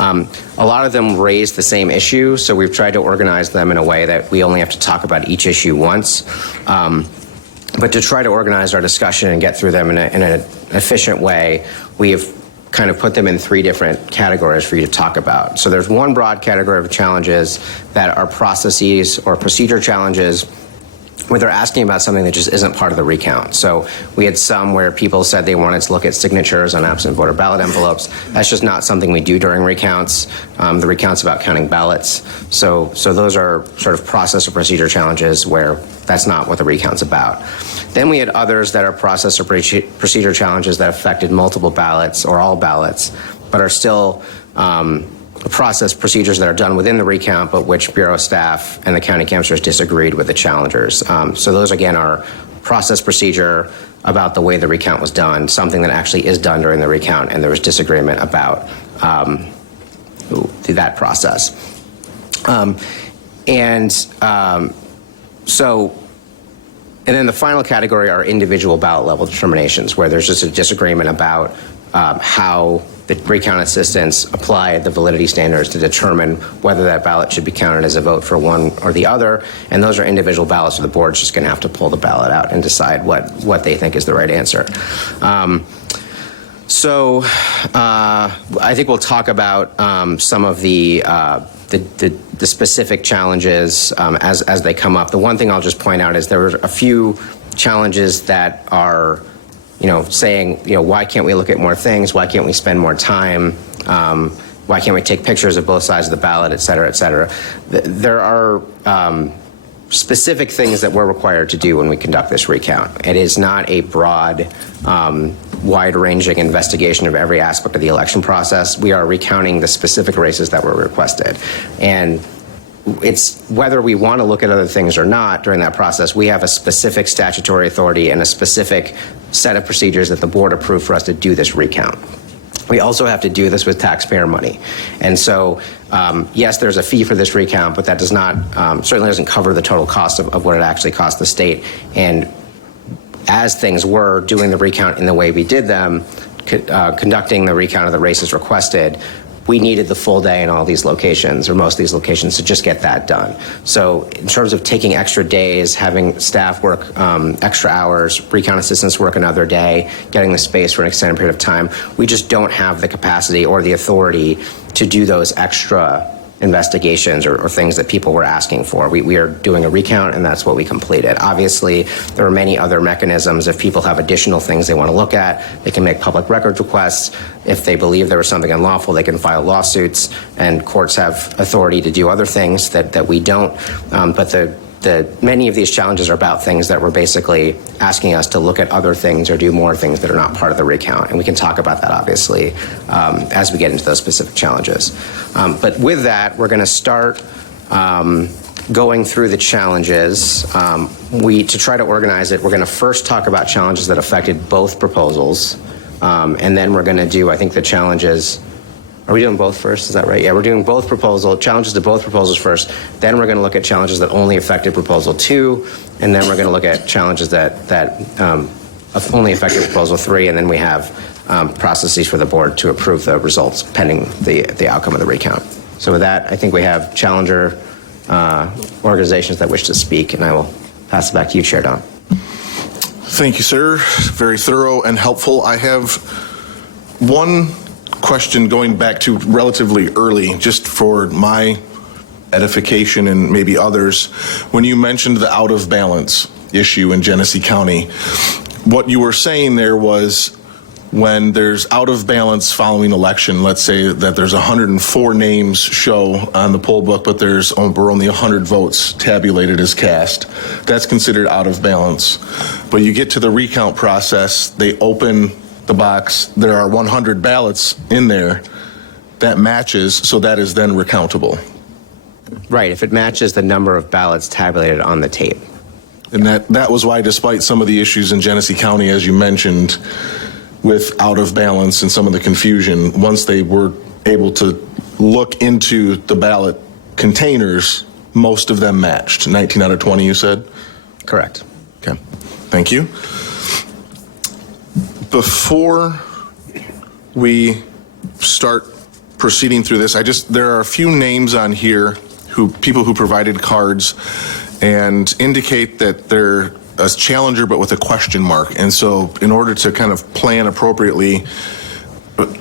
A lot of them raise the same issue, so we've tried to organize them in a way that we only have to talk about each issue once. But to try to organize our discussion and get through them in an efficient way, we've kind of put them in 3 different categories for you to talk about. So there's one broad category of challenges that are processes or procedure challenges where they're asking about something that just isn't part of the recount. So we had some where people said they wanted to look at signatures on absent voter ballot envelopes. That's just not something we do during recounts. The recount's about counting ballots. So those are sort of process or procedure challenges where that's not what the recount's about. Then we had others that are process or procedure challenges that affected multiple ballots or all ballots, but are still process procedures that are done within the recount, but which Bureau staff and the county canvassers disagreed with the challengers. So those, again, are process procedure about the way the recount was done, something that actually is done during the recount, and there was disagreement about that process. And then the final category are individual ballot level determinations, where there's just a disagreement about how the recount assistants applied the validity standards to determine whether that ballot should be counted as a vote for one or the other. And those are individual ballots, so the board's just going to have to pull the ballot out and decide what they think is the right answer. I think we'll talk about some of the specific challenges as they come up. The one thing I'll just point out is there were a few challenges that are, saying, why can't we look at more things? Why can't we spend more time? Why can't we take pictures of both sides of the ballot, et cetera, et cetera? There are specific things that we're required to do when we conduct this recount. It is not a broad, wide-ranging investigation of every aspect of the election process. We are recounting the specific races that were requested. And it's whether we want to look at other things or not during that process, we have a specific statutory authority and a specific set of procedures that the board approved for us to do this recount. We also have to do this with taxpayer money. And so, yes, there's a fee for this recount, but that does not, certainly doesn't cover the total cost of what it actually cost the state. And as things were, doing the recount in the way we did them, conducting the recount of the races requested, we needed the full day in all these locations, or most of these locations, to just get that done. So in terms of taking extra days, having staff work extra hours, recount assistants work another day, getting the space for an extended period of time, we just don't have the capacity or the authority to do those extra investigations or things that people were asking for. We are doing a recount, and that's what we completed. Obviously, there are many other mechanisms. If people have additional things they want to look at, they can make public records requests. If they believe there was something unlawful, they can file lawsuits, and courts have authority to do other things that we don't. But many of these challenges are about things that we're basically asking us to look at other things or do more things that are not part of the recount. And we can talk about that, obviously, as we get into those specific challenges. But with that, we're going to start going through the challenges. To try to organize it, we're going to first talk about challenges that affected both proposals. And then we're going to do, I think, the challenges. Are we doing both first? Is that right? Yeah, we're doing both challenges to both proposals first. Then we're going to look at challenges that only affected Proposal 2. And then we're going to look at challenges that only affected Proposal 3. And then we have processes for the board to approve the results pending the outcome of the recount. So with that, I think we have challenger organizations that wish to speak. And I will pass it back to you, Chair Don. Thank you, sir. Very thorough and helpful. I have one question going back to relatively early, just for my edification and maybe others. When you mentioned the out of balance issue in Genesee County, what you were saying there was when there's out of balance following election, let's say that there's 104 names show on the poll book, but we're only 100 votes tabulated as cast. That's considered out of balance. But you get to the recount process, they open the box, there are 100 ballots in there that matches, so that is then recountable. Right, if it matches the number of ballots tabulated on the tape. And that was why, despite some of the issues in Genesee County, as you mentioned, with out of balance and some of the confusion, once they were able to look into the ballot containers, most of them matched. 19 out of 20, you said? Correct. Okay, thank you. Before we start proceeding through this, there are a few names on here people who provided cards and indicate that they're a challenger but with a question mark. And so in order to kind of plan appropriately,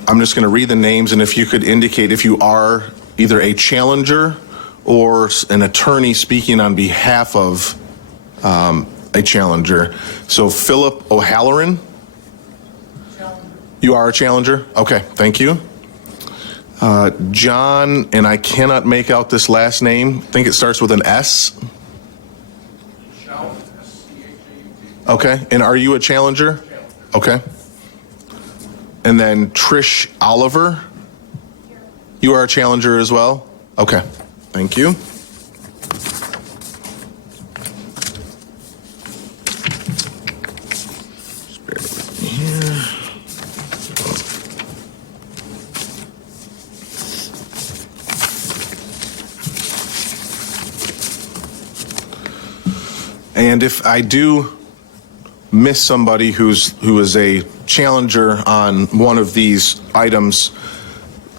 I'm just going to read the names, and if you could indicate if you are either a challenger or an attorney speaking on behalf of a challenger. So Philip O'Halloran? You are a challenger? Okay, thank you. John, and I cannot make out this last name. I think it starts with an S. Okay, and are you a challenger? Okay. And then Trish Oliver? You are a challenger as well? Okay, thank you. Just bear with me here. And if I do miss somebody who is a challenger on one of these items,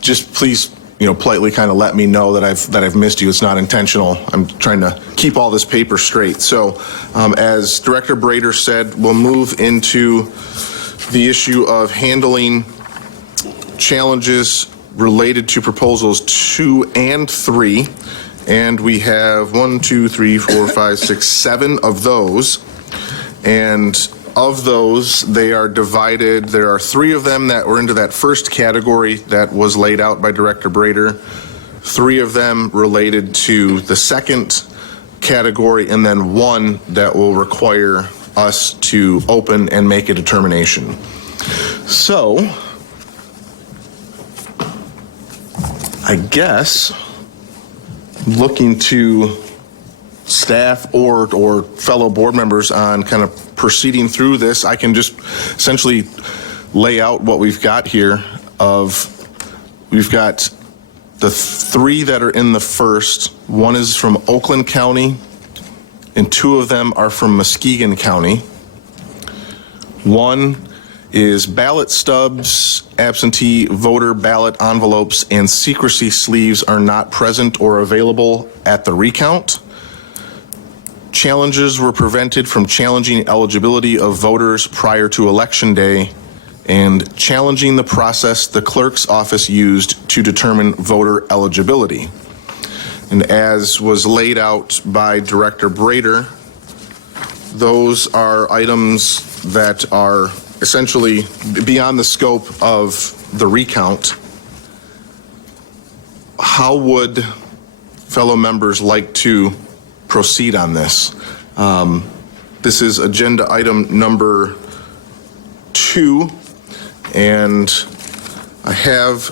just please, politely kind of let me know that I've missed you. It's not intentional. I'm trying to keep all this paper straight. So, as Director Brader said, we'll move into the issue of handling challenges related to proposals 2 and 3. And we have 1, 2, 3, 4, 5, 6, 7 of those. And of those, they are divided. There are 3 of them that were into that first category that was laid out by Director Brader. 3 of them related to the second category, and then 1 that will require us to open and make a determination. So, I guess, looking to staff or fellow board members on kind of proceeding through this, I can just essentially lay out what we've got here. We've got the 3 that are in the first. 1 is from Oakland County, and 2 of them are from Muskegon County. 1 is ballot stubs, absentee voter ballot envelopes, and secrecy sleeves are not present or available at the recount. Challenges were prevented from challenging eligibility of voters prior to Election Day and challenging the process the clerk's office used to determine voter eligibility. And as was laid out by Director Brader, those are items that are essentially beyond the scope of the recount. How would fellow members like to proceed on this? This is agenda item number 2, and I have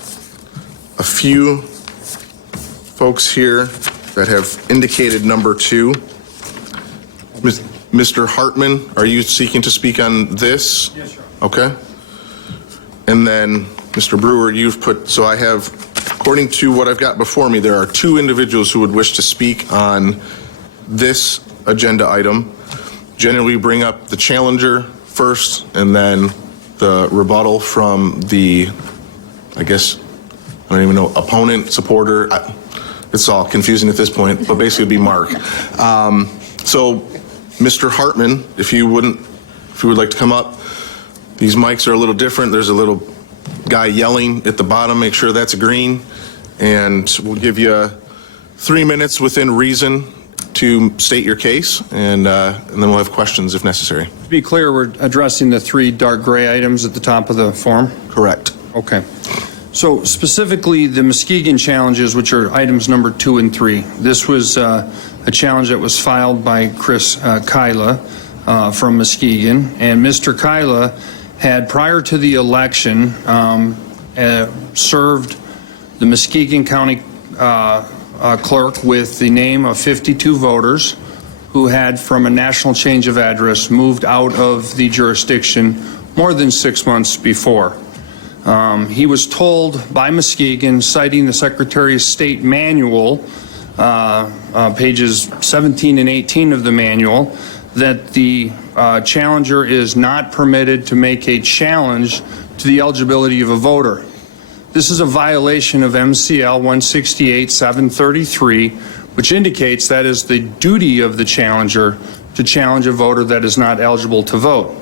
a few folks here that have indicated number 2. Mr. Hartman, are you seeking to speak on this? Yes, sir. Okay. And then Mr. Brewer, you've put, so I have, according to what I've got before me, there are 2 individuals who would wish to speak on this agenda item. Generally, we bring up the challenger first and then the rebuttal from the, I guess, I don't even know, opponent, supporter. It's all confusing at this point, but basically it'd be Mark. So Mr. Hartman, if you would like to come up. These mics are a little different. There's a little guy yelling at the bottom. Make sure that's green. And we'll give you 3 minutes within reason to state your case, and then we'll have questions if necessary. To be clear, we're addressing the 3 dark gray items at the top of the form? Correct. Okay. So specifically the Muskegon challenges, which are items number 2 and 3. This was a challenge that was filed by Chris Kyla from Muskegon, and Mr. Kyla had, prior to the election, served the Muskegon County clerk with the name of 52 voters who had, from a national change of address, moved out of the jurisdiction more than 6 months before. He was told by Muskegon, citing the Secretary of State manual, pages 17 and 18 of the manual, that the challenger is not permitted to make a challenge to the eligibility of a voter. This is a violation of MCL 168-733, which indicates that is the duty of the challenger to challenge a voter that is not eligible to vote.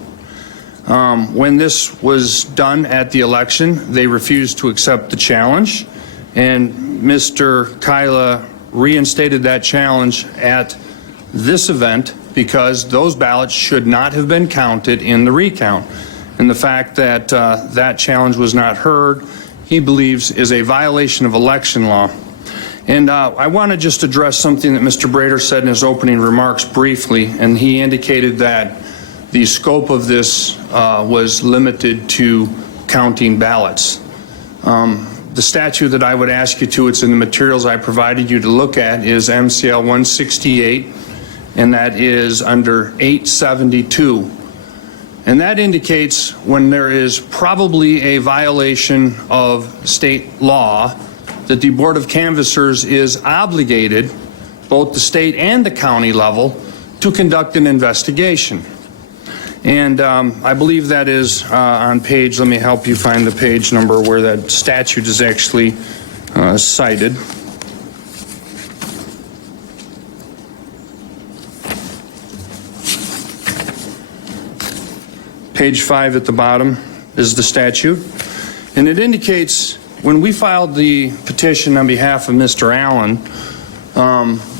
When this was done at the election, they refused to accept the challenge, and Mr. Kyla reinstated that challenge at this event because those ballots should not have been counted in the recount. And the fact that that challenge was not heard, he believes, is a violation of election law. And I want to just address something that Mr. Brader said in his opening remarks briefly, and he indicated that the scope of this was limited to counting ballots. The statute that I would ask you to, it's in the materials I provided you to look at, is MCL 168, and that is under 872. And that indicates when there is probably a violation of state law that the Board of Canvassers is obligated, both the state and the county level, to conduct an investigation. And I believe that is on page, let me help you find the page number where that statute is actually cited. Page 5 at the bottom is the statute. And it indicates when we filed the petition on behalf of Mr. Allen,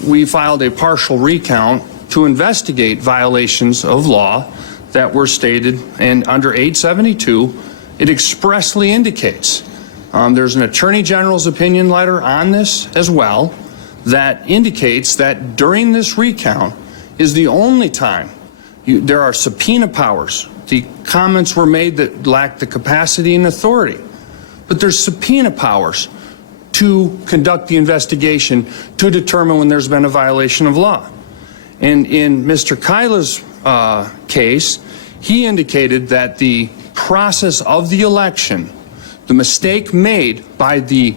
we filed a partial recount to investigate violations of law that were stated, and under 872, it expressly indicates, there's an Attorney General's opinion letter on this as well, that indicates that during this recount is the only time there are subpoena powers. The comments were made that lacked the capacity and authority, but there's subpoena powers to conduct the investigation to determine when there's been a violation of law. And in Mr. Kyla's case, he indicated that the process of the election, the mistake made by the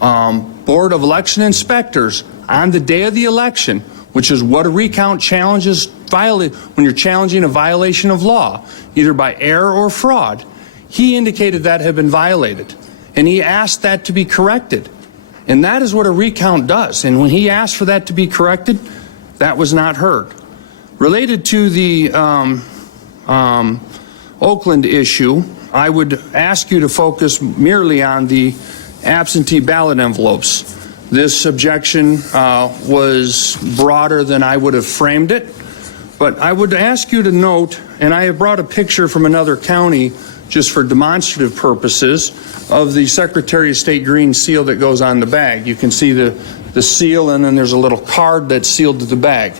Board of Election Inspectors on the day of the election, which is what a recount challenge is when you're challenging a violation of law, either by error or fraud, he indicated that had been violated. And he asked that to be corrected. And that is what a recount does. And when he asked for that to be corrected, that was not heard. Related to the Oakland issue, I would ask you to focus merely on the absentee ballot envelopes. This objection was broader than I would have framed it, but I would ask you to note, and I have brought a picture from another county just for demonstrative purposes, of the Secretary of State green seal that goes on the bag. You can see the seal, and then there's a little card that's sealed to the bag.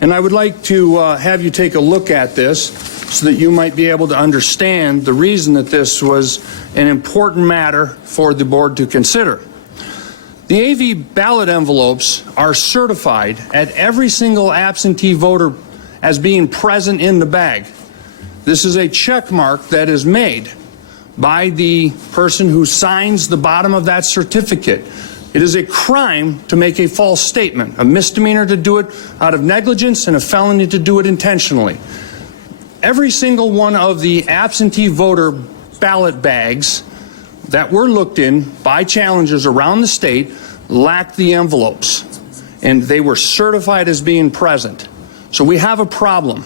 And I would like to have you take a look at this so that you might be able to understand the reason that this was an important matter for the board to consider. The AV ballot envelopes are certified at every single absentee voter as being present in the bag. This is a check mark that is made by the person who signs the bottom of that certificate. It is a crime to make a false statement, a misdemeanor to do it out of negligence, and a felony to do it intentionally. Every single one of the absentee voter ballot bags that were looked in by challengers around the state lacked the envelopes, and they were certified as being present. So we have a problem.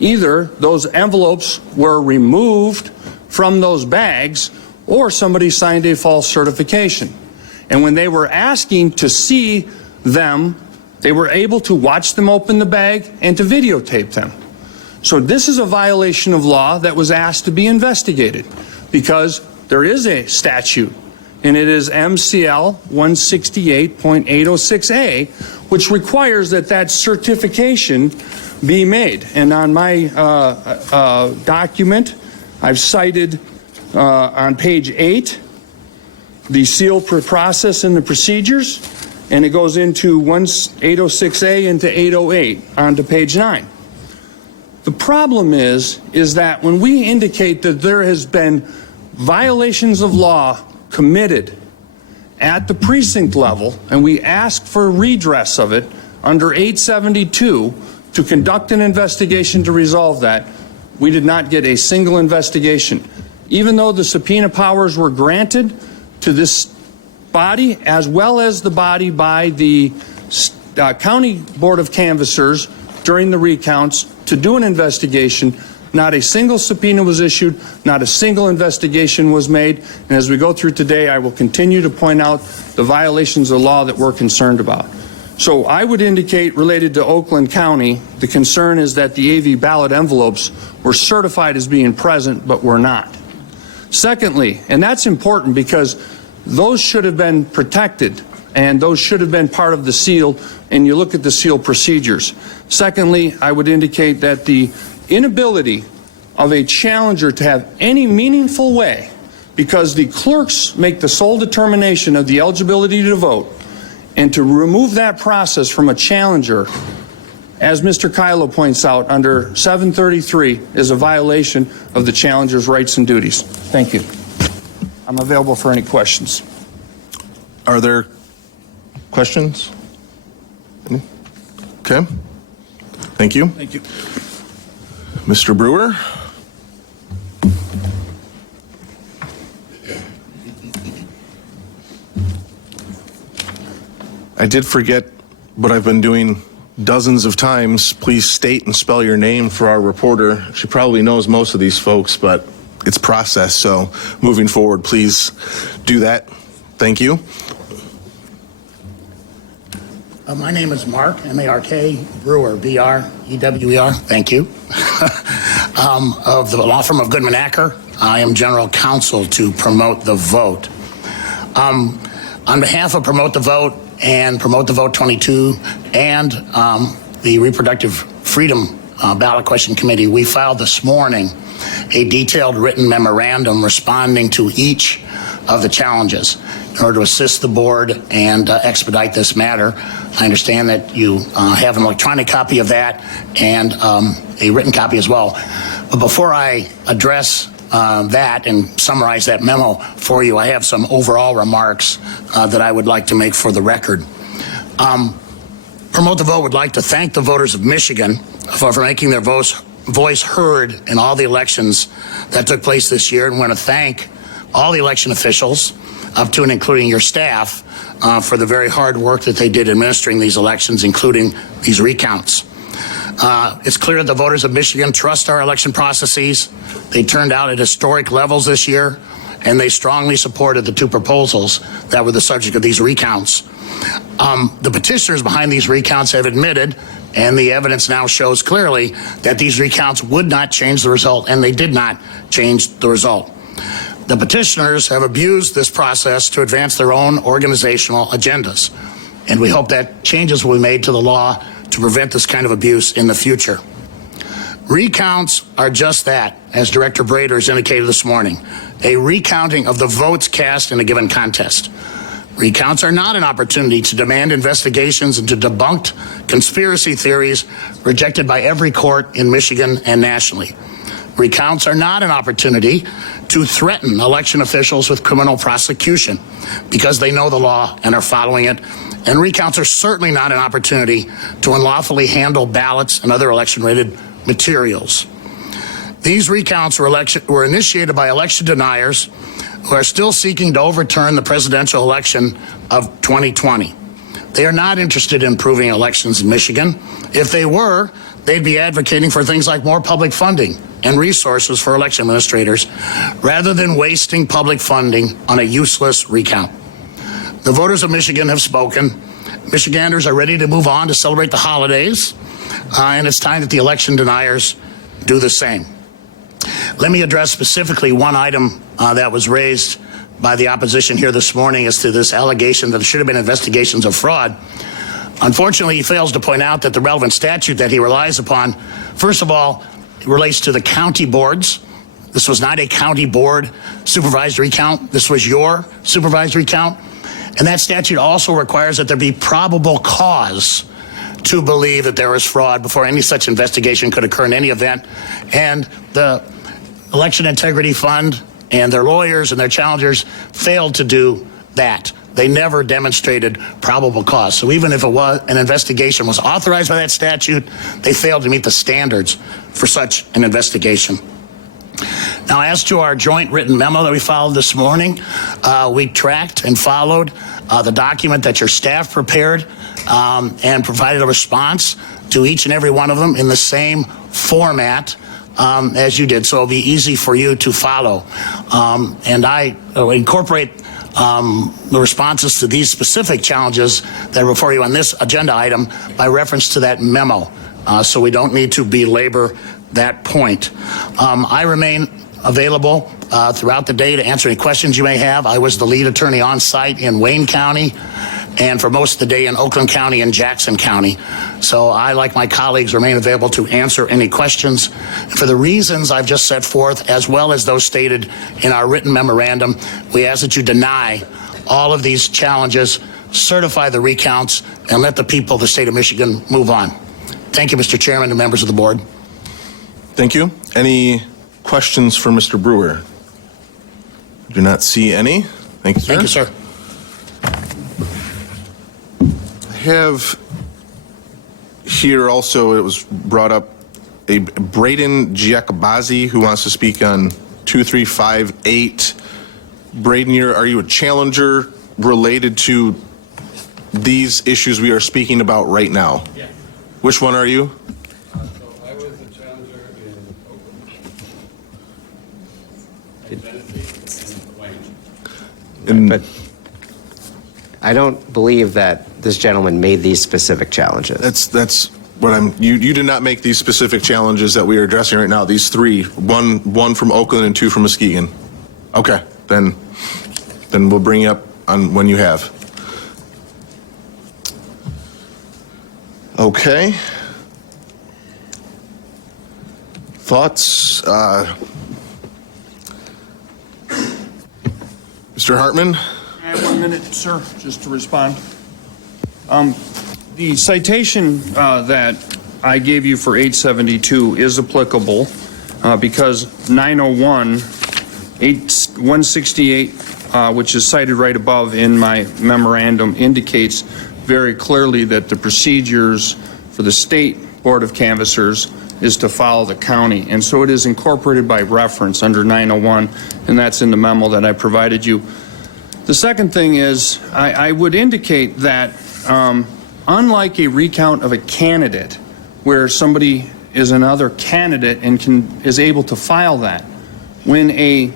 Either those envelopes were removed from those bags, or somebody signed a false certification. And when they were asking to see them, they were able to watch them open the bag and to videotape them. So this is a violation of law that was asked to be investigated, because there is a statute, and it is MCL 168.806A, which requires that that certification be made. And on my document, I've cited on page 8 the seal process and the procedures, and it goes into 806A into 808 onto page 9. The problem is that when we indicate that there has been violations of law committed at the precinct level, and we ask for redress of it under 872 to conduct an investigation to resolve that, we did not get a single investigation. even though the subpoena powers were granted to this body as well as the body by the County Board of Canvassers during the recounts to do an investigation, not a single subpoena was issued, not a single investigation was made, and as we go through today, I will continue to point out the violations of law that we're concerned about. So I would indicate, related to Oakland County, the concern is that the AV ballot envelopes were certified as being present, but were not. Secondly, and that's important because those should have been protected and those should have been part of the seal, and you look at the seal procedures. Secondly, I would indicate that the inability of a challenger to have any meaningful way, because the clerks make the sole determination of the eligibility to vote, and to remove that process from a challenger, as Mr. Kylo points out, under 733 is a violation of the challenger's rights and duties. Thank you. I'm available for any questions. Are there questions? Any? Okay. Thank you. Thank you. Mr. Brewer? I did forget what I've been doing dozens of times. Please state and spell your name for our reporter. She probably knows most of these folks, but it's process, so moving forward, please do that. Thank you. My name is Mark, M-A-R-K, Brewer, B-R-E-W-E-R, thank you, of the law firm of Goodman Acker. I am general counsel to Promote the Vote. On behalf of Promote the Vote and Promote the Vote 22 and the Reproductive Freedom Ballot Question Committee, we filed this morning a detailed written memorandum responding to each of the challenges in order to assist the board and expedite this matter. I understand that you have an electronic copy of that and a written copy as well. But before I address that and summarize that memo for you, I have some overall remarks that I would like to make for the record. Promote the Vote would like to thank the voters of Michigan for making their voice heard in all the elections that took place this year, and want to thank all the election officials, up to and including your staff, for the very hard work that they did administering these elections, including these recounts. It's clear that the voters of Michigan trust our election processes. They turned out at historic levels this year, and they strongly supported the two proposals that were the subject of these recounts. The petitioners behind these recounts have admitted, and the evidence now shows clearly, that these recounts would not change the result, and they did not change the result. The petitioners have abused this process to advance their own organizational agendas, and we hope that changes will be made to the law to prevent this kind of abuse in the future. Recounts are just that, as Director Brader has indicated this morning, a recounting of the votes cast in a given contest. Recounts are not an opportunity to demand investigations into debunked conspiracy theories rejected by every court in Michigan and nationally. Recounts are not an opportunity to threaten election officials with criminal prosecution because they know the law and are following it. And recounts are certainly not an opportunity to unlawfully handle ballots and other election-related materials. These recounts were initiated by election deniers who are still seeking to overturn the presidential election of 2020. They are not interested in improving elections in Michigan. If they were, they'd be advocating for things like more public funding and resources for election administrators, rather than wasting public funding on a useless recount. The voters of Michigan have spoken. Michiganders are ready to move on to celebrate the holidays, and it's time that the election deniers do the same. Let me address specifically one item that was raised by the opposition here this morning as to this allegation that there should have been investigations of fraud. Unfortunately, he fails to point out that the relevant statute that he relies upon, first of all, relates to the county boards. This was not a county board supervised recount. This was your supervised recount. And that statute also requires that there be probable cause to believe that there was fraud before any such investigation could occur in any event. And the Election Integrity Fund and their lawyers and their challengers failed to do that. They never demonstrated probable cause. So even if an investigation was authorized by that statute, they failed to meet the standards for such an investigation. Now, as to our joint written memo that we filed this morning, we tracked and followed the document that your staff prepared and provided a response to each and every one of them in the same format as you did, so it'll be easy for you to follow. And I incorporate the responses to these specific challenges that are before you on this agenda item by reference to that memo, so we don't need to belabor that point. I remain available throughout the day to answer any questions you may have. I was the lead attorney on site in Wayne County and for most of the day in Oakland County and Jackson County. So I, like my colleagues, remain available to answer any questions. For the reasons I've just set forth, as well as those stated in our written memorandum, we ask that you deny all of these challenges, certify the recounts, and let the people of the state of Michigan move on. Thank you, Mr. Chairman and members of the board. Thank you. Any questions for Mr. Brewer? Do not see any. Thank you, sir. Thank you, sir. I have here also, it was brought up, a Braden Giacobazi who wants to speak on 2358. Braden, are you a challenger related to these issues we are speaking about right now? Yeah. Which one are you? So I was a challenger in Oakland, in Genesee, and Wayne. But I don't believe that this gentleman made these specific challenges. That's what you did not make these specific challenges that we are addressing right now. These three, one from Oakland and two from Muskegon. Okay, then we'll bring you up on when you have. Okay. Thoughts? Mr. Hartman? I have 1 minute, sir, just to respond. The citation that I gave you for 872 is applicable because 901, 168, which is cited right above in my memorandum, indicates very clearly that the procedures for the State Board of Canvassers is to follow the county. And so it is incorporated by reference under 901, and that's in the memo that I provided you. The second thing is, I would indicate that unlike a recount of a candidate, where somebody is another candidate and is able to file that, when a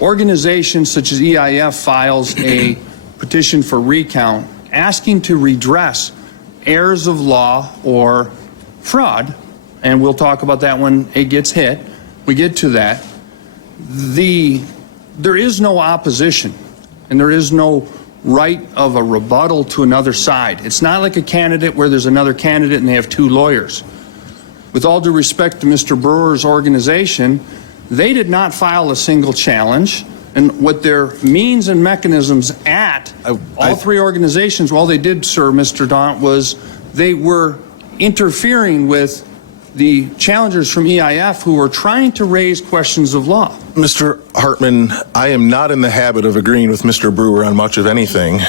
organization such as EIF files a petition for recount asking to redress errors of law or fraud, and we'll talk about that when it gets hit, we get to that, there is no opposition. And there is no right of a rebuttal to another side. It's not like a candidate where there's another candidate and they have two lawyers. With all due respect to Mr. Brewer's organization, they did not file a single challenge. And what their means and mechanisms at all three organizations, all they did, sir, Mr. Daunt, was they were interfering with the challengers from EIF who were trying to raise questions of law. Mr. Hartman, I am not in the habit of agreeing with Mr. Brewer on much of anything,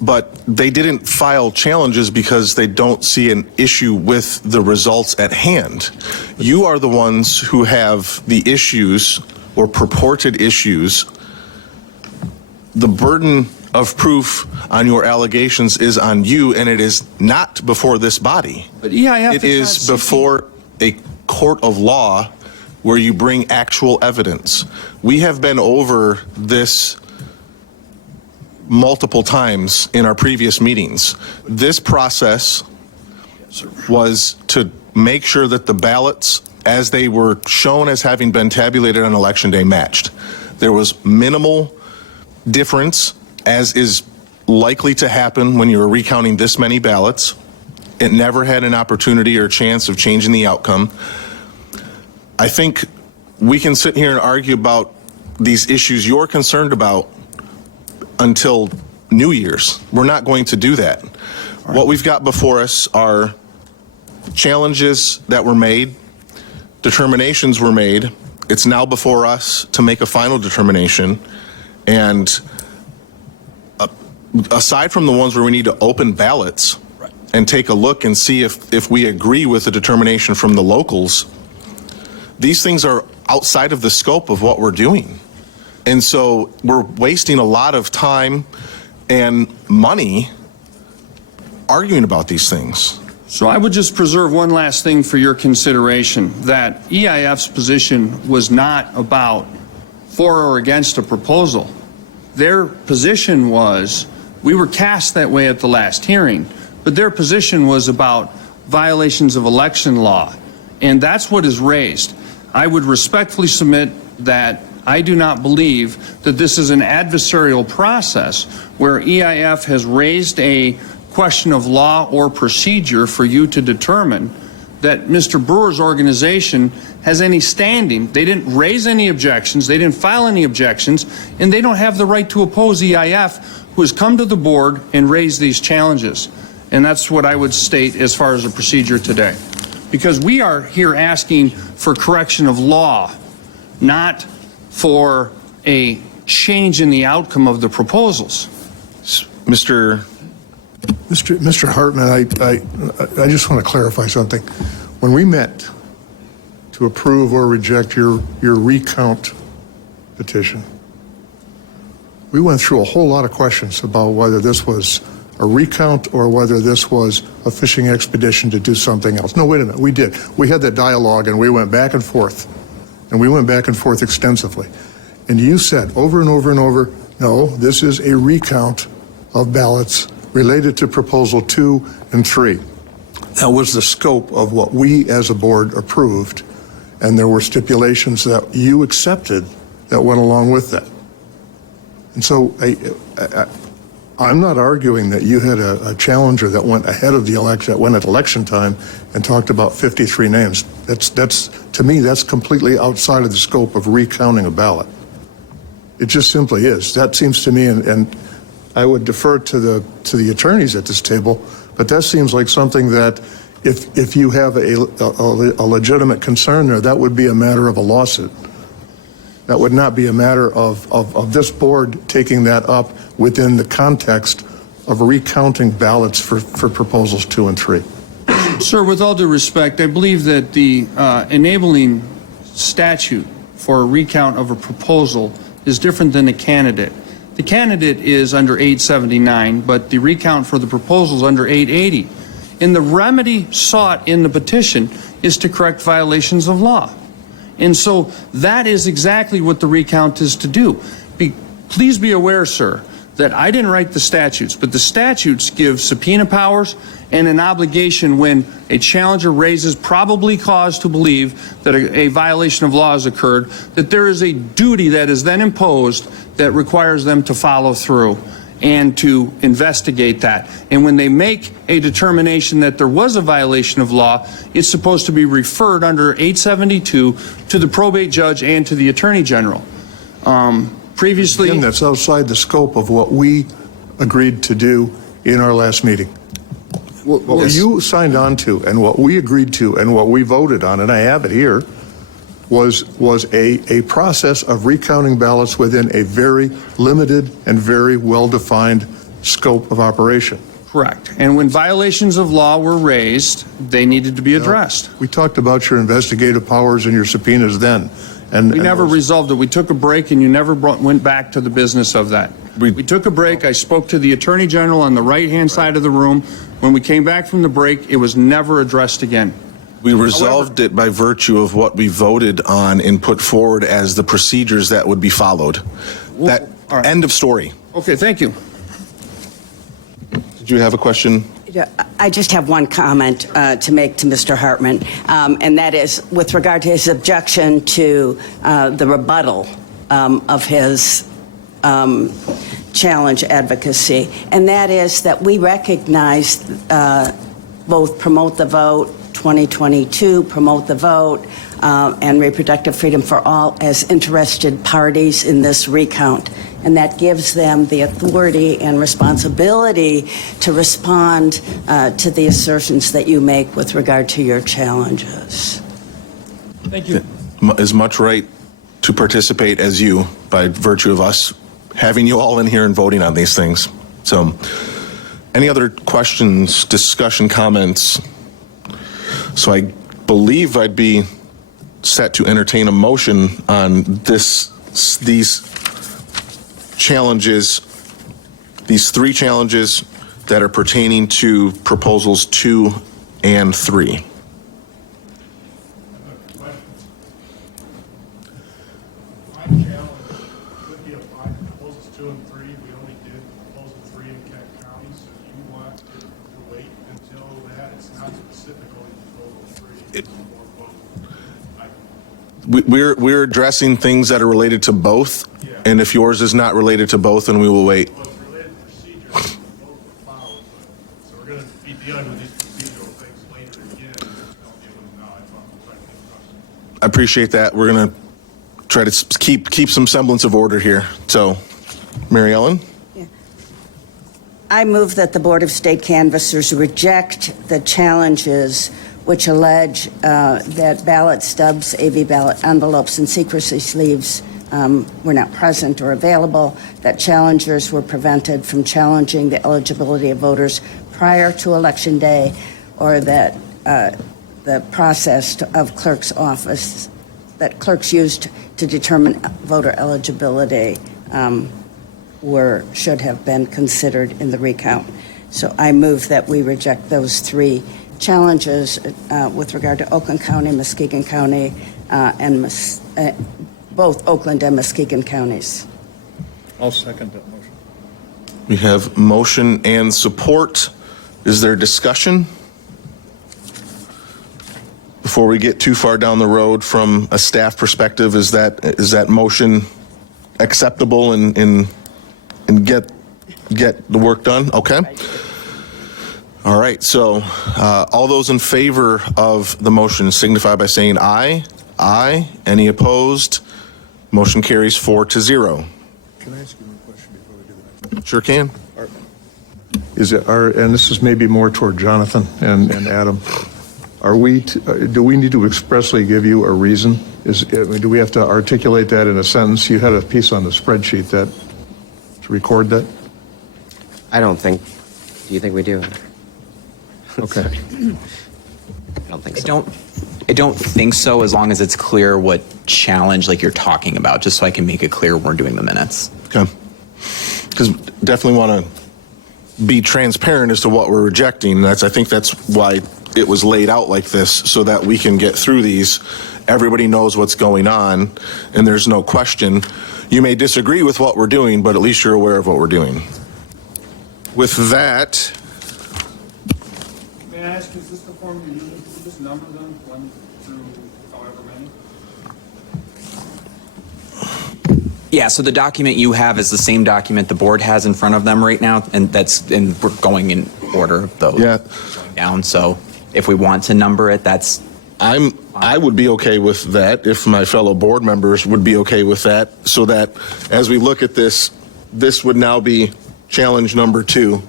but they didn't file challenges because they don't see an issue with the results at hand. You are the ones who have the issues or purported issues. The burden of proof on your allegations is on you, and it is not before this body. But EIF it is before a court of law where you bring actual evidence. We have been over this multiple times in our previous meetings. This process was to make sure that the ballots, as they were shown as having been tabulated on election day, matched. There was minimal difference, as is likely to happen when you're recounting this many ballots. It never had an opportunity or chance of changing the outcome. I think we can sit here and argue about these issues you're concerned about until New Year's. We're not going to do that. What we've got before us are challenges that were made, determinations were made. It's now before us to make a final determination. And aside from the ones where we need to open ballots and take a look and see if we agree with the determination from the locals, these things are outside of the scope of what we're doing. And so we're wasting a lot of time and money arguing about these things. So I would just preserve one last thing for your consideration, that EIF's position was not about for or against a proposal. Their position was, we were cast that way at the last hearing, but their position was about violations of election law, and that's what is raised. I would respectfully submit that I do not believe that this is an adversarial process where EIF has raised a question of law or procedure for you to determine that Mr. Brewer's organization has any standing. They didn't raise any objections, they didn't file any objections, and they don't have the right to oppose EIF, who has come to the board and raised these challenges. And that's what I would state as far as the procedure today. Because we are here asking for correction of law, not for a change in the outcome of the proposals. Mr. Hartman, I just want to clarify something. When we met to approve or reject your recount petition, we went through a whole lot of questions about whether this was a recount or whether this was a fishing expedition to do something else. No, wait a minute, we did. We had that dialogue and we went back and forth, and we went back and forth extensively. And you said over and over and over, no, this is a recount of ballots related to Proposal 2 and 3. That was the scope of what we as a board approved, and there were stipulations that you accepted that went along with that. And so I'm not arguing that you had a challenger that went ahead of the election, that went at election time and talked about 53 names. That's to me, that's completely outside of the scope of recounting a ballot. It just simply is. That seems to me, and I would defer to the attorneys at this table, but that seems like something that if you have a legitimate concern there, that would be a matter of a lawsuit. That would not be a matter of this board taking that up within the context of recounting ballots for Proposals 2 and 3. Sir, with all due respect, I believe that the enabling statute for a recount of a proposal is different than a candidate. The candidate is under 879, but the recount for the proposal is under 880. And the remedy sought in the petition is to correct violations of law. And so that is exactly what the recount is to do. Please be aware, sir, that I didn't write the statutes, but the statutes give subpoena powers and an obligation when a challenger raises probably cause to believe that a violation of law has occurred, that there is a duty that is then imposed that requires them to follow through and to investigate that. And when they make a determination that there was a violation of law, it's supposed to be referred under 872 to the probate judge and to the attorney general. Previously, Again, that's outside the scope of what we agreed to do in our last meeting. What you signed on to and what we agreed to and what we voted on, and I have it here, was a process of recounting ballots within a very limited and very well-defined scope of operation. correct. And when violations of law were raised, they needed to be addressed. We talked about your investigative powers and your subpoenas then. We never resolved it. We took a break, and you never went back to the business of that. We took a break. I spoke to the Attorney General on the right-hand side of the room. When we came back from the break, it was never addressed again. We resolved it by virtue of what we voted on and put forward as the procedures that would be followed. That all right. End of story. Okay, thank you. Did you have a question? I just have one comment to make to Mr. Hartman, and that is with regard to his objection to the rebuttal of his challenge advocacy, and that is that we recognize both Promote the Vote 2022, Promote the Vote, and Reproductive Freedom for All as interested parties in this recount. And that gives them the authority and responsibility to respond to the assertions that you make with regard to your challenges. Thank you. As much right to participate as you by virtue of us having you all in here and voting on these things. So, any other questions, discussion, comments? So I believe I'd be set to entertain a motion on these challenges, these 3 challenges that are pertaining to proposals 2 and 3. My challenge could be applied to proposals 2 and 3. We only did proposal 3 in Kent County, so do you want to wait until that? It's not specifically proposal 3. It's more both. We're addressing things that are related to both, and if yours is not related to both, then we will wait. Well, it's related to procedures, both were followed, so we're going to be dealing with these procedural things later again. Just don't deal with them now. I thought we tried to get across. I appreciate that. We're going to try to keep some semblance of order here. So, Mary Ellen? I move that the Board of State Canvassers reject the challenges which allege that ballot stubs, AV ballot envelopes, and secrecy sleeves were not present or available, that challengers were prevented from challenging the eligibility of voters prior to Election Day, or that the process of clerk's office that clerks used to determine voter eligibility should have been considered in the recount. So I move that we reject those 3 challenges with regard to Oakland County, Muskegon County, and both Oakland and Muskegon counties. I'll second that motion. We have motion and support. Is there discussion? Before we get too far down the road from a staff perspective, is that motion acceptable and get the work done? Okay. All right. So all those in favor of the motion signify by saying aye. Aye. Any opposed? Motion carries 4-0. Can I ask you one question before we do the next one? Sure can. And this is maybe more toward Jonathan and Adam. Do we need to expressly give you a reason? Do we have to articulate that in a sentence? You had a piece on the spreadsheet to record that? I don't think, do you think we do? Okay. I don't think so. I don't think so, as long as it's clear what challenge like you're talking about, just so I can make it clear when we're doing the minutes. Okay. Because definitely want to be transparent as to what we're rejecting. I think that's why it was laid out like this, so that we can get through these. Everybody knows what's going on, and there's no question. You may disagree with what we're doing, but at least you're aware of what we're doing. With that, May I ask, is this the form you're using? Can you just number them 1 through however many? Yeah, so the document you have is the same document the board has in front of them right now, and we're going in order of those. Yeah. Going down, so if we want to number it, I would be okay with that if my fellow board members would be okay with that, so that as we look at this would now be challenge number 2.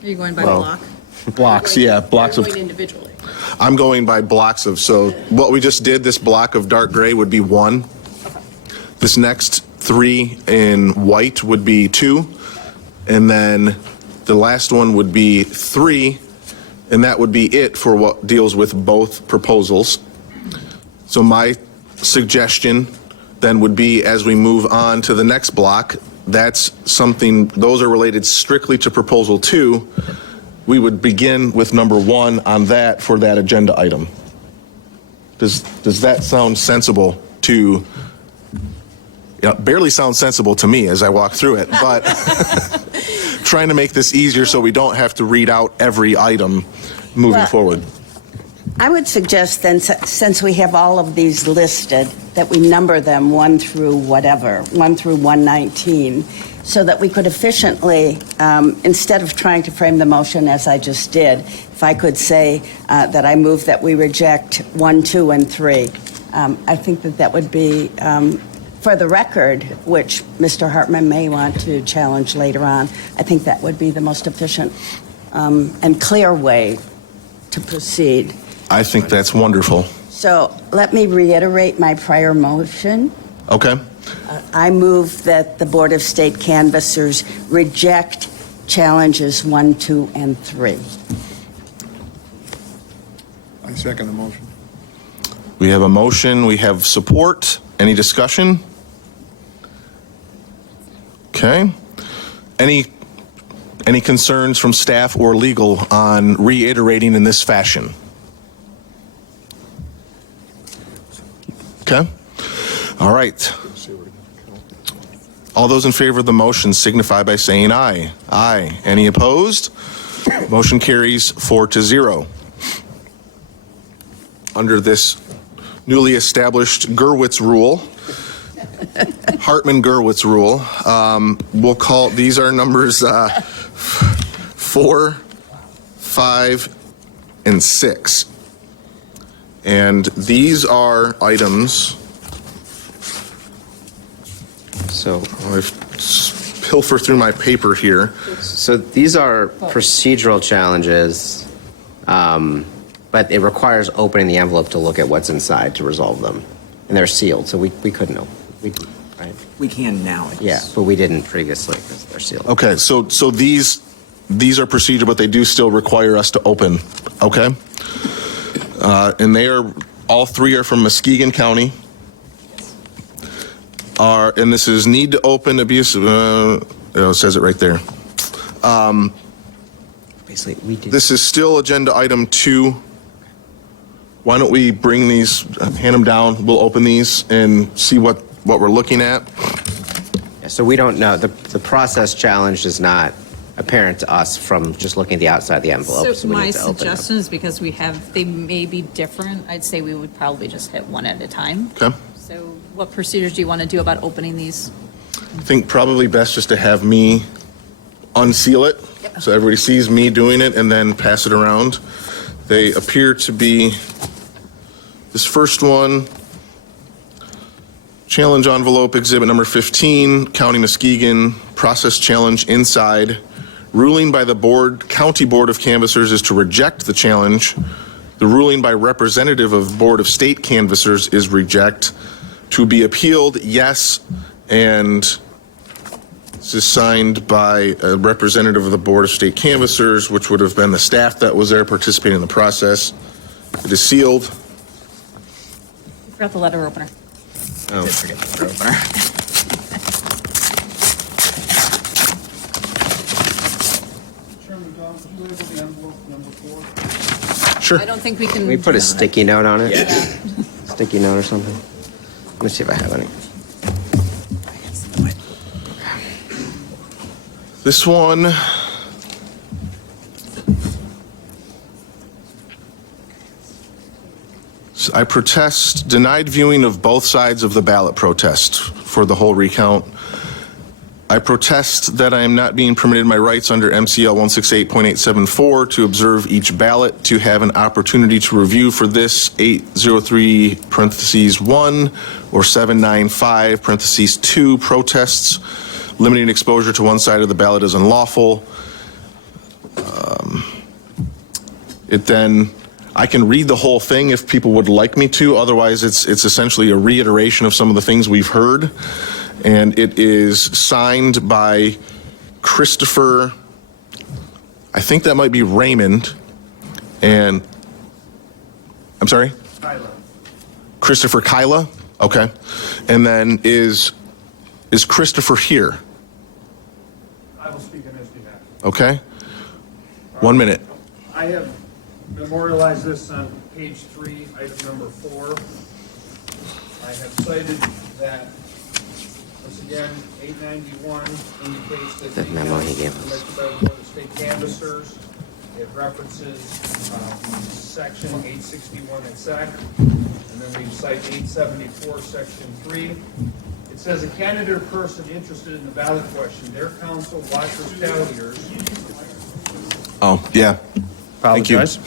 Are you going by Well, block? Blocks, yeah, blocks You're of. going individually. I'm going by blocks of, so what we just did, this block of dark gray would be 1. This next 3 in white would be 2. And then the last one would be 3, and that would be it for what deals with both proposals. So my suggestion then would be, as we move on to the next block, those are related strictly to proposal 2. We would begin with number 1 on that for that agenda item. Does that sound sensible to, it barely sounds sensible to me as I walk through it, but trying to make this easier so we don't have to read out every item moving forward. I would suggest then, since we have all of these listed, that we number them 1 through whatever, 1 through 119, so that we could efficiently, instead of trying to frame the motion as I just did, if I could say that I move that we reject 1, 2, and 3, I think that would be, for the record, which Mr. Hartman may want to challenge later on, I think that would be the most efficient and clear way to proceed. I think that's wonderful. So let me reiterate my prior motion. Okay. I move that the Board of State Canvassers reject challenges 1, 2, and 3. I Second the motion. We have a motion, we have support. Any discussion? Okay. Any concerns from staff or legal on reiterating in this fashion? Okay. All right. All those in favor of the motion signify by saying aye. Aye. Any opposed? Motion carries 4-0. Under this newly established Gurwitz rule, Hartman-Gurwitz rule, we'll call, these are numbers 4, 5, and 6. And these are items, So, I've pilfer through my paper here. so these are procedural challenges, but it requires opening the envelope to look at what's inside to resolve them. And they're sealed, so we couldn't open, right? We can now. Yeah, but we didn't previously because they're sealed. Okay, so these are procedure, but they do still require us to open, okay? And all three are from Muskegon County. And this is need to open abuse, it says it right there. Basically, we did. This is still agenda item 2. Why don't we bring these, hand them down, we'll open these and see what we're looking at. Yeah, so we don't know. The process challenge is not apparent to us from just looking at the outside of the envelope. So we my need to open them. suggestion is because they may be different, I'd say we would probably just hit one at a time. Okay? So what procedures do you want to do about opening these? I think probably best just to have me unseal it, so everybody sees me doing it, and then pass it around. They appear to be, this first one, challenge envelope exhibit number 15, County Muskegon, process challenge inside. Ruling by the County Board of Canvassers is to reject the challenge. The ruling by representative of Board of State Canvassers is reject. To be appealed, yes, and this is signed by a representative of the Board of State Canvassers, which would have been the staff that was there participating in the process. It is sealed. You forgot the letter opener. Oh. Did forget the opener. Chairman Don, would you label the envelope number 4? Sure. I don't think we can. Can we put a sticky note on it? Yeah. Sticky note or something? Let me see if I have any. This one, I protest denied viewing of both sides of the ballot protest for the whole recount. I protest that I am not being permitted my rights under MCL 168.874 to observe each ballot, to have an opportunity to review for this 803(1) or 795(2) protests. Limiting exposure to one side of the ballot is unlawful. I can read the whole thing if people would like me to. Otherwise, it's essentially a reiteration of some of the things we've heard. And it is signed by Christopher, I think that might be Raymond, and, I'm sorry? Kyla. Christopher Kyla? Okay. And then is Christopher here? I will speak on his behalf. Okay. 1 minute. I have memorialized this on page 3, item number 4. I have cited that, once again, 891 indicates that the That memo he gave us. selected by the Board of State Canvassers. It references section 861 in SEC, and then we cite 874, section 3. It says a candidate or person interested in the ballot question, their counsel, watchers, talliers. Oh, yeah. Thank you. Apologize.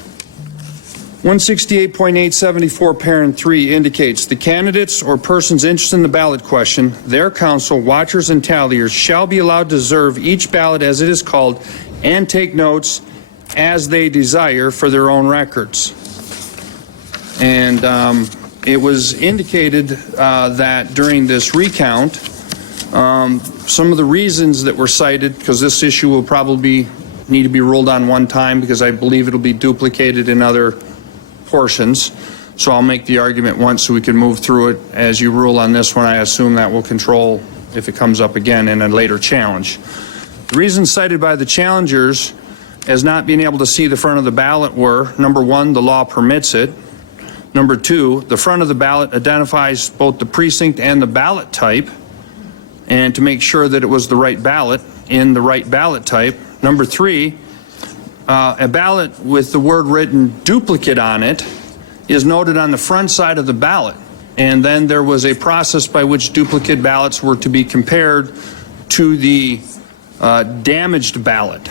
168.874, parent 3 indicates the candidates or persons interested in the ballot question, their counsel, watchers, and talliers shall be allowed to observe each ballot as it is called and take notes as they desire for their own records. And it was indicated that during this recount, some of the reasons that were cited, because this issue will probably need to be ruled on one time because I believe it'll be duplicated in other portions. So I'll make the argument once so we can move through it. As you rule on this one, I assume that will control if it comes up again in a later challenge. The reasons cited by the challengers as not being able to see the front of the ballot were, number one, the law permits it. Number two, the front of the ballot identifies both the precinct and the ballot type, and to make sure that it was the right ballot in the right ballot type. Number three, a ballot with the word written duplicate on it is noted on the front side of the ballot. And then there was a process by which duplicate ballots were to be compared to the damaged ballot.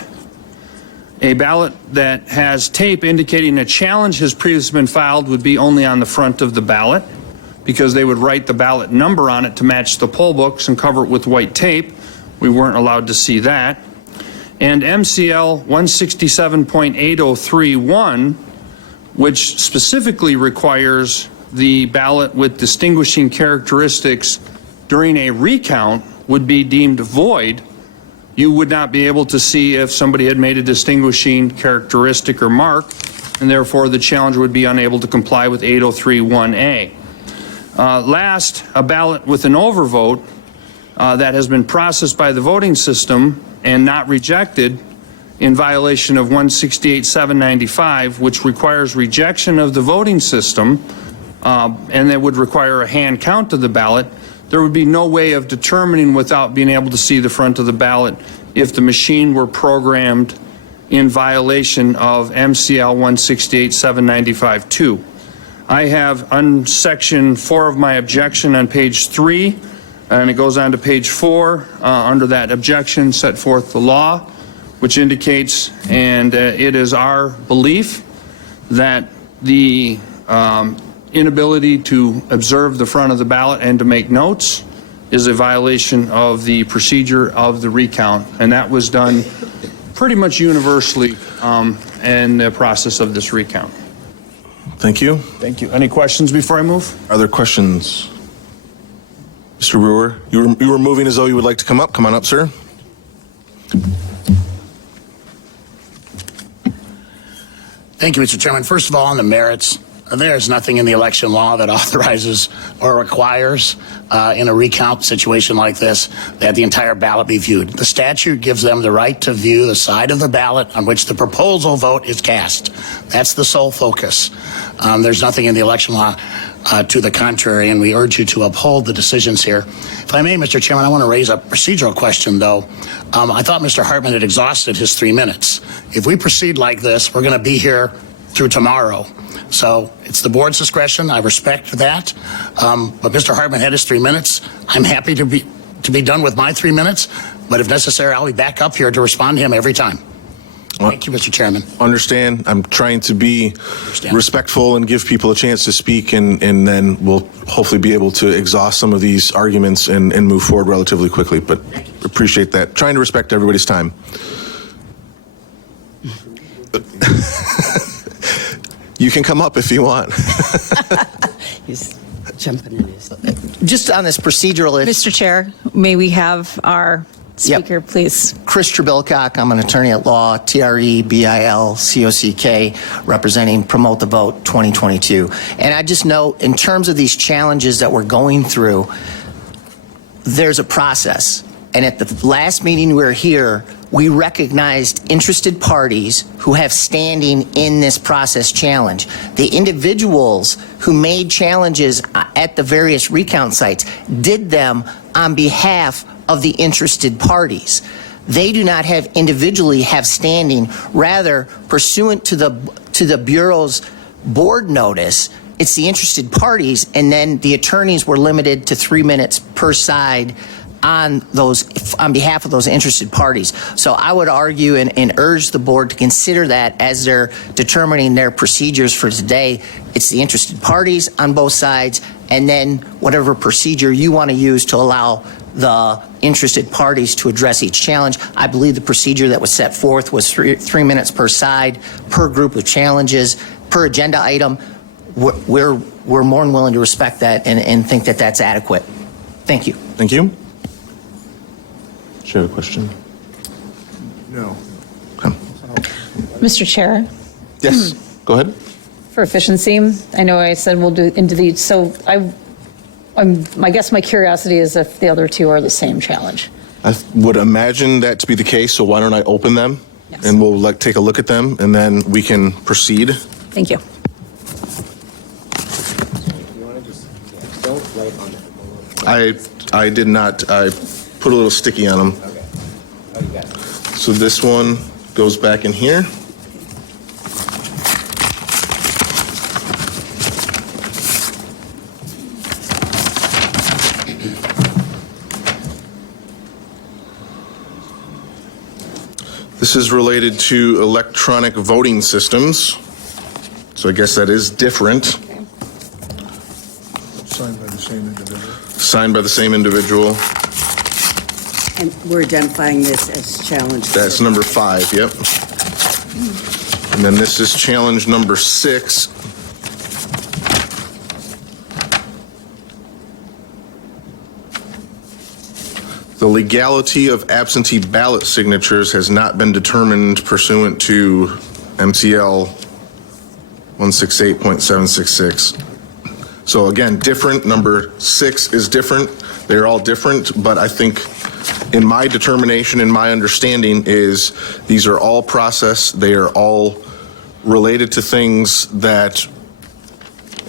A ballot that has tape indicating a challenge has previously been filed would be only on the front of the ballot, because they would write the ballot number on it to match the poll books and cover it with white tape. We weren't allowed to see that. And MCL 167.8031, which specifically requires the ballot with distinguishing characteristics during a recount, would be deemed void. You would not be able to see if somebody had made a distinguishing characteristic or mark, and therefore the challenger would be unable to comply with 8031A. Last, a ballot with an overvote that has been processed by the voting system and not rejected in violation of 168.795, which requires rejection of the voting system, and that would require a hand count of the ballot. There would be no way of determining without being able to see the front of the ballot if the machine were programmed in violation of MCL 168.795-2. I have on section 4 of my objection on page 3, and it goes on to page 4. Under that objection, set forth the law, which indicates, and it is our belief, that the inability to observe the front of the ballot and to make notes is a violation of the procedure of the recount, and that was done pretty much universally in the process of this recount. Thank you. Thank you. Any questions before I move? Are there questions? Mr. Brewer, you were moving as though you would like to come up. Come on up, sir. Thank you, Mr. Chairman. First of all, on the merits, there is nothing in the election law that authorizes or requires in a recount situation like this that the entire ballot be viewed. The statute gives them the right to view the side of the ballot on which the proposal vote is cast. That's the sole focus. There's nothing in the election law to the contrary, and we urge you to uphold the decisions here. If I may, Mr. Chairman, I want to raise a procedural question, though. I thought Mr. Hartman had exhausted his 3 minutes. If we proceed like this, we're going to be here through tomorrow. So it's the board's discretion. I respect that. But Mr. Hartman had his 3 minutes. I'm happy to be done with my 3 minutes. But if necessary, I'll be back up here to respond to him every time. Thank you, Mr. Chairman. Understand. I'm trying to be respectful and give people a chance to speak, and then we'll hopefully be able to exhaust some of these arguments and move forward relatively quickly. But appreciate that. Trying to respect everybody's time. You can come up if you want. He's jumping in his. Just on this procedural, Mr. Chair, may we have our speaker, please? Chris Trebilcock, I'm an attorney at law, TREBILCOCK, representing Promote the Vote 2022. And I just know, in terms of these challenges that we're going through, there's a process. And at the last meeting we were here, we recognized interested parties who have standing in this process challenge. The individuals who made challenges at the various recount sites did them on behalf of the interested parties. They do not have individually have standing. Rather, pursuant to the Bureau's board notice, it's the interested parties, and then the attorneys were limited to 3 minutes per side on behalf of those interested parties. So I would argue and urge the board to consider that as they're determining their procedures for today. It's the interested parties on both sides, and then whatever procedure you want to use to allow the interested parties to address each challenge. I believe the procedure that was set forth was 3 minutes per side, per group of challenges, per agenda item. We're more than willing to respect that and think that that's adequate. Thank you. Thank you. Do you have a question? No. Mr. Chair, Yes, go ahead. for efficiency, I know I said we'll do into the, so I guess my curiosity is if the other two are the same challenge. I would imagine that to be the case, so why don't I open them? Yes. And we'll take a look at them, and then we can proceed. Thank you. I did not, I put a little sticky on them. So this one goes back in here. This is related to electronic voting systems. So I guess that is different. Signed by the same individual. Signed by the same individual. And we're identifying this as challenge. That's number 5, yep. And then this is challenge number 6. The legality of absentee ballot signatures has not been determined pursuant to MCL 168.766. So again, different. Number 6 is different. They're all different, but I think in my determination, in my understanding is these are all process. They are all related to things that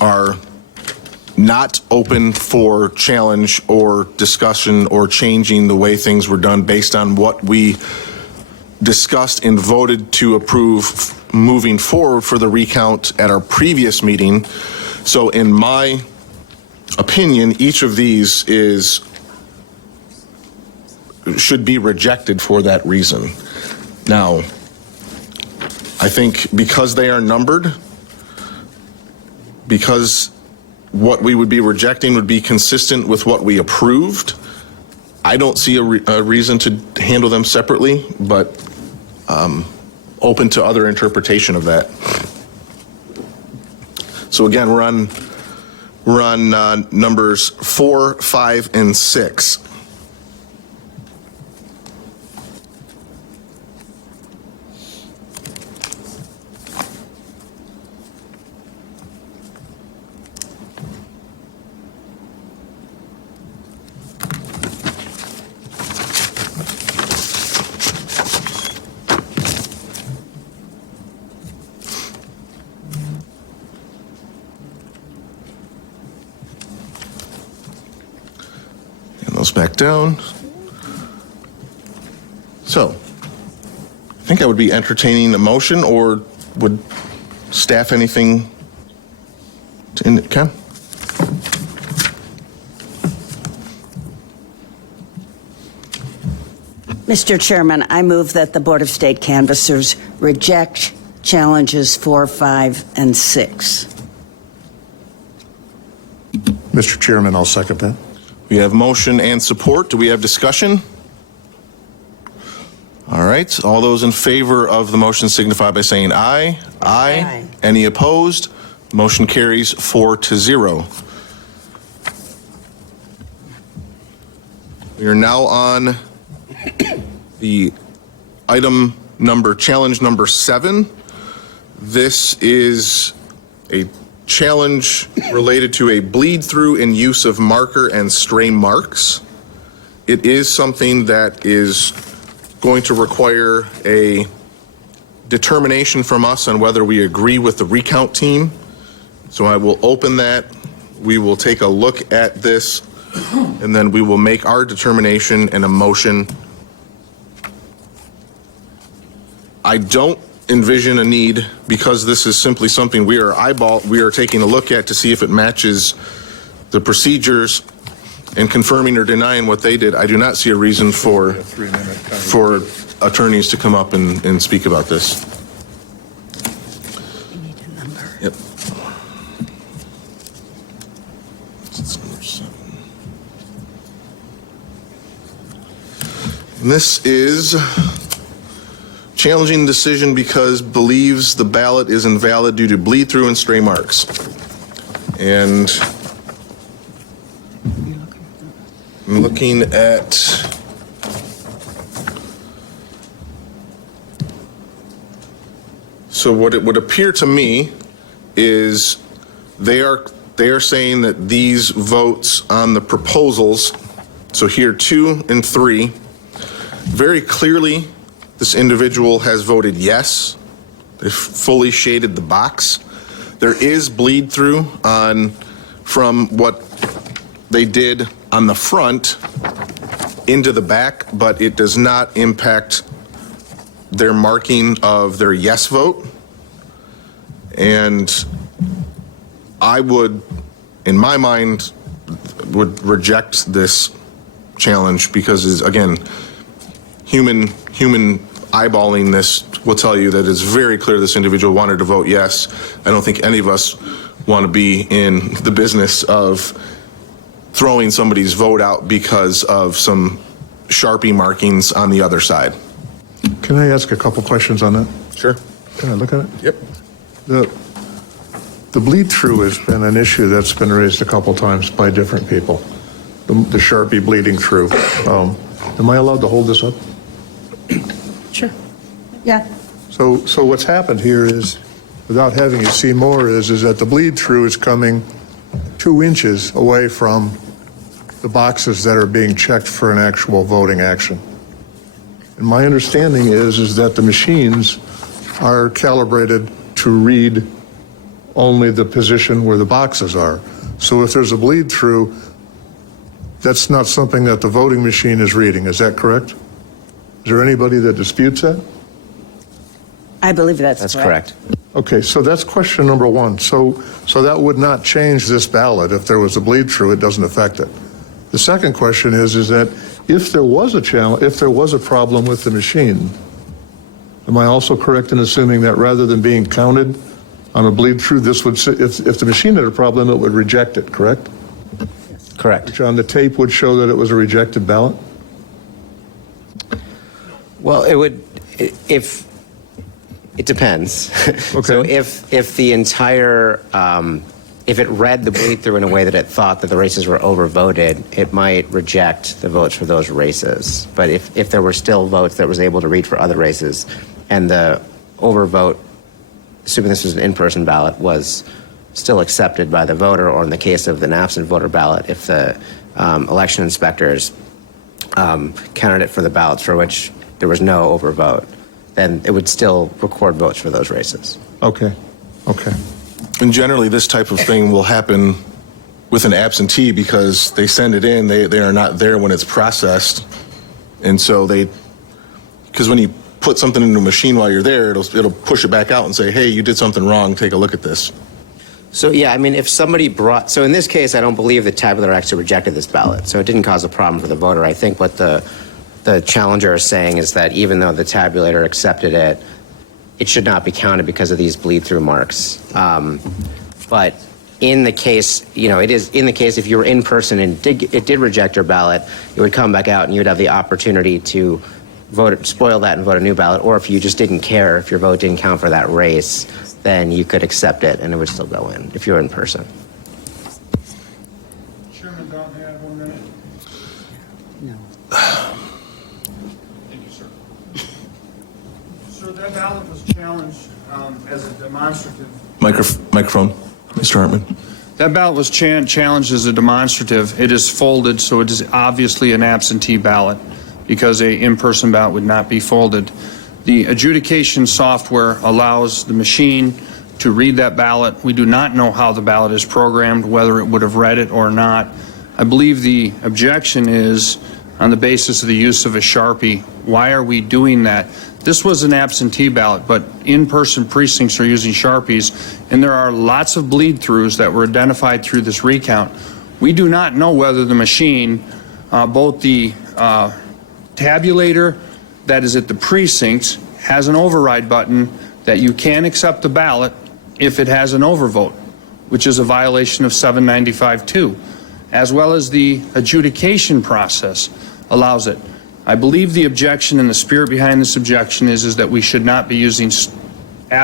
are not open for challenge or discussion or changing the way things were done based on what we discussed and voted to approve moving forward for the recount at our previous meeting. So in my opinion, each of these should be rejected for that reason. Now, I think because they are numbered, because what we would be rejecting would be consistent with what we approved, I don't see a reason to handle them separately, but open to other interpretation of that. So again, we're on numbers 4, 5, and 6. Back down. So, I think I would be entertaining a motion, or would staff anything to indicate? Ken? Mr. Chairman, I move that the Board of State Canvassers reject challenges 4, 5, and 6. Mr. Chairman, I'll second that. We have motion and support. Do we have discussion? All right. All those in favor of the motion signify by saying aye. Aye. Any opposed? Motion carries 4-0. We are now on the challenge number 7. This is a challenge related to a bleed through and use of marker and stray marks. It is something that is going to require a determination from us on whether we agree with the recount team. So I will open that. We will take a look at this, and then we will make our determination and a motion. I don't envision a need, because this is simply something we are taking a look at to see if it matches the procedures and confirming or denying what they did. I do not see a reason for attorneys to come up and speak about this. We need a number. Yep. It's number 7. And this is challenging decision because believes the ballot is invalid due to bleed through and stray marks. And I'm looking at so what it would appear to me is they are saying that these votes on the proposals, so here 2 and 3, very clearly this individual has voted yes. They've fully shaded the box. There is bleed through from what they did on the front into the back, but it does not impact their marking of their yes vote. And I would, in my mind, would reject this challenge because, again, human eyeballing this will tell you that it's very clear this individual wanted to vote yes. I don't think any of us want to be in the business of throwing somebody's vote out because of some Sharpie markings on the other side. Can I ask a couple questions on that? Sure. Can I look at it? Yep. The bleed through has been an issue that's been raised a couple times by different people. The Sharpie bleeding through. Am I allowed to hold this up? Sure. Yeah. So what's happened here is, without having you see more, is that the bleed through is coming 2 inches away from the boxes that are being checked for an actual voting action. And my understanding is that the machines are calibrated to read only the position where the boxes are. So if there's a bleed through, that's not something that the voting machine is reading. Is that correct? Is there anybody that disputes that? I believe that's correct. Okay, so that's question number 1. So that would not change this ballot. If there was a bleed through, it doesn't affect it. The second question is that if there was a challenge, if there was a problem with the machine, am I also correct in assuming that rather than being counted on a bleed through, this would, if the machine had a problem, it would reject it, correct? Correct. Which on the tape would show that it was a rejected ballot? Well, it would, if, it depends. Okay. So if the entire, if it read the bleed through in a way that it thought that the races were overvoted, it might reject the votes for those races. But if there were still votes that was able to read for other races, and the overvote, assuming this was an in-person ballot, was still accepted by the voter, or in the case of an absent voter ballot, if the election inspectors counted it for the ballots for which there was no overvote, then it would still record votes for those races. Okay, okay. And generally, this type of thing will happen with an absentee because they send it in, they are not there when it's processed. And so because when you put something into a machine while you're there, it'll push it back out and say, hey, you did something wrong, take a look at this. So yeah, I mean, if somebody so in this case, I don't believe the tabulator actually rejected this ballot, so it didn't cause a problem for the voter. I think what the challenger is saying is that even though the tabulator accepted it, it should not be counted because of these bleed-through marks. But in the case, it is in the case if you were in person and it did reject your ballot, it would come back out and you would have the opportunity to spoil that and vote a new ballot. Or if you just didn't care, if your vote didn't count for that race, then you could accept it and it would still go in if you're in person. Chairman, don't have 1 minute? No. Thank you, sir. Sir, that ballot was challenged as a demonstrative. Microphone, Mr. Hartman. That ballot was challenged as a demonstrative. It is folded, so it is obviously an absentee ballot because a in-person ballot would not be folded. The adjudication software allows the machine to read that ballot. We do not know how the ballot is programmed, whether it would have read it or not. I believe the objection is on the basis of the use of a Sharpie. Why are we doing that? This was an absentee ballot, but in-person precincts are using Sharpies, and there are lots of bleed-throughs that were identified through this recount. We do not know whether the machine, both the tabulator that is at the precincts has an override button that you can accept the ballot if it has an overvote, which is a violation of 795-2, as well as the adjudication process allows it. I believe the objection and the spirit behind this objection is that we should not be using a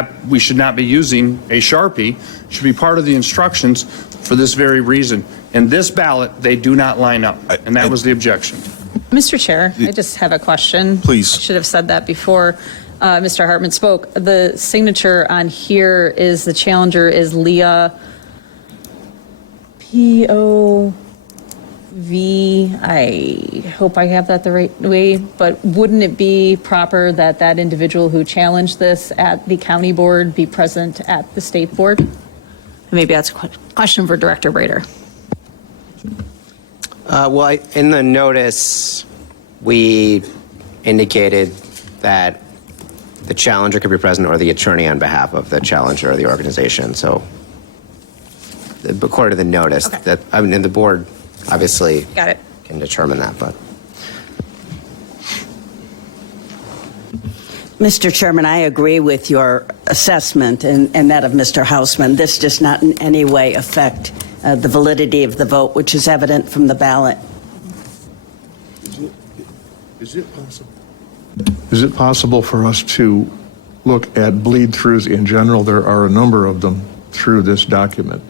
Sharpie. It should be part of the instructions for this very reason. In this ballot, they do not line up, and that was the objection. Mr. Chair, I just have a question. Please. I should have said that before. Mr. Hartman spoke, the signature on here is the challenger is Leah P-O-V. I hope I have that the right way, but wouldn't it be proper that that individual who challenged this at the county board be present at the state board? Maybe that's a question for Director Brader. Well, in the notice, we indicated that the challenger could be present or the attorney on behalf of the challenger or the organization. So, according to the notice, Okay. that I mean, and the board obviously Got it. can determine that, but. Mr. Chairman, I agree with your assessment and that of Mr. Hausman. This does not in any way affect the validity of the vote, which is evident from the ballot. Is it possible for us to look at bleed-throughs in general? There are a number of them through this document.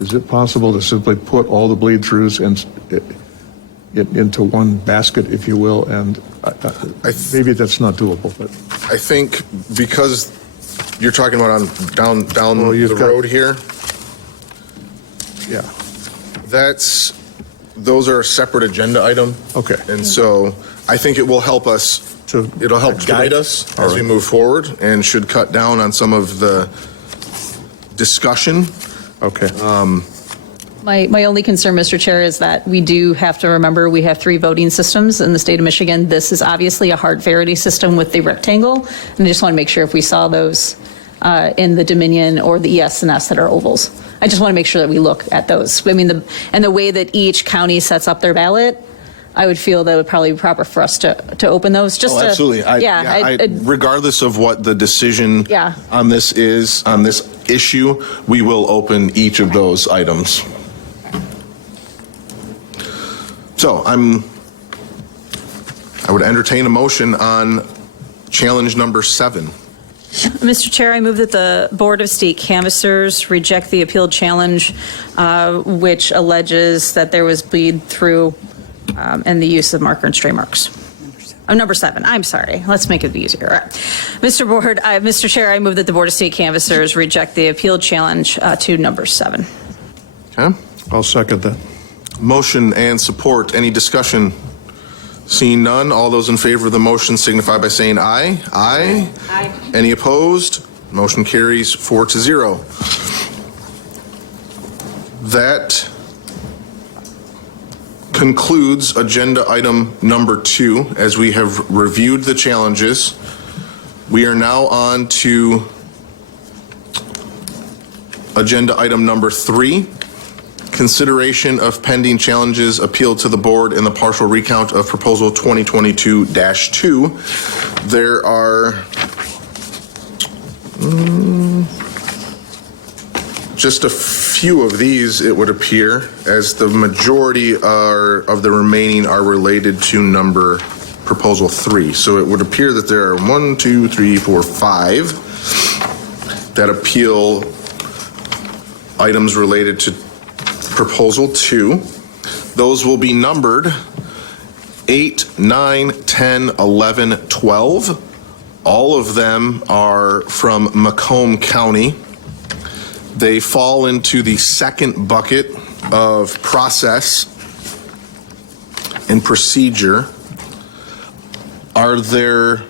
Is it possible to simply put all the bleed-throughs into one basket, if you will? And maybe that's not doable, but I think because you're talking about on down Well, you've the got- road here, yeah. those are a separate agenda item. Okay. And so I think it will help us, it'll help guide us as we move forward and should cut down on some of the discussion. Okay. My only concern, Mr. Chair, is that we do have to remember we have 3 voting systems in the state of Michigan. This is obviously a hard verity system with the rectangle, and I just want to make sure if we saw those in the Dominion or the ES and S that are ovals. I just want to make sure that we look at those. I mean, the way that each county sets up their ballot, I would feel that would probably be proper for us to open those. Just Oh, to, absolutely. Regardless of what the decision Yeah. on this is, on this issue, we will open each of those items. So I would entertain a motion on challenge number 7. Mr. Chair, I move that the Board of State Canvassers reject the appealed challenge, which alleges that there was bleed through and the use of marker and stray marks. Number 7, I'm sorry. Let's make it easier. All right. Mr. Chair, I move that the Board of State Canvassers reject the appealed challenge to number 7. Okay? I'll second that. Motion and support. Any discussion? Seeing none, all those in favor of the motion signify by saying aye. Aye. Aye. Any opposed? Motion carries 4-0. That concludes agenda item number 2, as we have reviewed the challenges. We are now on to agenda item number 3. Consideration of pending challenges appealed to the board in the partial recount of proposal 2022-2. There are just a few of these, it would appear, as the majority of the remaining are related to number proposal 3. So it would appear that there are 5 that appeal items related to Proposal 2. Those will be numbered 8, 9, 10, 11, 12. All of them are from Macomb County. They fall into the second bucket of process and procedure. Are there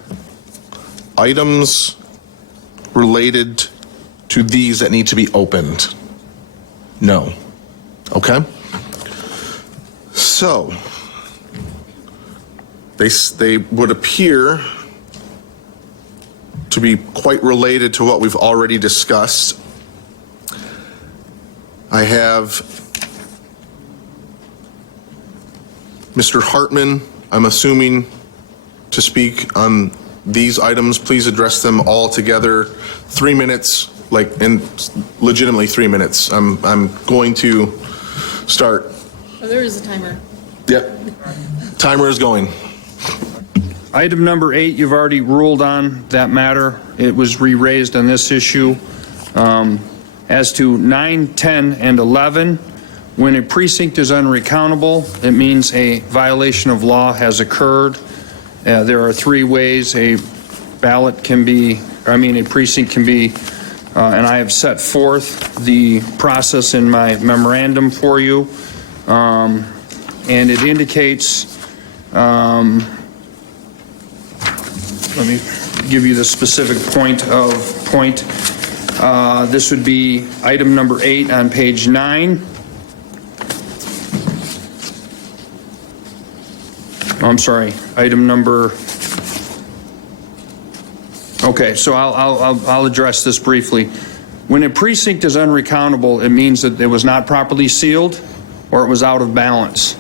items related to these that need to be opened? No. Okay. So they would appear to be quite related to what we've already discussed. I have Mr. Hartman, I'm assuming, to speak on these items. Please address them all together. 3 minutes, and legitimately 3 minutes. I'm going to start. Oh, there is a timer. Yep. Timer is going. Item number 8, you've already ruled on that matter. It was re-raised on this issue. As to 9, 10, and 11, when a precinct is unrecountable, it means a violation of law has occurred. There are 3 ways a ballot can be, a precinct can be, and I have set forth the process in my memorandum for you. And it indicates, let me give you the specific point. This would be item number 8 on page 9. I'm sorry, item number. Okay, so I'll address this briefly. When a precinct is unrecountable, it means that it was not properly sealed or it was out of balance.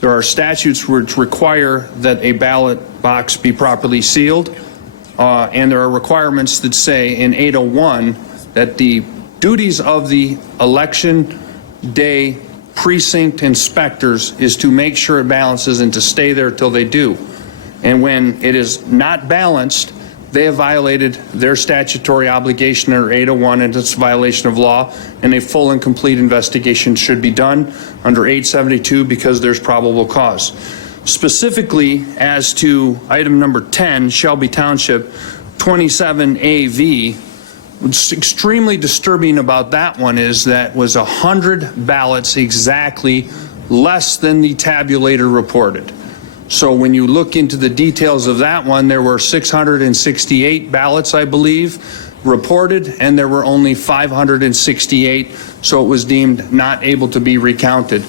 There are statutes which require that a ballot box be properly sealed, and there are requirements that say in 801 that the duties of the election day precinct inspectors is to make sure it balances and to stay there till they do. And when it is not balanced, they have violated their statutory obligation under 801, and it's a violation of law, and a full and complete investigation should be done under 872 because there's probable cause. Specifically, as to item number 10, Shelby Township 27 AV, what's extremely disturbing about that one is that was 100 ballots exactly less than the tabulator reported. So when you look into the details of that one, there were 668 ballots, I believe, reported, and there were only 568, so it was deemed not able to be recounted.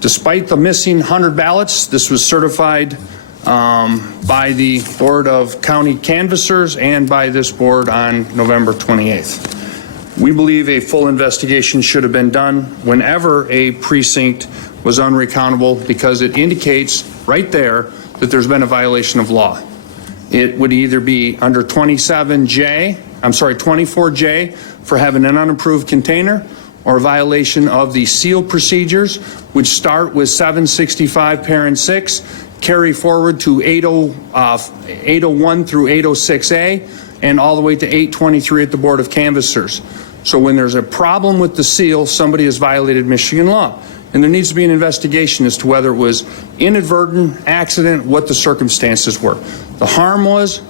Despite the missing 100 ballots, this was certified by the Board of County Canvassers and by this board on November 28th. We believe a full investigation should have been done whenever a precinct was unrecountable because it indicates right there that there's been a violation of law. It would either be under 24J for having an unapproved container, or a violation of the seal procedures, which start with 765 parent 6, carry forward to 801 through 806A, and all the way to 823 at the Board of Canvassers. So when there's a problem with the seal, somebody has violated Michigan law. And there needs to be an investigation as to whether it was inadvertent, accident, what the circumstances were. The harm was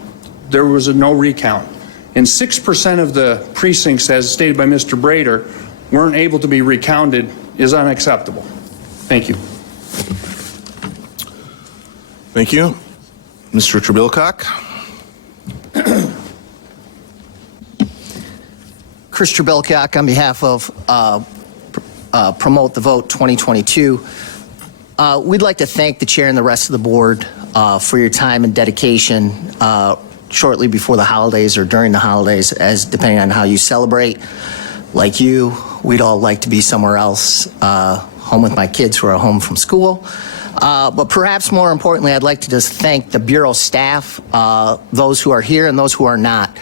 there was no recount. And 6% of the precincts, as stated by Mr. Brader, weren't able to be recounted is unacceptable. Thank you. Thank you. Mr. Trebilcock. Chris Trebilcock on behalf of Promote the Vote 2022. We'd like to thank the chair and the rest of the board for your time and dedication shortly before the holidays or during the holidays, as depending on how you celebrate. Like you, we'd all like to be somewhere else, home with my kids who are home from school. But perhaps more importantly, I'd like to just thank the Bureau staff, those who are here and those who are not.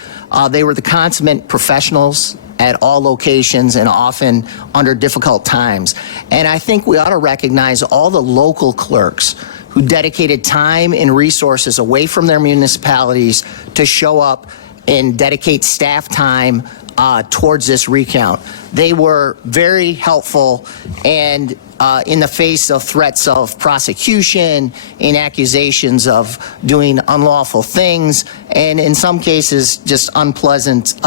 They were the consummate professionals at all locations and often under difficult times. And I think we ought to recognize all the local clerks who dedicated time and resources away from their municipalities to show up and dedicate staff time towards this recount. They were very helpful, and in the face of threats of prosecution, in accusations of doing unlawful things, and in some cases just unpleasant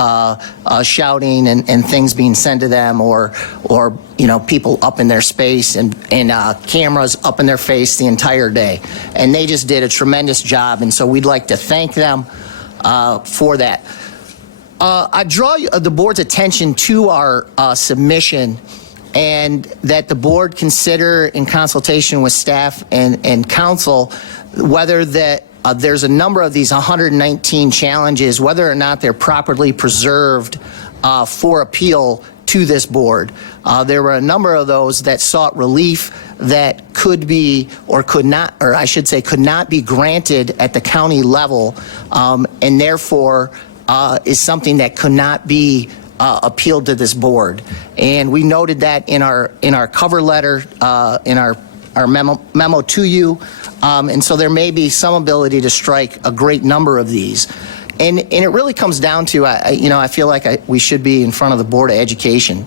shouting and things being sent to them, or people up in their space and cameras up in their face the entire day. And they just did a tremendous job, and so we'd like to thank them for that. I draw the board's attention to our submission, and that the board consider in consultation with staff and council whether that there's a number of these 119 challenges, whether or not they're properly preserved for appeal to this board. There were a number of those that sought relief that could be or could not, or I should say could not be granted at the county level, and therefore is something that could not be appealed to this board. And we noted that in our cover letter, in our memo to you, and so there may be some ability to strike a great number of these. And it really comes down to, I feel like we should be in front of the Board of Education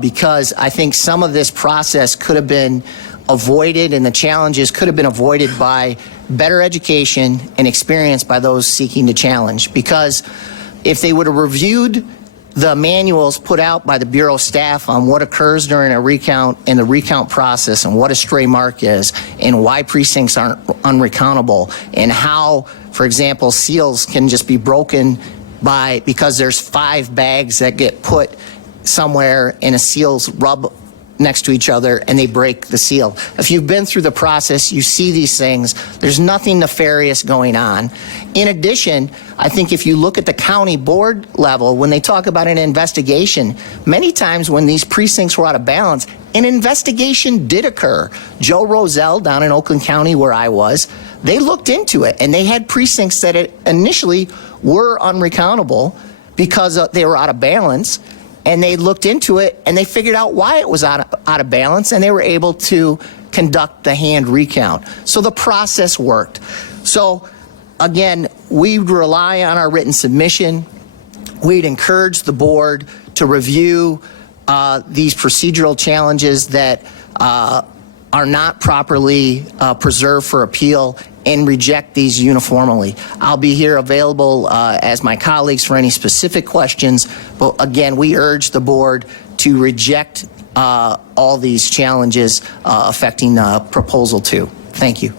because I think some of this process could have been avoided, and the challenges could have been avoided by better education and experience by those seeking to challenge. Because if they would have reviewed the manuals put out by the Bureau staff on what occurs during a recount and the recount process and what a stray mark is and why precincts aren't unrecountable and how, for example, seals can just be broken because there's 5 bags that get put somewhere and a seals rub next to each other and they break the seal. If you've been through the process, you see these things. There's nothing nefarious going on. In addition, I think if you look at the county board level, when they talk about an investigation, many times when these precincts were out of balance, an investigation did occur. Joe Roselle down in Oakland County where I was, they looked into it and they had precincts that initially were unrecountable because they were out of balance. And they looked into it and they figured out why it was out of balance, and they were able to conduct the hand recount. So the process worked. So again, we rely on our written submission. We'd encourage the board to review these procedural challenges that are not properly preserved for appeal and reject these uniformly. I'll be here available as my colleagues for any specific questions, but again, we urge the board to reject all these challenges affecting Proposal 2. Thank you.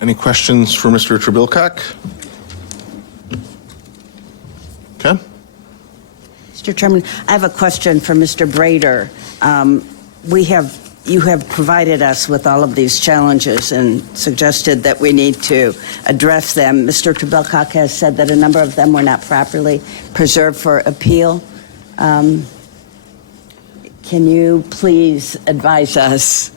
Any questions for Mr. Trebilcock? Okay. Mr. Chairman, I have a question for Mr. Brader. You have provided us with all of these challenges and suggested that we need to address them. Mr. Trebilcock has said that a number of them were not properly preserved for appeal. Can you please advise us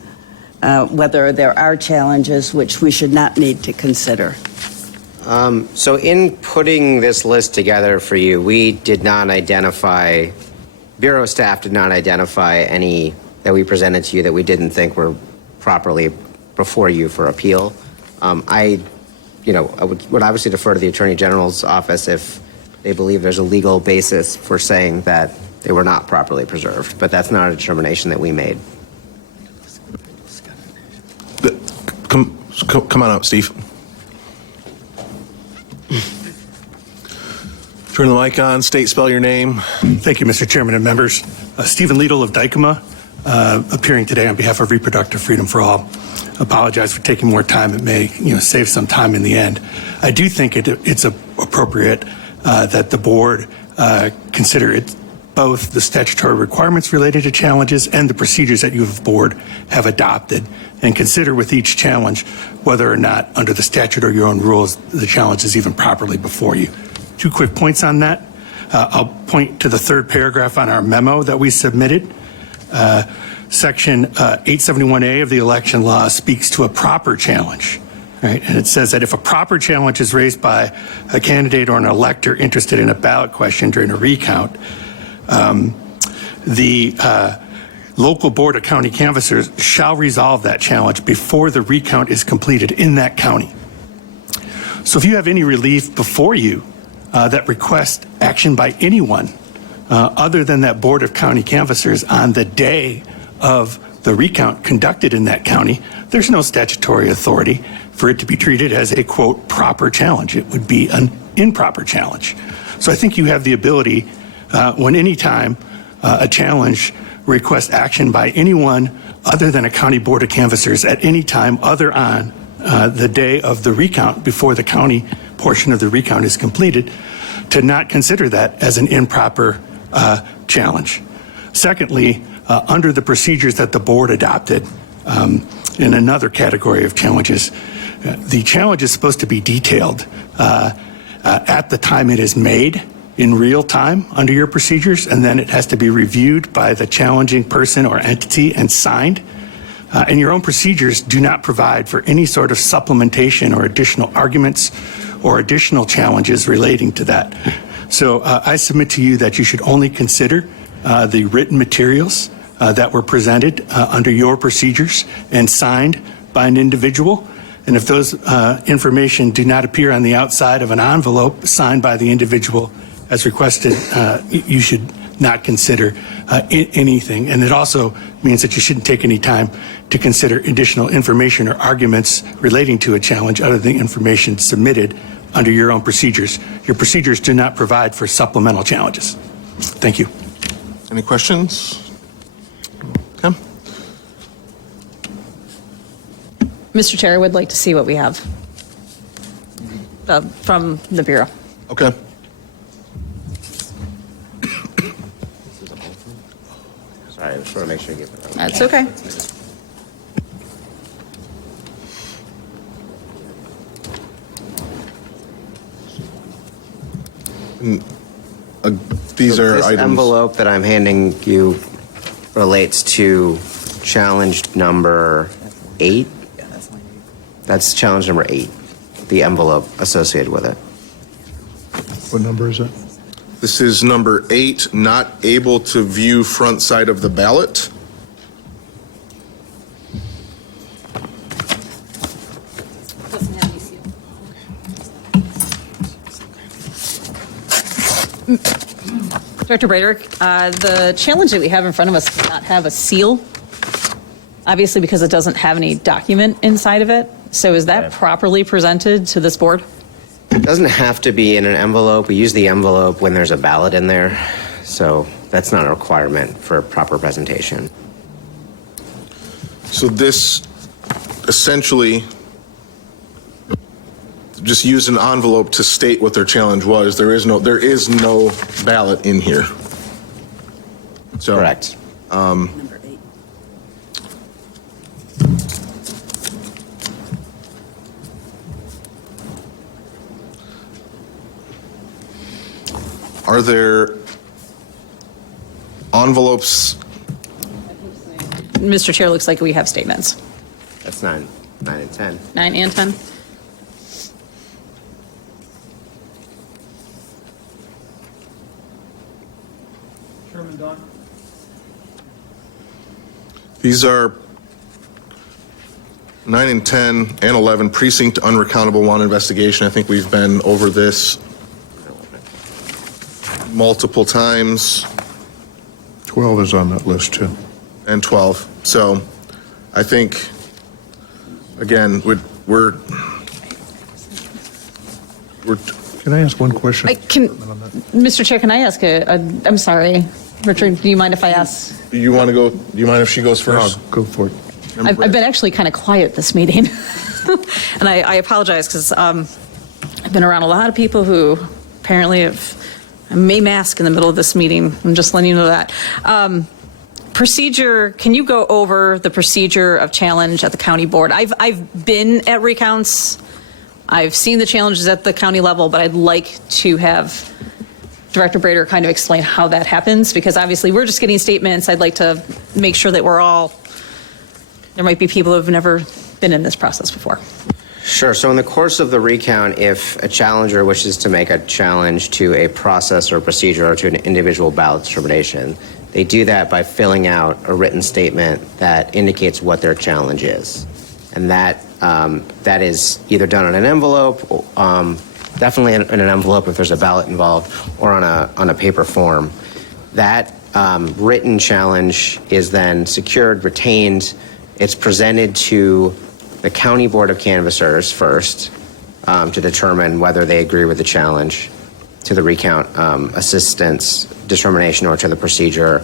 whether there are challenges which we should not need to consider? So in putting this list together for you, we did not identify, Bureau staff did not identify any that we presented to you that we didn't think were properly before you for appeal. I would obviously defer to the Attorney General's office if they believe there's a legal basis for saying that they were not properly preserved, but that's not a determination that we made. Come on out, Steve. Turn the mic on, state, spell your name. Thank you, Mr. Chairman and members. Stephen Liedl of Dykema, appearing today on behalf of Reproductive Freedom for All. Apologize for taking more time. It may save some time in the end. I do think it's appropriate that the board consider both the statutory requirements related to challenges and the procedures that you, the board, have adopted, and consider with each challenge whether or not, under the statute or your own rules, the challenge is even properly before you. 2 quick points on that. I'll point to the 3rd paragraph on our memo that we submitted. Section 871A of the election law speaks to a proper challenge, right? And it says that if a proper challenge is raised by a candidate or an elector interested in a ballot question during a recount, the local board of county canvassers shall resolve that challenge before the recount is completed in that county. So if you have any relief before you that requests action by anyone other than that board of county canvassers on the day of the recount conducted in that county, there's no statutory authority for it to be treated as a, quote, proper challenge. It would be an improper challenge. So I think you have the ability, when any time a challenge requests action by anyone other than a county board of canvassers at any time other on the day of the recount before the county portion of the recount is completed, to not consider that as an improper challenge. Secondly, under the procedures that the board adopted in another category of challenges, the challenge is supposed to be detailed at the time it is made in real time under your procedures, and then it has to be reviewed by the challenging person or entity and signed. And your own procedures do not provide for any sort of supplementation or additional arguments or additional challenges relating to that. So I submit to you that you should only consider the written materials that were presented under your procedures and signed by an individual. And if those information do not appear on the outside of an envelope signed by the individual as requested, you should not consider anything. And it also means that you shouldn't take any time to consider additional information or arguments relating to a challenge other than the information submitted under your own procedures. Your procedures do not provide for supplemental challenges. Thank you. Any questions? Okay. Mr. Chair, I would like to see what we have from the Bureau. Okay. Sorry, I just want to make sure you get the right. That's okay. These So are this items. envelope that I'm handing you relates to challenge number 8. That's challenge number 8, the envelope associated with it. What number is that? This is number 8, not able to view front side of the ballot. Director Brader, the challenge that we have in front of us does not have a seal, obviously because it doesn't have any document inside of it. So is that properly presented to this board? It doesn't have to be in an envelope. We use the envelope when there's a ballot in there. So that's not a requirement for proper presentation. So this essentially just used an envelope to state what their challenge was. There is no ballot in here. So, Correct. Number 8. Are there envelopes? Mr. Chair, looks like we have statements. That's 9 and 10. 9 and 10. Chairman Dunn? These are 9 and 10 and 11, precinct unrecountable one investigation. I think we've been over this multiple times. 12 is on that list, too. And 12. So I think, again, we're Can I ask one question? Mr. Chair, can I ask I'm sorry, Richard, do you mind if I ask? you want to go, do you mind if she goes first? Go for it. I've been actually kind of quiet this meeting. And I apologize because I've been around a lot of people who apparently I may mask in the middle of this meeting. I'm just letting you know that. Procedure, can you go over the procedure of challenge at the county board? I've been at recounts. I've seen the challenges at the county level, but I'd like to have Director Brader kind of explain how that happens, because obviously we're just getting statements. I'd like to make sure that there might be people who have never been in this process before. Sure. So in the course of the recount, if a challenger wishes to make a challenge to a process or procedure or to an individual ballot determination, they do that by filling out a written statement that indicates what their challenge is. And that is either done on an envelope, definitely in an envelope if there's a ballot involved, or on a paper form. That written challenge is then secured, retained. It's presented to the County Board of Canvassers first to determine whether they agree with the challenge to the recount assistance determination or to the procedure.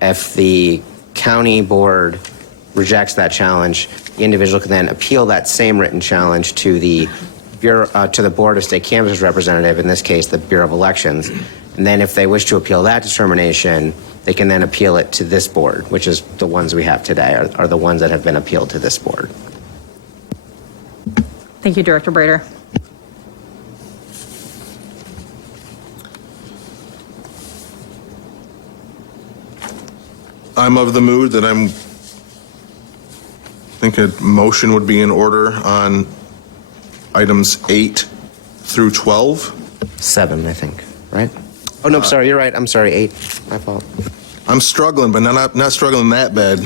If the county board rejects that challenge, the individual can then appeal that same written challenge to the Bureau, to the Board of State Canvassers representative, in this case, the Bureau of Elections. And then if they wish to appeal that determination, they can then appeal it to this board, which is the ones we have today, are the ones that have been appealed to this board. Thank you, Director Brader. I'm of the mood that I think a motion would be in order on items 8 through 12. 7, I think, right? Oh, no, sorry, you're right. I'm sorry, 8. My fault. I'm struggling, but not struggling that bad.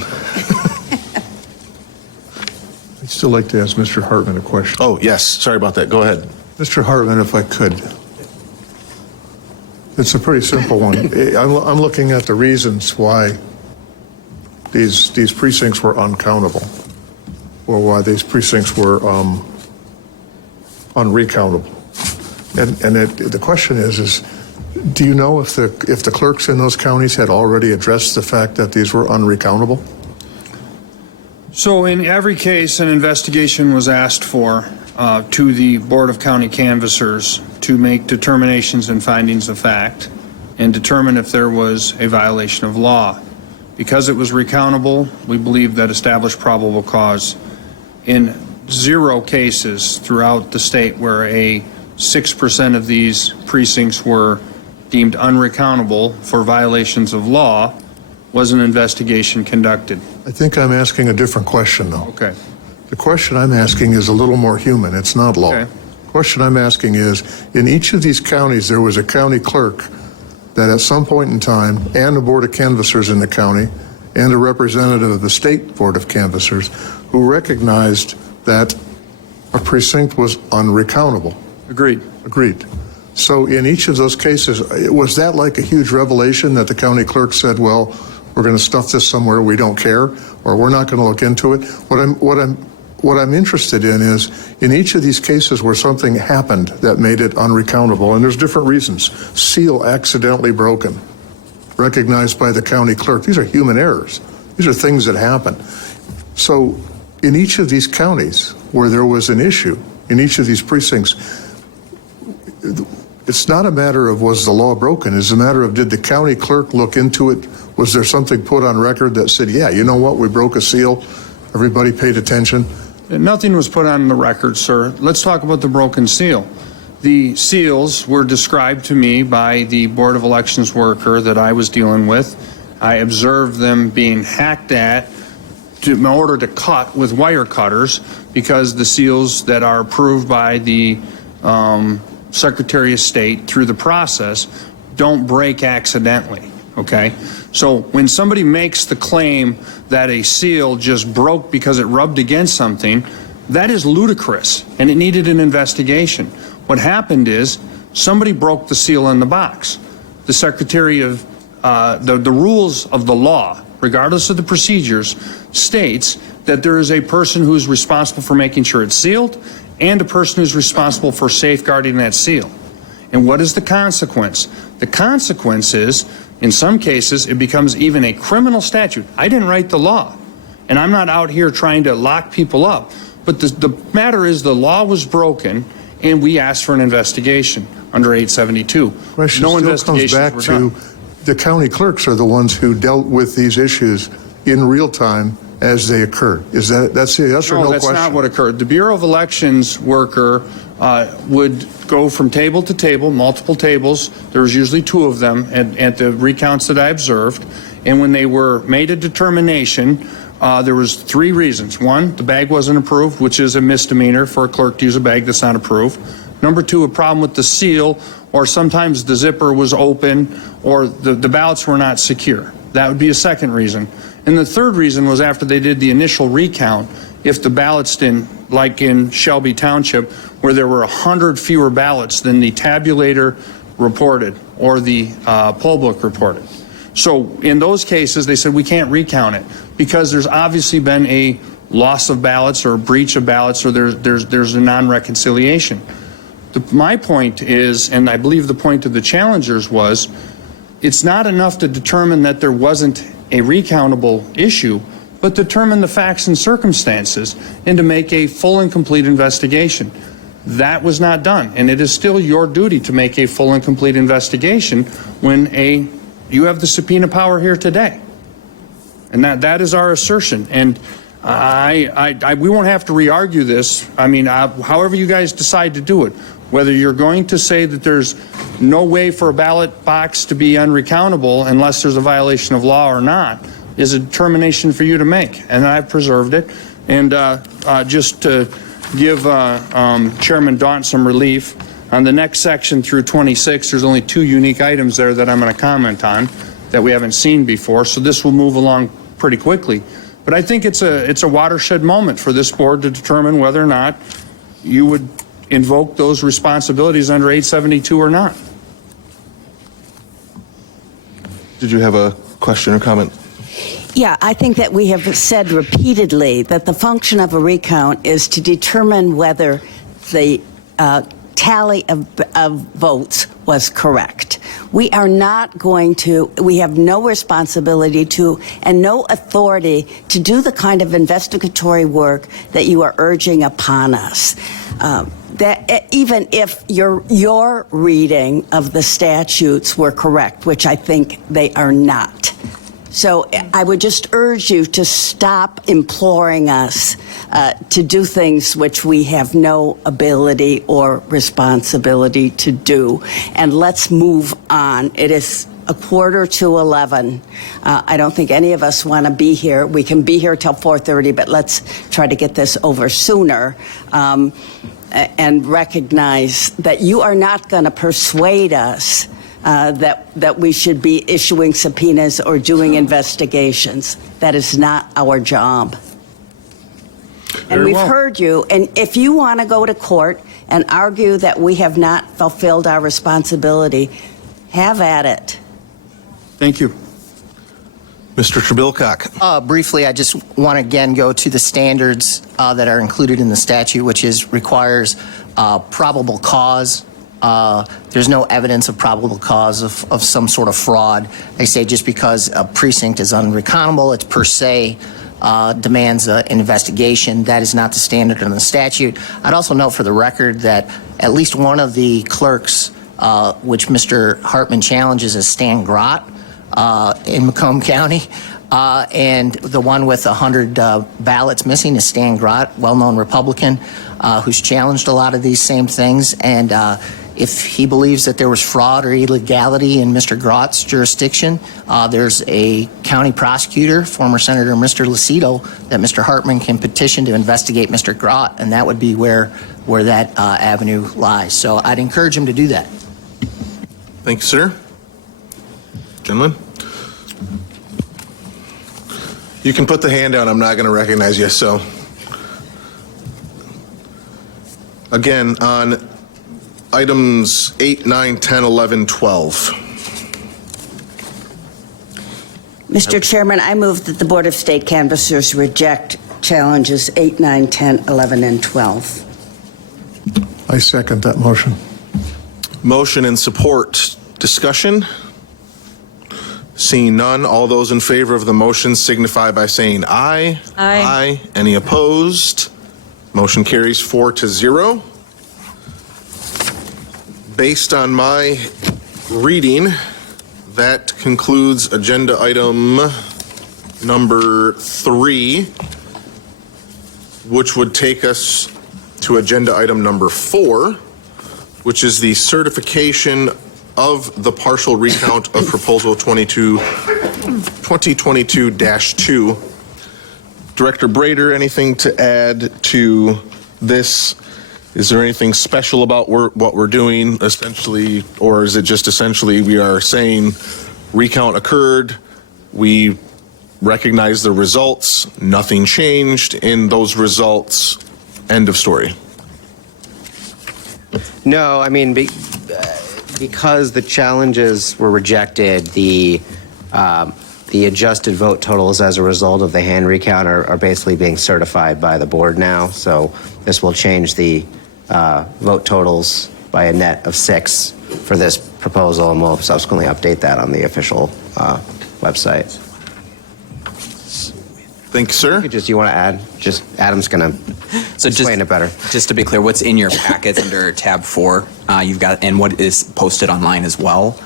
I'd still like to ask Mr. Hartman a question. Oh, yes, sorry about that. Go ahead. Mr. Hartman, if I could. It's a pretty simple one. I'm looking at the reasons why these precincts were uncountable, or why these precincts were unrecountable. And the question is do you know if the clerks in those counties had already addressed the fact that these were unrecountable? So in every case, an investigation was asked for to the Board of County Canvassers to make determinations and findings of fact and determine if there was a violation of law. Because it was recountable, we believe that established probable cause. In 0 cases throughout the state where 6% of these precincts were deemed unrecountable for violations of law, was an investigation conducted. I think I'm asking a different question, though. Okay. The question I'm asking is a little more human. It's not law. Okay. The question I'm asking is, in each of these counties, there was a county clerk that at some point in time, and a board of canvassers in the county, and a representative of the state board of canvassers, who recognized that a precinct was unrecountable. Agreed. Agreed. So in each of those cases, was that like a huge revelation that the county clerk said, well, we're going to stuff this somewhere, we don't care, or we're not going to look into it? What I'm interested in is, in each of these cases where something happened that made it unrecountable, and there's different reasons, seal accidentally broken, recognized by the county clerk. These are human errors. These are things that happen. So in each of these counties where there was an issue, in each of these precincts, it's not a matter of was the law broken, it's a matter of did the county clerk look into it? Was there something put on record that said, yeah, you know what, we broke a seal, everybody paid attention? Nothing was put on the record, sir. Let's talk about the broken seal. The seals were described to me by the Board of Elections worker that I was dealing with. I observed them being hacked at in order to cut with wire cutters, because the seals that are approved by the Secretary of State through the process don't break accidentally, okay? So when somebody makes the claim that a seal just broke because it rubbed against something, that is ludicrous, and it needed an investigation. What happened is somebody broke the seal in the box. The Secretary of the rules of the law, regardless of the procedures, states that there is a person who's responsible for making sure it's sealed and a person who's responsible for safeguarding that seal. And what is the consequence? The consequence is, in some cases, it becomes even a criminal statute. I didn't write the law, and I'm not out here trying to lock people up. But the matter is the law was broken, and we asked for an investigation under 872. Question No still investigations comes back were to done. the county clerks are the ones who dealt with these issues in real time as they occurred. Is that's a yes or no that's question? not what occurred. The Bureau of Elections worker would go from table to table, multiple tables. There was usually 2 of them at the recounts that I observed. And when they were made a determination, there was 3 reasons. 1, the bag wasn't approved, which is a misdemeanor for a clerk to use a bag that's not approved. Number 2, a problem with the seal, or sometimes the zipper was open, or the ballots were not secure. That would be a second reason. And the third reason was after they did the initial recount, if the ballots like in Shelby Township, where there were 100 fewer ballots than the tabulator reported or the poll book reported. So in those cases, they said we can't recount it because there's obviously been a loss of ballots or a breach of ballots, or there's a non-reconciliation. My point is, and I believe the point of the challengers was, it's not enough to determine that there wasn't a recountable issue, but determine the facts and circumstances and to make a full and complete investigation. That was not done, and it is still your duty to make a full and complete investigation when you have the subpoena power here today. And that is our assertion. And we won't have to re-argue this. I mean, however you guys decide to do it, whether you're going to say that there's no way for a ballot box to be unrecountable unless there's a violation of law or not, is a determination for you to make. And I've preserved it. And just to give Chairman Daunt some relief, on the next section through 26, there's only 2 unique items there that I'm going to comment on that we haven't seen before. So this will move along pretty quickly. But I think it's a watershed moment for this board to determine whether or not you would invoke those responsibilities under 872 or not. Did you have a question or comment? Yeah, I think that we have said repeatedly that the function of a recount is to determine whether the tally of votes was correct. We are not going to, we have no responsibility to and no authority to do the kind of investigatory work that you are urging upon us. That even if your reading of the statutes were correct, which I think they are not. So I would just urge you to stop imploring us to do things which we have no ability or responsibility to do. And let's move on. It is 11:15. I don't think any of us want to be here. We can be here till 4:30, but let's try to get this over sooner. And recognize that you are not going to persuade us that we should be issuing subpoenas or doing investigations. That is not our job. And we've heard you, and if you want to go to court and argue that we have not fulfilled our responsibility, have at it. Thank you. Mr. Trebilcock. Briefly, I just want to again go to the standards that are included in the statute, which requires probable cause. There's no evidence of probable cause of some sort of fraud. They say just because a precinct is unrecountable, it's per se demands an investigation. That is not the standard in the statute. I'd also note for the record that at least one of the clerks, which Mr. Hartman challenges, is Stan Grott in Macomb County. And the one with 100 ballots missing is Stan Grott, well-known Republican, who's challenged a lot of these same things. And if he believes that there was fraud or illegality in Mr. Grott's jurisdiction, there's a county prosecutor, former Senator Mr. Lucido, that Mr. Hartman can petition to investigate Mr. Grott, and that would be where that avenue lies. So I'd encourage him to do that. Thank you, sir. Gentlemen? You can put the hand down. I'm not going to recognize you, so. Again, on items 8, 9, 10, 11, 12. Mr. Chairman, I move that the Board of State Canvassers reject challenges 8, 9, 10, 11, and 12. I second that motion. Motion and support. Discussion? Seeing none, all those in favor of the motion signify by saying aye. Aye. Aye. Any opposed? Motion carries 4-0. Based on my reading, that concludes agenda item number 3, which would take us to agenda item number 4, which is the certification of the partial recount of proposal 2022-2. Director Brader, anything to add to this? Is there anything special about what we're doing essentially, or is it just essentially we are saying recount occurred, we recognize the results, nothing changed in those results, end of story? No, I mean, because the challenges were rejected, the adjusted vote totals as a result of the hand recount are basically being certified by the board now. So this will change the vote totals by a net of 6 for this proposal, and we'll subsequently update that on the official website. Thank you, sir. You want to add? Just Adam's going to explain it better. Just to be clear, what's in your packets under tab 4, you've got, and what is posted online as well,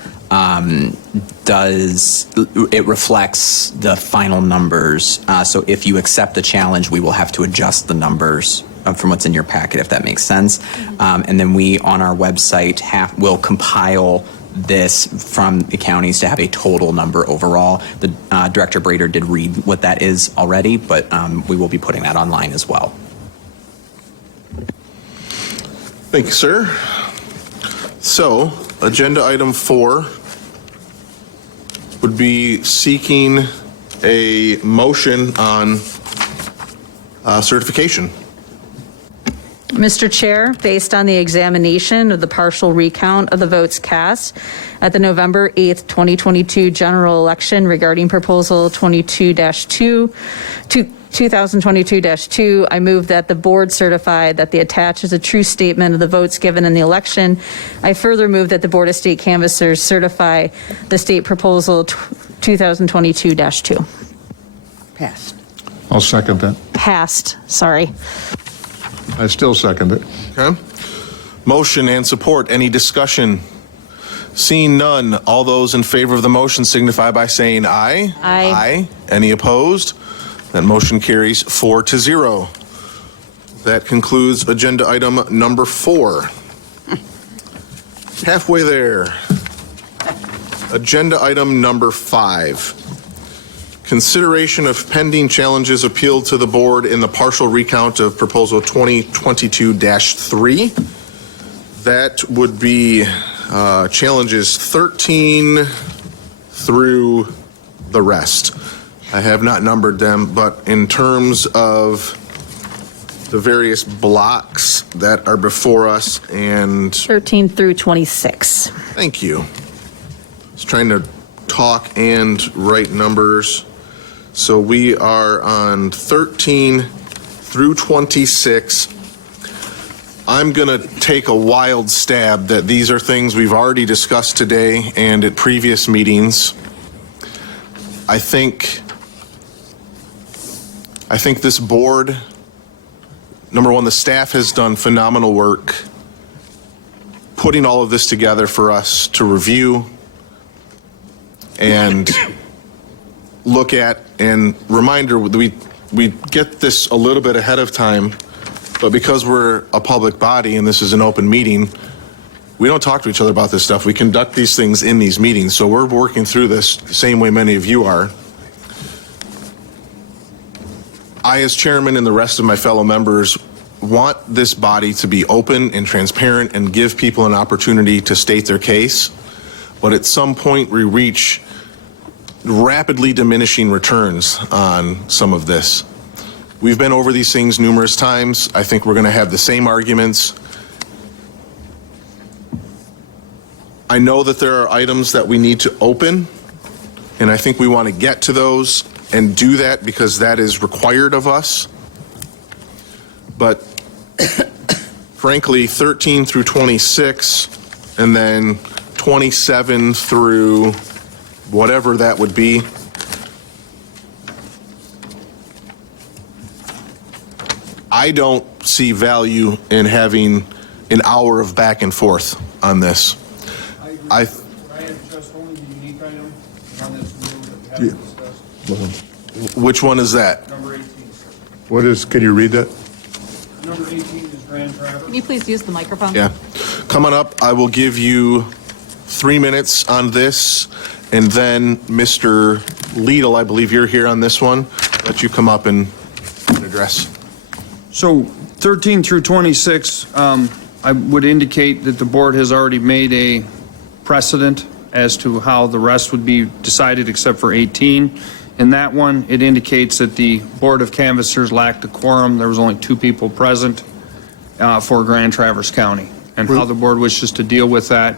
it reflects the final numbers. So if you accept the challenge, we will have to adjust the numbers from what's in your packet, if that makes sense. And then we, on our website, will compile this from the counties to have a total number overall. The Director Brader did read what that is already, but we will be putting that online as well. Thank you, sir. So, agenda item 4 would be seeking a motion on certification. Mr. Chair, based on the examination of the partial recount of the votes cast at the November 8th, 2022 general election regarding Proposal 2022-2, I move that the board certify that the attached is a true statement of the votes given in the election. I further move that the Board of State Canvassers certify the state Proposal 2022-2. Passed. I'll second that. Passed, sorry. I still second it. Okay. Motion and support. Any discussion? Seeing none, all those in favor of the motion signify by saying aye. Aye. Aye. Any opposed? That motion carries 4-0. That concludes agenda item number 4. Halfway there. Agenda item number 5. Consideration of pending challenges appealed to the board in the partial recount of Proposal 2022-3. That would be challenges 13 through the rest. I have not numbered them, but in terms of the various blocks that are before us, and 13 through 26. thank you. I was trying to talk and write numbers. So we are on 13 through 26. I'm going to take a wild stab that these are things we've already discussed today and at previous meetings. I think this board, number one, the staff has done phenomenal work putting all of this together for us to review and look at. And reminder, we get this a little bit ahead of time, but because we're a public body and this is an open meeting, we don't talk to each other about this stuff. We conduct these things in these meetings, so we're working through this the same way many of you are. I, as chairman, and the rest of my fellow members want this body to be open and transparent and give people an opportunity to state their case, but at some point we reach rapidly diminishing returns on some of this. We've been over these things numerous times. I think we're going to have the same arguments. I know that there are items that we need to open, and I think we want to get to those and do that because that is required of us. But frankly, 13 through 26, and then 27 through whatever that would be. I don't see value in having an hour of back and forth on this. I had just only the unique item on this move that we haven't discussed. Which one is that? Number 18, sir. What is, can you read that? Number 18 is Grand Traverse. Can you please use the microphone? Yeah. Coming up, I will give you 3 minutes on this, and then Mr. Liedl, I believe you're here on this one, let you come up and address. So 13 through 26, I would indicate that the board has already made a precedent as to how the rest would be decided except for 18. In that one, it indicates that the Board of Canvassers lacked a quorum. There was only 2 people present for Grand Traverse County. And how the board wishes to deal with that,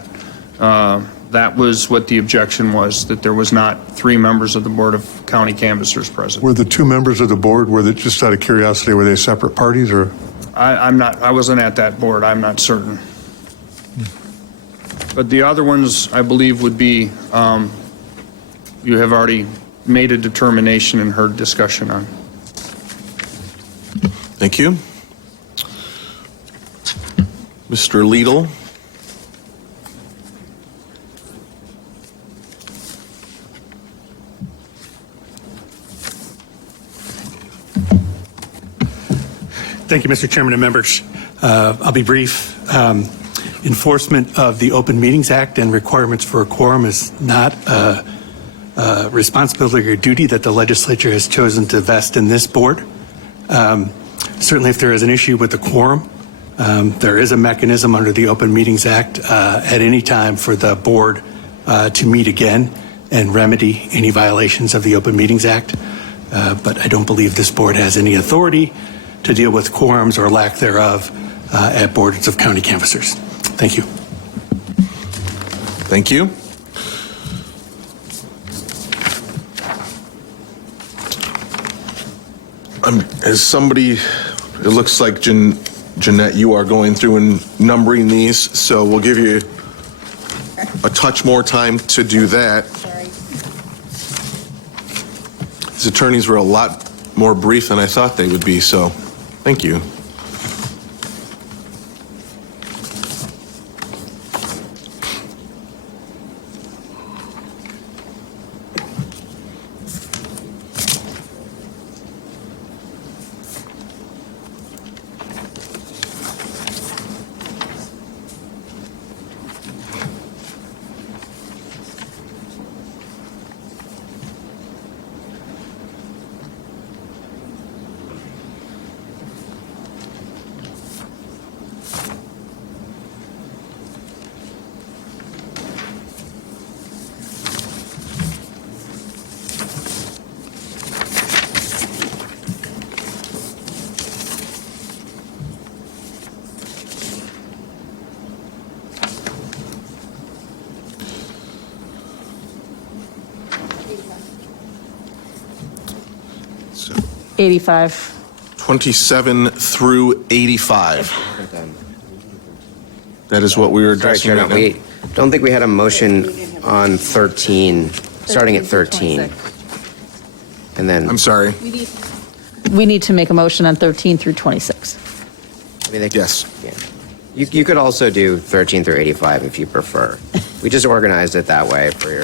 that was what the objection was, that there was not 3 members of the Board of County Canvassers present. Were the 2 members of the board, were they, just out of curiosity, were they separate parties or? I wasn't at that board, I'm not certain. But the other ones, I believe, would be, you have already made a determination and heard discussion on. Thank you. Mr. Liedl. Thank you, Mr. Chairman and members. I'll be brief. Enforcement of the Open Meetings Act and requirements for a quorum is not a responsibility or duty that the legislature has chosen to vest in this board. Certainly, if there is an issue with the quorum, there is a mechanism under the Open Meetings Act at any time for the board to meet again and remedy any violations of the Open Meetings Act. But I don't believe this board has any authority to deal with quorums or lack thereof at boards of county canvassers. Thank you. Thank you. As somebody, it looks like Jeanette, you are going through and numbering these, so we'll give you a touch more time to do that. These attorneys were a lot more brief than I thought they would be, so thank you. So 85. 27 through 85. That is what we were Sorry, addressing Chair, right now. we don't think we had a motion on 13, starting at 13. And then, I'm sorry. We need to make a motion on 13 through 26. I mean, Yes. yeah. You could also do 13 through 85 if you prefer. We just organized it that way for your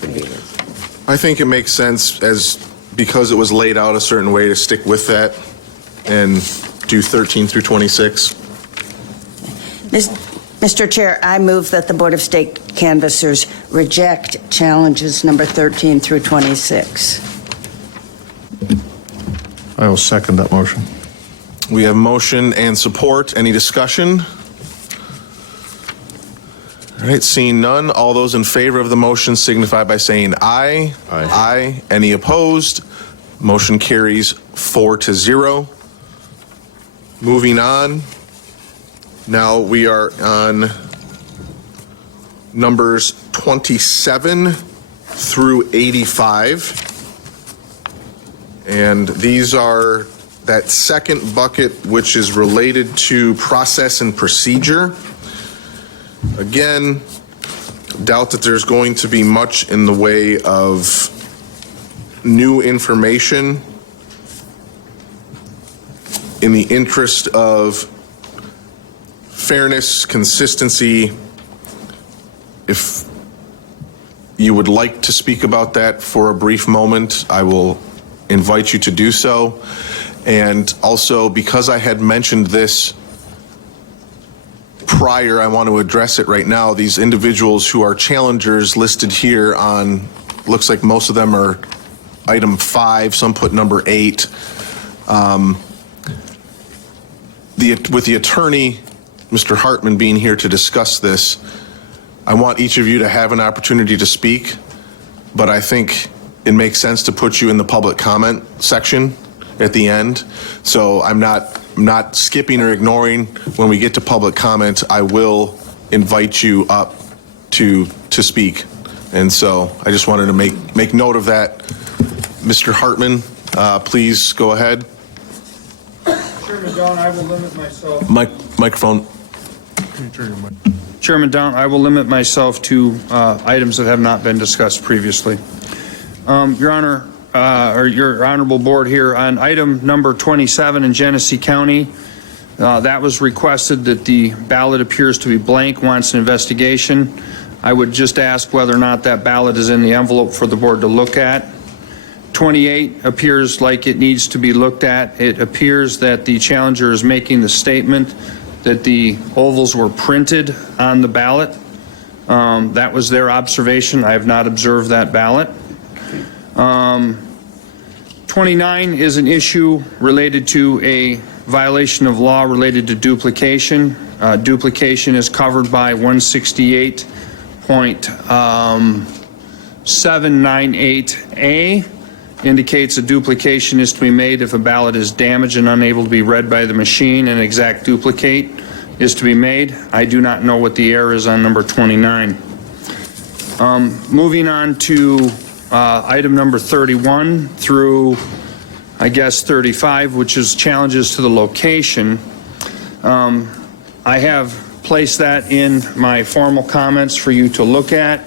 convenience. I think it makes sense because it was laid out a certain way to stick with that and do 13 through 26. Mr. Chair, I move that the Board of State Canvassers reject challenges number 13 through 26. I will second that motion. We have motion and support. Any discussion? All right, seeing none, all those in favor of the motion signify by saying aye. Aye. Aye. Any opposed? Motion carries 4-0. Moving on. Now we are on numbers 27 through 85. And these are that second bucket, which is related to process and procedure. Again, doubt that there's going to be much in the way of new information. In the interest of fairness, consistency, if you would like to speak about that for a brief moment, I will invite you to do so. And also, because I had mentioned this prior, I want to address it right now. These individuals who are challengers listed here on, looks like most of them are item 5, some put number 8. With the attorney, Mr. Hartman, being here to discuss this, I want each of you to have an opportunity to speak, but I think it makes sense to put you in the public comment section at the end. So I'm not skipping or ignoring. When we get to public comment, I will invite you up to speak. And so I just wanted to make note of that. Mr. Hartman, please go ahead. Chairman Down, I will limit myself. Microphone. Chairman Down, I will limit myself to items that have not been discussed previously. Your Honor, or your honorable board, here on item number 27 in Genesee County, that was requested that the ballot appears to be blank, wants an investigation. I would just ask whether or not that ballot is in the envelope for the board to look at. 28 appears like it needs to be looked at. It appears that the challenger is making the statement that the ovals were printed on the ballot. That was their observation. I have not observed that ballot. 29 is an issue related to a violation of law related to duplication. Duplication is covered by 168.798A. Indicates a duplication is to be made if a ballot is damaged and unable to be read by the machine, an exact duplicate. is to be made. I do not know what the error is on number 29. Moving on to item number 31 through, I guess, 35, which is challenges to the location. I have placed that in my formal comments for you to look at.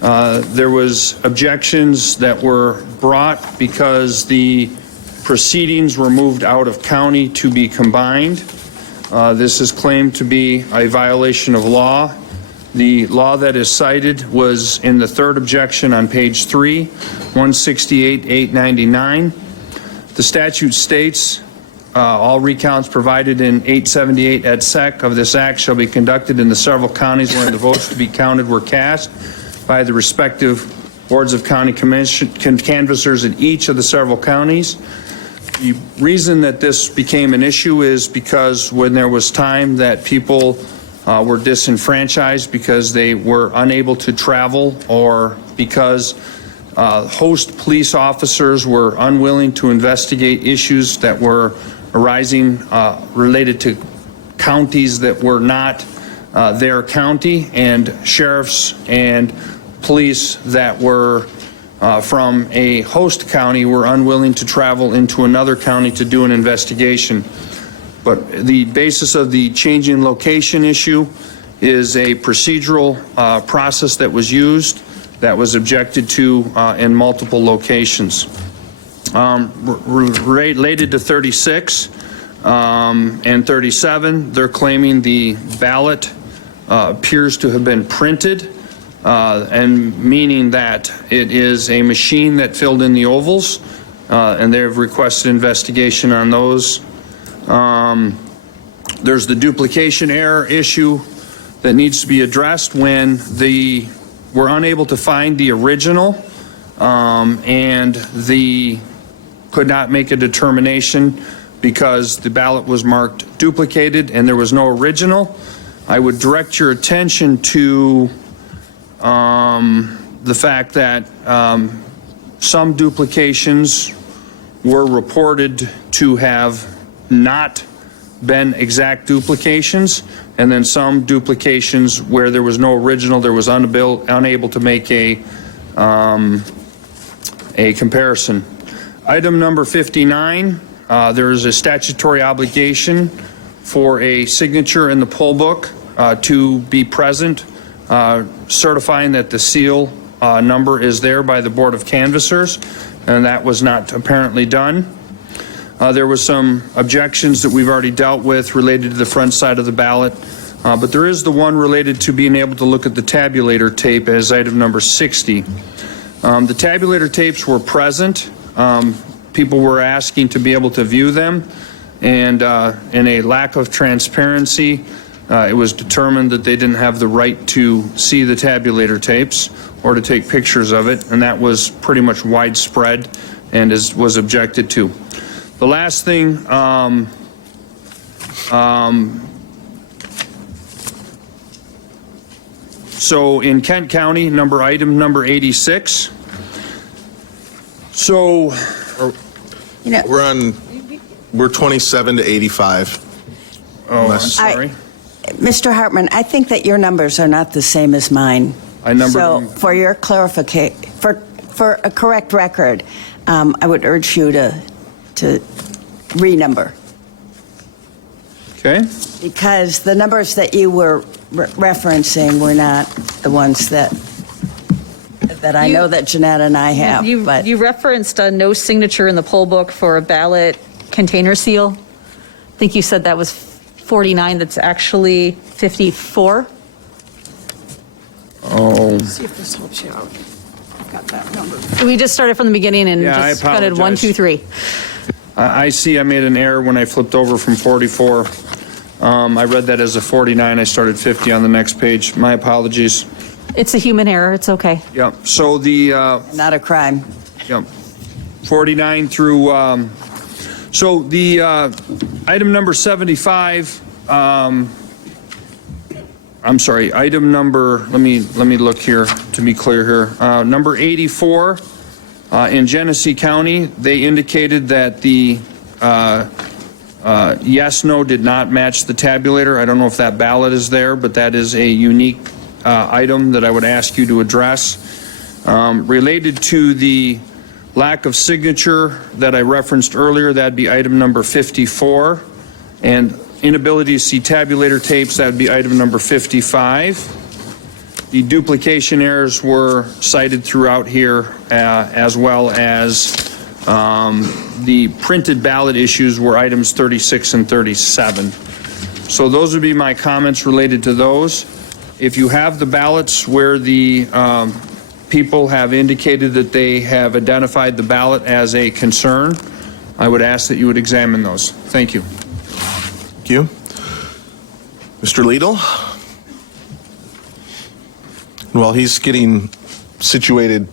There was objections that were brought because the proceedings were moved out of county to be combined. This is claimed to be a violation of law. The law that is cited was in the third objection on page 3, 168-899. The statute states, all recounts provided in 878 et sec of this act shall be conducted in the several counties where the votes to be counted were cast by the respective boards of county commission canvassers in each of the several counties. The reason that this became an issue is because when there was time that people were disenfranchised because they were unable to travel, or because host police officers were unwilling to investigate issues that were arising related to counties that were not their county, and sheriffs and police that were from a host county were unwilling to travel into another county to do an investigation. But the basis of the changing location issue is a procedural process that was used, that was objected to in multiple locations. Related to 36 and 37, they're claiming the ballot appears to have been printed, and meaning that it is a machine that filled in the ovals, and they've requested investigation on those. There's the duplication error issue that needs to be addressed when we're unable to find the original, and could not make a determination because the ballot was marked duplicated and there was no original. I would direct your attention to the fact that some duplications were reported to have not been exact duplications, and then some duplications where there was no original, there was unable to make a comparison. Item number 59, there is a statutory obligation for a signature in the poll book to be present, certifying that the seal number is there by the Board of Canvassers, and that was not apparently done. There was some objections that we've already dealt with related to the front side of the ballot, but there is the one related to being able to look at the tabulator tape as item number 60. The tabulator tapes were present. People were asking to be able to view them, and in a lack of transparency, it was determined that they didn't have the right to see the tabulator tapes or to take pictures of it, and that was pretty much widespread and was objected to. The last thing, so in Kent County, item number 86. So, we're 27 to 85. oh, I'm sorry. Mr. Hartman, I think that your numbers are not the same as mine. I numbered So them. for your clarification, for a correct record, I would urge you to renumber. Okay. Because the numbers that you were referencing were not the ones that I know that Jeanette and I have. But You referenced a no signature in the poll book for a ballot container seal. I think you said that was 49, that's actually 54. Oh, See if this helps you out. I've got that number. We just started from the beginning and Yeah, I just counted 1, apologize. 2, 3. I see I made an error when I flipped over from 44. I read that as a 49. I started 50 on the next page. My apologies. It's a human error, it's okay. Yep. So the not a crime. Yep. 49 through, so the item number 75, I'm sorry, item number, let me look here to be clear here. Number 84, in Genesee County, they indicated that the Yes, no did not match the tabulator. I don't know if that ballot is there, but that is a unique item that I would ask you to address. Related to the lack of signature that I referenced earlier, that'd be item number 54. And inability to see tabulator tapes, that'd be item number 55. The duplication errors were cited throughout here, as well as the printed ballot issues were items 36 and 37. So those would be my comments related to those. If you have the ballots where the people have indicated that they have identified the ballot as a concern, I would ask that you would examine those. Thank you. Thank you. Mr. Liedl? While he's getting situated,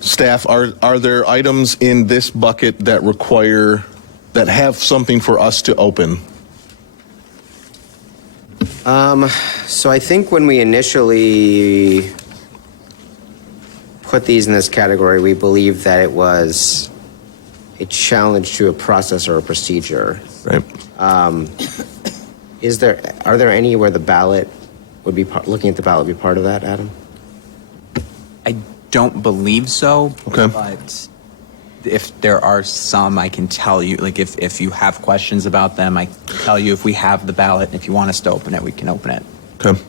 staff, are there items in this bucket that have something for us to open? So I think when we initially put these in this category, we believed that it was a challenge to a process or a procedure. Right. Are there any where the ballot would be, looking at the ballot would be part of that, Adam? I don't believe so. Okay. But if there are some, I can tell you, like if you have questions about them, I can tell you if we have the ballot, and if you want us to open it, we can open it. Okay.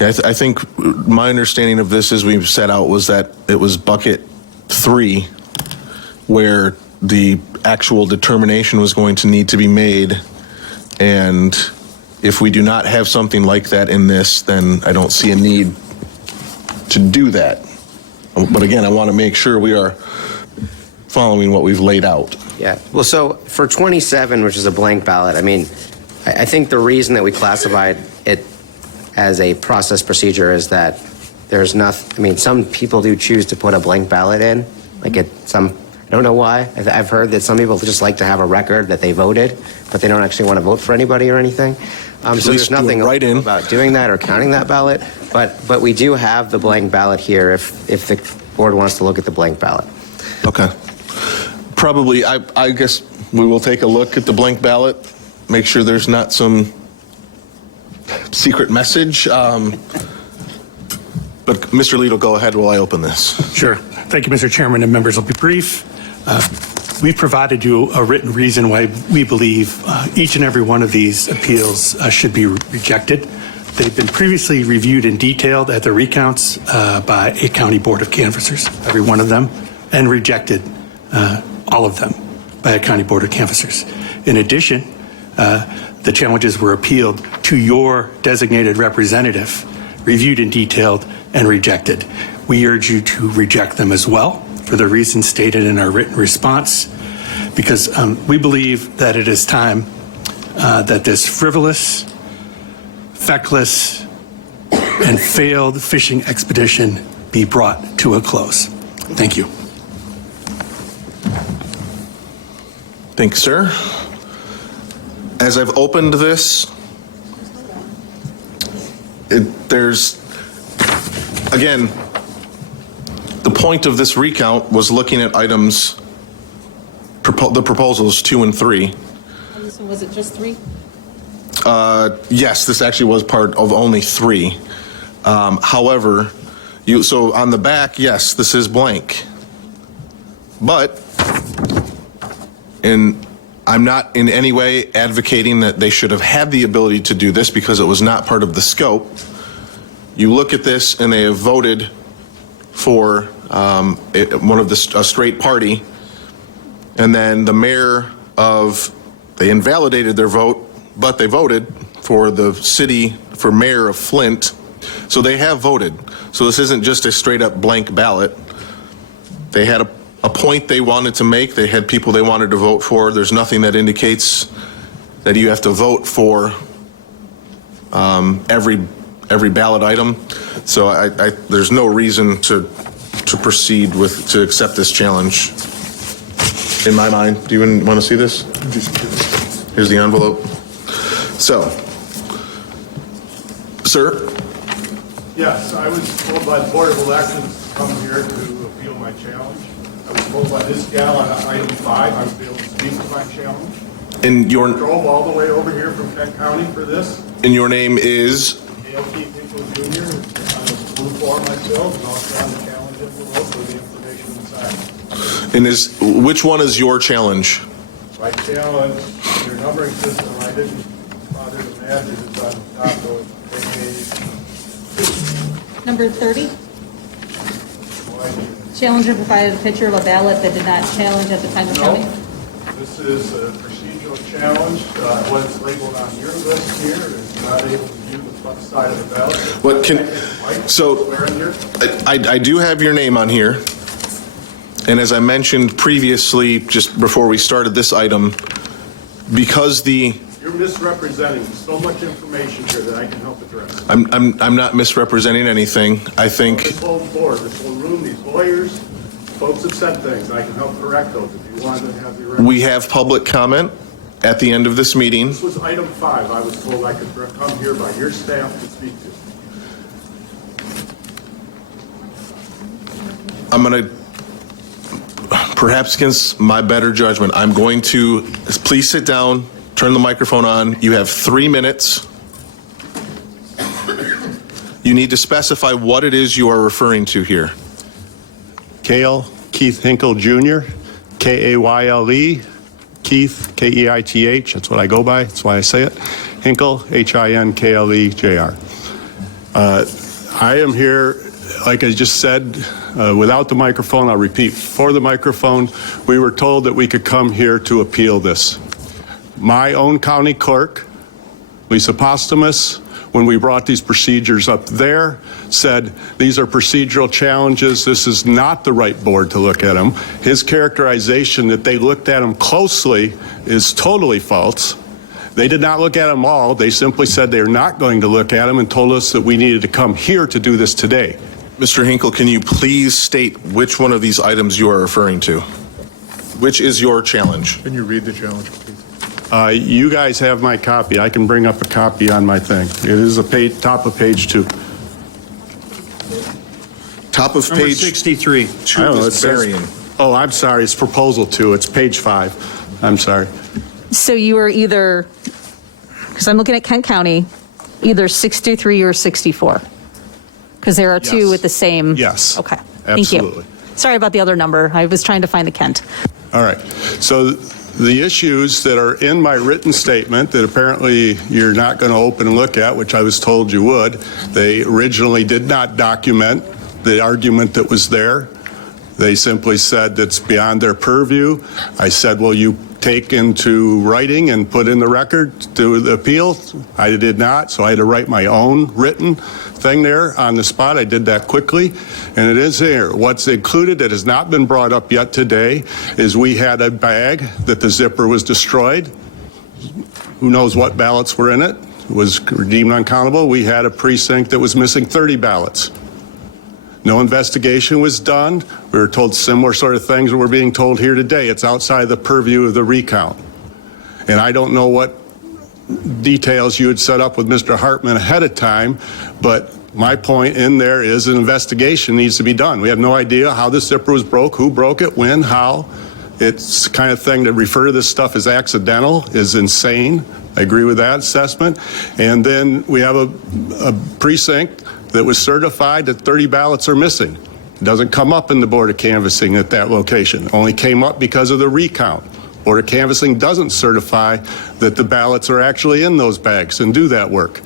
Yeah, I think my understanding of this as we've set out was that it was bucket 3 where the actual determination was going to need to be made. And if we do not have something like that in this, then I don't see a need to do that. But again, I want to make sure we are following what we've laid out. Yeah. Well, so for 27, which is a blank ballot, I mean, I think the reason that we classified it as a process procedure is that there's nothing, I mean, some people do choose to put a blank ballot in, like I don't know why. I've heard that some people just like to have a record that they voted, but they don't actually want to vote for anybody or anything. So there's nothing about doing that or counting that ballot, but we do have the blank ballot here if the board wants to look at the blank ballot. Okay. Probably, I guess we will take a look at the blank ballot, make sure there's not some secret message. But Mr. Liedl, go ahead while I open this. Sure. Thank you, Mr. Chairman, and members will be brief. We've provided you a written reason why we believe each and every one of these appeals should be rejected. They've been previously reviewed and detailed at the recounts by a county board of canvassers, every one of them, and rejected, all of them, by a county board of canvassers. In addition, the challenges were appealed to your designated representative, reviewed and detailed, and rejected. We urge you to reject them as well for the reasons stated in our written response, because we believe that it is time that this frivolous, feckless, and failed fishing expedition be brought to a close. Thank you. Thank you, sir. As I've opened this, there's, again, the point of this recount was looking at items, the proposals 2 and 3. And so was it just 3? Yes, this actually was part of only 3. However, so on the back, yes, this is blank. But, and I'm not in any way advocating that they should have had the ability to do this because it was not part of the scope. You look at this and they have voted for a straight party, and then the mayor they invalidated their vote, but they voted for the city, for mayor of Flint, so they have voted. So this isn't just a straight up blank ballot. They had a point they wanted to make, they had people they wanted to vote for. There's nothing that indicates that you have to vote for every ballot item. So there's no reason to proceed to accept this challenge. In my mind, do you even want to see this? Here's the envelope. So, sir? Yes, I was told by the Board of Elections to come here to appeal my challenge. I was told by this gal on item 5 I would be able to speak to my challenge. And Drove all the way over here from Kent County for this. your name is? Dale Keith Hinkle Jr. on the blue form myself, and also on the challenge envelope with the information inside. And which one is your challenge? My challenge, your numbering system, I didn't bother to imagine it's on top of page. Number 30, challenger provided a picture of a ballot that did not challenge at the time of counting. This is a procedural challenge. What's labeled on your list here is not able to view the front side of the ballot. What can, so I do have your name on here. And as I mentioned previously, just before we started this item, because you're misrepresenting so much information here that I can help address. I'm not misrepresenting anything. I think This whole board, this whole room, these lawyers, folks have said things. I can help correct those if you want to have the record. we have public comment at the end of this meeting. This was item 5. I was told I could come here by your staff to speak to. I'm going to, perhaps against my better judgment, I'm going to, please sit down, turn the microphone on. You have 3 minutes. You need to specify what it is you are referring to here. Kale Keith Hinkle Jr., Kayle, Keith, Keith, that's what I go by, that's why I say it, Hinkle, Hinkle Jr. I am here, like I just said, without the microphone. I'll repeat, for the microphone, we were told that we could come here to appeal this. My own county clerk, Lisa Postumus, when we brought these procedures up there, said these are procedural challenges. This is not the right board to look at them. His characterization that they looked at them closely is totally false. They did not look at them all. They simply said they're not going to look at them and told us that we needed to come here to do this today. Mr. Hinkle, can you please state which one of these items you are referring to? Which is your challenge? Can you read the challenge, please? You guys have my copy. I can bring up a copy on my thing. It is a page, top of page 2. Top of Number page 63. 2 is varying. Oh, I'm sorry. It's proposal 2. It's page 5. I'm sorry. So you were either, because I'm looking at Kent County, either 63 or 64? Because there are two Yes. with the same. Yes. Okay. Thank you. Absolutely. Sorry about the other number. I was trying to find the Kent. All right. So the issues that are in my written statement that apparently you're not going to open and look at, which I was told you would, they originally did not document the argument that was there. They simply said that's beyond their purview. I said, well, you take into writing and put in the record to the appeal. I did not, so I had to write my own written thing there on the spot. I did that quickly, and it is here. What's included that has not been brought up yet today is we had a bag that the zipper was destroyed. Who knows what ballots were in it? It was deemed uncountable. We had a precinct that was missing 30 ballots. No investigation was done. We were told similar sort of things that we're being told here today. It's outside the purview of the recount. And I don't know what details you had set up with Mr. Hartman ahead of time, but my point in there is an investigation needs to be done. We have no idea how this zipper was broke, who broke it, when, how. It's the kind of thing to refer to this stuff as accidental is insane. I agree with that assessment. And then we have a precinct that was certified that 30 ballots are missing. It doesn't come up in the Board of Canvassing at that location. It only came up because of the recount. Board of Canvassing doesn't certify that the ballots are actually in those bags and do that work.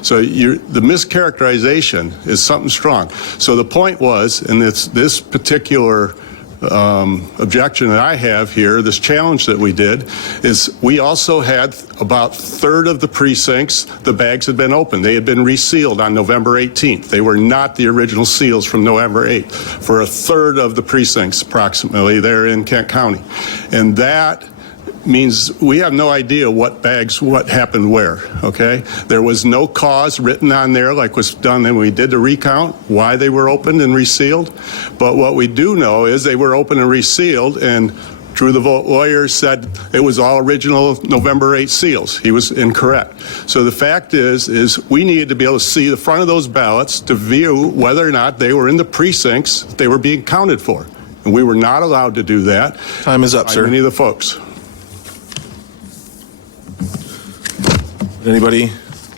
So the mischaracterization is something strong. So the point was, and this particular objection that I have here, this challenge that we did, is we also had about a third of the precincts, the bags had been opened. They had been resealed on November 18th. They were not the original seals from November 8th for a third of the precincts approximately there in Kent County. And that means we have no idea what bags, what happened where, okay? There was no cause written on there like was done when we did the recount, why they were opened and resealed. But what we do know is they were opened and resealed, and True the Vote lawyer said it was all original November 8 seals. He was incorrect. So the fact is we needed to be able to see the front of those ballots to view whether or not they were in the precincts they were being counted for. And we were not allowed to do that. Time is up, sir. By many of the folks. Anybody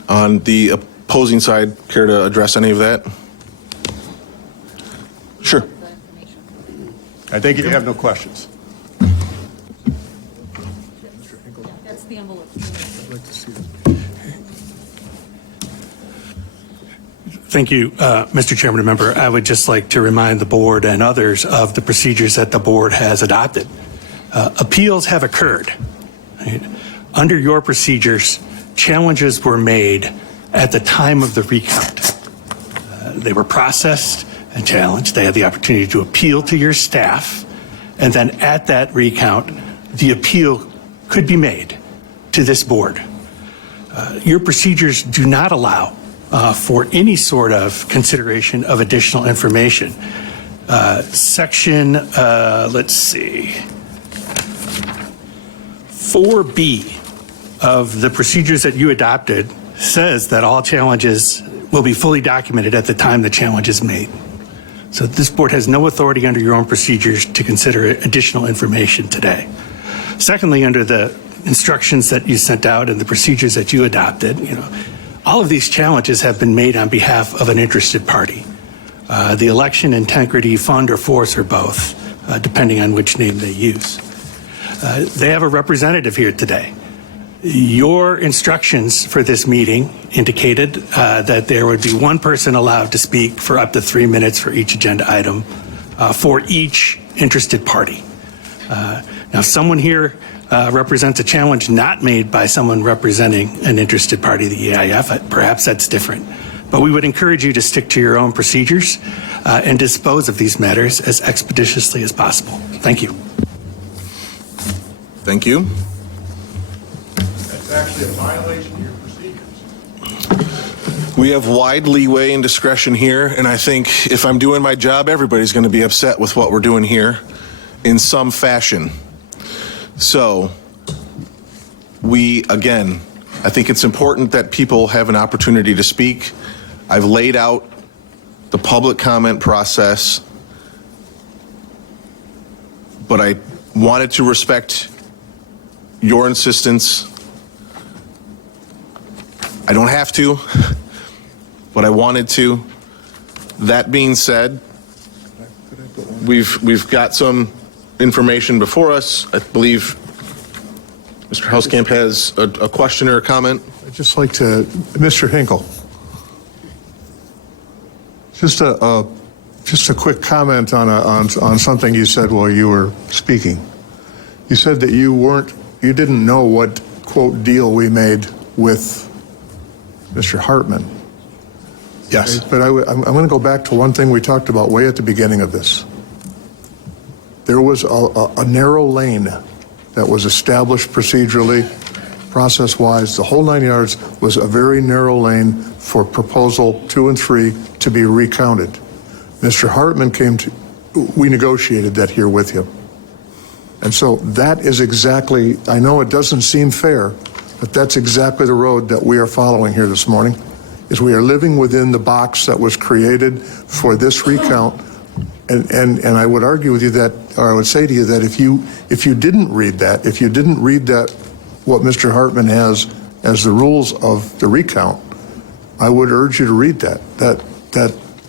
on the opposing side care to address any of that? Sure. I think you have no questions. That's the envelope. Thank you, Mr. Chairman and member. I would just like to remind the board and others of the procedures that the board has adopted. Appeals have occurred. Right? Under your procedures, challenges were made at the time of the recount. They were processed and challenged. They had the opportunity to appeal to your staff, and then at that recount, the appeal could be made to this board. Your procedures do not allow for any sort of consideration of additional information. Section, let's see, 4B of the procedures that you adopted says that all challenges will be fully documented at the time the challenge is made. So this board has no authority under your own procedures to consider additional information today. Secondly, under the instructions that you sent out and the procedures that you adopted, all of these challenges have been made on behalf of an interested party. The Election Integrity Fund or Force or both, depending on which name they use. They have a representative here today. Your instructions for this meeting indicated that there would be one person allowed to speak for up to 3 minutes for each agenda item for each interested party. Now, someone here represents a challenge not made by someone representing an interested party, the EIF. Perhaps that's different. But we would encourage you to stick to your own procedures and dispose of these matters as expeditiously as possible. Thank you. Thank you. That's actually a violation of your procedures. We have wide leeway and discretion here, and I think if I'm doing my job, everybody's going to be upset with what we're doing here in some fashion. So, again, I think it's important that people have an opportunity to speak. I've laid out the public comment process, but I wanted to respect your insistence. I don't have to, but I wanted to. That being said, we've got some information before us. I believe Mr. Hauskamp has a question or a comment. I'd just like to, Mr. Hinkle, just a quick comment on something you said while you were speaking. You said that you didn't know what, quote, deal we made with Mr. Hartman. Yes. But I'm going to go back to one thing we talked about way at the beginning of this. There was a narrow lane that was established procedurally, process-wise. The whole 9 yards was a very narrow lane for proposal 2 and 3 to be recounted. Mr. Hartman we negotiated that here with him. And so that is exactly, I know it doesn't seem fair, but that's exactly the road that we are following here this morning, is we are living within the box that was created for this recount. And I would argue with you that, or I would say to you that if you didn't read that, what Mr. Hartman has as the rules of the recount, I would urge you to read that. That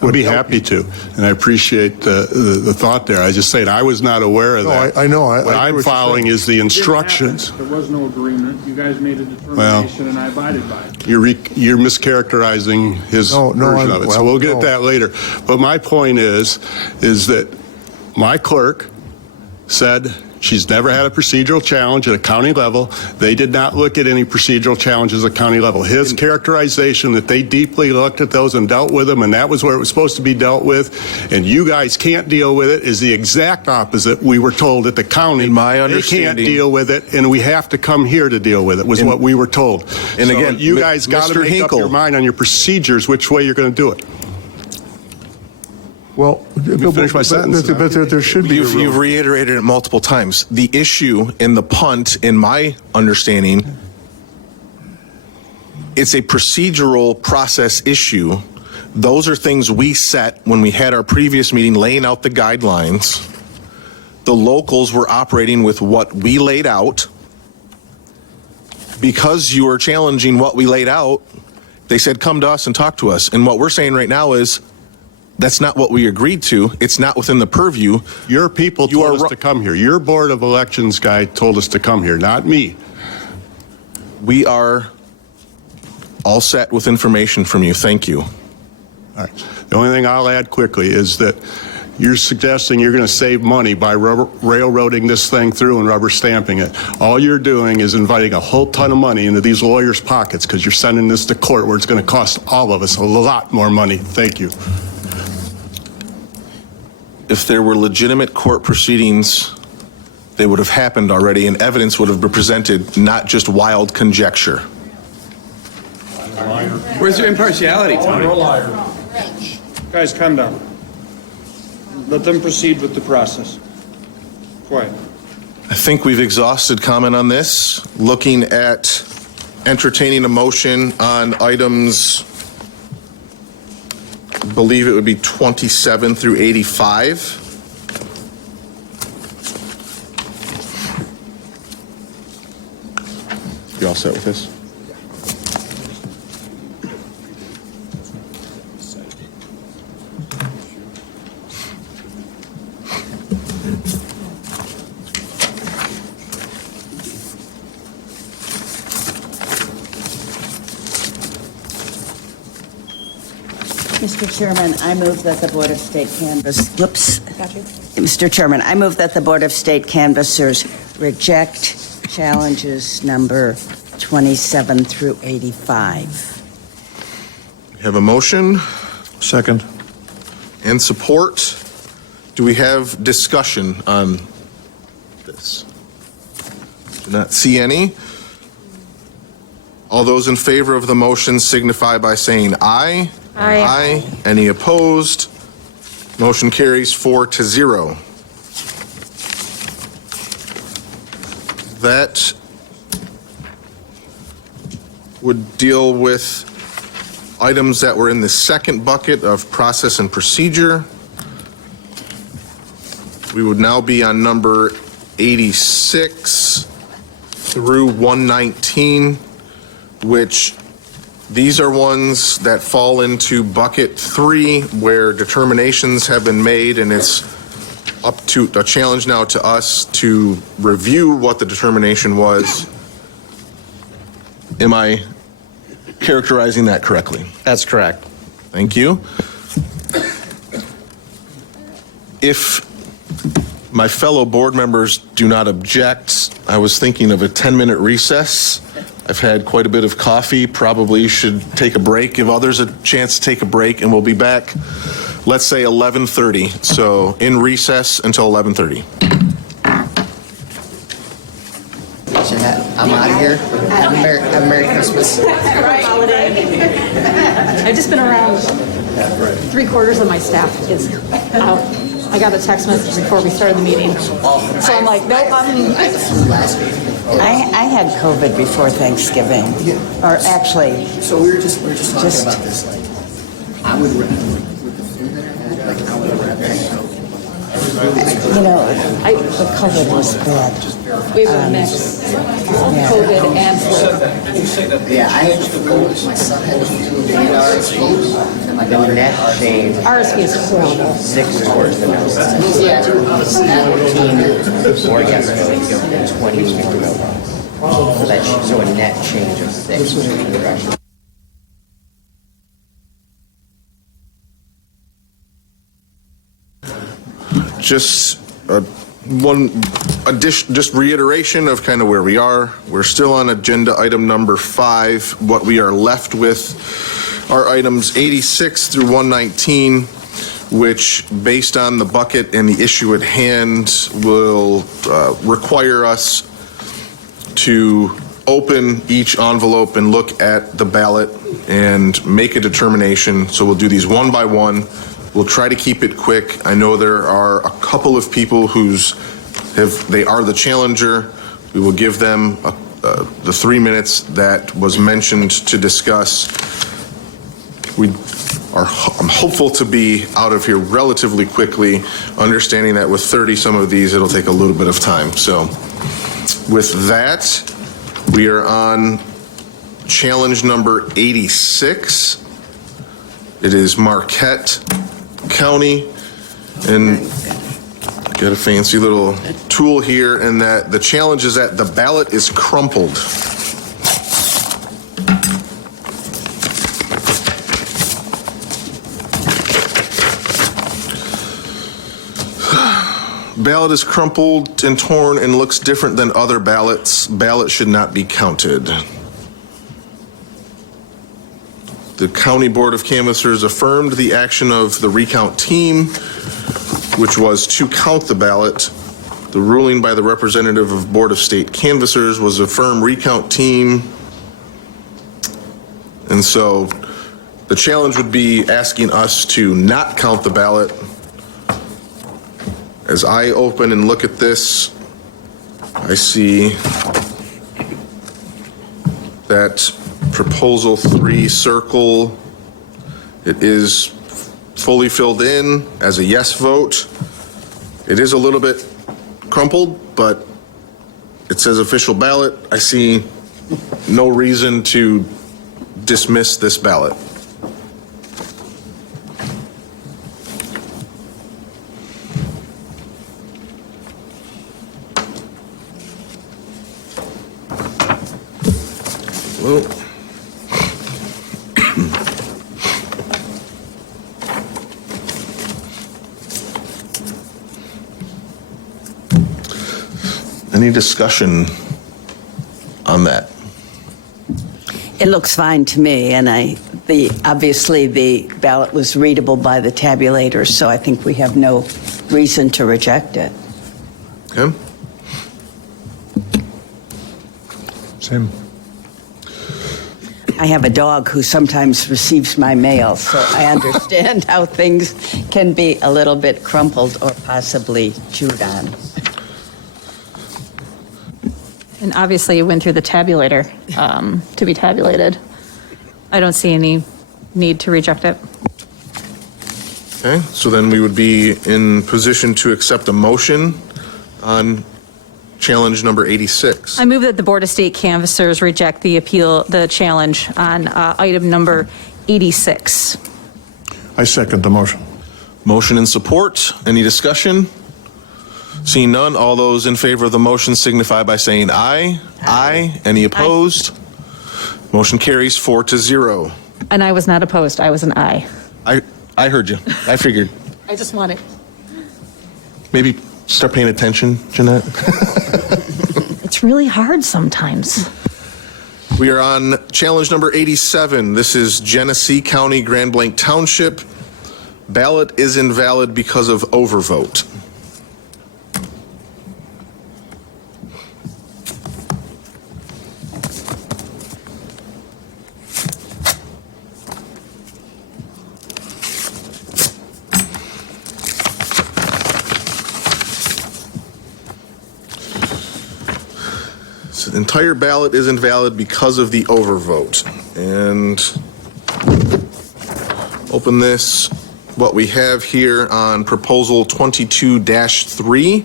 I'd be happy to, and I appreciate the thought there. I just said I was not aware of that. I know. What I'm following is the instructions. There was no agreement. You guys made a determination, and I abided by it. You're mischaracterizing his version of it, so we'll get at that later. But my point is that my clerk said she's never had a procedural challenge at a county level. They did not look at any procedural challenges at county level. His characterization that they deeply looked at those and dealt with them, and that was where it was supposed to be dealt with, and you guys can't deal with it, is the exact opposite. We were told at the county, in my understanding, they can't deal with it, and we have to come here to deal with it, was what we were told. And so again, you guys got to make up your mind on your procedures, which way you're going to do it. Well, finish my sentence. But there should be. You've reiterated it multiple times. The issue in the punt, in my understanding, it's a procedural process issue. Those are things we set when we had our previous meeting laying out the guidelines. The locals were operating with what we laid out. because you are challenging what we laid out, they said, come to us and talk to us. And what we're saying right now is, that's not what we agreed to. It's not within the purview. Your people told us to come here. Your Board of Elections guy told us to come here, not me. We are all set with information from you. Thank you. All right. The only thing I'll add quickly is that you're suggesting you're going to save money by railroading this thing through and rubber stamping it. All you're doing is inviting a whole ton of money into these lawyers' pockets because you're sending this to court where it's going to cost all of us a lot more money. Thank you. If there were legitimate court proceedings, they would have happened already and evidence would have been presented, not just wild conjecture. Where's your impartiality, Tony? You're a liar. Guys, calm down. Let them proceed with the process. Quiet. I think we've exhausted comment on this. Looking at entertaining a motion on items, I believe it would be 27 through 85. You all set with this? Mr. Chairman, I move that the Board of State Mr. Chairman, I move that the Board of State Canvassers reject challenges number 27 through 85. We have a motion Second. and support. Do we have discussion on this? Do not see any. All those in favor of the motion signify by saying aye. Aye. Any opposed? Motion carries 4-0. That would deal with items that were in the second bucket of process and procedure. We would now be on number 86 through 119, which these are ones that fall into bucket 3 where determinations have been made, and it's up to a challenge now to us to review what the determination was. Am I characterizing that correctly? That's correct. Thank you. If my fellow board members do not object, I was thinking of a 10-minute recess. I've had quite a bit of coffee, probably should take a break, give others a chance to take a break, and we'll be back, let's say 11:30. So in recess until 11:30. So I'm out of here. Have a Merry Christmas. I've just been around. 3/4 of my staff is out. I got a text message before we started the meeting. So I'm like, nope, I had COVID before Thanksgiving, or actually. So we were just talking about this. Like, I would with the food that I had, like I would wrap that. You know, the COVID was bad. we have a mix. COVID and flu. Yeah, I had to go. My son had to do the RSV, and my daughter net changed RSV is horrible. 6 towards the nose. Yeah. 17 or yesterday, and 20 tomorrow. So a net change of 6. Just just reiteration of kind of where we are. We're still on agenda item number 5. What we are left with are items 86 through 119, which, based on the bucket and the issue at hand, will require us to open each envelope and look at the ballot and make a determination. So we'll do these one by one. We'll try to keep it quick. I know there are a couple of people they are the challenger. We will give them the 3 minutes that was mentioned to discuss. I'm hopeful to be out of here relatively quickly, understanding that with 30 some of these, it'll take a little bit of time. So with that, We are on challenge number 86. It is Marquette County, and got a fancy little tool here, and that the challenge is that the ballot is crumpled. Ballot is crumpled and torn and looks different than other ballots. Ballot should not be counted. The County Board of Canvassers affirmed the action of the recount team, which was to count the ballot. The ruling by the representative of Board of State Canvassers was a firm recount team. And so the challenge would be asking us to not count the ballot. As I open and look at this, I see that proposal 3 circle, it is fully filled in as a yes vote. It is a little bit crumpled, but it says official ballot. I see no reason to dismiss this ballot. Well, any discussion on that? It looks fine to me, and obviously the ballot was readable by the tabulators, so I think we have no reason to reject it. Okay. Same. I have a dog who sometimes receives my mail, so I understand how things can be a little bit crumpled or possibly chewed on. And obviously it went through the tabulator to be tabulated. I don't see any need to reject it. Okay, so then we would be in position to accept a motion on challenge number 86. I move that the Board of State Canvassers reject the challenge on item number 86. I second the motion. Motion and support. Any discussion? Seeing none, all those in favor of the motion signify by saying aye. Aye. Any opposed? Motion carries 4-0. And I was not opposed. I was an aye. I heard you. I figured. I just want it. Maybe start paying attention, Jeanette. It's really hard sometimes. We are on challenge number 87. This is Genesee County, Grand Blanc Township. Ballot is invalid because of overvote. The entire ballot is invalid because of the overvote. And open this, what we have here on proposal 22-3,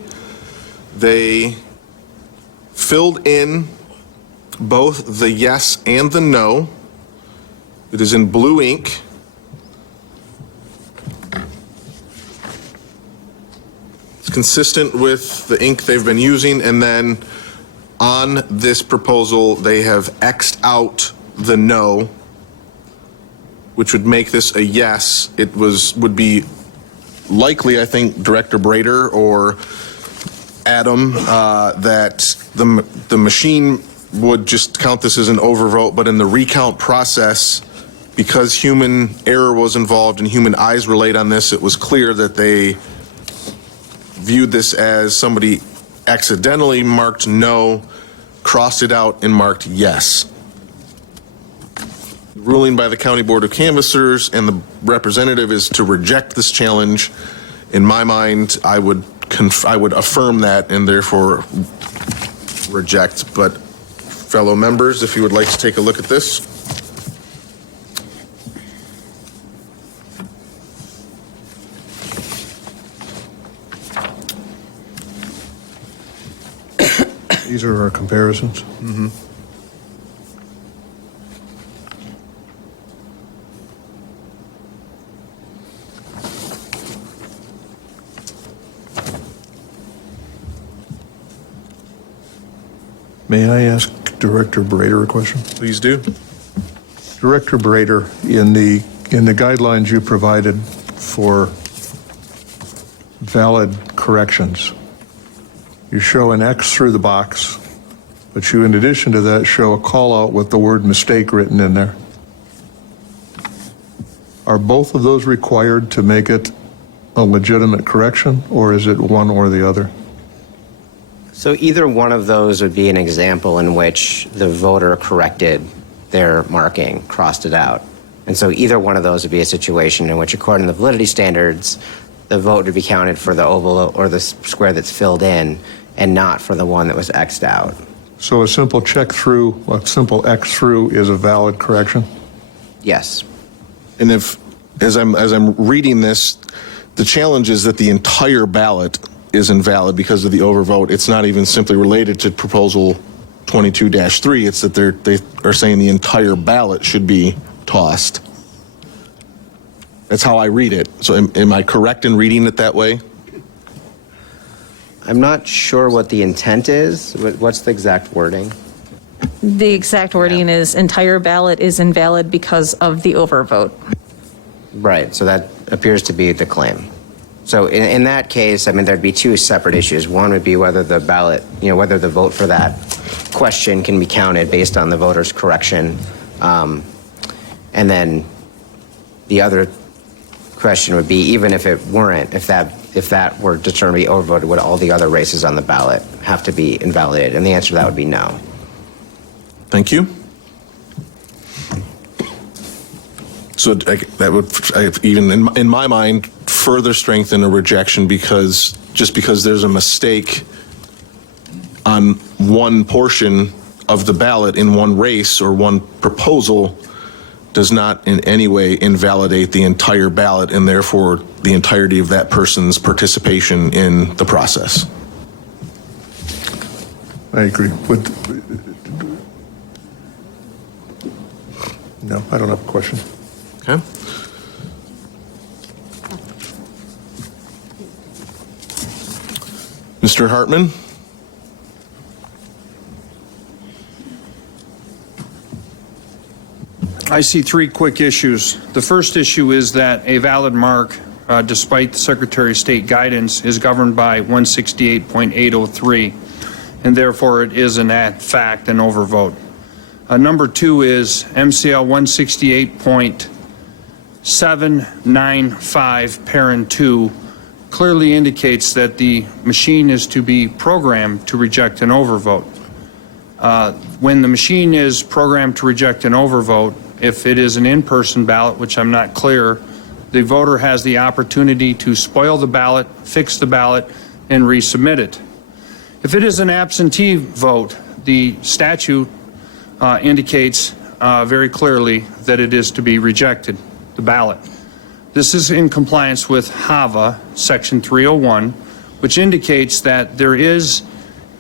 they filled in both the yes and the no. It is in blue ink. It's consistent with the ink they've been using, and then on this proposal, they have X'd out the no, which would make this a yes. It would be likely, I think, Director Brader or Adam, that the machine would just count this as an overvote, but in the recount process, because human error was involved and human eyes were laid on this, it was clear that they viewed this as somebody accidentally marked no, crossed it out, and marked yes. The ruling by the County Board of Canvassers and the representative is to reject this challenge. In my mind, I would affirm that and therefore reject. But fellow members, if you would like to take a look at this. These are our comparisons. May I ask Director Brader a question? Please do. Director Brader, in the guidelines you provided for valid corrections, you show an X through the box, but you, in addition to that, show a call out with the word mistake written in there. Are both of those required to make it a legitimate correction, or is it one or the other? So either one of those would be an example in which the voter corrected their marking, crossed it out. And so either one of those would be a situation in which, according to the validity standards, the vote would be counted for the oval or the square that's filled in and not for the one that was X'd out. So a simple check through, a simple X through is a valid correction? Yes. And if, as I'm reading this, the challenge is that the entire ballot is invalid because of the overvote. It's not even simply related to proposal 22-3. It's that they are saying the entire ballot should be tossed. That's how I read it. So am I correct in reading it that way? I'm not sure what the intent is. What's the exact wording? The exact wording is entire ballot is invalid because of the overvote. Right, so that appears to be the claim. So in that case, I mean, there'd be two separate issues. One would be whether the ballot, whether the vote for that question can be counted based on the voter's correction. And then the other question would be, even if it weren't, if that were determined to be overvoted, would all the other races on the ballot have to be invalidated? And the answer to that would be no. Thank you. So that would, even in my mind, further strengthen a rejection because there's a mistake on one portion of the ballot in one race or one proposal does not in any way invalidate the entire ballot and therefore the entirety of that person's participation in the process. I agree. No, I don't have a question. Okay. Mr. Hartman? I see three quick issues. The first issue is that a valid mark, despite the Secretary of State guidance, is governed by 168.803, and therefore it is in fact an overvote. Number two is MCL 168.795, parent 2, clearly indicates that the machine is to be programmed to reject an overvote. When the machine is programmed to reject an overvote, if it is an in-person ballot, which I'm not clear, the voter has the opportunity to spoil the ballot, fix the ballot, and resubmit it. If it is an absentee vote, the statute indicates very clearly that it is to be rejected, the ballot. This is in compliance with HAVA, Section 301, which indicates that there is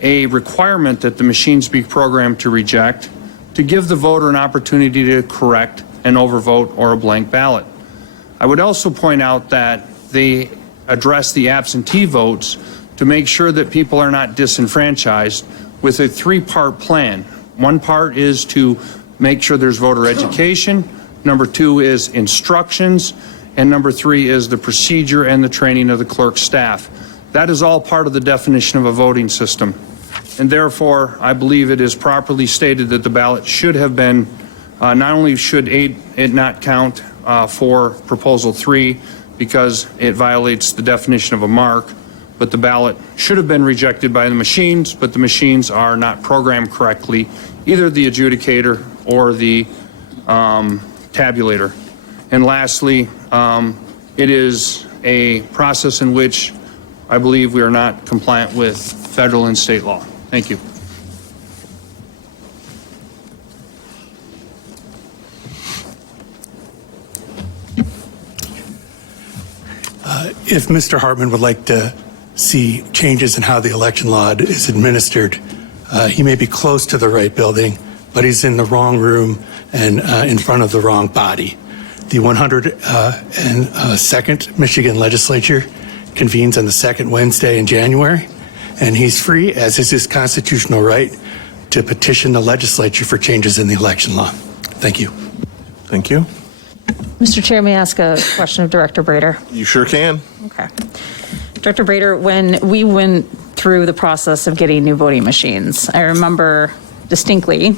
a requirement that the machines be programmed to reject to give the voter an opportunity to correct an overvote or a blank ballot. I would also point out that they address the absentee votes to make sure that people are not disenfranchised with a three-part plan. One part is to make sure there's voter education, number two is instructions, and number three is the procedure and the training of the clerk staff. That is all part of the definition of a voting system. And therefore, I believe it is properly stated that the ballot should have been, not only should it not count for Proposal 3 because it violates the definition of a mark, but the ballot should have been rejected by the machines, but the machines are not programmed correctly, either the adjudicator or the tabulator. And lastly, it is a process in which I believe we are not compliant with federal and state law. Thank you. If Mr. Hartman would like to see changes in how the election law is administered, he may be close to the right building, but he's in the wrong room and in front of the wrong body. The 102nd Michigan Legislature convenes on the second Wednesday in January, and he's free, as is his constitutional right, to petition the legislature for changes in the election law. Thank you. Thank you. Mr. Chair, may I ask a question of Director Brader? You sure can. Okay. Director Brader, when we went through the process of getting new voting machines, I remember distinctly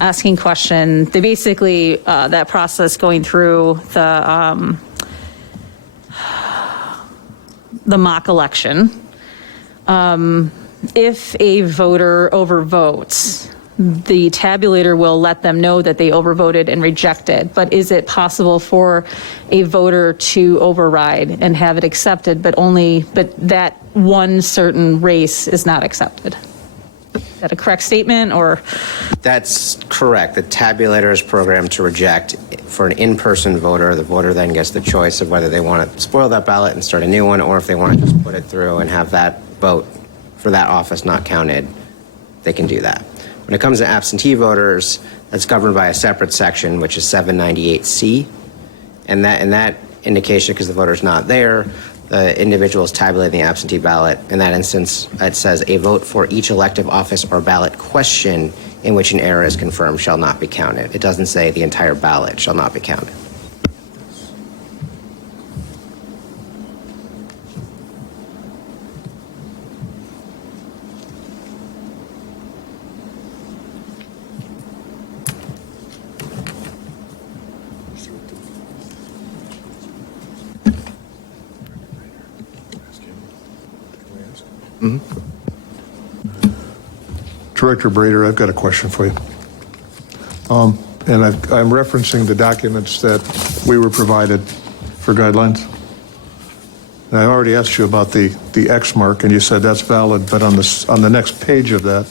asking questions. They basically, that process going through the mock election, if a voter overvotes, the tabulator will let them know that they overvoted and rejected. But is it possible for a voter to override and have it accepted, but that one certain race is not accepted? Is that a correct statement, or? That's correct. The tabulator is programmed to reject. For an in-person voter, the voter then gets the choice of whether they want to spoil that ballot and start a new one, or if they want to just put it through and have that vote for that office not counted, they can do that. When it comes to absentee voters, that's governed by a separate section, which is 798C. And that indication, because the voter's not there, the individual is tabulating the absentee ballot. In that instance, it says a vote for each elective office or ballot question in which an error is confirmed shall not be counted. It doesn't say the entire ballot shall not be counted. Director Brader, I've got a question for you. And I'm referencing the documents that we were provided for guidelines. And I already asked you about the X mark, and you said that's valid, but on the next page of that,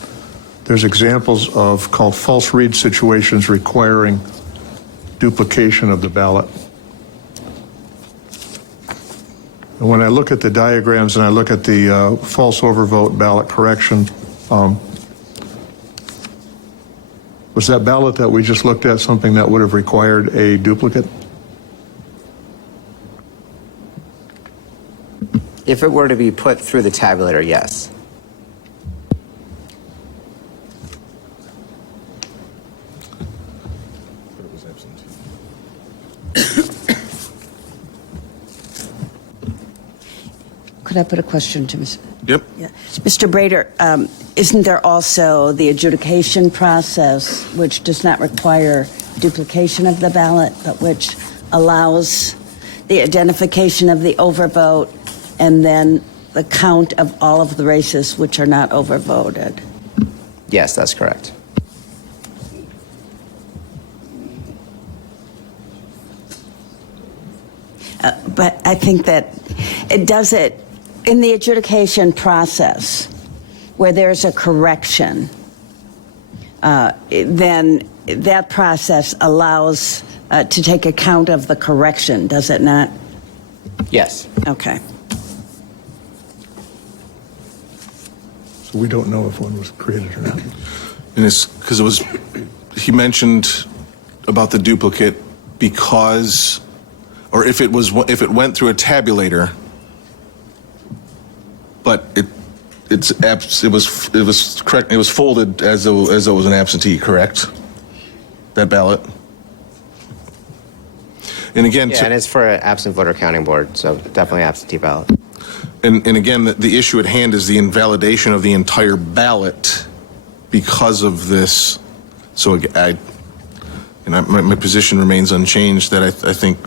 there's examples of called false read situations requiring duplication of the ballot. And when I look at the diagrams and I look at the false overvote ballot correction, was that ballot that we just looked at something that would have required a duplicate? If it were to be put through the tabulator, yes. Could I put a question to Ms.? Yep. Yeah. Mr. Brader, isn't there also the adjudication process, which does not require duplication of the ballot, but which allows the identification of the overvote and then the count of all of the races which are not overvoted? Yes, that's correct. But I think that it does it in the adjudication process where there's a correction, then that process allows to take account of the correction, does it not? Yes. Okay. So we don't know if one was created or not. And it's because he mentioned about the duplicate because, or if it went through a tabulator, but it was correct. It was folded as though it was an absentee, correct? That ballot. And again, Yeah, and it's for an absent voter counting board, so definitely absentee ballot. and again, the issue at hand is the invalidation of the entire ballot because of this. So my position remains unchanged that I think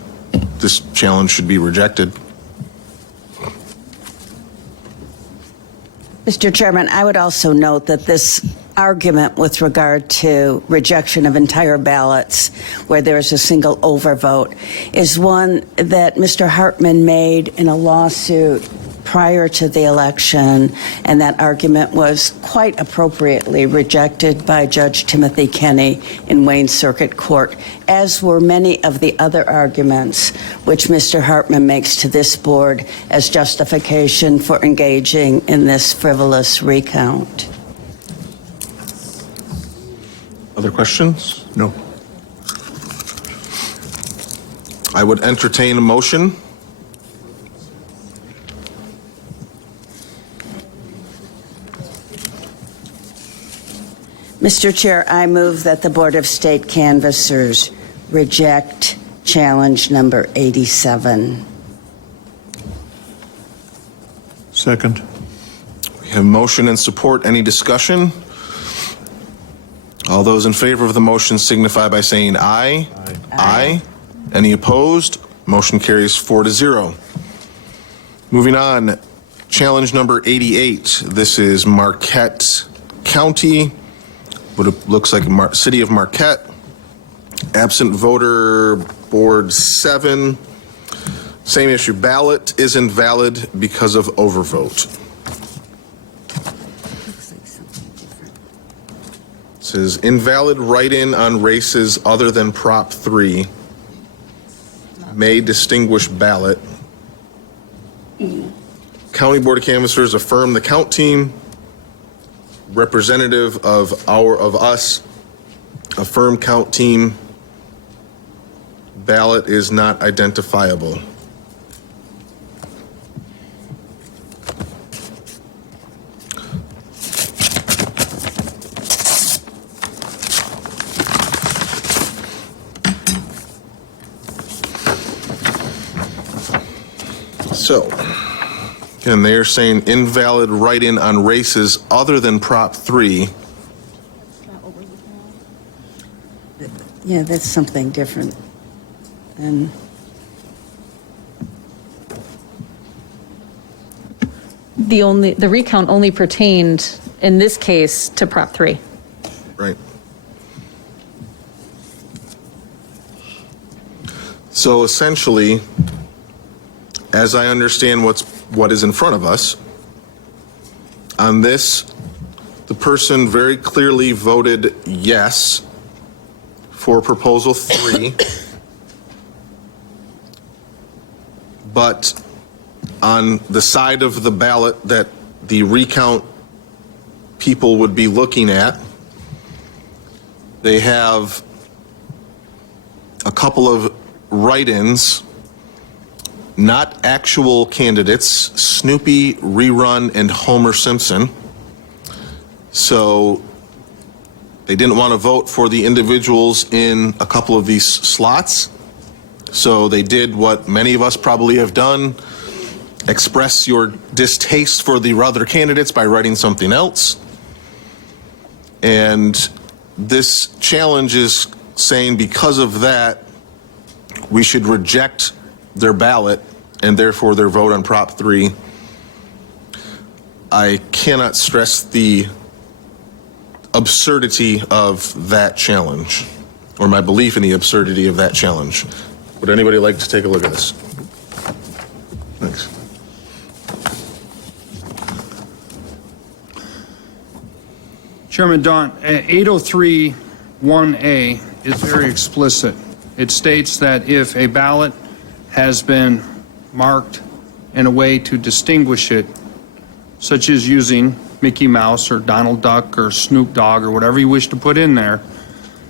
this challenge should be rejected. Mr. Chairman, I would also note that this argument with regard to rejection of entire ballots where there is a single overvote is one that Mr. Hartman made in a lawsuit prior to the election, and that argument was quite appropriately rejected by Judge Timothy Kenney in Wayne Circuit Court, as were many of the other arguments which Mr. Hartman makes to this board as justification for engaging in this frivolous recount. Other questions? No. I would entertain a motion. Mr. Chair, I move that the Board of State Canvassers reject challenge number 87. Second. We have motion and support. Any discussion? All those in favor of the motion signify by saying aye. Aye. Any opposed? Motion carries 4-0. Moving on, challenge number 88. This is Marquette County, what it looks like City of Marquette. Absent voter board 7. Same issue, ballot is invalid because of overvote. It says invalid write-in on races other than Prop 3 may distinguish ballot. County Board of Canvassers affirm the count team. Representative of us, affirm count team. Ballot is not identifiable. So, again, they are saying invalid write-in on races other than Prop 3. Yeah, that's something different. And The recount only pertained, in this case, to Prop 3. Right. So essentially, as I understand what is in front of us, on this, the person very clearly voted yes for proposal 3, but on the side of the ballot that the recount people would be looking at, they have a couple of write-ins, not actual candidates, Snoopy, Rerun, and Homer Simpson. So they didn't want to vote for the individuals in a couple of these slots. So they did what many of us probably have done, express your distaste for the other candidates by writing something else. And this challenge is saying because of that, we should reject their ballot and therefore their vote on Prop 3. I cannot stress the absurdity of that challenge, or my belief in the absurdity of that challenge. Would anybody like to take a look at this? Thanks. Chairman Don, 803(1)A is very explicit. It states that if a ballot has been marked in a way to distinguish it, such as using Mickey Mouse or Donald Duck or Snoop Dogg or whatever you wish to put in there,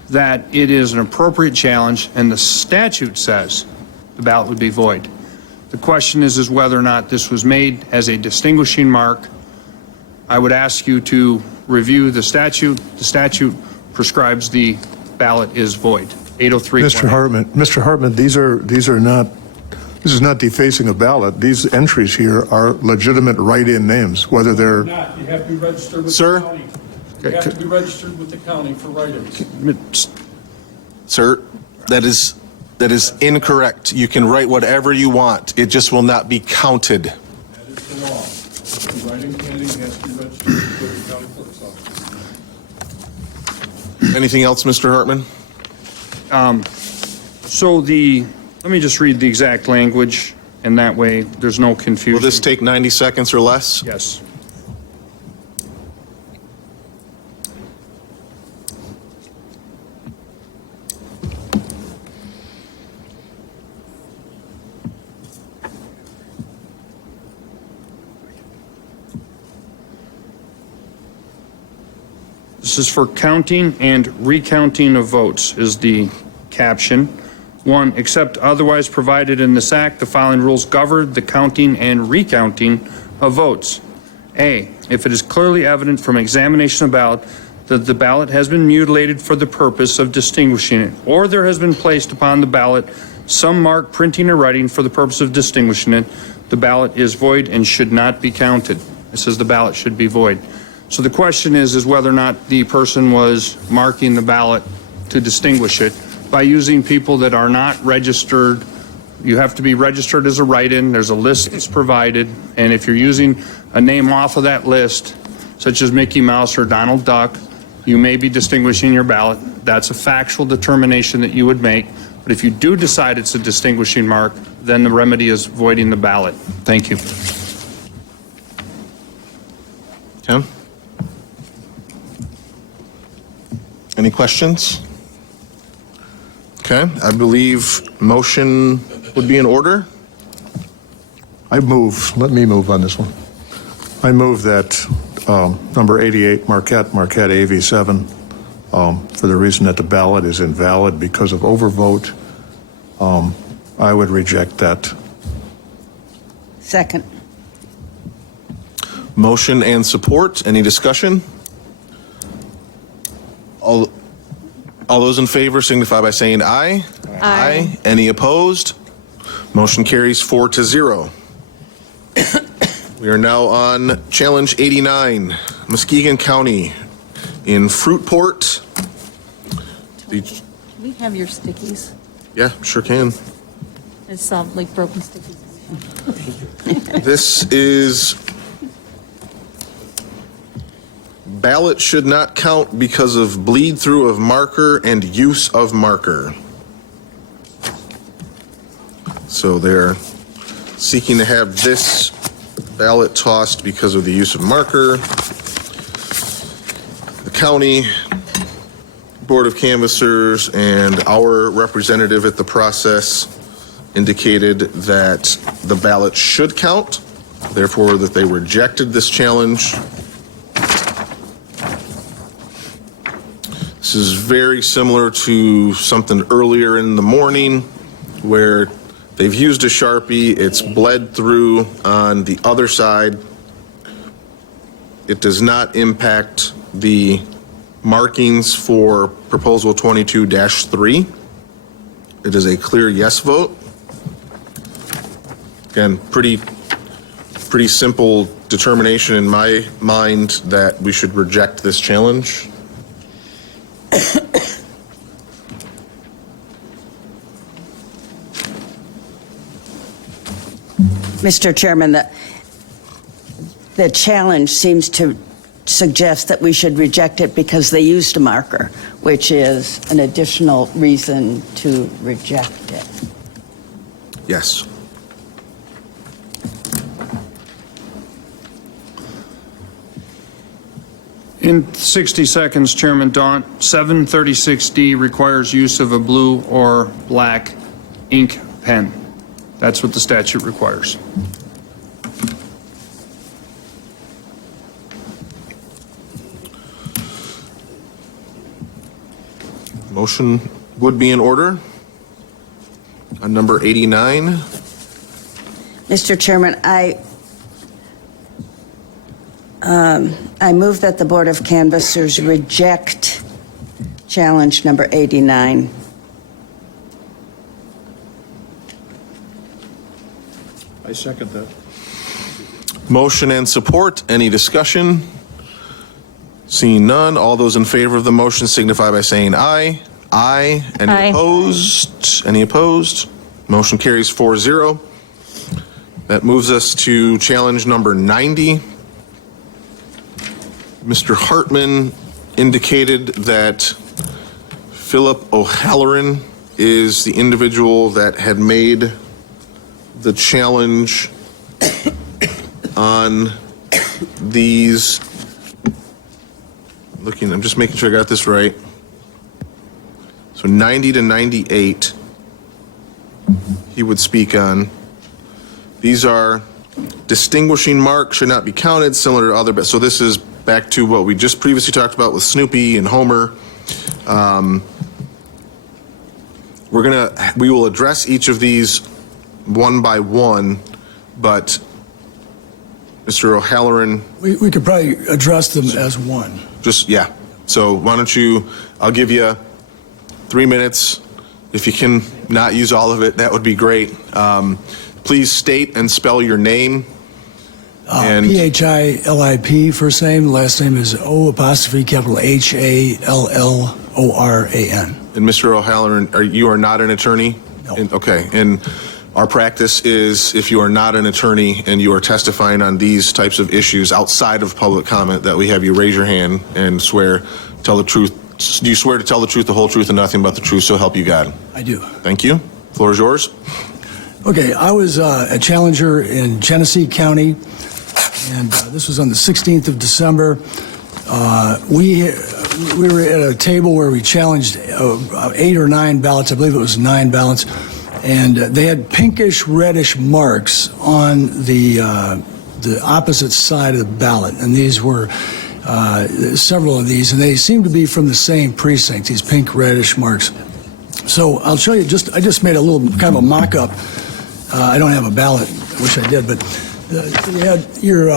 that it is an appropriate challenge, and the statute says the ballot would be void. The question is whether or not this was made as a distinguishing mark. I would ask you to review the statute. The statute prescribes the ballot is void. 803. Mr. Hartman, this is not defacing a ballot. These entries here are legitimate write-in names, whether they're... Not, you have to be registered with Sir? the county. You have to be registered with the county for write-ins. Sir, that is incorrect. You can write whatever you want. It just will not be counted. That is the law. The write-in candidate has to be registered with the county clerk's office. Anything else, Mr. Hartman? Let me just read the exact language, and that way there's no confusion. Will this take 90 seconds or less? Yes. This is for counting and recounting of votes is the caption. 1, except otherwise provided in this act, the following rules govern the counting and recounting of votes. A, if it is clearly evident from examination of ballot that the ballot has been mutilated for the purpose of distinguishing it, or there has been placed upon the ballot some mark, printing, or writing for the purpose of distinguishing it, the ballot is void and should not be counted. It says the ballot should be void. So the question is whether or not the person was marking the ballot to distinguish it by using people that are not registered. You have to be registered as a write-in. There's a list that's provided, and if you're using a name off of that list, such as Mickey Mouse or Donald Duck, you may be distinguishing your ballot. That's a factual determination that you would make. But if you do decide it's a distinguishing mark, then the remedy is voiding the ballot. Thank you. Tim? Any questions? Okay, I believe motion would be in order. Let me move on this one. I move that number 88, Marquette AV7, for the reason that the ballot is invalid because of overvote, I would reject that. Second. Motion and support. Any discussion? All those in favor signify by saying aye. Aye. Any opposed? Motion carries 4-0. We are now on Challenge 89, Muskegon County in Fruitport. Can we have your stickies? Yeah, sure can. It's like broken stickies. This is ballot should not count because of bleed through of marker and use of marker. So they're seeking to have this ballot tossed because of the use of marker. The county Board of Canvassers and our representative at the process indicated that the ballot should count, therefore that they rejected this challenge. This is very similar to something earlier in the morning where they've used a Sharpie, it's bled through on the other side. It does not impact the markings for Proposal 22-3. It is a clear yes vote. Again, pretty simple determination in my mind that we should reject this challenge. Mr. Chairman, the challenge seems to suggest that we should reject it because they used a marker, which is an additional reason to reject it. Yes. In 60 seconds, Chairman Daunt, 736D requires use of a blue or black ink pen. That's what the statute requires. Motion would be in order on number 89. Mr. Chairman, I move that the Board of Canvassers reject challenge number 89. I second that. Motion and support. Any discussion? Seeing none, all those in favor of the motion signify by saying aye. Aye. Any Aye. opposed? Any opposed? Motion carries 4-0. That moves us to challenge number 90. Mr. Hartman indicated that Philip O'Halloran is the individual that had made the challenge on these, I'm just making sure I got this right. So 90 to 98, he would speak on. These are distinguishing marks should not be counted, similar to other, so this is back to what we just previously talked about with Snoopy and Homer. We will address each of these one by one, but Mr. O'Halloran, We could probably address them as one. just, yeah. So why don't I'll give you 3 minutes. If you can not use all of it, that would be great. Please state and spell your name. Philip, first name, last name is O''Halloran. And Mr. O'Halloran, you are not an attorney? No. Okay, and our practice is if you are not an attorney and you are testifying on these types of issues outside of public comment, that we have you raise your hand and tell the truth. Do you swear to tell the truth, the whole truth, and nothing but the truth, so help you God? I do. Thank you. Floor is yours. Okay, I was a challenger in Genesee County, and this was on the 16th of December. We were at a table where we challenged 8 or 9 ballots. I believe it was 9 ballots. And they had pinkish reddish marks on the opposite side of the ballot. And these were several of these, and they seemed to be from the same precinct, these pink reddish marks. So I'll show you I just made a little kind of a mock-up. I don't have a ballot. I wish I did, but you had your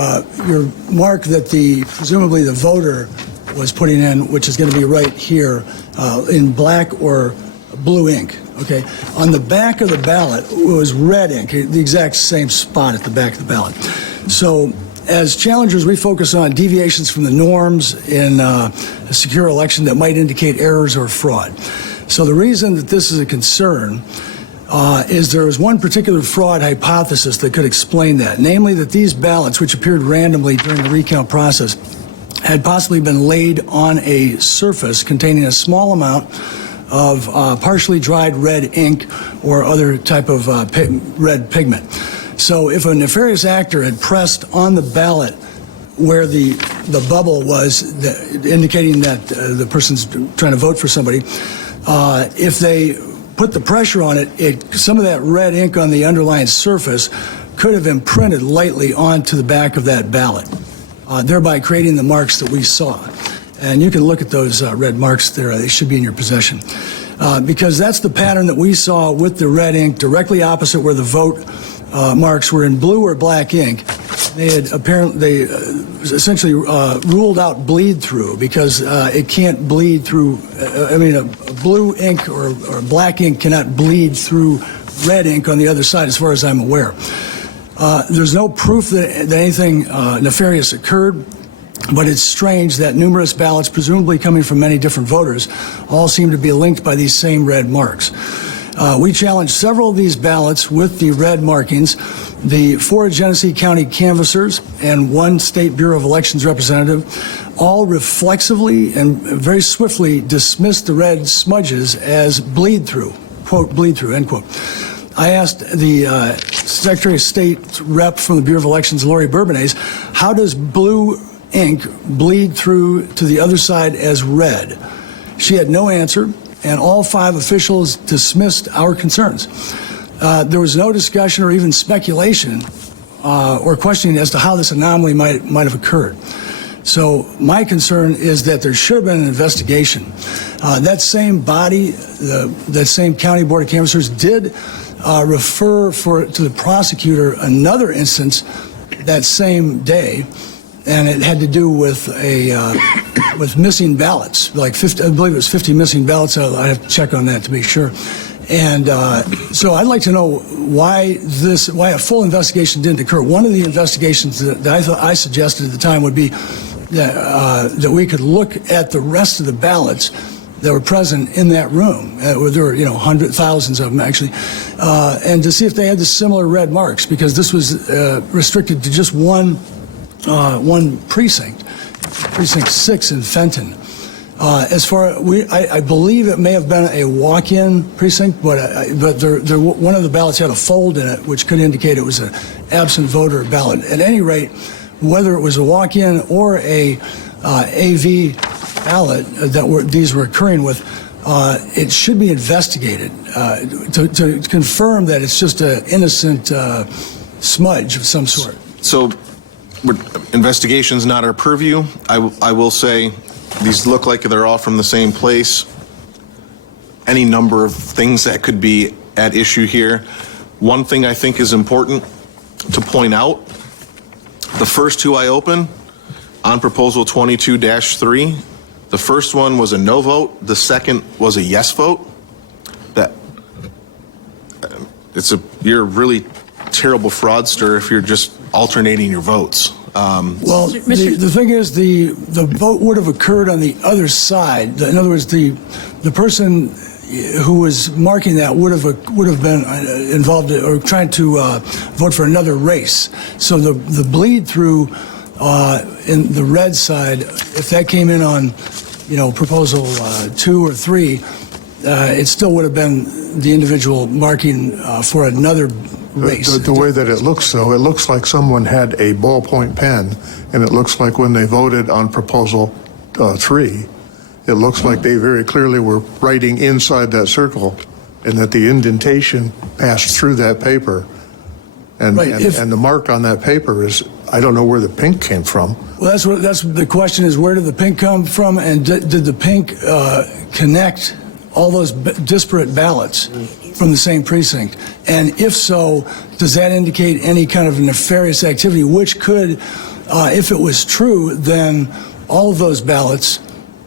mark that presumably the voter was putting in, which is going to be right here in black or blue ink. Okay. On the back of the ballot was red ink, the exact same spot at the back of the ballot. So as challengers, we focus on deviations from the norms in a secure election that might indicate errors or fraud. So the reason that this is a concern is there is one particular fraud hypothesis that could explain that, namely that these ballots, which appeared randomly during the recount process, had possibly been laid on a surface containing a small amount of partially dried red ink or other type of red pigment. So if a nefarious actor had pressed on the ballot where the bubble was indicating that the person's trying to vote for somebody, if they put the pressure on it, some of that red ink on the underlying surface could have imprinted lightly onto the back of that ballot, thereby creating the marks that we saw. And you can look at those red marks there. They should be in your possession. Because that's the pattern that we saw with the red ink directly opposite where the vote marks were in blue or black ink. They essentially ruled out bleed through because it can't bleed through. A blue ink or black ink cannot bleed through red ink on the other side, as far as I'm aware. There's no proof that anything nefarious occurred. But it's strange that numerous ballots, presumably coming from many different voters, all seem to be linked by these same red marks. We challenged several of these ballots with the red markings. The 4 Genesee County canvassers and 1 State Bureau of Elections representative all reflexively and very swiftly dismissed the red smudges as bleed through, quote, bleed through, end quote. I asked the Secretary of State rep from the Bureau of Elections, Lori Bourbonnais, how does blue ink bleed through to the other side as red? She had no answer, and all 5 officials dismissed our concerns. There was no discussion or even speculation or questioning as to how this anomaly might have occurred. So my concern is that there should have been an investigation. That same body, that same county board of canvassers did refer to the prosecutor another instance that same day, and it had to do with with missing ballots, like 50, I believe it was 50 missing ballots. I have to check on that to be sure. And so I'd like to know why a full investigation didn't occur. One of the investigations that I suggested at the time would be that we could look at the rest of the ballots that were present in that room. There were, thousands of them actually, and to see if they had the similar red marks, because this was restricted to just one precinct, precinct 6 in Fenton. I believe it may have been a walk-in precinct, but one of the ballots had a fold in it, which could indicate it was an absent voter ballot. At any rate, whether it was a walk-in or a AV ballot these were occurring with, it should be investigated to confirm that it's just an innocent smudge of some sort. So, investigation's not our purview. I will say these look like they're all from the same place. Any number of things that could be at issue here. One thing I think is important to point out, the first 2 I open on proposal 22-3, The first one was a no vote. The second was a yes vote. You're a really terrible fraudster if you're just alternating your votes. Well, the thing is, the vote would have occurred on the other side. In other words, the person who was marking that would have been involved or trying to vote for another race. So the bleed through in the red side, if that came in on, proposal 2 or 3, it still would have been the individual marking for another race. The way that it looks, though, it looks like someone had a ballpoint pen, and it looks like when they voted on proposal 3, it looks like they very clearly were writing inside that circle, and that the indentation passed through that paper. And, Right, and the mark on that paper is, I don't know where the pink came from. Well, that's the question is, where did the pink come from, and did the pink connect all those disparate ballots from the same precinct? And if so, does that indicate any kind of nefarious activity, which could, if it was true, then all of those ballots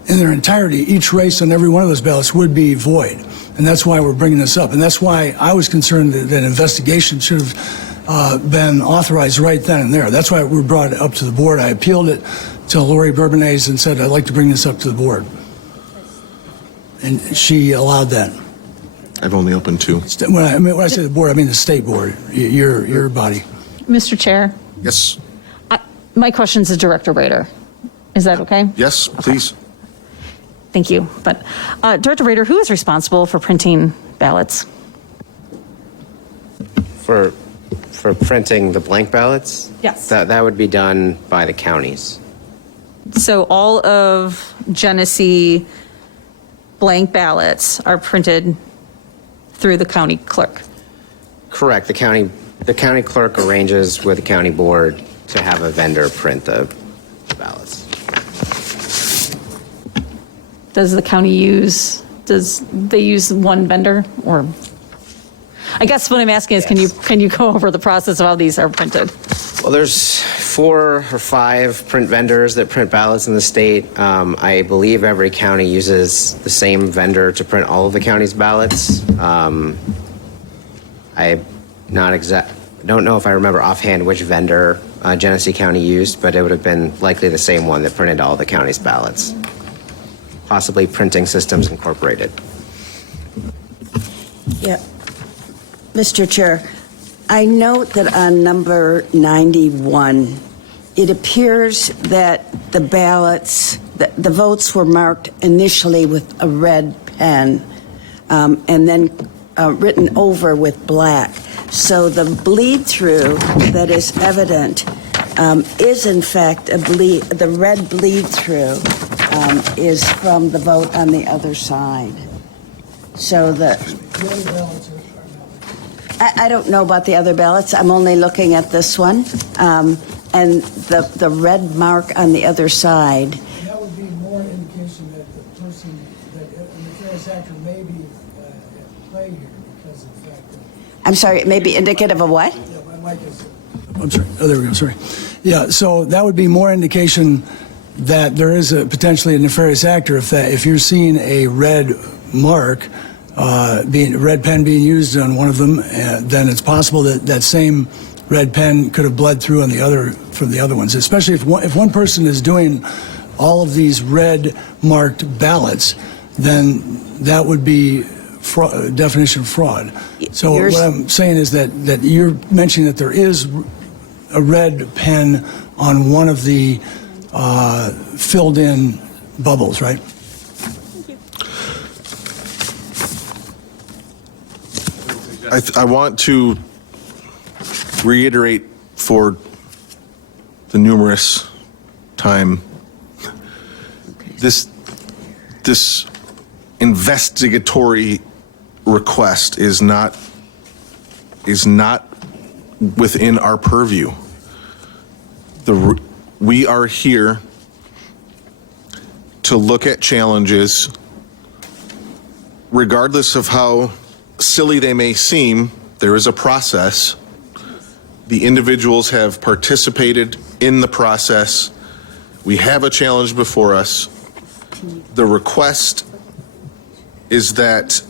in their entirety, each race on every one of those ballots would be void. And that's why we're bringing this up. And that's why I was concerned that an investigation should have been authorized right then and there. That's why we brought it up to the board. I appealed it to Lori Bourbonnais and said, I'd like to bring this up to the board. And she allowed that. I've only opened 2. When I say the board, I mean the state board, your body. Mr. Chair, Yes. my question is to Director Rader. Is that okay? Yes, please. Thank you. But Director Rader, who is responsible for printing ballots? For printing the blank ballots? Yes. That would be done by the counties. So all of Genesee blank ballots are printed through the county clerk. Correct. The county clerk arranges with the county board to have a vendor print the ballots. Does they use one vendor, or? I guess what I'm asking is, Yes. can you go over the process of how these are printed? Well, there's 4 or 5 print vendors that print ballots in the state. I believe every county uses the same vendor to print all of the county's ballots. I don't know if I remember offhand which vendor Genesee County used, but it would have been likely the same one that printed all the county's ballots. Possibly Printing Systems Incorporated. Yeah. Mr. Chair, I note that on number 91, it appears that the ballots, the votes were marked initially with a red pen and then written over with black. So the bleed through that is evident is in fact the red bleed through is from the vote on the other side. So I don't know about the other ballots. I'm only looking at this one. And the red mark on the other side. That would be more indication that the person, that a nefarious actor may be at play here because of the fact that. I'm sorry, it may be indicative of what? Yeah, my mic is. I'm sorry. Oh, there we go. Sorry. Yeah, so that would be more indication that there is potentially a nefarious actor if you're seeing a red mark, red pen being used on one of them, then it's possible that that same red pen could have bled through from the other ones. Especially if one person is doing all of these red marked ballots, then that would be definition of fraud. So what I'm saying is that you're mentioning that there is a red pen on one of the filled in bubbles, right? I want to reiterate for the numerous time this investigatory request is not within our purview. We are here to look at challenges, regardless of how silly they may seem. There is a process. The individuals have participated in the process. We have a challenge before us. the request is that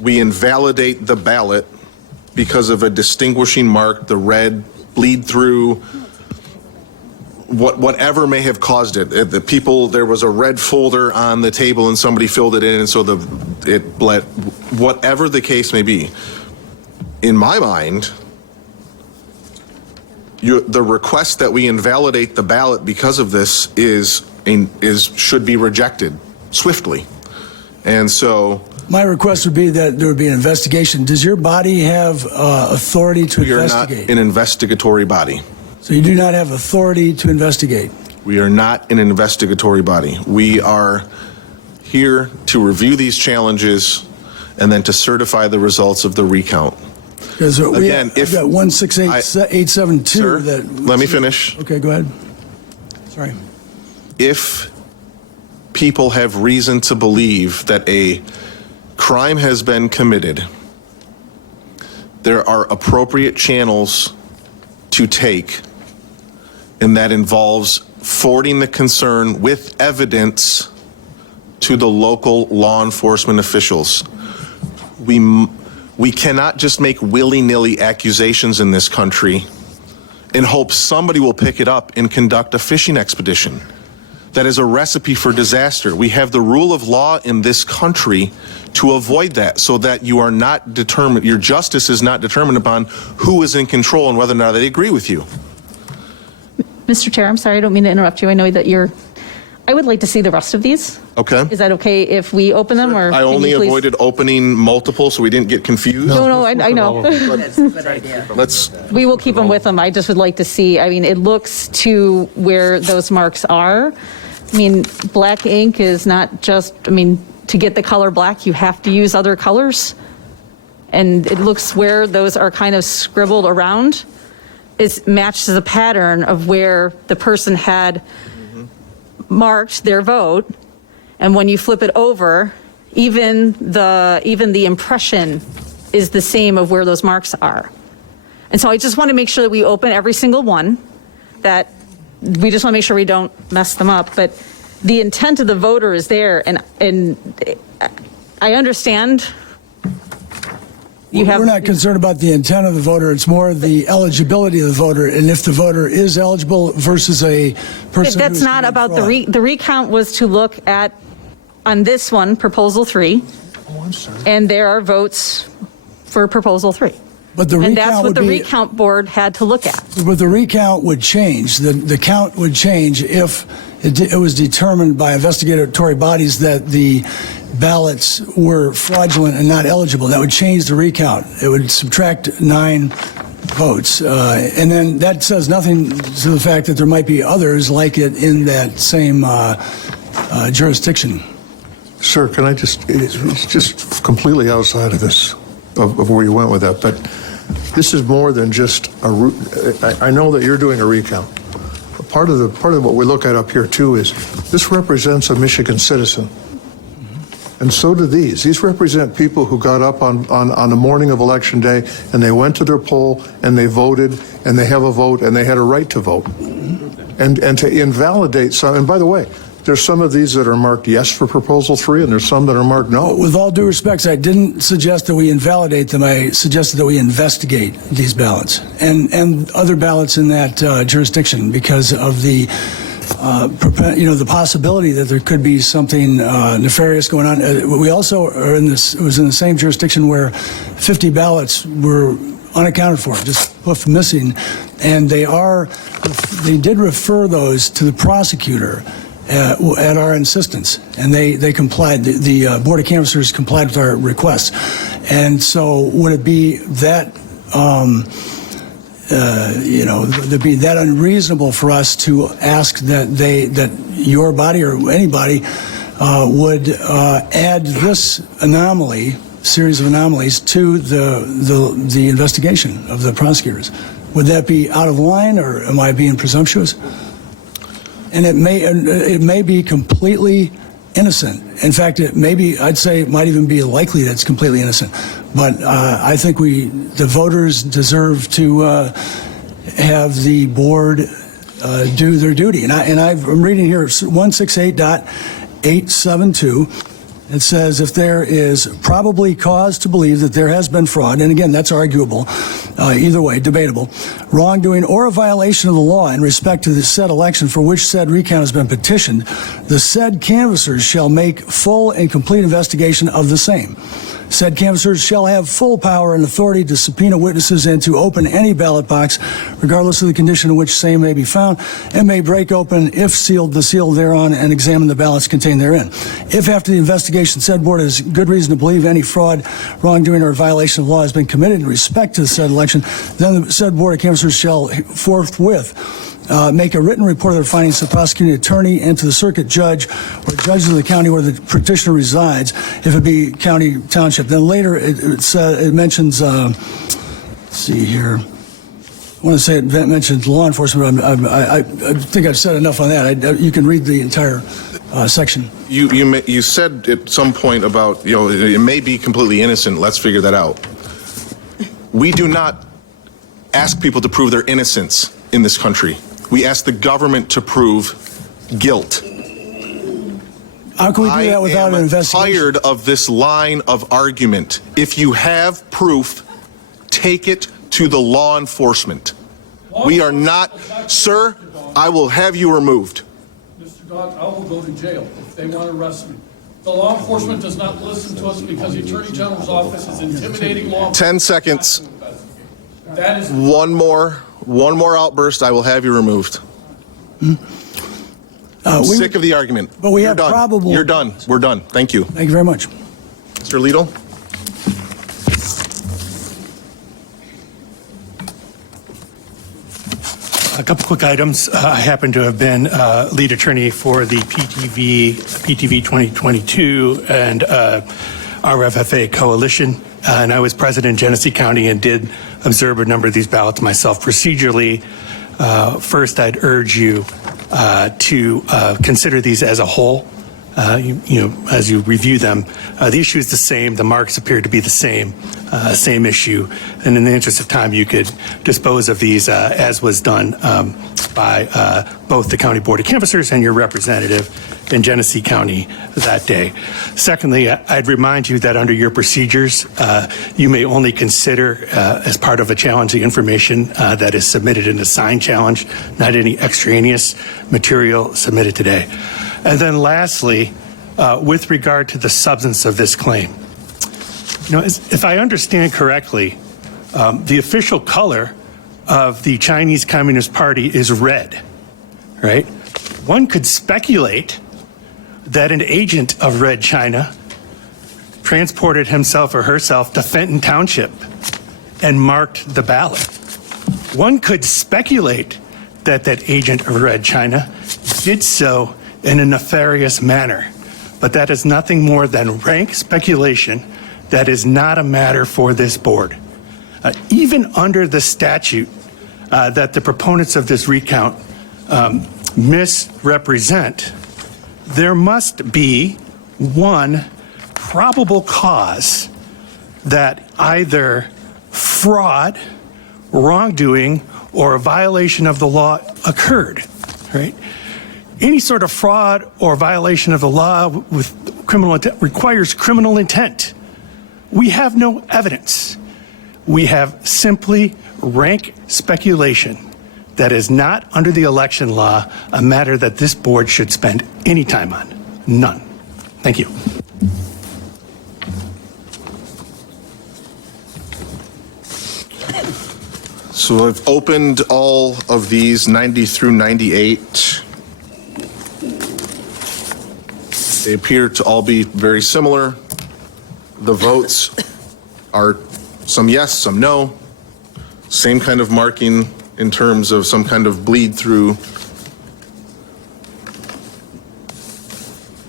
we invalidate the ballot because of a distinguishing mark, the red bleed through, whatever may have caused it. There was a red folder on the table and somebody filled it in, and so it bled. Whatever the case may be, in my mind, the request that we invalidate the ballot because of this should be rejected swiftly. And so My request would be that there would be an investigation. Does your body have authority to investigate? we are not an investigatory body. So you do not have authority to investigate? We are not an investigatory body. We are here to review these challenges and then to certify the results of the recount. Because Again, I've got 168872 Sir, that... let me finish. Okay, go ahead. Sorry. If people have reason to believe that a crime has been committed, there are appropriate channels to take, and that involves forwarding the concern with evidence to the local law enforcement officials. We cannot just make willy-nilly accusations in this country and hope somebody will pick it up and conduct a fishing expedition. That is a recipe for disaster. We have the rule of law in this country to avoid that, so that you are not determined, your justice is not determined upon who is in control and whether or not they agree with you. Mr. Chair, I'm sorry, I don't mean to interrupt you. I know that I would like to see the rest of these. Okay. Is that okay if we open them, or? I can only you please- avoided opening multiple so we didn't get confused. No, I know. That's a good idea. We will keep them with them. I just would like to see, I mean, it looks to where those marks are. I mean, black ink is not just, I mean, to get the color black, you have to use other colors. And it looks where those are kind of scribbled around. It matches the pattern of where the person had marked their vote. And when you flip it over, even the impression is the same of where those marks are. And so I just want to make sure that we open every single one, that we just want to make sure we don't mess them up. But the intent of the voter is there, and I understand you have... We're not concerned about the intent of the voter. It's more the eligibility of the voter, and if the voter is eligible versus a person That's who's not about committing the recount was to look at, on this one, Proposal 3, and there are votes for Proposal 3. But the And that's recount what would the be, recount board had to look at. but the recount would change. The count would change if it was determined by investigatory bodies that the ballots were fraudulent and not eligible. That would change the recount. It would subtract 9 votes. And then that says nothing to the fact that there might be others like it in that same jurisdiction. Sir, can I it's just completely outside of this, of where you went with that, but this is more than just I know that you're doing a recount. Part of what we look at up here too is this represents a Michigan citizen. And so do these. These represent people who got up on the morning of Election Day and they went to their poll and they voted and they have a vote and they had a right to vote. And to invalidate some, and by the way, there's some of these that are marked yes for Proposal 3 and there's some that are marked no. With all due respect, I didn't suggest that we invalidate them. I suggested that we investigate these ballots and other ballots in that jurisdiction because of the the possibility that there could be something nefarious going on. We also are it was in the same jurisdiction where 50 ballots were unaccounted for, just poof, missing, and they did refer those to the prosecutor at our insistence, and they complied. The Board of Canvassers complied with our requests, and so would it be that? There'd be that unreasonable for us to ask that your body or anybody would add this series of anomalies to the investigation of the prosecutors. Would that be out of line, or am I being presumptuous? And it may be completely innocent. In fact, I'd say it might even be likely that it's completely innocent. But I think the voters deserve to have the board do their duty. And I'm reading here 168.8 872. It says if there is probably cause to believe that there has been fraud, and again, that's arguable, either way, debatable, wrongdoing or a violation of the law in respect to the said election for which said recount has been petitioned, the said canvassers shall make full and complete investigation of the same. Said canvassers shall have full power and authority to subpoena witnesses and to open any ballot box, regardless of the condition in which same may be found, and may break open, if sealed, the seal thereon, and examine the ballots contained therein. If after the investigation said board has good reason to believe any fraud, wrongdoing, or violation of law has been committed in respect to the said election, then the said board of canvassers shall forthwith make a written report of their findings to the prosecuting attorney and to the circuit judge or judges of the county where the petitioner resides, if it be county township. Then later it mentions, let's see here. I want to say it mentions law enforcement, but I think I've said enough on that. You can read the entire section. You said at some point about, it may be completely innocent. Let's figure that out. We do not ask people to prove their innocence in this country. We ask the government to prove guilt. How can we do that without an investigation? I am tired of this line of argument. If you have proof, take it to the law enforcement. We are not, sir, I will have you removed. Mr. Gauck, I will go to jail if they want to arrest me. The law enforcement does not listen to us because the Attorney General's office is intimidating law enforcement. 10 seconds. That is One more outburst, I will have you removed. I'm sick of the argument. But we You're have done. probable. You're done. We're done. Thank you. Thank you very much. Mr. Liedl? A couple quick items. I happen to have been lead attorney for the PTV 2022 and RFFA coalition, and I was president in Genesee County and did observe a number of these ballots myself. Procedurally, first I'd urge you to consider these as a whole. As you review them, the issue is the same. The marks appear to be the same issue. And in the interest of time, you could dispose of these as was done by both the County Board of Canvassers and your representative in Genesee County that day. Secondly, I'd remind you that under your procedures, you may only consider as part of a challenge the information that is submitted in the signed challenge, not any extraneous material submitted today. And then lastly, with regard to the substance of this claim, if I understand correctly, the official color of the Chinese Communist Party is red, right? One could speculate that an agent of Red China transported himself or herself to Fenton Township and marked the ballot. One could speculate that that agent of Red China did so in a nefarious manner, but that is nothing more than rank speculation that is not a matter for this board. Even under the statute that the proponents of this recount misrepresent, there must be one probable cause that either fraud, wrongdoing, or a violation of the law occurred, right? Any sort of fraud or violation of the law with criminal intent requires criminal intent. We have no evidence. We have simply rank speculation that is not under the election law a matter that this board should spend any time on. None. Thank you. So I've opened all of these 90 through 98. They appear to all be very similar. The votes are some yes, some no. Same kind of marking in terms of some kind of bleed through.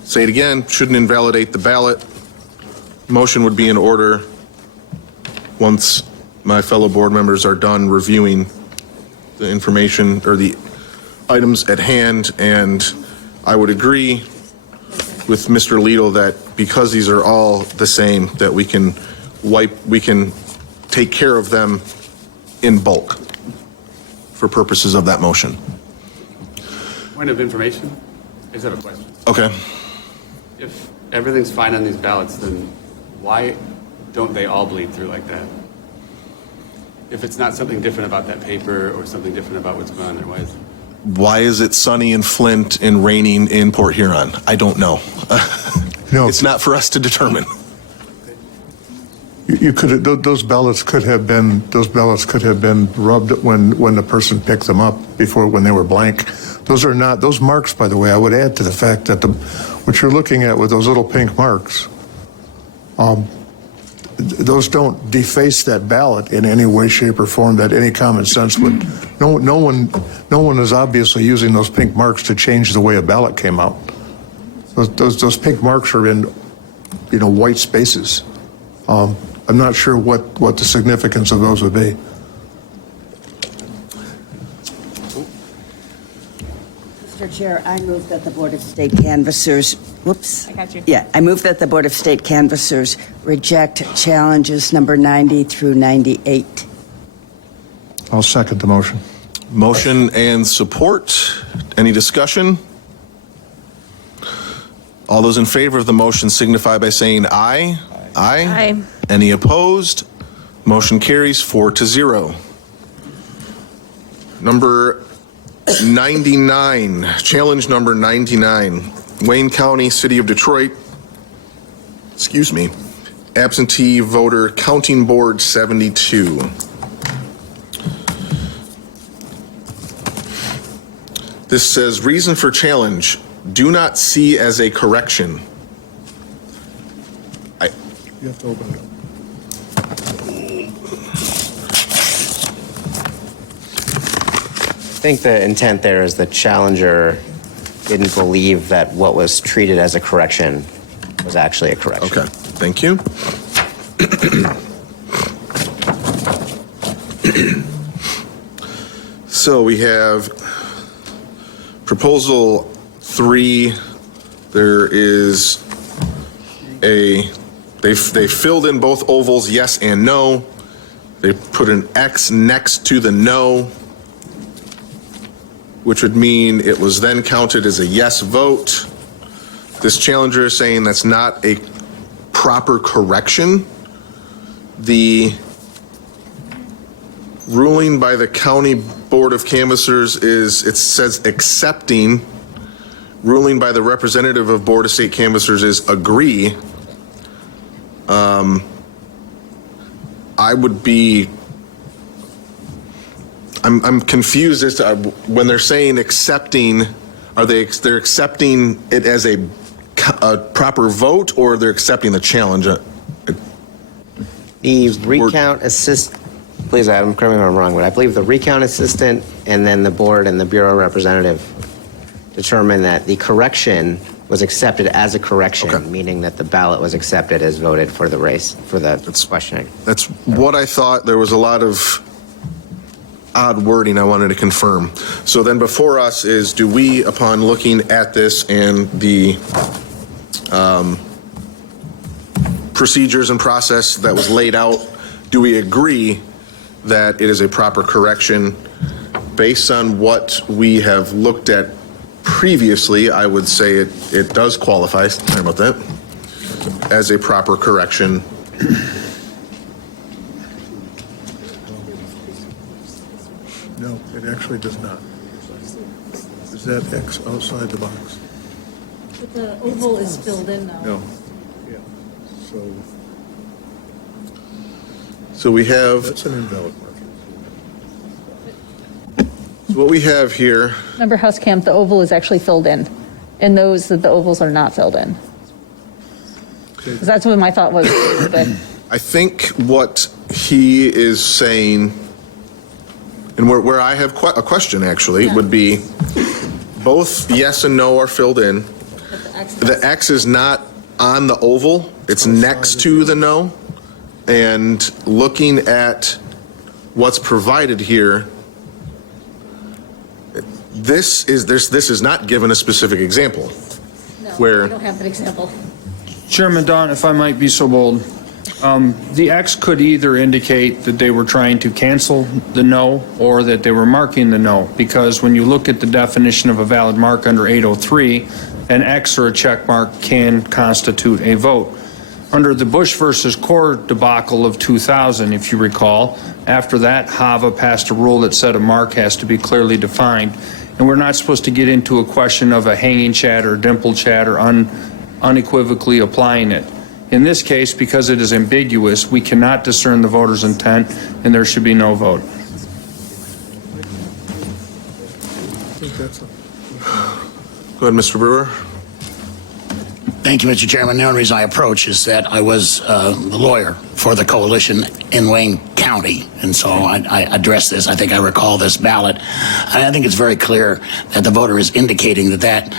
Say it again, shouldn't invalidate the ballot. Motion would be in order once my fellow board members are done reviewing the information or the items at hand, and I would agree with Mr. Liedl that because these are all the same, that we can take care of them in bulk for purposes of that motion. Point of information? Is that a question? Okay. if everything's fine on these ballots, then why don't they all bleed through like that? If it's not something different about that paper or something different about what's going on there, Why is it sunny in Flint and raining in Port Huron? I don't know. No. It's not for us to determine. You could, those ballots could have been rubbed when the person picked them up before, when they were blank. Those are not, those marks, by the way, I would add to the fact that what you're looking at with those little pink marks, those don't deface that ballot in any way, shape, or form that any common sense would. No one is obviously using those pink marks to change the way a ballot came out. Those pink marks are in, white spaces. I'm not sure what the significance of those would be. Mr. Chair, I move that the Board of State Canvassers, whoops. I got you. Yeah, I move that the Board of State Canvassers reject challenges number 90 through 98. I'll second the motion. Motion and support. Any discussion? All those in favor of the motion signify by saying aye. Aye. Aye. Any opposed? Motion carries 4-0. Number 99, challenge number 99, Wayne County, City of Detroit, absentee voter counting board 72. This says, reason for challenge, do not see as a correction. You have to open it up. I think the intent there is the challenger didn't believe that what was treated as a correction was actually a correction. Okay, thank you. So we have proposal 3. There is they filled in both ovals, yes and no. They put an X next to the no, which would mean it was then counted as a yes vote. This challenger is saying that's not a proper correction. The ruling by the County Board of Canvassers is, it says accepting. Ruling by the representative of Board of State Canvassers is agree. I would be, I'm confused as to when they're saying accepting, they're accepting it as a proper vote, or they're accepting the challenge? The recount assist, please, Adam, correct me if I'm wrong, but I believe the recount assistant and then the board and the bureau representative determined that the correction was accepted as a correction, Okay. meaning that the ballot was accepted as voted for the race, for the questioning. That's what I thought. There was a lot of odd wording I wanted to confirm. So then before us is, do we, upon looking at this and the procedures and process that was laid out, do we agree that it is a proper correction? Based on what we have looked at previously, I would say it does qualify, sorry about that, as a proper correction. No, it actually does not. Is that X outside the box? But the oval is filled in now. No. Yeah. So we have, That's an invalid mark. what we have here, Member Housekamp, the oval is actually filled in, and those that the ovals are not filled in. 'Cause that's what my thought was. But I think what he is saying, and where I have a question actually, would be both yes and no are filled in. The X is not on the oval, it's next to the no. And looking at what's provided here, this is not given a specific example. No, Where- I don't have that example. Chairman Don, if I might be so bold, the X could either indicate that they were trying to cancel the no or that they were marking the no, because when you look at the definition of a valid mark under 803, an X or a check mark can constitute a vote. Under the Bush versus Core debacle of 2000, if you recall, after that, HAVA passed a rule that said a mark has to be clearly defined, and we're not supposed to get into a question of a hanging chat or dimple chat or unequivocally applying it. In this case, because it is ambiguous, we cannot discern the voter's intent, and there should be no vote. Go ahead, Mr. Brewer. Thank you, Mr. Chairman. The only reason I approach is that I was the lawyer for the coalition in Wayne County, and so I addressed this. I think I recall this ballot. I think it's very clear that the voter is indicating that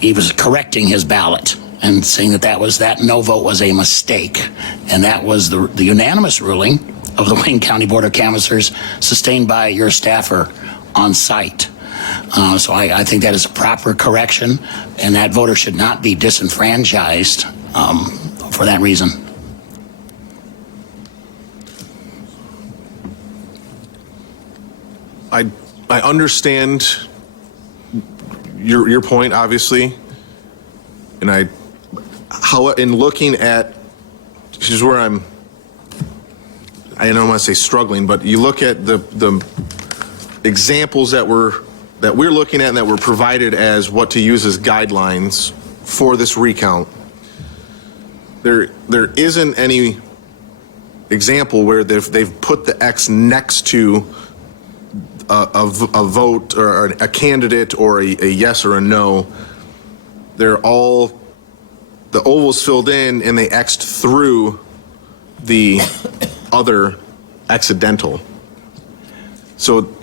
he was correcting his ballot and saying that no vote was a mistake, and that was the unanimous ruling of the Wayne County Board of Canvassers, sustained by your staffer on site. So I think that is a proper correction, and that voter should not be disenfranchised for that reason. I understand your point, obviously, and in looking at, this is where I don't want to say struggling, but you look at the examples that we're looking at and that were provided as what to use as guidelines for this recount. There isn't any example where they've put the X next to a vote or a candidate or a yes or a no. They're all, the oval's filled in and they X'd through the other accidental. So,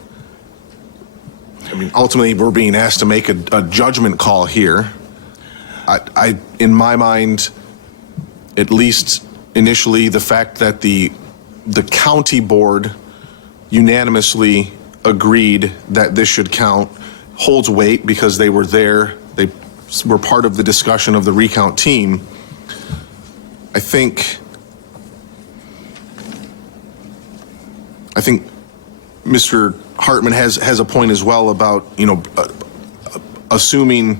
I mean, ultimately, we're being asked to make a judgment call here. In my mind, at least initially, the fact that the county board unanimously agreed that this should count holds weight because they were there. They were part of the discussion of the recount team. I think Mr. Hartman has a point as well about, assuming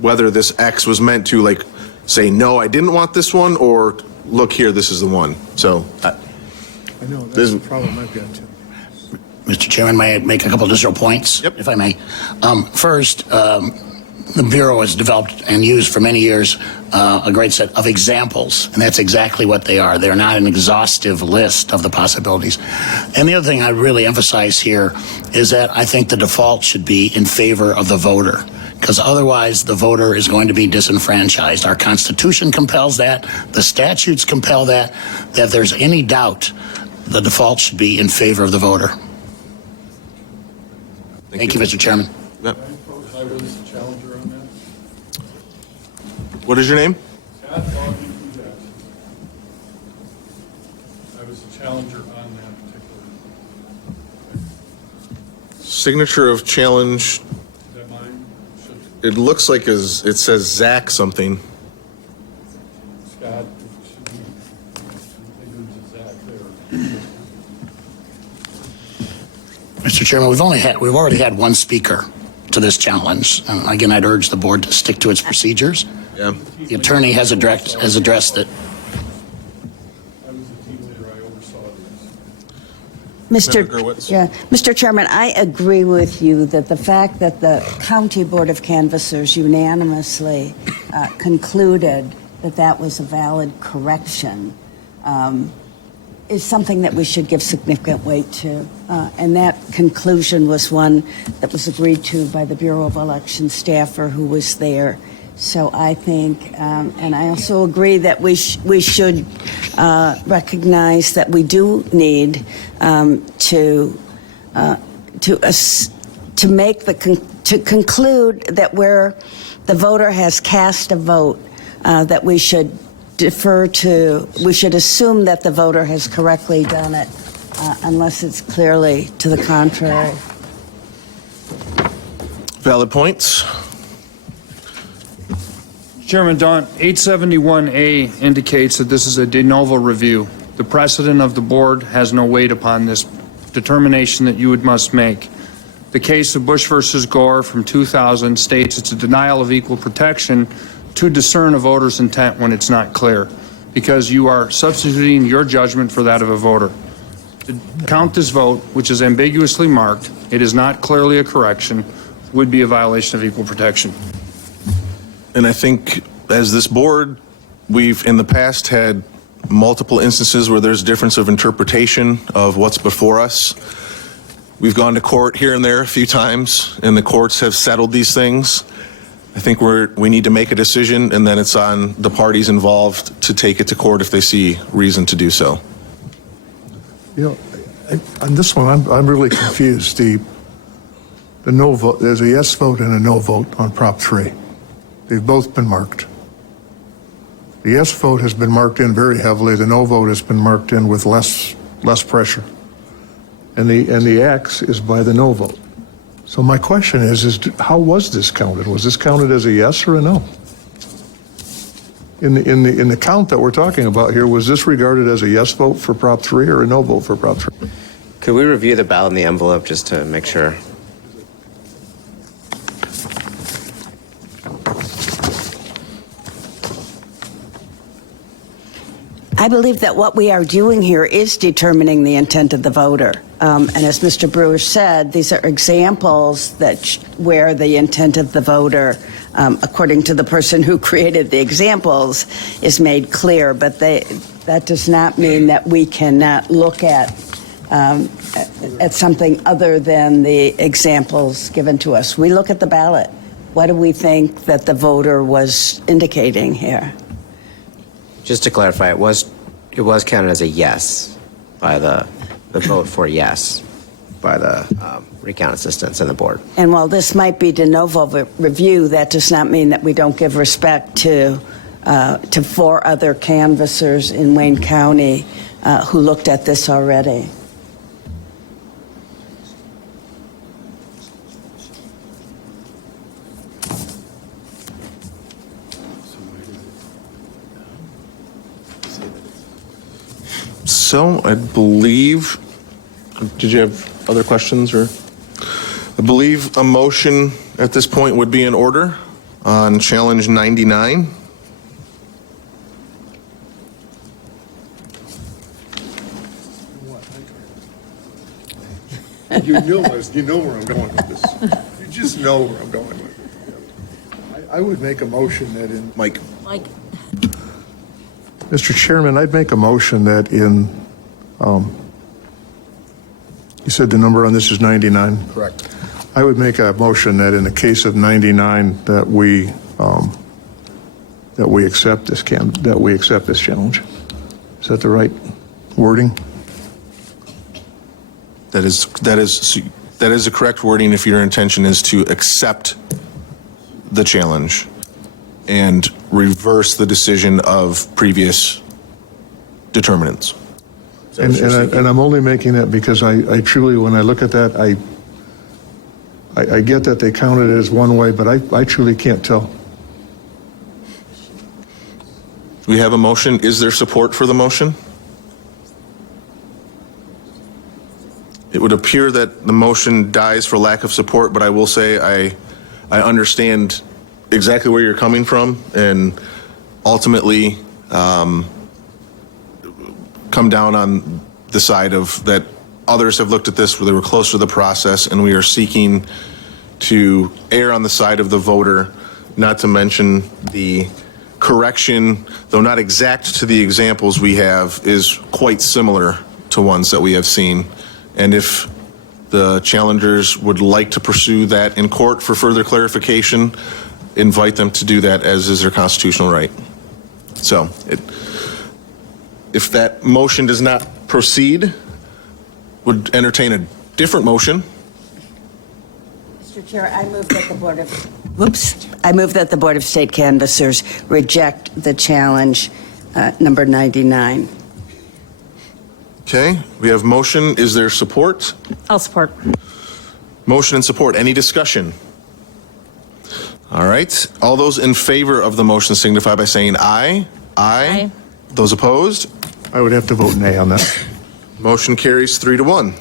whether this X was meant to, like, say, no, I didn't want this one, or look here, this is the one. So I know, that's the problem I've got too. Mr. Chairman, may I make a couple additional points, if I may? First, the Bureau has developed and used for many years a great set of examples, and that's exactly what they are. They're not an exhaustive list of the possibilities. And the other thing I really emphasize here is that I think the default should be in favor of the voter, because otherwise the voter is going to be disenfranchised. Our Constitution compels that, the statutes compel that. That if there's any doubt, the default should be in favor of the voter. Thank you, Mr. Chairman. Yep. I was the challenger on that. What is your name? I was the challenger on that particular. Signature of challenge. Is that mine? It looks like it says Zach something. Scott, it should be, I think it was Zach there. Mr. Chairman, we've already had one speaker to this challenge. Again, I'd urge the board to stick to its procedures. Yeah. The attorney has addressed it. I was the team leader, I oversaw this. Mr. Chairman, I agree with you that the fact that the County Board of Canvassers unanimously concluded that that was a valid correction is something that we should give significant weight to. And that conclusion was one that was agreed to by the Bureau of Election staffer who was there. So I think, and I also agree that we should recognize that we do need to conclude that where the voter has cast a vote, that we should we should assume that the voter has correctly done it, unless it's clearly to the contrary. Valid points. Chairman Daunt, 871A indicates that this is a de novo review. The precedent of the board has no weight upon this determination that you must make. The case of Bush versus Gore from 2000 states it's a denial of equal protection to discern a voter's intent when it's not clear, because you are substituting your judgment for that of a voter. To count this vote, which is ambiguously marked, it is not clearly a correction, would be a violation of equal protection. And I think as this board, we've in the past had multiple instances where there's difference of interpretation of what's before us. We've gone to court here and there a few times, and the courts have settled these things. I think we need to make a decision, and then it's on the parties involved to take it to court if they see reason to do so. You know, on this one, I'm really confused. The no vote, there's a yes vote and a no vote on Prop 3. They've both been marked. The yes vote has been marked in very heavily. The no vote has been marked in with less pressure. And the X is by the no vote. So my question is how was this counted? Was this counted as a yes or a no? In the count that we're talking about here, was this regarded as a yes vote for Prop 3 or a no vote for Prop 3? Could we review the ballot in the envelope just to make sure? I believe that what we are doing here is determining the intent of the voter. And as Mr. Brewer said, these are examples where the intent of the voter, according to the person who created the examples, is made clear. But that does not mean that we cannot look at something other than the examples given to us. We look at the ballot. What do we think that the voter was indicating here? Just to clarify, it was counted as a yes by the vote for yes by the recount assistants and the board. And while this might be de novo review, that does not mean that we don't give respect to 4 other canvassers in Wayne County who looked at this already. So I believe, did you have other questions, or? I believe a motion at this point would be in order on challenge 99. You know where I'm going with this. You just know where I'm going with it. I would make a motion that in... Mike. Mr. Chairman, I'd make a motion that in, you said the number on this is 99? Correct. I would make a motion that in the case of 99, that we accept this challenge. Is that the right wording? That is the correct wording if your intention is to accept the challenge and reverse the decision of previous determinants. And I'm only making that because I truly, when I look at that, I get that they counted it as one way, but I truly can't tell. We have a motion. Is there support for the motion? It would appear that the motion dies for lack of support, but I will say I understand exactly where you're coming from, and ultimately come down on the side of that others have looked at this where they were closer to the process, and we are seeking to err on the side of the voter, not to mention the correction, though not exact to the examples we have, is quite similar to ones that we have seen. And if the challengers would like to pursue that in court for further clarification, invite them to do that, as is their constitutional right. So if that motion does not proceed, would entertain a different motion. Mr. Chair, I move that the Board of State Canvassers reject the challenge number 99. Okay, we have motion. Is there support? I'll support. Motion and support. Any discussion? All right. All those in favor of the motion signify by saying aye. Aye. Those opposed? I would have to vote nay on that. Motion carries 3-1.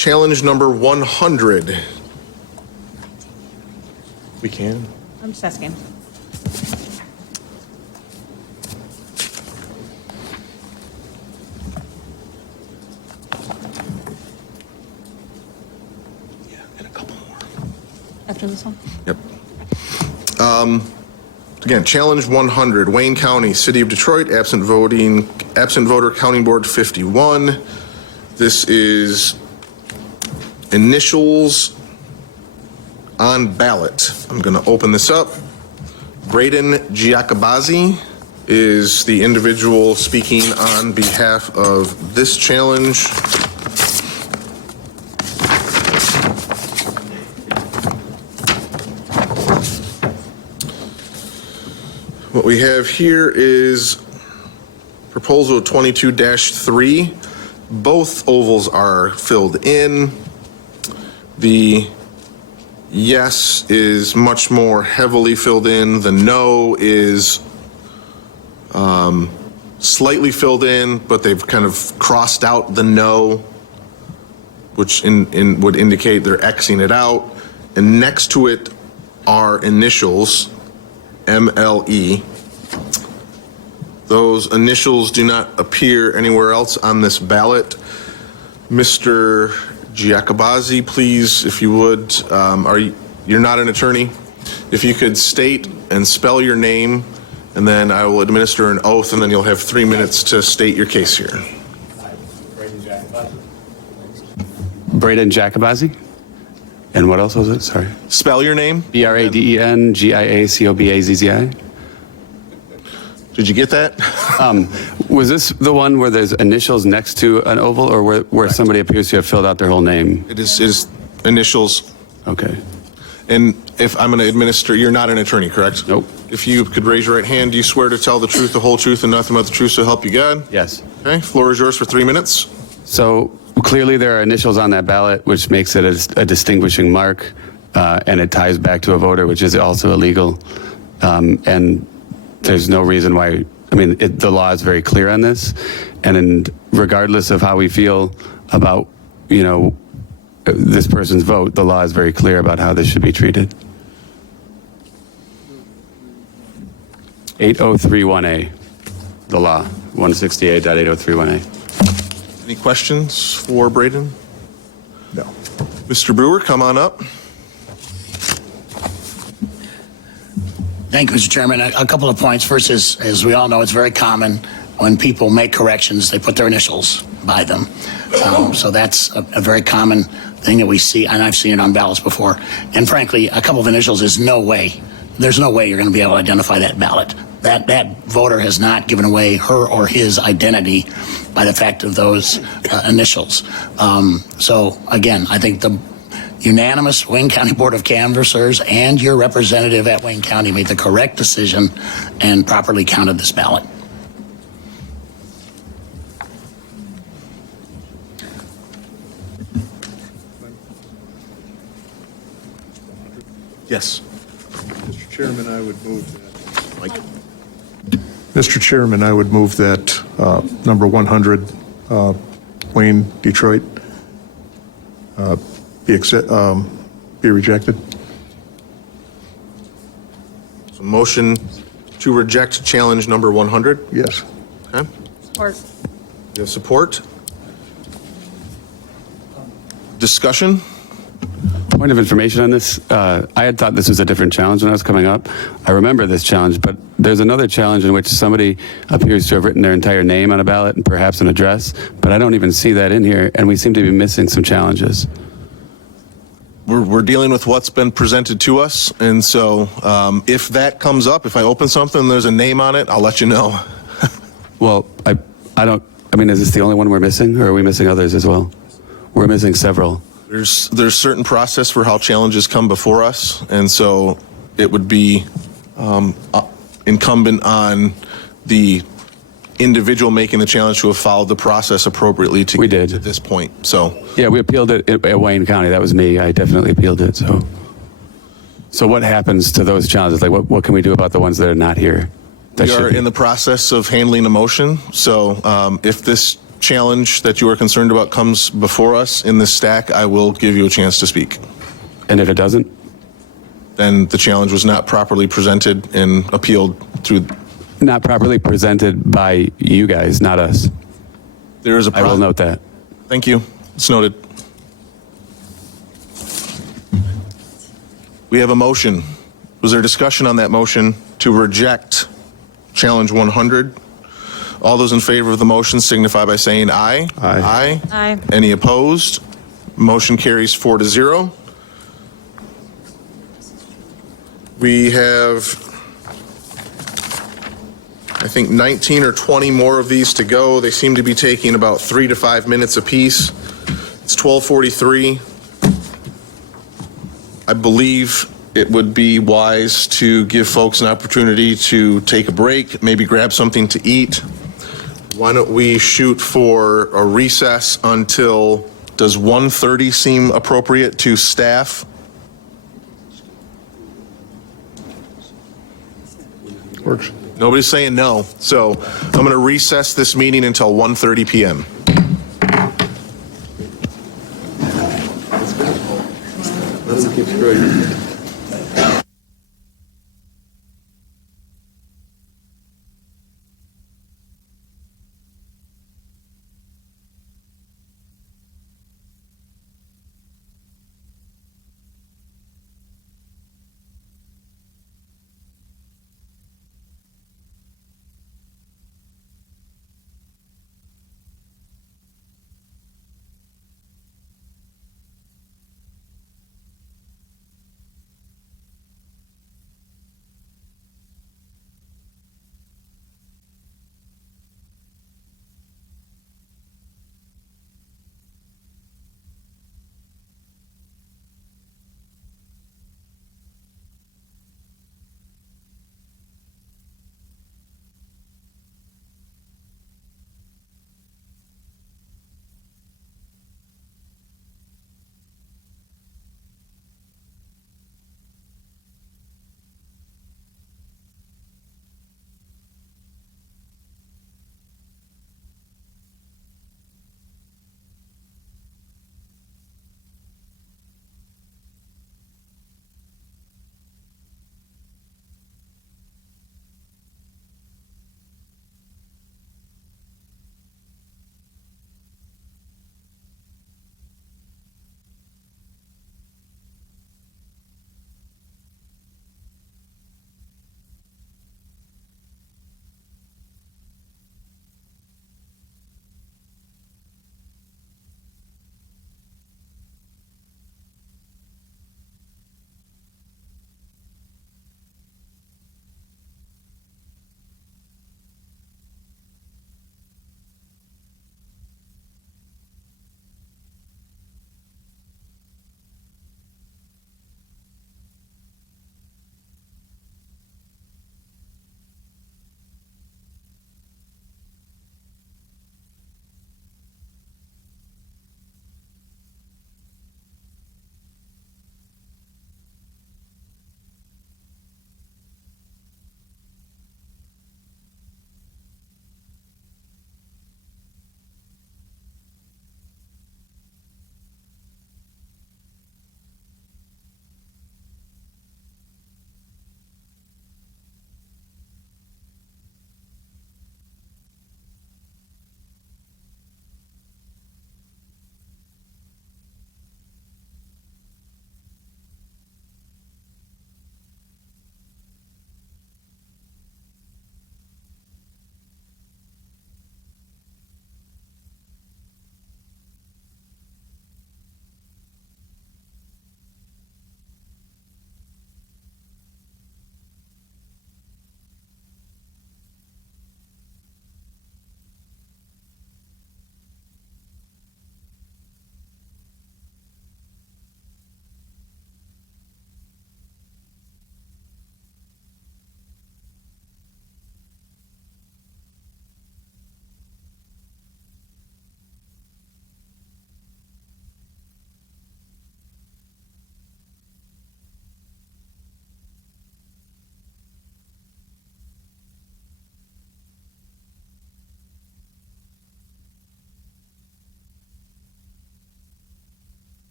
challenge number 100. We can. I'm just asking. After this one? Yep. Again, challenge 100, Wayne County, City of Detroit, absent voter, County Board 51. This is initials on ballot. I'm going to open this up. Braden Giacobazzi is the individual speaking on behalf of this challenge. What we have here is proposal 22-3. Both ovals are filled in. The yes is much more heavily filled in. The no is slightly filled in, but they've kind of crossed out the no, which would indicate they're Xing it out. And next to it are initials, MLE. Those initials do not appear anywhere else on this ballot. Mr. Giacobazzi, please, if you would, you're not an attorney? If you could state and spell your name, and then I will administer an oath, and then you'll have 3 minutes to state your case here. Braden Giacobazzi. And what else was it? Sorry. Spell your name. BradenGiacobazzi. Did you get that? Was this the one where there's initials next to an oval, or where somebody appears to have filled out their whole name? It is initials. Okay. And if I'm going to administer, you're not an attorney, correct? Nope. If you could raise your right hand, do you swear to tell the truth, the whole truth, and nothing but the truth, so help you God? Yes. Okay, floor is yours for 3 minutes. So clearly there are initials on that ballot, which makes it a distinguishing mark, and it ties back to a voter, which is also illegal. And there's no reason why. I mean, the law is very clear on this, and regardless of how we feel about, this person's vote, the law is very clear about how this should be treated. 8031A, the law, 168.8031A. Any questions for Braden? No. Mr. Brewer, come on up. Thank you, Mr. Chairman. A couple of points. First is, as we all know, it's very common when people make corrections, they put their initials by them. So that's a very common thing that we see, and I've seen it on ballots before. And frankly, a couple of initials is no way. There's no way you're going to be able to identify that ballot. That voter has not given away her or his identity by the fact of those initials. So again, I think the unanimous Wayne County Board of Canvassers and your representative at Wayne County made the correct decision and properly counted this ballot. Yes. Mr. Chairman, I would move that. Mr. Chairman, I would move that number 100, Wayne, Detroit, be rejected. So motion to reject challenge number 100? Yes. Okay. Support. You have support? Discussion? Point of information on this, I had thought this was a different challenge when I was coming up. I remember this challenge, but there's another challenge in which somebody appears to have written their entire name on a ballot and perhaps an address, but I don't even see that in here, and we seem to be missing some challenges. We're dealing with what's been presented to us, and so if that comes up, if I open something and there's a name on it, I'll let you know. Well, I mean, is this the only one we're missing, or are we missing others as well? We're missing several. There's certain process for how challenges come before us, and so it would be incumbent on the individual making the challenge to have followed the process appropriately to get to this point. So Yeah, we appealed it at Wayne County. That was me. I definitely appealed it. So what happens to those challenges? Like, what can we do about the ones that are not here? we are in the process of handling a motion. So if this challenge that you are concerned about comes before us in this stack, I will give you a chance to speak. And if it doesn't? Then the challenge was not properly presented and appealed through. Not properly presented by you guys, not us. There is a. I will note that. Thank you. It's noted. We have a motion. Was there discussion on that motion to reject challenge 100? All those in favor of the motion signify by saying aye. Aye. Aye. Any opposed? Motion carries 4-0. We have, I think, 19 or 20 more of these to go. They seem to be taking about 3 to 5 minutes apiece. It's 12:43. I believe it would be wise to give folks an opportunity to take a break, maybe grab something to eat. Why don't we shoot for a recess until, does 1:30 seem appropriate to staff? Works. Nobody's saying no. So I'm going to recess this meeting until 1:30 p.m. Let them keep screwing.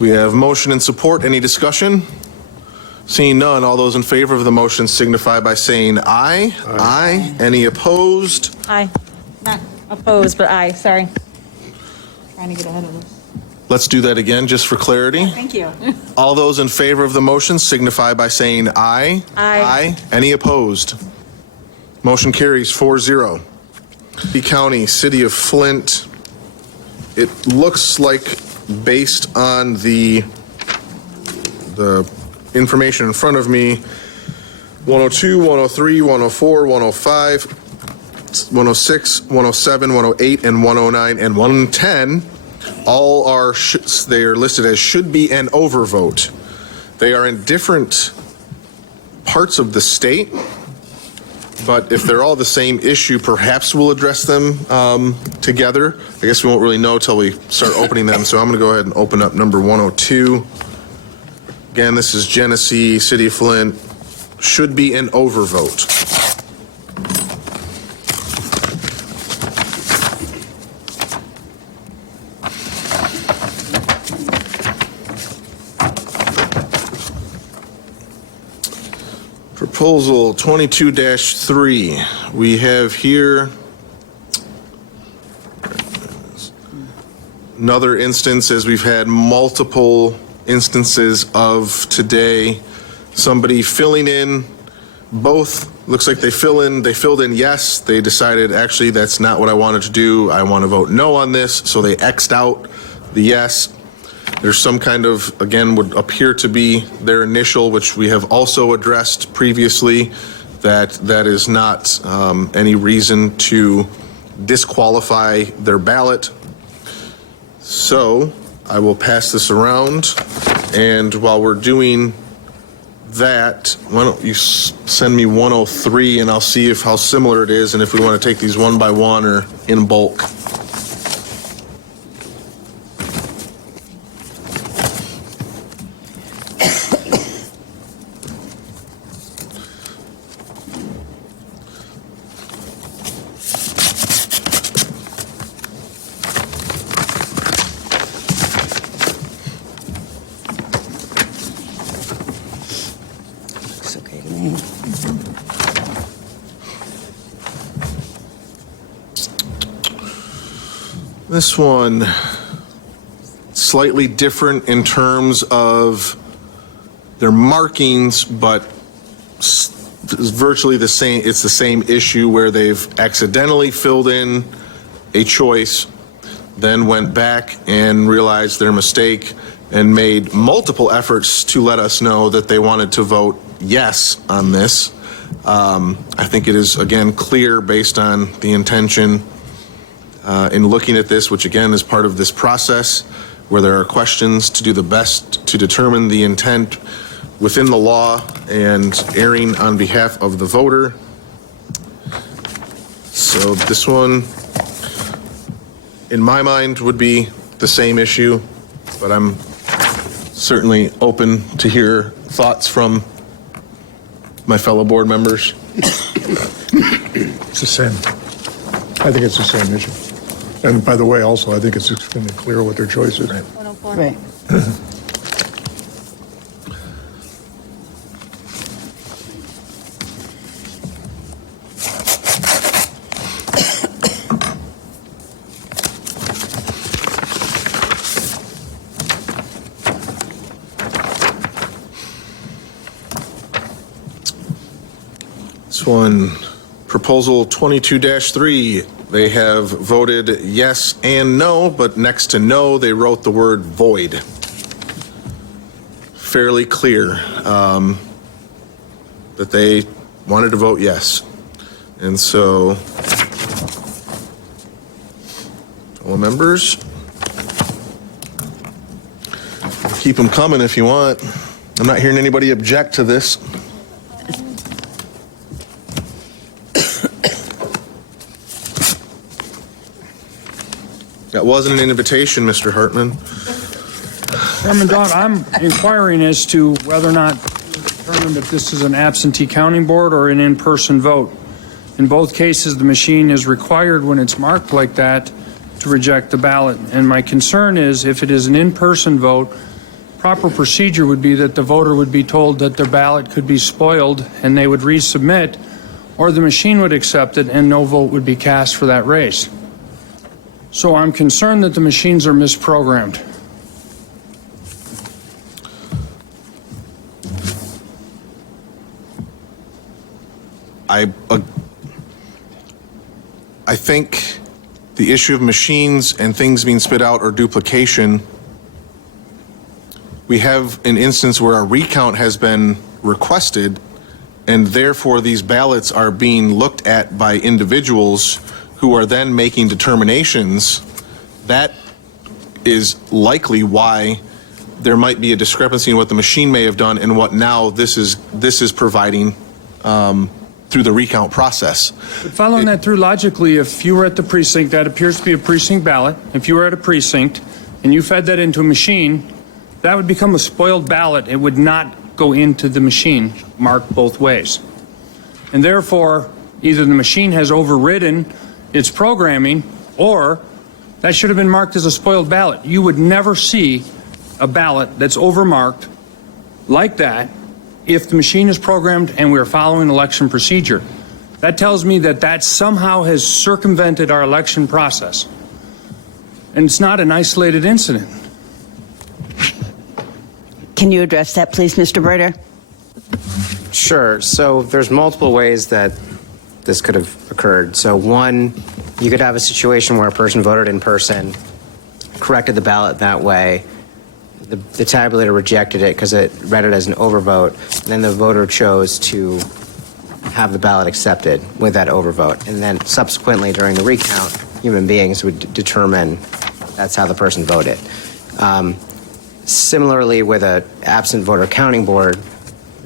We have motion and support. Any discussion? Seeing none, all those in favor of the motion signify by saying aye. Aye. Any opposed? Aye. Not opposed, but aye, sorry. Trying to get ahead of this. Let's do that again, just for clarity. Thank you. All those in favor of the motion signify by saying aye. Aye. Any opposed? Motion carries 4-0. The County, City of Flint, it looks like based on the information in front of me, 102, 103, 104, 105, 106, 107, 108, and 109, and 110 all are, they are listed as should be an overvote. They are in different parts of the state, but if they're all the same issue, perhaps we'll address them together. I guess we won't really know till we start opening them, so I'm going to go ahead and open up number 102. Again, this is Genesee, City of Flint, should be an overvote. Proposal 22-3, we have here another instance, as we've had multiple instances of today, somebody filling in both, looks like they filled in yes, they decided actually that's not what I wanted to do, I want to vote no on this, so they X'd out the yes. There's some kind of, again, would appear to be their initial, which we have also addressed previously, that is not any reason to disqualify their ballot. So I will pass this around, and while we're doing that, why don't you send me 103 and I'll see how similar it is and if we want to take these one by one or in bulk. This one, slightly different in terms of their markings, but virtually the same. It's the same issue where they've accidentally filled in a choice, then went back and realized their mistake and made multiple efforts to let us know that they wanted to vote yes on this. I think it is, again, clear based on the intention in looking at this, which again is part of this process, where there are questions to do the best to determine the intent within the law and erring on behalf of the voter. So this one, in my mind, would be the same issue, but I'm certainly open to hear thoughts from my fellow board members. It's the same. I think it's the same issue. And by the way, also, I think it's extremely clear what their choice is. Right. 104. Right. This one, proposal 22-3, they have voted yes and no, but next to no, they wrote the word void. Fairly clear that they wanted to vote yes. And so, all members, keep them coming if you want. I'm not hearing anybody object to this. That wasn't an invitation, Mr. Hartman. Chairman Dodd, I'm inquiring as to whether or not you determined that this is an absentee counting board or an in-person vote. In both cases, the machine is required when it's marked like that to reject the ballot. And my concern is if it is an in-person vote, proper procedure would be that the voter would be told that their ballot could be spoiled and they would resubmit, or the machine would accept it and no vote would be cast for that race. So I'm concerned that the machines are misprogrammed. I think the issue of machines and things being spit out or duplication, we have an instance where a recount has been requested, and therefore these ballots are being looked at by individuals who are then making determinations. That is likely why there might be a discrepancy in what the machine may have done and what now this is providing through the recount process. But following that through logically, if you were at the precinct, that appears to be a precinct ballot. If you were at a precinct and you fed that into a machine, that would become a spoiled ballot. It would not go into the machine marked both ways. And therefore, either the machine has overridden its programming, or that should have been marked as a spoiled ballot. You would never see a ballot that's overmarked like that if the machine is programmed and we're following election procedure. That tells me that that somehow has circumvented our election process. And it's not an isolated incident. Can you address that, please, Mr. Brider? Sure. So there's multiple ways that this could have occurred. So one, you could have a situation where a person voted in person, corrected the ballot that way, the tabulator rejected it because it read it as an overvote, and then the voter chose to have the ballot accepted with that overvote. And then subsequently during the recount, human beings would determine that's how the person voted. Similarly, with an absent voter counting board,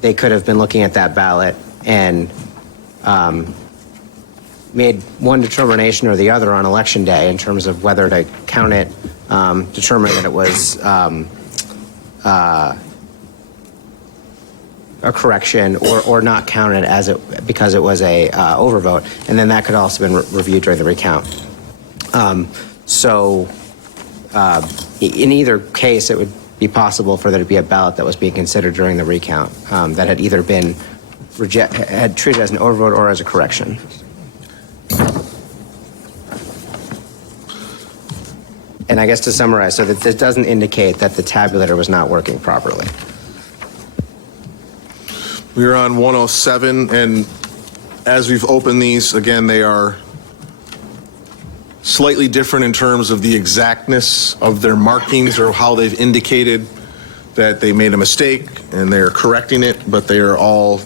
they could have been looking at that ballot and made one determination or the other on election day in terms of whether to count it, determine that it was a correction or not count it as it because it was a overvote, and then that could also have been reviewed during the recount. In either case, it would be possible for there to be a ballot that was being considered during the recount that had either been had treated as an overvote or as a correction. And I guess to summarize, so that this doesn't indicate that the tabulator was not working properly. We're on 107, and as we've opened these, again, they are slightly different in terms of the exactness of their markings or how they've indicated that they made a mistake and they're correcting it, but they are all,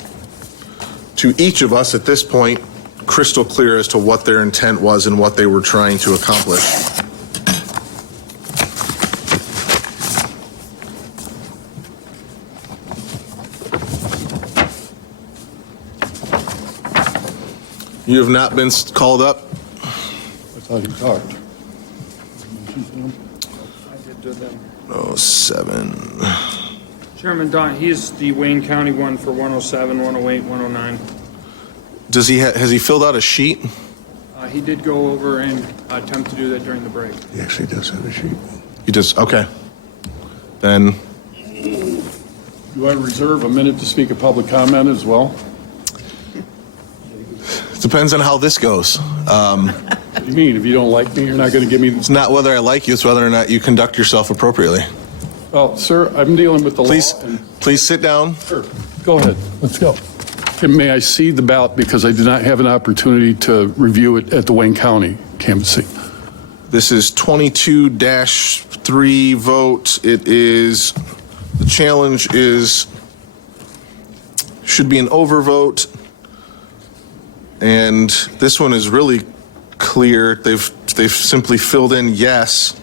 to each of us at this point, crystal clear as to what their intent was and what they were trying to accomplish. You have not been called up? I thought he talked. I did them. 07. Chairman Don, he's the Wayne County one for 107, 108, 109. Does he has he filled out a sheet? He did go over and attempt to do that during the break. He actually does have a sheet. He does, okay. Then, Do I reserve a minute to speak a public comment as well? depends on how this goes. What do you mean? If you don't like me, you're not going to give me... It's not whether I like you, it's whether or not you conduct yourself appropriately. Well, sir, I'm dealing with the law. Please sit down. Sure. Go ahead. Let's go. And may I see the ballot because I did not have an opportunity to review it at the Wayne County canvassing. This is 22-3 vote. It is, the challenge is, should be an overvote. And this one is really clear. They've simply filled in yes.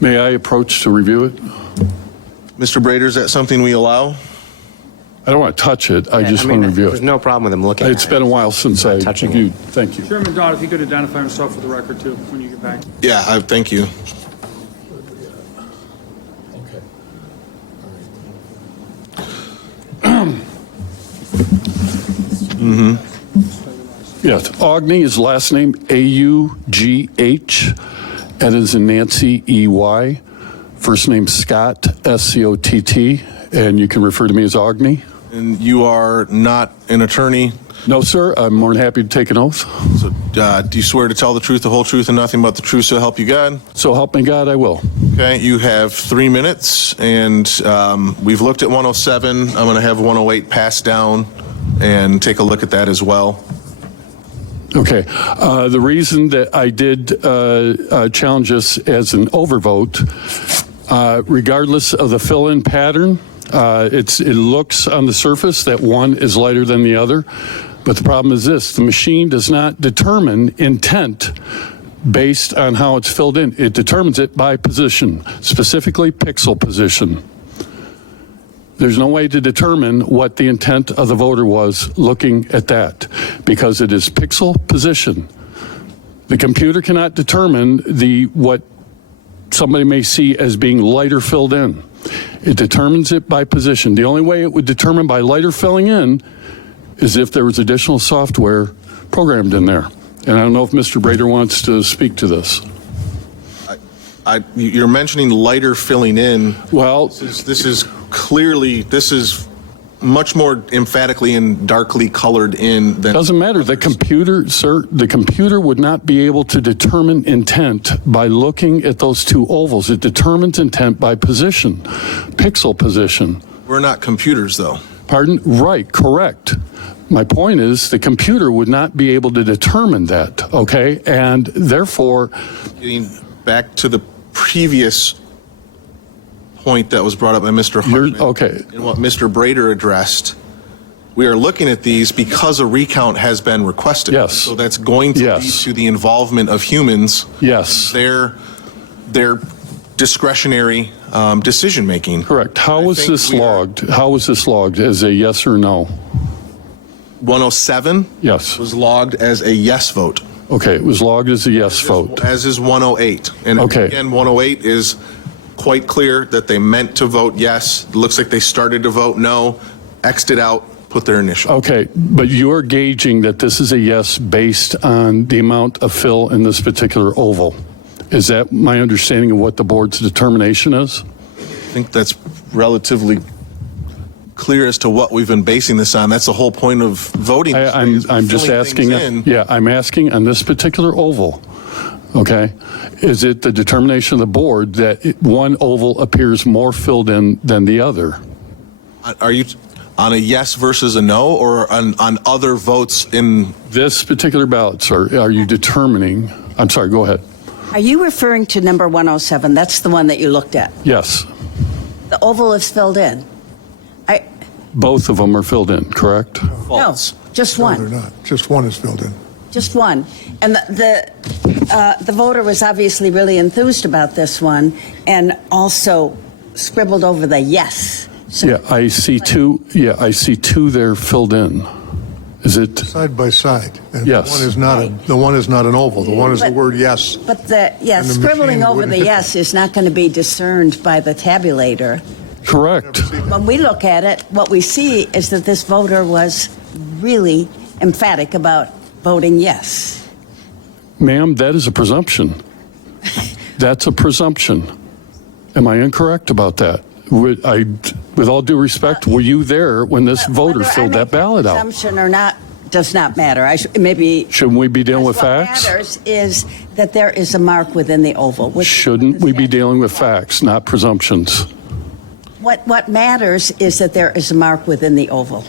May I approach to review it? Mr. Brader, is that something we allow? I don't want to touch it. I just want to review There's it. no problem with him looking at it. It's been a while since I touching it. reviewed. Thank you. Chairman Dodd, if he could identify himself for the record too, when you get back. Yeah, thank you. Yes, Augney is last name A-U-G-H, and is in Nancy, E-Y, First name Scott, S-C-O-T-T, and you can refer to me as Agni. And you are not an attorney? No, sir. I'm more than happy to take an oath. So do you swear to tell the truth, the whole truth, and nothing but the truth, so help you God? So help me God, I will. Okay, you have 3 minutes, and we've looked at 107. I'm going to have 108 passed down and take a look at that as well. Okay. The reason that I did challenge this as an overvote, regardless of the fill-in pattern, it looks on the surface that one is lighter than the other. But the problem is this: the machine does not determine intent based on how it's filled in. It determines it by position, specifically pixel position. There's no way to determine what the intent of the voter was looking at that, because it is pixel position. The computer cannot determine what somebody may see as being lighter filled in. It determines it by position. The only way it would determine by lighter filling in is if there was additional software programmed in there. And I don't know if Mr. Brader wants to speak to this. You're mentioning lighter filling in. Well, this is much more emphatically and darkly colored in than... Doesn't matter. The computer, sir, the computer would not be able to determine intent by looking at those two ovals. It determines intent by position, pixel position. We're not computers, though. Pardon? Right, correct. My point is the computer would not be able to determine that, okay? And therefore... Getting back to the previous point that was brought up by Mr. Hartman, okay, and what Mr. Brader addressed, we are looking at these because a recount has been requested. Yes. So that's going to lead to the involvement of humans. Yes. Their discretionary decision making. Correct. How was this logged? How was this logged? As a yes or no? 107 yes. was logged as a yes vote. Okay, it was logged as a yes vote. As is 108. And again, 108 is quite clear that they meant to vote yes. It looks like they started to vote no, X'd it out, put their initial. Okay, but you're gauging that this is a yes based on the amount of fill in this particular oval. Is that my understanding of what the board's determination is? I think that's relatively clear as to what we've been basing this on. That's the whole point of voting. I'm just asking. Yeah, I'm asking on this particular oval. Okay, is it the determination of the board that one oval appears more filled in than the other? Are you on a yes versus a no, or on other votes in this particular ballot, sir? Are you determining? I'm sorry. Go ahead. Are you referring to number 107? That's the one that you looked at. Yes. The oval is filled in. Both of them are filled in, correct? False. No, just one. No, they're not. Just one is filled in. Just one. And the voter was obviously really enthused about this one and also scribbled over the yes. So yeah, I see two. Yeah, I see two there filled in. Is it side by side? And yes. The one is not an oval. The one is the word yes. But scribbling over the yes is not going to be discerned by the tabulator. Correct. When we look at it, what we see is that this voter was really emphatic about voting yes. Ma'am, that is a presumption. That's a presumption. Am I incorrect about that? With all due respect, were you there when this voter filled that ballot out? Presumption or not does not matter. Shouldn't we be dealing with facts? What matters is that there is a mark within the oval. Shouldn't we be dealing with facts, not presumptions? What matters is that there is a mark within the oval.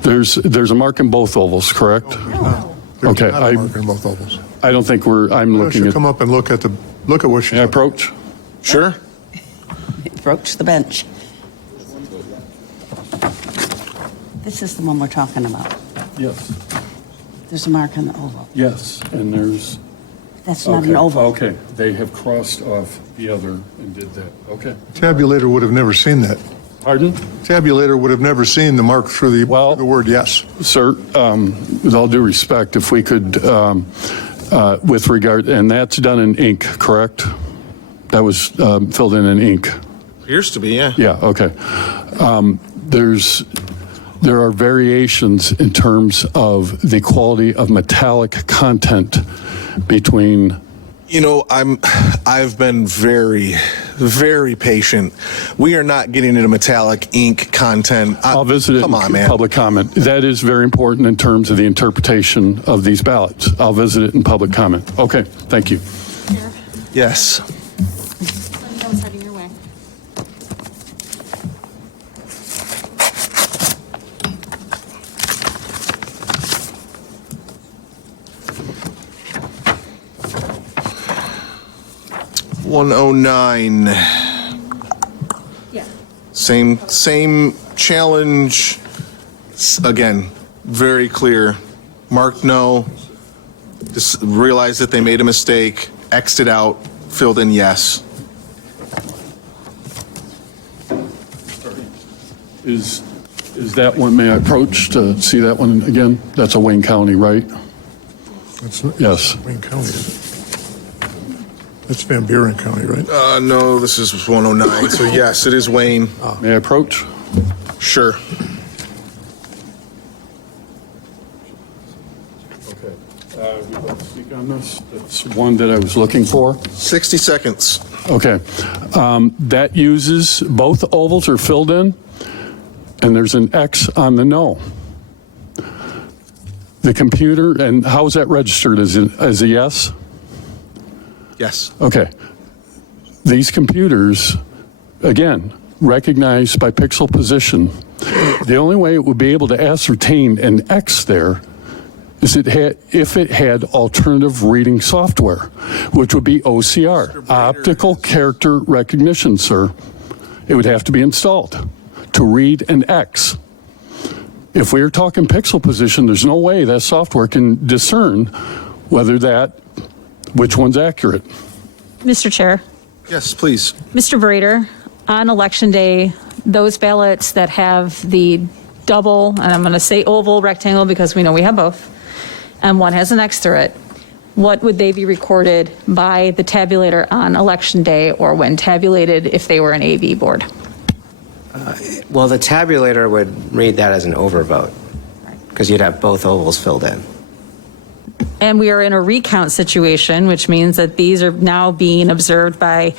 There's a mark in both ovals, correct? No. Okay. There's not a mark in both ovals. I don't think I'm looking at. Come up and look at what she. May I approach? Sure. Approach the bench. This is the one we're talking about. Yes. There's a mark on the oval. Yes, and there's. That's not an oval. Okay, they have crossed off the other and did that. Okay. Tabulator would have never seen that. Pardon? Tabulator would have never seen the mark through the word yes. Sir, with all due respect, if we could, with regard, and that's done in ink, correct? That was filled in ink. Appears to be, yeah. Yeah, okay. There are variations in terms of the quality of metallic content between. I've been very very patient. We are not getting into metallic ink content. I'll visit it Come on, in man. public comment. That is very important in terms of the interpretation of these ballots. I'll visit it in public comment. Okay, thank you. Yes. I was heading your way. $109. Yeah. Same challenge. Again, very clear. Marked no. Just realized that they made a mistake. X'd it out. Filled in yes. Is that one, may I approach to see that one again? That's a Wayne County, right? Yes. Wayne County. That's Van Buren County, right? No, this is 109. So yes, it is Wayne. May I approach? Sure. Okay. Would you like to speak on this? That's one that I was looking for. 60 seconds. Okay. That uses both ovals are filled in, and there's an X on the no. The computer, and how is that registered? As a yes? Yes. Okay. These computers, again, recognized by pixel position. The only way it would be able to ascertain an X there is if it had alternative reading software, which would be OCR, optical character recognition, sir. It would have to be installed to read an X. If we are talking pixel position, there's no way that software can discern which one's accurate. Mr. Chair. Yes, please. Mr. Brader, on Election Day, those ballots that have the double, and I'm going to say oval, rectangle, because we know we have both, and one has an X through it, what would they be recorded by the tabulator on Election Day or when tabulated if they were an AV board? Well, the tabulator would read that as an overvote, because you'd have both ovals filled in. And we are in a recount situation, which means that these are now being observed by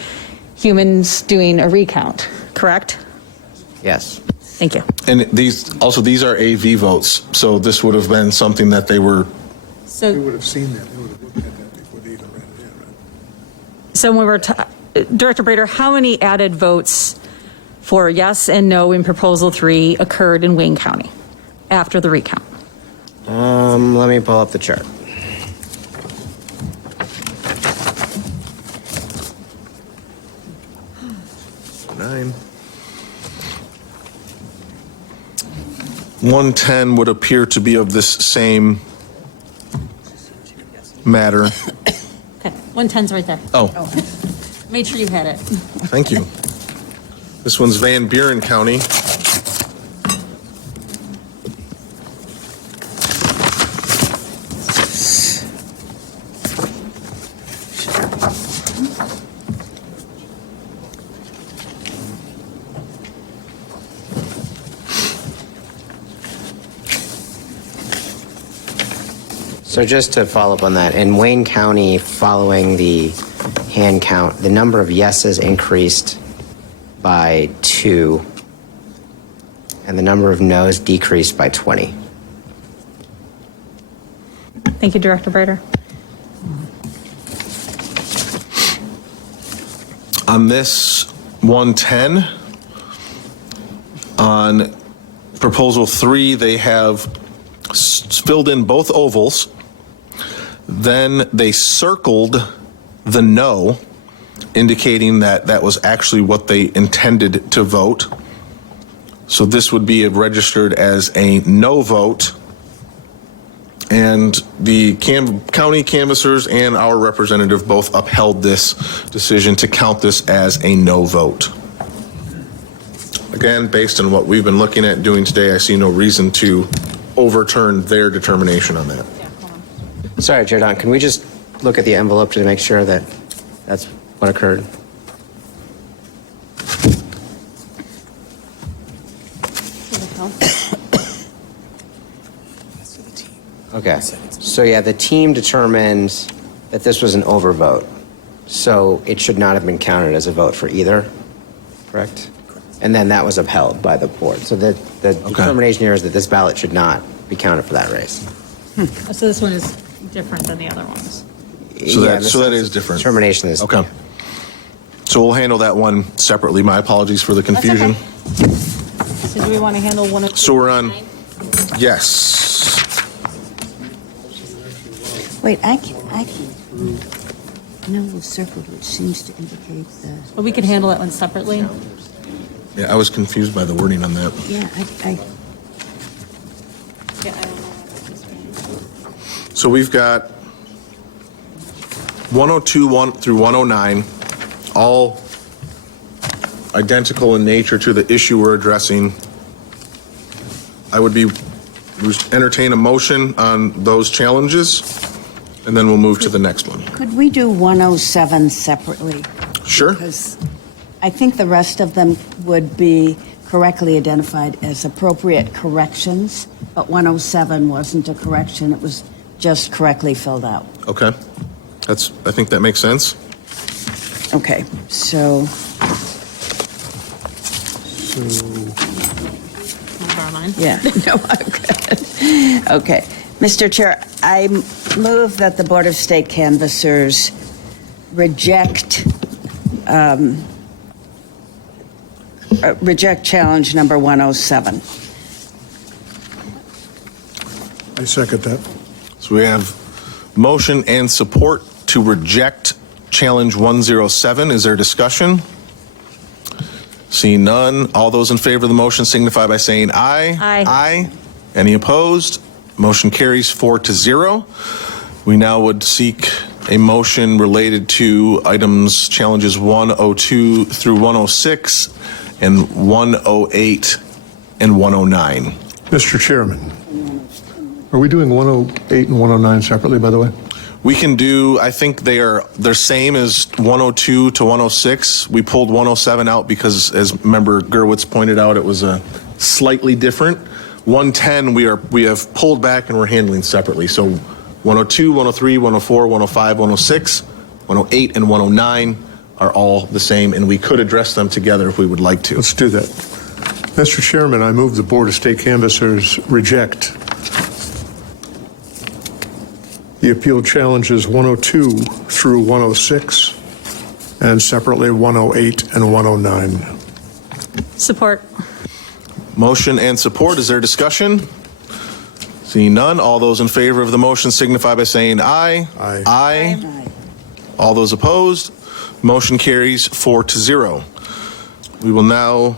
humans doing a recount, correct? Yes. Thank you. And these are AV votes, so this would have been something that they were. They would have seen that. They would have looked at that before they even read it in, right? So when we're, Director Brader, how many added votes for yes and no in Proposal 3 occurred in Wayne County after the recount? Let me pull up the chart. Nine. 110 would appear to be of this same matter. Okay, 110's right there. Oh, Made sure you had it. thank you. This one's Van Buren County. So just to follow up on that, in Wayne County, following the hand count, the number of yeses increased by 2, and the number of noes decreased by 20. Thank you, Director Brader. On this 110, on Proposal 3, they have filled in both ovals. Then they circled the no, indicating that that was actually what they intended to vote. So this would be registered as a no vote. And the county canvassers and our representative both upheld this decision to count this as a no vote. Again, based on what we've been looking at doing today, I see no reason to overturn their determination on that. Sorry, Jordan, can we just look at the envelope to make sure that that's what occurred? Okay, so yeah, the team determined that this was an overvote. So it should not have been counted as a vote for either, correct? And then that was upheld by the board. So the determination here is that this ballot should not be counted for that race. So this one is different than the other ones. So that is different. Determination is. Okay. So we'll handle that one separately. My apologies for the confusion. So do we want to handle one of? So we're on, yes. Wait, I can. No, it was circled, which seems to indicate the. But we can handle that one separately. Yeah, I was confused by the wording on that. Yeah, Yeah, I don't know. So we've got 102 through 109, all identical in nature to the issue we're addressing. I would entertain a motion on those challenges, and then we'll move to the next one. Could we do 107 separately? Sure. Because I think the rest of them would be correctly identified as appropriate corrections, but 107 wasn't a correction, it was just correctly filled out. Okay. I think that makes sense. Okay, so, Borrow mine. yeah, no, I'm good. Okay, Mr. Chair, I move that the Board of State Canvassers reject challenge number 107. I second that. So we have motion and support to reject challenge 107. Is there discussion? Seeing none, all those in favor of the motion signify by saying aye. Aye. Aye. Any opposed? Motion carries 4-0. We now would seek a motion related to items challenges 102 through 106 and 108 and 109. Mr. Chairman, are we doing 108 and 109 separately, by the way? We can do, I think they're same as 102 to 106. We pulled 107 out because, as Member Gerwitz pointed out, it was a slightly different. 110 we have pulled back and we're handling separately. So 102, 103, 104, 105, 106, 108, and 109 are all the same, and we could address them together if we would like to. Let's do that. Mr. Chairman, I move the Board of State Canvassers reject the appeal challenges 102 through 106, and separately 108 and 109. Support. Motion and support. Is there discussion? Seeing none, all those in favor of the motion signify by saying aye. Aye. Aye. All those opposed? Motion carries 4-0. We will now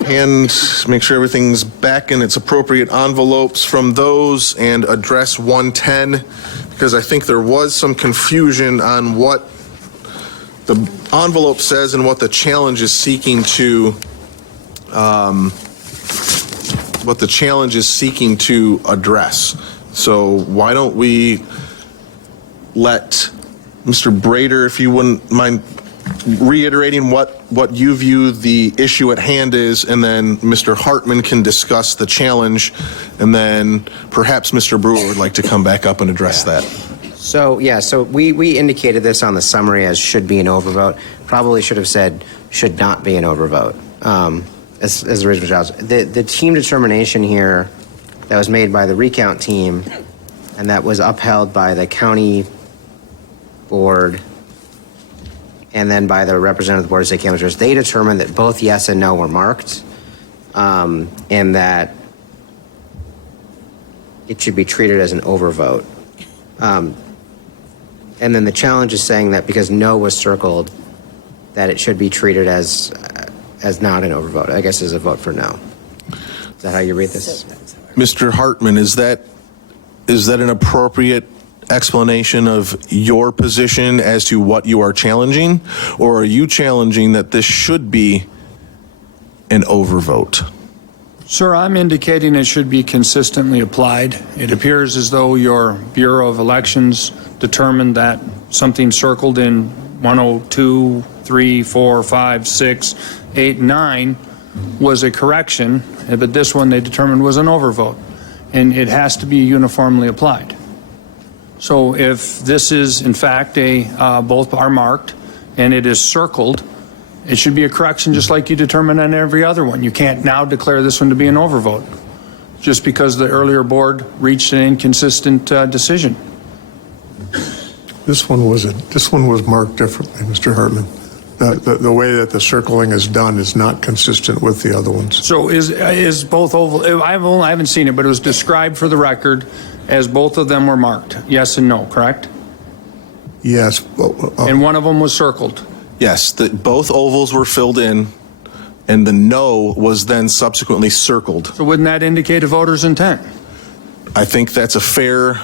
make sure everything's back in its appropriate envelopes from those and address 110, because I think there was some confusion on what the envelope says and what the challenge is seeking to address. So why don't we let Mr. Brader, if you wouldn't mind reiterating what you view the issue at hand is, and then Mr. Hartman can discuss the challenge, and then perhaps Mr. Brewer would like to come back up and address that. So, we indicated this on the summary as should be an overvote. Probably should have said should not be an overvote. As the original jobs. The team determination here that was made by the recount team and that was upheld by the county board and then by the representative of the Board of State Canvassers, they determined that both yes and no were marked, and that it should be treated as an overvote. And then the challenge is saying that because no was circled, that it should be treated as not an overvote. I guess is a vote for no. Is that how you read this? Mr. Hartman, is that an appropriate explanation of your position as to what you are challenging, or are you challenging that this should be an overvote? Sir, I'm indicating it should be consistently applied. It appears as though your Bureau of Elections determined that something circled in 102, 3, 4, 5, 6, 8, 9 was a correction, but this one they determined was an overvote, and it has to be uniformly applied. So if this is in fact both are marked and it is circled, it should be a correction just like you determine on every other one. You can't now declare this one to be an overvote just because the earlier board reached an inconsistent decision. This one was marked differently, Mr. Hartman. The way that the circling is done is not consistent with the other ones. So is both oval, I haven't seen it, but it was described for the record as both of them were marked, yes and no, correct? Yes. And one of them was circled. Yes, both ovals were filled in, and the no was then subsequently circled. So wouldn't that indicate a voter's intent? I think that's a fair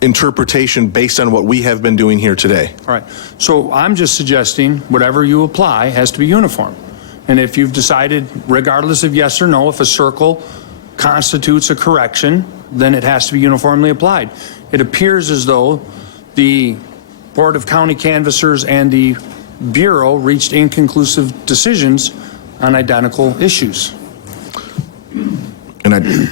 interpretation based on what we have been doing here today. All right. So I'm just suggesting whatever you apply has to be uniform. And if you've decided, regardless of yes or no, if a circle constitutes a correction, then it has to be uniformly applied. It appears as though the Board of County Canvassers and the Bureau reached inconclusive decisions on identical issues. And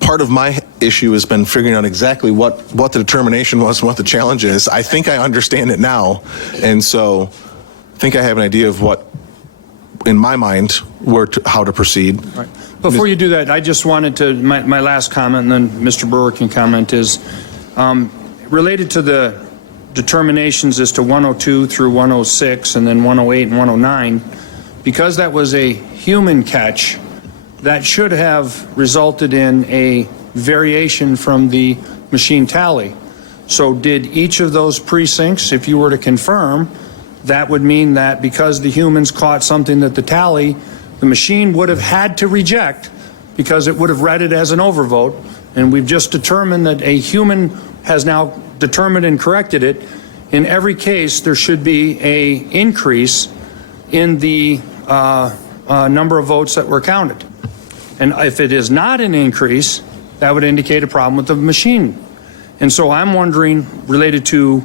part of my issue has been figuring out exactly what the determination was and what the challenge is. I think I understand it now, and so I think I have an idea of what, in my mind, how to proceed. Right. Before you do that, I just wanted to, my last comment, and then Mr. Brewer can comment, is related to the determinations as to 102 through 106 and then 108 and 109, because that was a human catch, that should have resulted in a variation from the machine tally. So did each of those precincts, if you were to confirm, that would mean that because the humans caught something that the machine would have had to reject because it would have read it as an overvote, and we've just determined that a human has now determined and corrected it. In every case, there should be an increase in the number of votes that were counted. And if it is not an increase, that would indicate a problem with the machine. And so I'm wondering, related to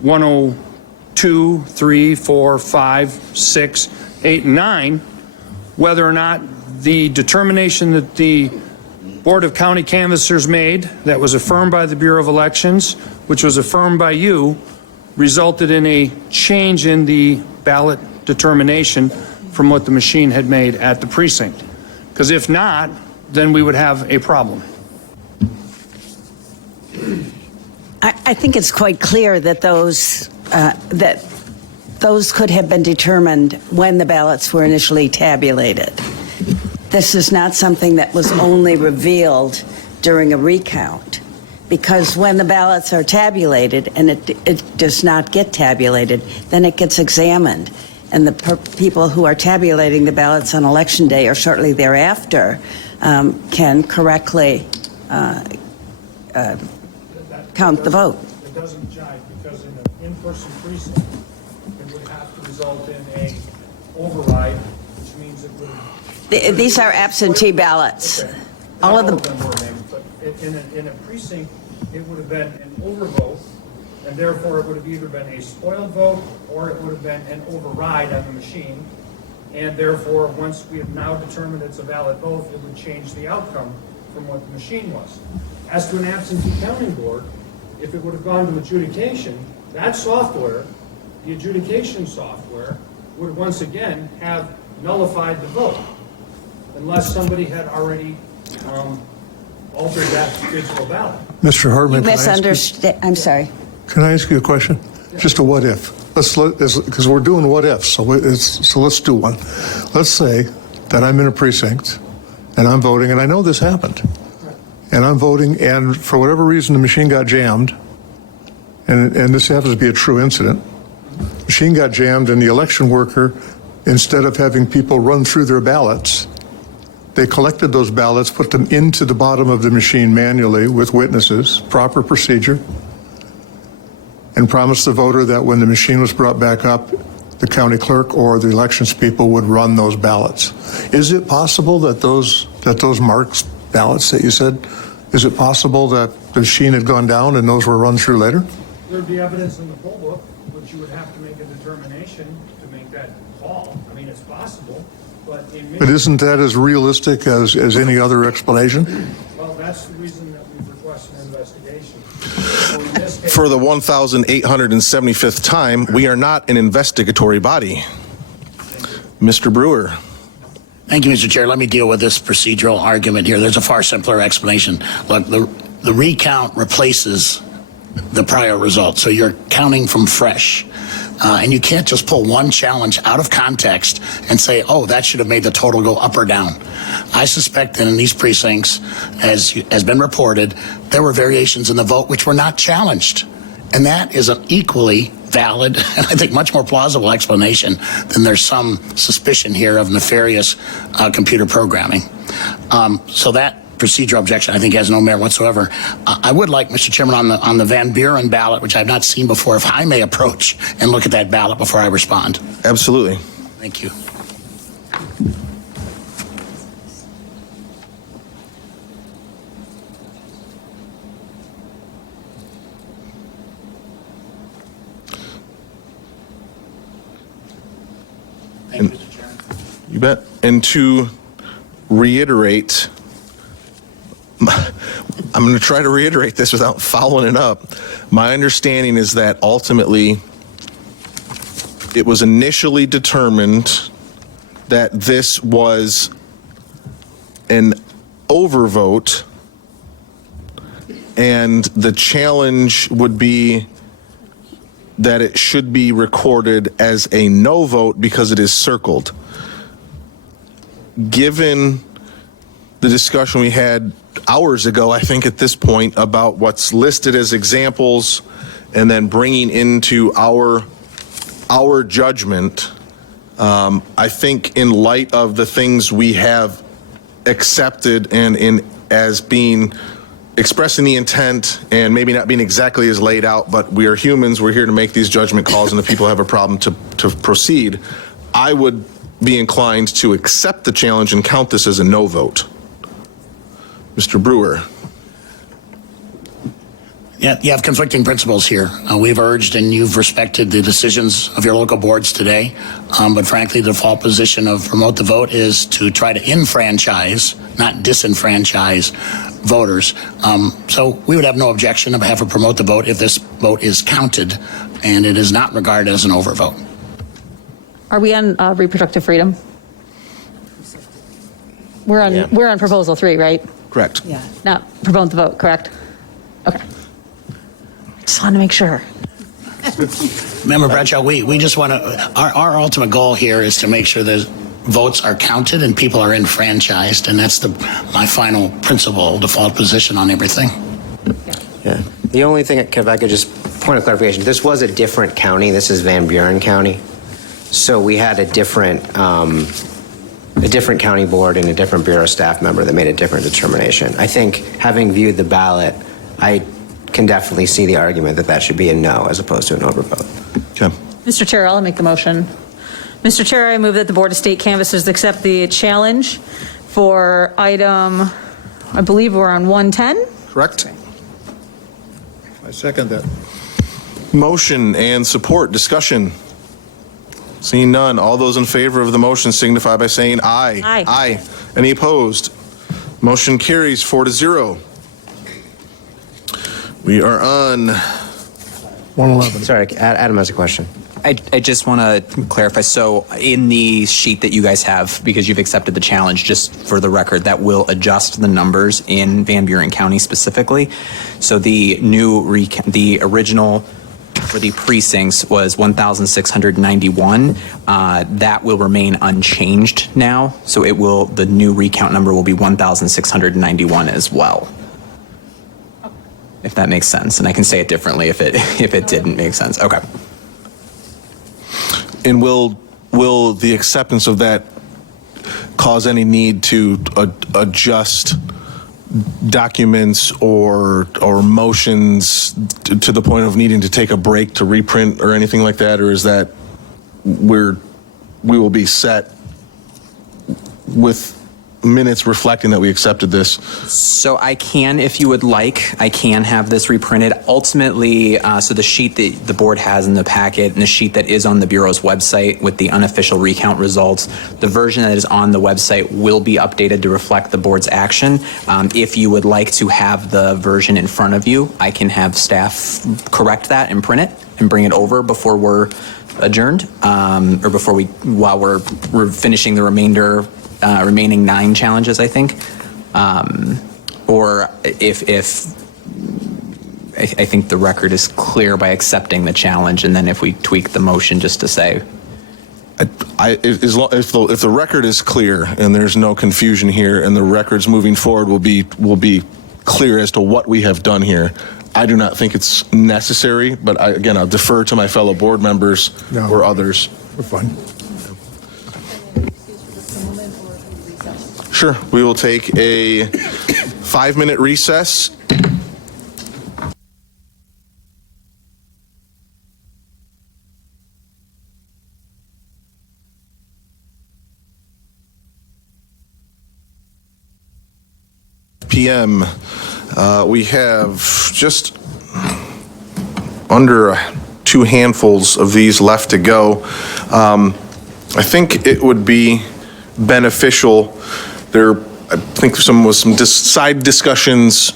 102, 3, 4, 5, 6, 8, and 9, whether or not the determination that the Board of County Canvassers made, that was affirmed by the Bureau of Elections, which was affirmed by you, resulted in a change in the ballot determination from what the machine had made at the precinct. Because if not, then we would have a problem. I think it's quite clear that those could have been determined when the ballots were initially tabulated. This is not something that was only revealed during a recount, because when the ballots are tabulated and it does not get tabulated, then it gets examined. And the people who are tabulating the ballots on Election Day or shortly thereafter can correctly count the vote. It doesn't jive, because in an in-person precinct, it would have to result in a override, which means it would... These are absentee ballots. Okay. All of them were named, but in a precinct, it would have been an overvote, and therefore it would have either been a spoiled vote or it would have been an override on the machine. And therefore, once we have now determined it's a valid vote, it would change the outcome from what the machine was. As to an absentee counting board, if it would have gone to adjudication, that software, the adjudication software, would once again have nullified the vote, unless somebody had already altered that digital ballot. Mr. Hartman, You misunderstand. I'm sorry. Can I ask you a question? Just a what if. Because we're doing what ifs, so let's do one. Let's say that I'm in a precinct and I'm voting, and I know this happened. And I'm voting, and for whatever reason, the machine got jammed, and this happens to be a true incident. Machine got jammed, and the election worker, instead of having people run through their ballots, they collected those ballots, put them into the bottom of the machine manually with witnesses, proper procedure, and promised the voter that when the machine was brought back up, the county clerk or the elections people would run those ballots. Is it possible that those marked ballots that you said, is it possible that the machine had gone down and those were run through later? There'd be evidence in the poll book, which you would have to make a determination to make that call. I mean, it's possible, but in But isn't that as realistic as any other explanation? well, that's the reason that we've requested an investigation. For the 1,875th time, we are not an investigatory body. Mr. Brewer. Thank you, Mr. Chair. Let me deal with this procedural argument here. There's a far simpler explanation. Look, the recount replaces the prior result, so you're counting from fresh. And you can't just pull one challenge out of context and say, oh, that should have made the total go up or down. I suspect that in these precincts, as has been reported, there were variations in the vote which were not challenged. And that is an equally valid and I think much more plausible explanation than there's some suspicion here of nefarious computer programming. So that procedural objection, I think, has no merit whatsoever. I would like, Mr. Chairman, on the Van Buren ballot, which I've not seen before, if I may approach and look at that ballot before I respond. Absolutely. Thank you. Thank you, Mr. Chairman. You bet. And to reiterate, I'm going to try to reiterate this without following it up. My understanding is that ultimately it was initially determined that this was an overvote and the challenge would be that it should be recorded as a no vote because it is circled. Given the discussion we had hours ago, I think at this point, about what's listed as examples and then bringing into our judgment, I think in light of the things we have accepted and as being expressing the intent and maybe not being exactly as laid out, but we are humans, we're here to make these judgment calls, and if people have a problem to proceed, I would be inclined to accept the challenge and count this as a no vote. Mr. Brewer. Yeah, you have conflicting principles here. We've urged and you've respected the decisions of your local boards today, but frankly, the default position of promote the vote is to try to enfranchise, not disenfranchise voters. So we would have no objection to have a promote the vote if this vote is counted and it is not regarded as an overvote. Are we on reproductive freedom? We're on proposal 3, right? Correct. Yeah. Not promote the vote, correct? Okay. Just want to make sure. Member Bradshaw, we just want to, our ultimate goal here is to make sure that votes are counted and people are enfranchised, and that's my final principle, default position on everything. Yeah. The only thing, if I could just point of clarification, this was a different county. This is Van Buren County. So we had a different county board and a different bureau staff member that made a different determination. I think having viewed the ballot, I can definitely see the argument that should be a no as opposed to an overvote. Okay. Mr. Chair, I'll make the motion. Mr. Chair, I move that the Board of State Canvassers accept the challenge for item, I believe we're on 110? Correct. I second that. Motion and support. Discussion. Seeing none, all those in favor of the motion signify by saying aye. Aye. Aye. Any opposed? Motion carries 4-0. We are on 111. Sorry, Adam has a question. I just want to clarify. So in the sheet that you guys have, because you've accepted the challenge, just for the record, that will adjust the numbers in Van Buren County specifically. So the the original for the precincts was 1,691. That will remain unchanged now. So the new recount number will be 1,691 as well. If that makes sense. And I can say it differently if it didn't make sense. Okay. And will the acceptance of that cause any need to adjust documents or motions to the point of needing to take a break to reprint or anything like that? Or is that we will be set with minutes reflecting that we accepted this. So I can, if you would like, I can have this reprinted. Ultimately, so the sheet that the board has in the packet and the sheet that is on the Bureau's website with the unofficial recount results, the version that is on the website will be updated to reflect the board's action. If you would like to have the version in front of you, I can have staff correct that and print it and bring it over before we're adjourned, or before while we're finishing the remaining 9 challenges, I think. Or if I think the record is clear by accepting the challenge, and then if we tweak the motion just to say. If the record is clear and there's no confusion here, and the records moving forward will be clear as to what we have done here, I do not think it's necessary, but again, I'll defer to my fellow board members or others. We're fine. Sure, we will take a 5-minute recess. PM. We have just under 2 handfuls of these left to go. I think it would be beneficial. I think some side discussions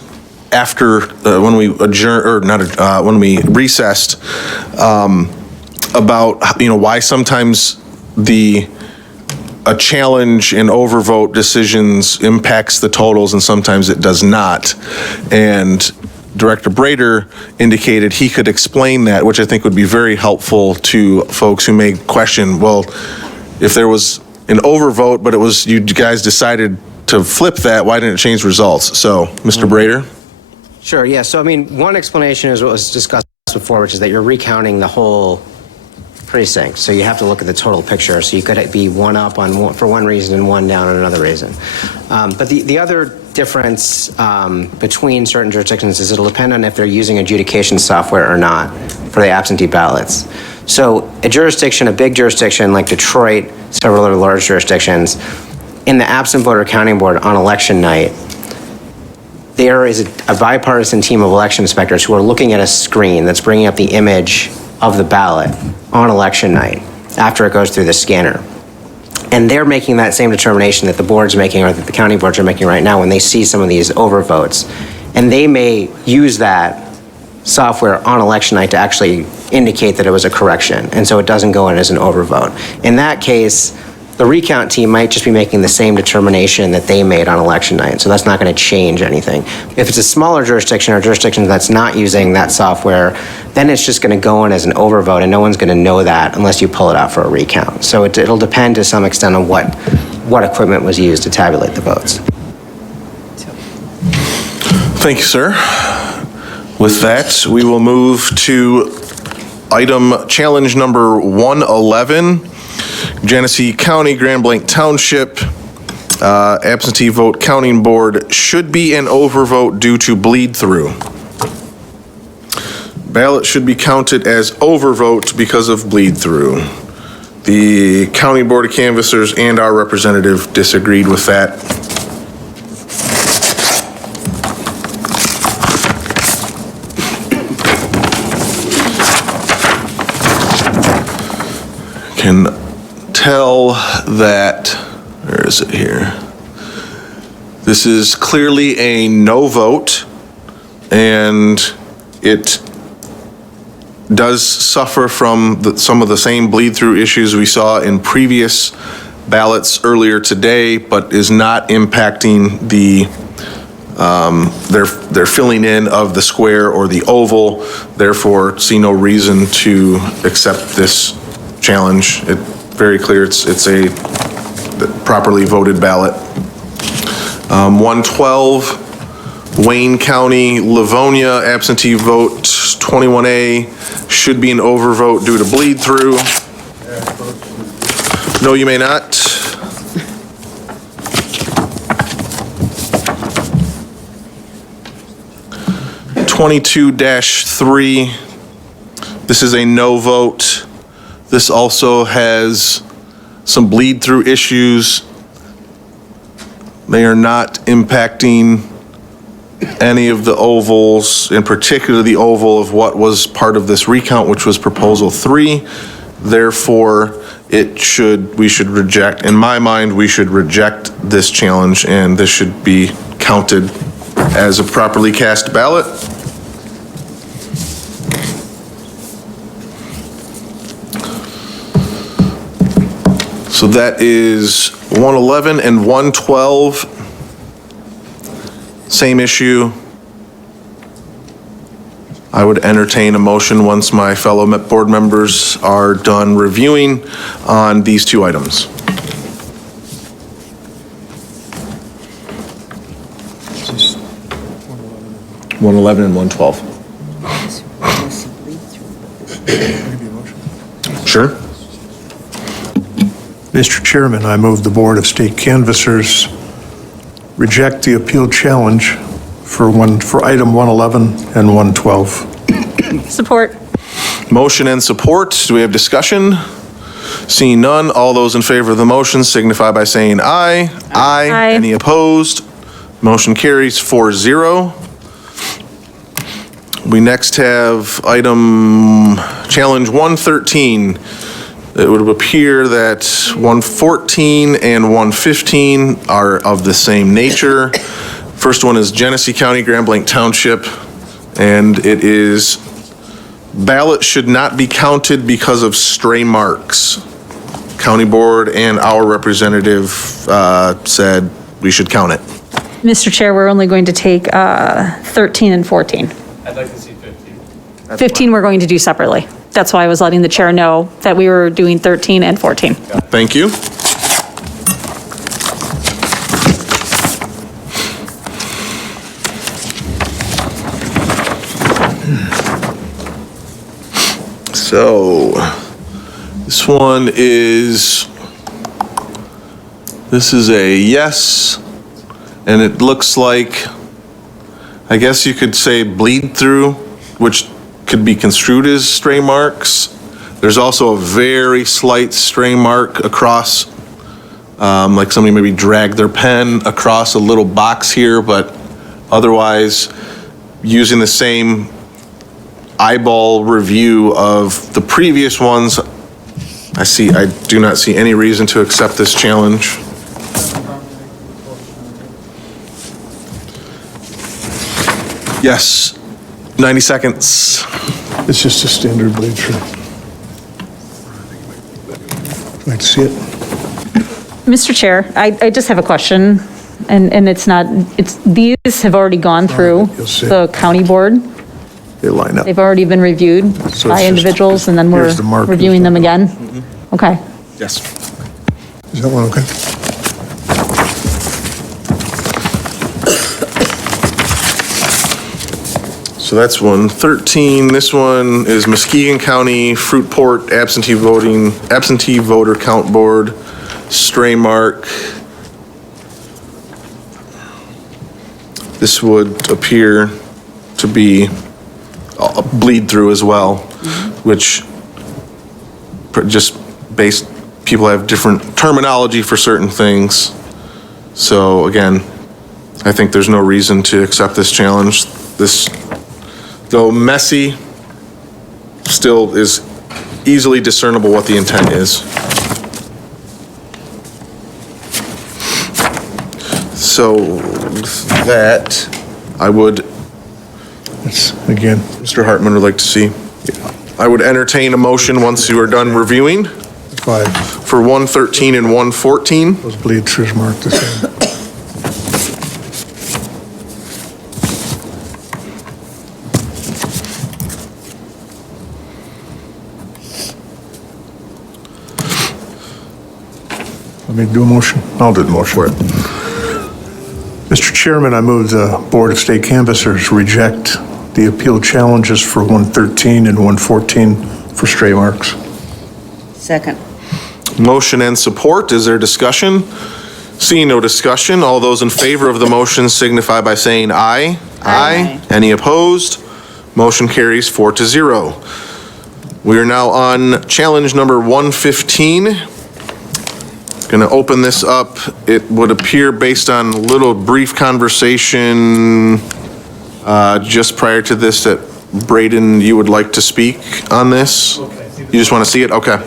after when we when we recessed about why sometimes a challenge and overvote decisions impacts the totals and sometimes it does not. And Director Brader indicated he could explain that, which I think would be very helpful to folks who may question, well, if there was an overvote, but it was you guys decided to flip that, why didn't it change results? So, Mr. Brader? Sure, yeah. So, I mean, one explanation is what was discussed before, which is that you're recounting the whole precinct. So you have to look at the total picture. So you could be one up for one reason and one down on another reason. But the other difference between certain jurisdictions is it'll depend on if they're using adjudication software or not for the absentee ballots. So a big jurisdiction like Detroit, several other large jurisdictions, in the absent voter counting board on election night, there is a bipartisan team of election inspectors who are looking at a screen that's bringing up the image of the ballot on election night after it goes through the scanner. And they're making that same determination that the board's making or that the county boards are making right now when they see some of these overvotes. And they may use that software on election night to actually indicate that it was a correction. And so it doesn't go in as an overvote. In that case, the recount team might just be making the same determination that they made on election night. So that's not going to change anything. If it's a smaller jurisdiction or jurisdiction that's not using that software, then it's just going to go in as an overvote, and no one's going to know that unless you pull it out for a recount. So it'll depend to some extent on what equipment was used to tabulate the votes. Thank you, sir. With that, we will move to item challenge number 111. Genesee County, Grand Blanc Township, absentee vote counting board should be an overvote due to bleed through. Ballot should be counted as overvote because of bleed through. The County Board of Canvassers and our representative disagreed with that. Can tell that, where is it here? This is clearly a no vote, and it does suffer from some of the same bleed-through issues we saw in previous ballots earlier today, but is not impacting their filling in of the square or the oval. Therefore, see no reason to accept this challenge. It's very clear it's a properly voted ballot. 112, Wayne County, Livonia, absentee vote 21A should be an overvote due to bleed through. No, you may not. (22-3). This is a no vote. This also has some bleed through issues. They are not impacting any of the ovals, in particular the oval of what was part of this recount, which was Proposal 3. Therefore, we should reject, in my mind, we should reject this challenge, and this should be counted as a properly cast ballot. So that is 111 and 112. Same issue. I would entertain a motion once my fellow board members are done reviewing on these two items. Just 111 and 112. Sure. Mr. Chairman, I move the Board of State Canvassers reject the appeal challenge for item 111 and 112. Support. Motion and support. Do we have discussion? Seeing none, all those in favor of the motion signify by saying aye. Aye. Any opposed? Motion carries 4-0. We next have item challenge 113. It would appear that 114 and 115 are of the same nature. First one is Genesee County, Grand Blanc Township, and it is ballot should not be counted because of stray marks. County board and our representative said we should count it. Mr. Chair, we're only going to take 13 and 14. I'd like to see 15. 15 we're going to do separately. That's why I was letting the chair know that we were doing 13 and 14. Thank you. So, this is a yes, and it looks like, I guess you could say bleed through, which could be construed as stray marks. There's also a very slight stray mark across, like somebody maybe dragged their pen across a little box here, but otherwise, using the same eyeball review of the previous ones, I do not see any reason to accept this challenge. Yes, 90 seconds. It's just a standard bleed through. Like to see it? Mr. Chair, I just have a question, and these have already gone through You'll see. the county board. They line up. They've already been reviewed So it's by just- individuals, and then we're here's the mark. reviewing them again? Okay. Yes. Is that one okay? So that's 113. This one is Muskegon County Fruitport absentee voter count board, stray mark. This would appear to be a bleed through as well, which just people have different terminology for certain things. So again, I think there's no reason to accept this challenge. This, though messy, still is easily discernible what the intent is. So that I would, Again, Mr. Hartman would like to see. I would entertain a motion once you are done reviewing 5. for 113 and 114. Those bleed throughs marked the same. Let me do a motion. I'll do the motion. For it. Mr. Chairman, I move the Board of State Canvassers reject the appeal challenges for 113 and 114 for stray marks. Second. Motion and support. Is there discussion? Seeing no discussion, all those in favor of the motion signify by saying aye. Aye. Any opposed? Motion carries 4-0. We are now on challenge number 115. Going to open this up. It would appear, based on a little brief conversation just prior to this, that Braden, you would like to speak on this? You just want to see it? Okay.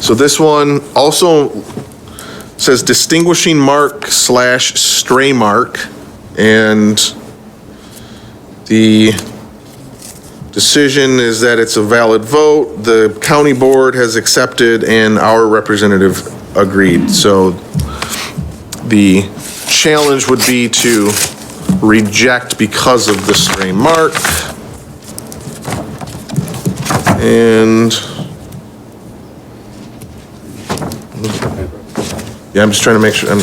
So this one also says distinguishing mark / stray mark, and the decision is that it's a valid vote. The county board has accepted and our representative agreed. So the challenge would be to reject because of the stray mark. And yeah, I'm just trying to make sure.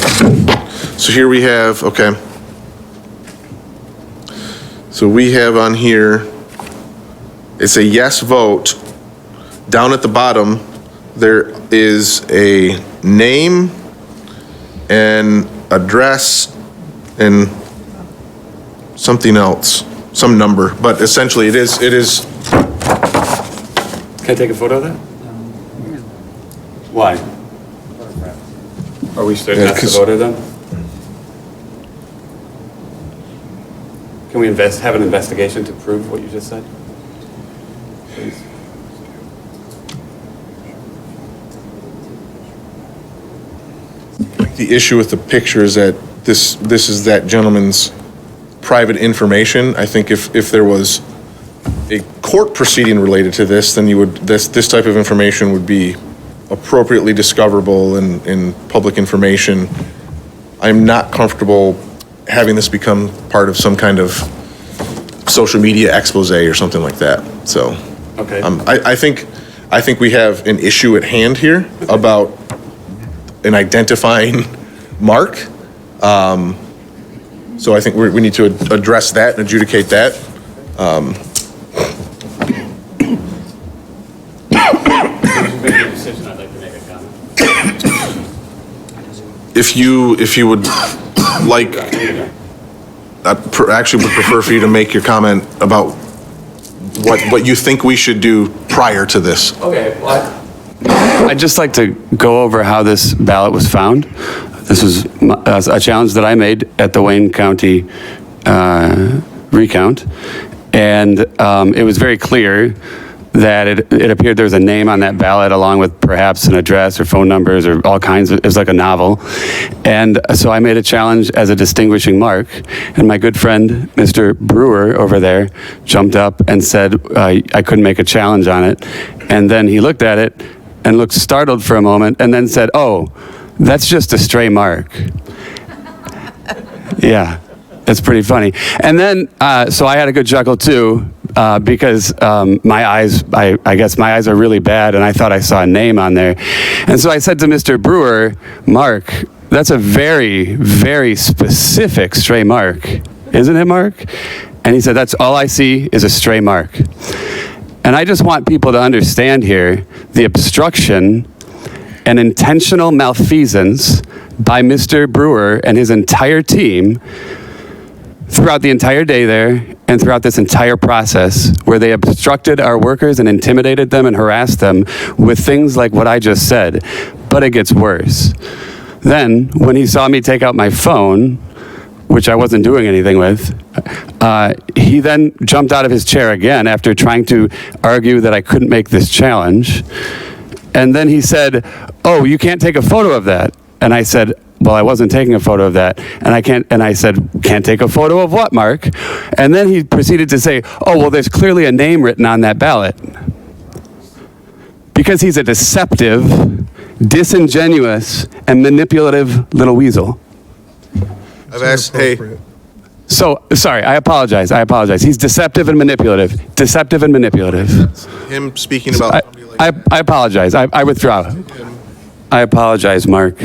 So here we have, okay. So we have on here, it's a yes vote. Down at the bottom, there is a name and address and something else, some number, but essentially it is. Can I take a photo of that? Why? Are we sure not to vote them? Can we have an investigation to prove what you just said? Please. The issue with the picture is that this is that gentleman's private information. I think if there was a court proceeding related to this, then you would, this type of information would be appropriately discoverable in public information. I'm not comfortable having this become part of some kind of social media expose or something like that. So, okay. I think we have an issue at hand here about an identifying mark. So I think we need to address that and adjudicate that. If you would like, I actually would prefer for you to make your comment about what you think we should do prior to this. Okay. I'd just like to go over how this ballot was found. This was a challenge that I made at the Wayne County recount, and it was very clear that it appeared there was a name on that ballot along with perhaps an address or phone numbers or all kinds of, it was like a novel. And so I made a challenge as a distinguishing mark, and my good friend, Mr. Brewer over there, jumped up and said I couldn't make a challenge on it. And then he looked at it and looked startled for a moment and then said, "Oh, that's just a stray mark." Yeah, it's pretty funny. And then, so I had a good chuckle too, because my eyes, I guess my eyes are really bad, and I thought I saw a name on there. And so I said to Mr. Brewer, "Mark, that's a very, very specific stray mark, isn't it, Mark?" And he said, "That's all I see is a stray mark." And I just want people to understand here the obstruction and intentional malfeasance by Mr. Brewer and his entire team throughout the entire day there and throughout this entire process, where they obstructed our workers and intimidated them and harassed them with things like what I just said. But it gets worse. Then, when he saw me take out my phone, which I wasn't doing anything with, he then jumped out of his chair again after trying to argue that I couldn't make this challenge. And then he said, "Oh, you can't take a photo of that." And I said, "Well, I wasn't taking a photo of that." And I said, "Can't take a photo of what, Mark?" And then he proceeded to say, "Oh, well, there's clearly a name written on that ballot." Because he's a deceptive, disingenuous, and manipulative little weasel. I've asked, hey. So, sorry, I apologize. He's deceptive and manipulative. Deceptive and manipulative. Him speaking about somebody like I apologize. I withdraw. I apologize, Mark.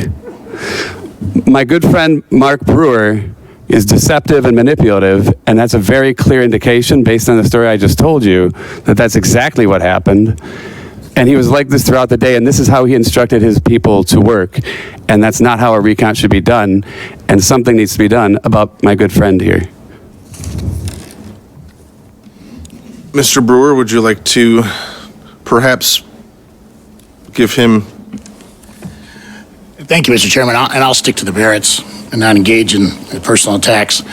My good friend, Mark Brewer, is deceptive and manipulative, and that's a very clear indication, based on the story I just told you, that that's exactly what happened. And he was like this throughout the day, and this is how he instructed his people to work. And that's not how a recount should be done, and something needs to be done about my good friend here. Mr. Brewer, would you like to perhaps give him Thank you, Mr. Chairman, and I'll stick to the merits and not engage in personal attacks.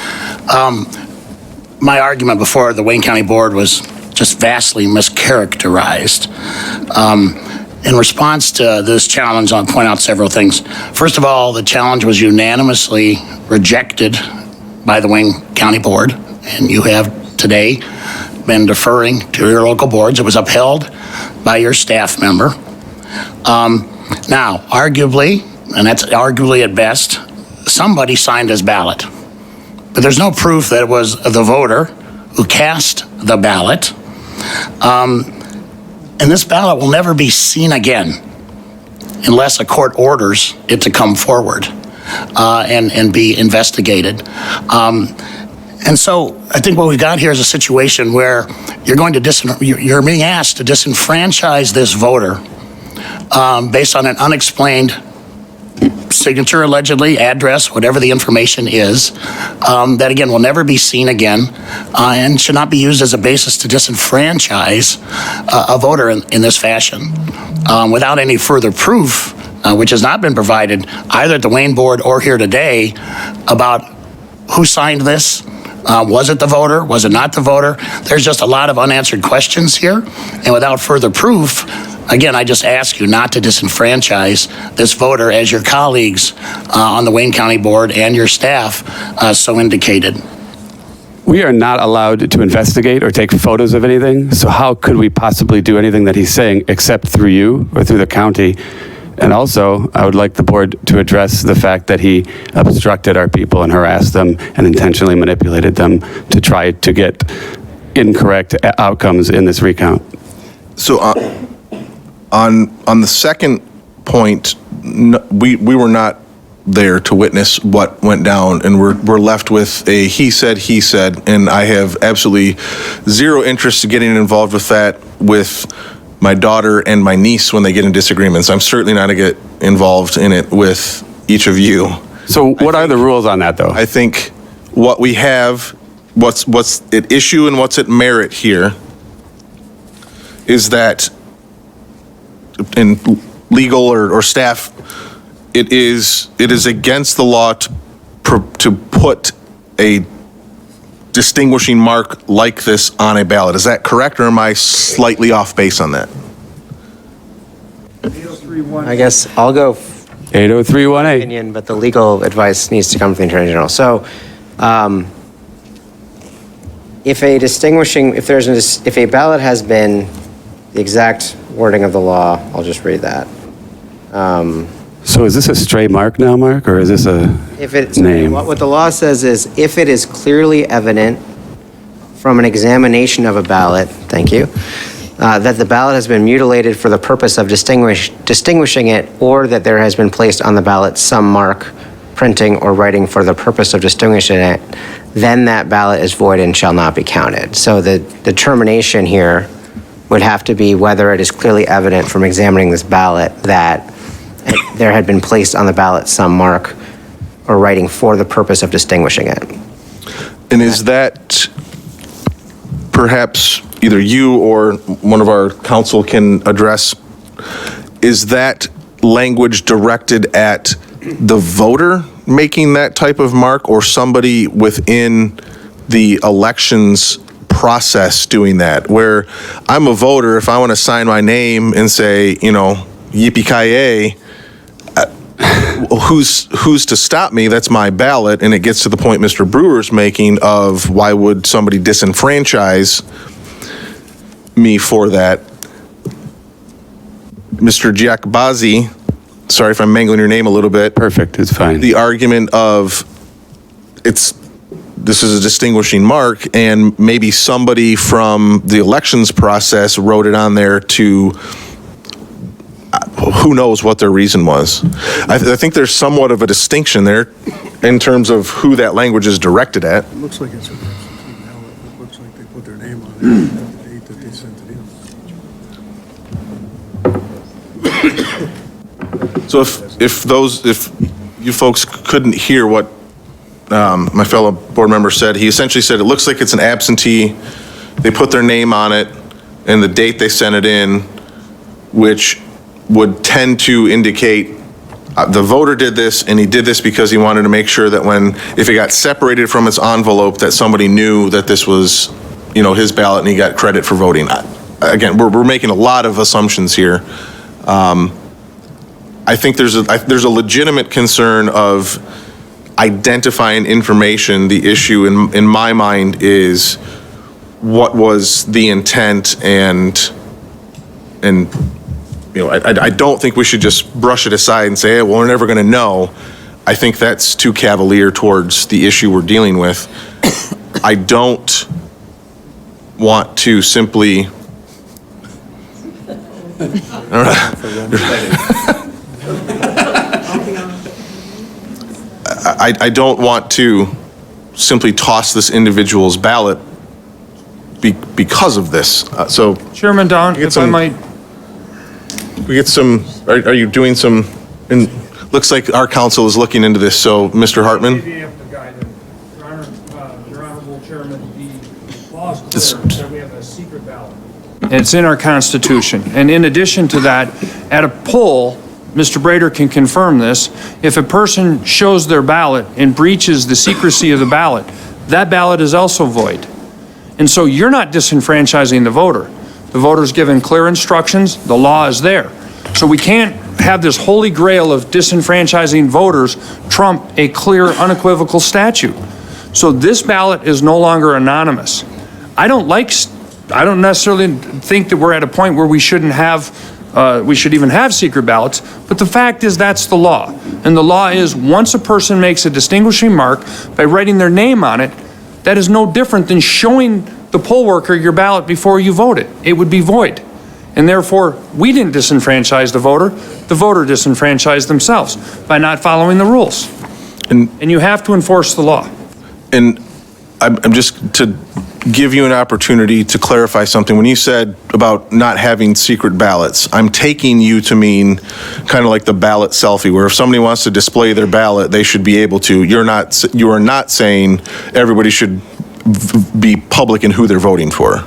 My argument before the Wayne County Board was just vastly mischaracterized. In response to this challenge, I'll point out several things. First of all, the challenge was unanimously rejected by the Wayne County Board, and you have today been deferring to your local boards. It was upheld by your staff member. Now, arguably, and that's arguably at best, somebody signed his ballot. But there's no proof that it was the voter who cast the ballot. And this ballot will never be seen again unless a court orders it to come forward and be investigated. And so I think what we've got here is a situation where you're being asked to disenfranchise this voter based on an unexplained signature, allegedly, address, whatever the information is, that again will never be seen again and should not be used as a basis to disenfranchise a voter in this fashion without any further proof, which has not been provided either at the Wayne Board or here today about who signed this. Was it the voter? Was it not the voter? There's just a lot of unanswered questions here, and without further proof, again, I just ask you not to disenfranchise this voter as your colleagues on the Wayne County Board and your staff so indicated. We are not allowed to investigate or take photos of anything, so how could we possibly do anything that he's saying except through you or through the county? And also, I would like the board to address the fact that he obstructed our people and harassed them and intentionally manipulated them to try to get incorrect outcomes in this recount. So on the second point, we were not there to witness what went down, and we're left with a he said, and I have absolutely zero interest in getting involved with that with my daughter and my niece when they get in disagreements. I'm certainly not going to get involved in it with each of you. So what are the rules on that, though? I think what we have, what's at issue and what's at merit here is that in legal or staff, it is against the law to put a distinguishing mark like this on a ballot. Is that correct, or am I slightly off base on that? I guess I'll go 80318. opinion, but the legal advice needs to come from the Attorney General. So, if a ballot has been the exact wording of the law, I'll just read that. So is this a stray mark now, Mark, or is this a name? What the law says is, if it is clearly evident from an examination of a ballot, thank you, that the ballot has been mutilated for the purpose of distinguishing it, or that there has been placed on the ballot some mark, printing, or writing for the purpose of distinguishing it, then that ballot is void and shall not be counted. So the determination here would have to be whether it is clearly evident from examining this ballot that there had been placed on the ballot some mark or writing for the purpose of distinguishing it. And is that perhaps either you or one of our council can address, is that language directed at the voter making that type of mark, or somebody within the elections process doing that? Where I'm a voter, if I want to sign my name and say, yippee-ki-yay, who's to stop me? That's my ballot, and it gets to the point Mr. Brewer's making of why would somebody disenfranchise me for that? Mr. Giacobazzi, sorry if I'm mangling your name a little bit. Perfect, it's fine. The argument of this is a distinguishing mark, and maybe somebody from the elections process wrote it on there to, who knows what their reason was. I think there's somewhat of a distinction there in terms of who that language is directed at. It looks like it's a ballot. It looks like they put their name on it, and the date that they sent it in. So if you folks couldn't hear what my fellow board member said, he essentially said it looks like it's an absentee. They put their name on it and the date they sent it in, which would tend to indicate the voter did this, and he did this because he wanted to make sure that if it got separated from its envelope, that somebody knew that this was, his ballot and he got credit for voting. Again, we're making a lot of assumptions here. I think there's a legitimate concern of identifying information. The issue in my mind is what was the intent, and I don't think we should just brush it aside and say, hey, well, we're never going to know. I think that's too cavalier towards the issue we're dealing with. I don't want to simply I don't want to simply toss this individual's ballot because of this. So, Chairman Don, if I might. We get some, are you doing some, looks like our council is looking into this, so Mr. Hartman? Your Honorable Chairman, the law is clear that we have a secret ballot. It's in our Constitution. And in addition to that, at a poll, Mr. Brader can confirm this, if a person shows their ballot and breaches the secrecy of the ballot, that ballot is also void. And so you're not disenfranchising the voter. The voter's given clear instructions, the law is there. So we can't have this holy grail of disenfranchising voters trump a clear, unequivocal statute. So this ballot is no longer anonymous. I don't necessarily think that we're at a point where we shouldn't have, we should even have secret ballots, but the fact is that's the law. And the law is once a person makes a distinguishing mark by writing their name on it, that is no different than showing the poll worker your ballot before you vote it. It would be void. And therefore, we didn't disenfranchise the voter disenfranchised themselves by not following the rules. And you have to enforce the law. And I'm just to give you an opportunity to clarify something. When you said about not having secret ballots, I'm taking you to mean kind of like the ballot selfie, where if somebody wants to display their ballot, they should be able to. You are not saying everybody should be public in who they're voting for.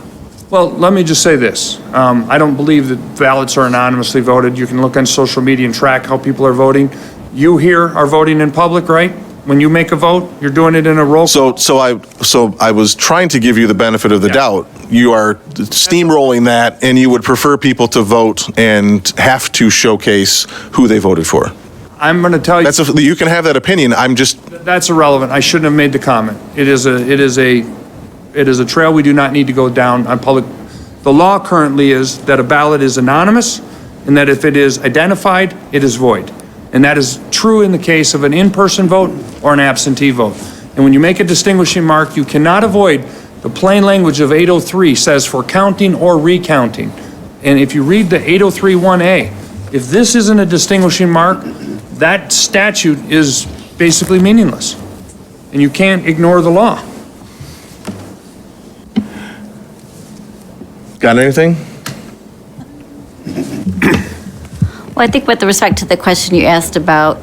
Well, let me just say this. I don't believe that ballots are anonymously voted. You can look on social media and track how people are voting. You here are voting in public, right? When you make a vote, you're doing it in a roll call. So I was trying to give you the benefit of the doubt. You are steamrolling that, and you would prefer people to vote and have to showcase who they voted for. I'm going to tell you. You can have that opinion. That's irrelevant. I shouldn't have made the comment. It is a trail we do not need to go down on public. The law currently is that a ballot is anonymous, and that if it is identified, it is void. And that is true in the case of an in-person vote or an absentee vote. And when you make a distinguishing mark, you cannot avoid the plain language of 803 says for counting or recounting. And if you read the 803(1)A, if this isn't a distinguishing mark, that statute is basically meaningless. And you can't ignore the law. Got anything? Well, I think with respect to the question you asked about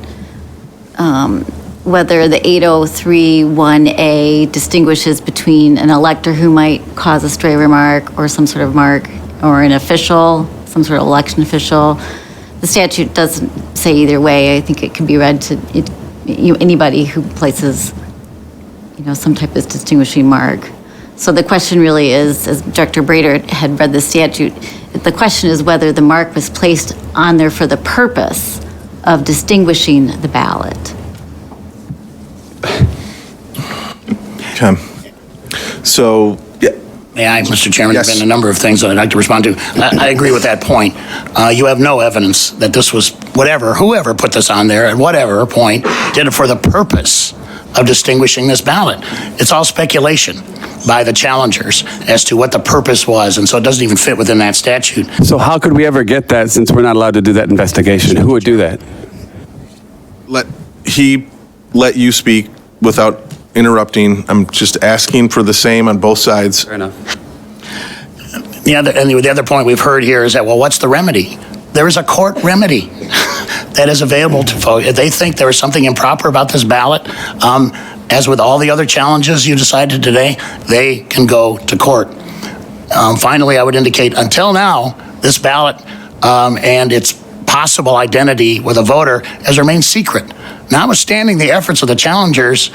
whether the 803(1)A distinguishes between an elector who might cause a stray remark or some sort of mark, or an official, some sort of election official, the statute doesn't say either way. I think it can be read to anybody who places, some type of distinguishing mark. So the question really is, as Director Brader had read the statute, the question is whether the mark was placed on there for the purpose of distinguishing the ballot. Okay. So, yeah. May I, Mr. Chairman? Yes. There have been a number of things that I'd like to respond to. I agree with that point. You have no evidence that this was whoever put this on there at whatever point did it for the purpose of distinguishing this ballot. It's all speculation by the challengers as to what the purpose was, and so it doesn't even fit within that statute. So how could we ever get that, since we're not allowed to do that investigation? Who would do that? Let you speak without interrupting. I'm just asking for the same on both sides. Fair enough. The other point we've heard here is that, well, what's the remedy? There is a court remedy that is available to folks. If they think there is something improper about this ballot, as with all the other challenges you decided today, they can go to court. Finally, I would indicate, until now, this ballot and its possible identity with a voter has remained secret, notwithstanding the efforts of the challengers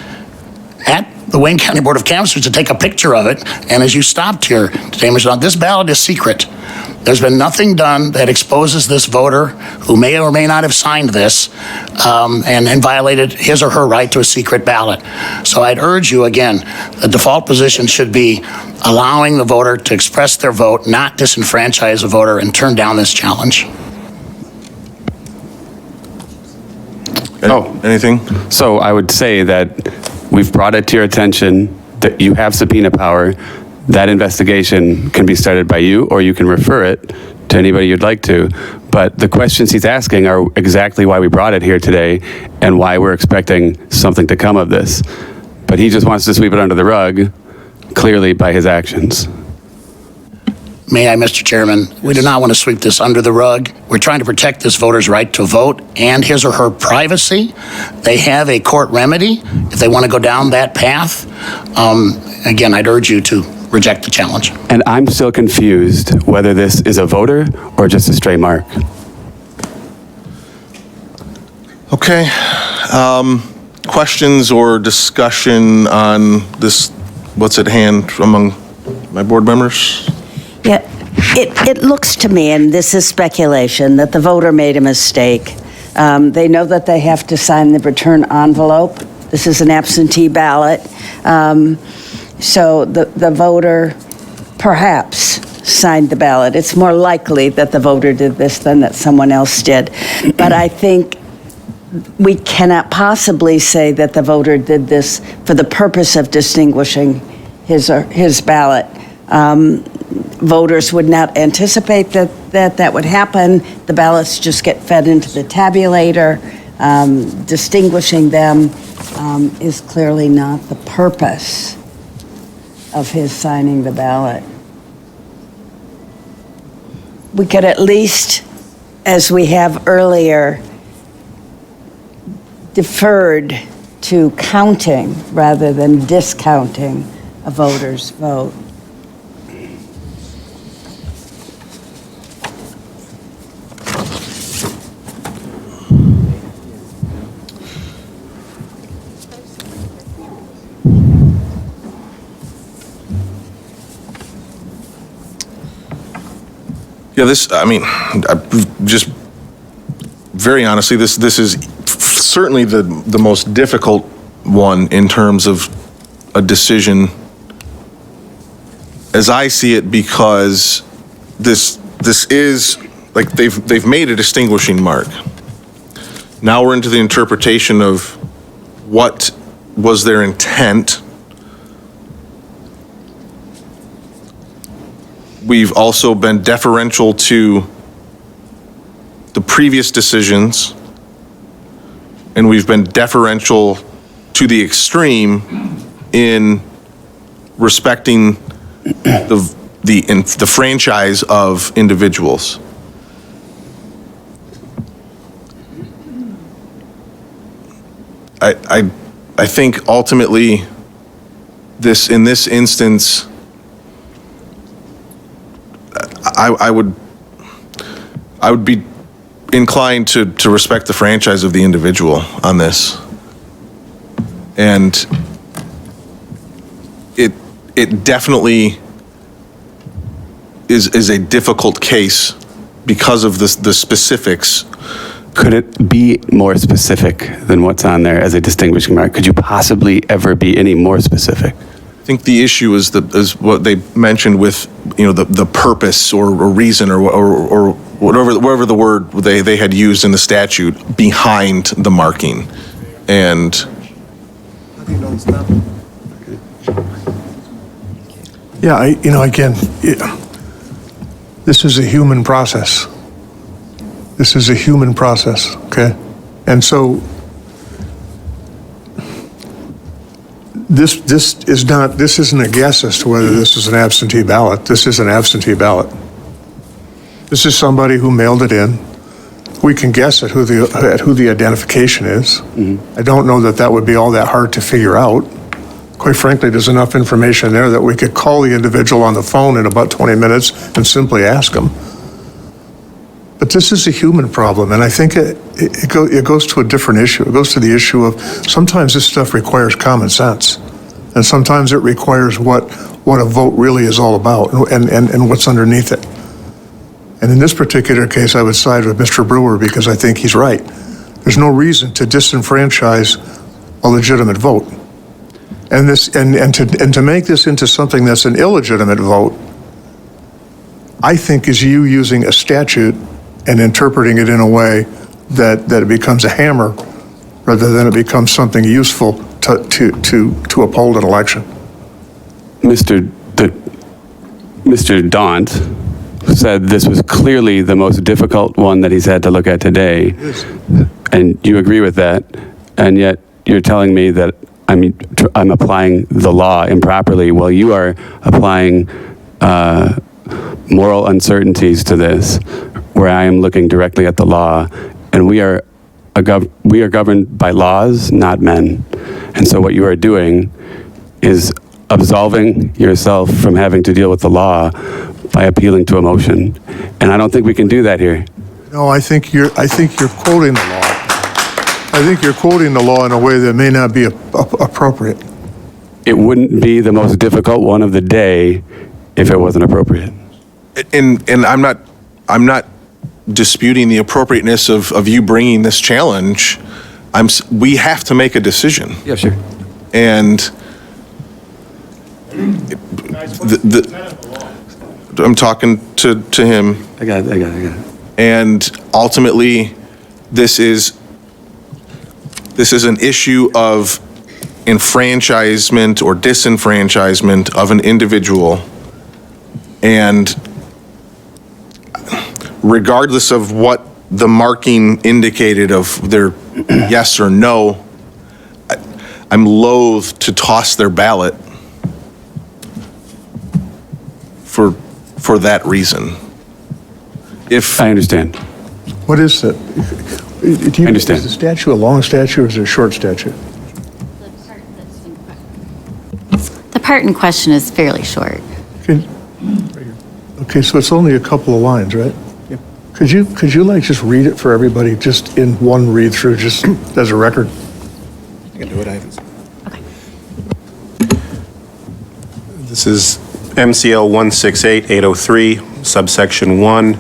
at the Wayne County Board of Canvassers to take a picture of it. And as you stopped here today, Mr. Don, this ballot is secret. There's been nothing done that exposes this voter who may or may not have signed this and violated his or her right to a secret ballot. So I'd urge you again, the default position should be allowing the voter to express their vote, not disenfranchise a voter and turn down this challenge. Anything? So I would say that we've brought it to your attention that you have subpoena power. That investigation can be started by you, or you can refer it to anybody you'd like to. But the questions he's asking are exactly why we brought it here today and why we're expecting something to come of this. But he just wants to sweep it under the rug, clearly by his actions. May I, Mr. Chairman? We do not want to sweep this under the rug. We're trying to protect this voter's right to vote and his or her privacy. They have a court remedy if they want to go down that path. Again, I'd urge you to reject the challenge. And I'm still confused whether this is a voter or just a stray mark. Okay. Questions or discussion on this, what's at hand among my board members? Yeah, it looks to me, and this is speculation, that the voter made a mistake. They know that they have to sign the return envelope. This is an absentee ballot. So the voter perhaps signed the ballot. It's more likely that the voter did this than that someone else did. But I think we cannot possibly say that the voter did this for the purpose of distinguishing his ballot. Voters would not anticipate that would happen. The ballots just get fed into the tabulator. Distinguishing them is clearly not the purpose of his signing the ballot. We could at least, as we have earlier, deferred to counting rather than discounting a voter's vote. Yeah, just very honestly, this is certainly the most difficult one in terms of a decision, as I see it, because this is, like, they've made a distinguishing mark. Now we're into the interpretation of what was their intent. We've also been deferential to the previous decisions, and we've been deferential to the extreme in respecting the franchise of individuals. I think ultimately in this instance, I would be inclined to respect the franchise of the individual on this. And it definitely is a difficult case because of the specifics. Could it be more specific than what's on there as a distinguishing mark? Could you possibly ever be any more specific? I think the issue is what they mentioned with, the purpose or reason or whatever the word they had used in the statute behind the marking. And yeah, again, this is a human process. This is a human process, okay? And so this isn't a guess as to whether this is an absentee ballot. This is an absentee ballot. This is somebody who mailed it in. We can guess at who the identification is. Mm-hmm. I don't know that would be all that hard to figure out. Quite frankly, there's enough information there that we could call the individual on the phone in about 20 minutes and simply ask them. But this is a human problem, and I think it goes to a different issue. It goes to the issue of sometimes this stuff requires common sense, and sometimes it requires what a vote really is all about and what's underneath it. And in this particular case, I would side with Mr. Brewer because I think he's right. There's no reason to disenfranchise a legitimate vote. And to make this into something that's an illegitimate vote, I think is you using a statute and interpreting it in a way that it becomes a hammer rather than it becomes something useful to uphold an election. Mr. Daunt said this was clearly the most difficult one that he's had to look at today. And you agree with that, and yet you're telling me that I'm applying the law improperly. Well, you are applying moral uncertainties to this, where I am looking directly at the law, and we are governed by laws, not men. And so what you are doing is absolving yourself from having to deal with the law by appealing to emotion. And I don't think we can do that here. No, I think you're quoting the law. I think you're quoting the law in a way that may not be appropriate. It wouldn't be the most difficult one of the day if it wasn't appropriate. And I'm not disputing the appropriateness of you bringing this challenge. We have to make a decision. Yeah, sure. And I'm talking to him. I got it. And ultimately, this is an issue of enfranchisement or disenfranchisement of an individual. And regardless of what the marking indicated of their yes or no, I'm loath to toss their ballot for that reason. I understand. What is it? I understand. Is the statute a long statute or is it a short statute? The part in question is fairly short. Okay, so it's only a couple of lines, right? Yeah. Could you like just read it for everybody, just in one read through, just as a record? I can do it, I haven't. Okay. This is MCL 168803, subsection 1.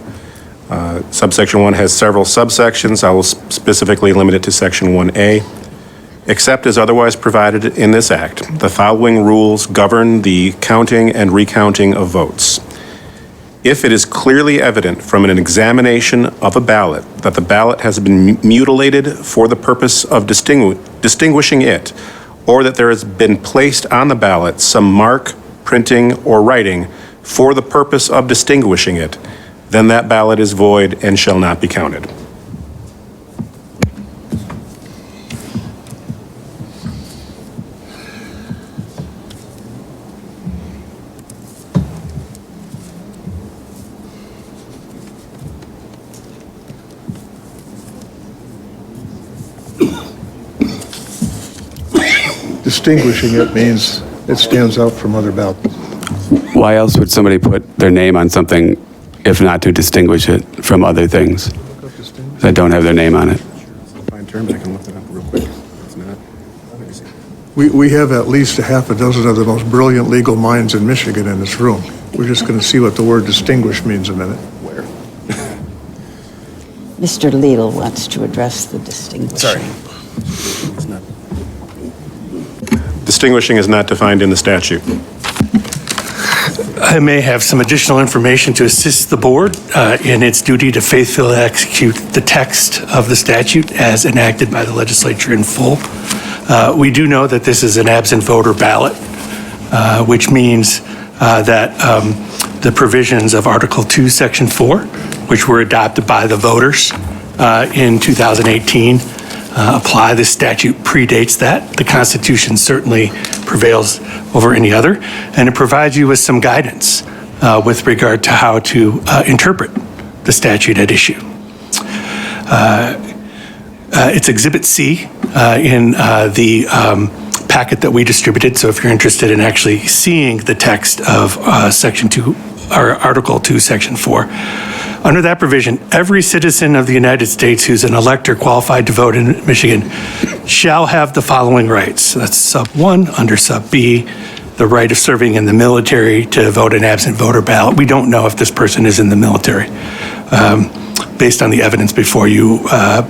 Subsection 1 has several subsections. I will specifically limit it to section 1A. Except as otherwise provided in this act, the following rules govern the counting and recounting of votes. If it is clearly evident from an examination of a ballot that the ballot has been mutilated for the purpose of distinguishing it, or that there has been placed on the ballot some mark, printing, or writing for the purpose of distinguishing it, then that ballot is void and shall not be counted. Distinguishing it means it stands out from other ballots. Why else would somebody put their name on something if not to distinguish it from other things that don't have their name on it? Fine term, but I can look that up real quick. It's not. Let me see. We have at least a half a dozen of the most brilliant legal minds in Michigan in this room. We're just going to see what the word distinguish means in a minute. Where? Mr. Lidl wants to address the distinguishing. Sorry. It's not. Distinguishing is not defined in the statute. I may have some additional information to assist the board in its duty to faithfully execute the text of the statute as enacted by the legislature in full. We do know that this is an absent voter ballot, which means that the provisions of Article 2, Section 4, which were adopted by the voters in 2018, apply. This statute predates that. The Constitution certainly prevails over any other, and it provides you with some guidance with regard to how to interpret the statute at issue. It's Exhibit C in the packet that we distributed, so if you're interested in actually seeing the text of Section 2, or Article 2, Section 4, Under that provision, every citizen of the United States who's an elector qualified to vote in Michigan shall have the following rights. That's sub 1. Under sub B, the right of serving in the military to vote an absent voter ballot. We don't know if this person is in the military. Based on the evidence before you,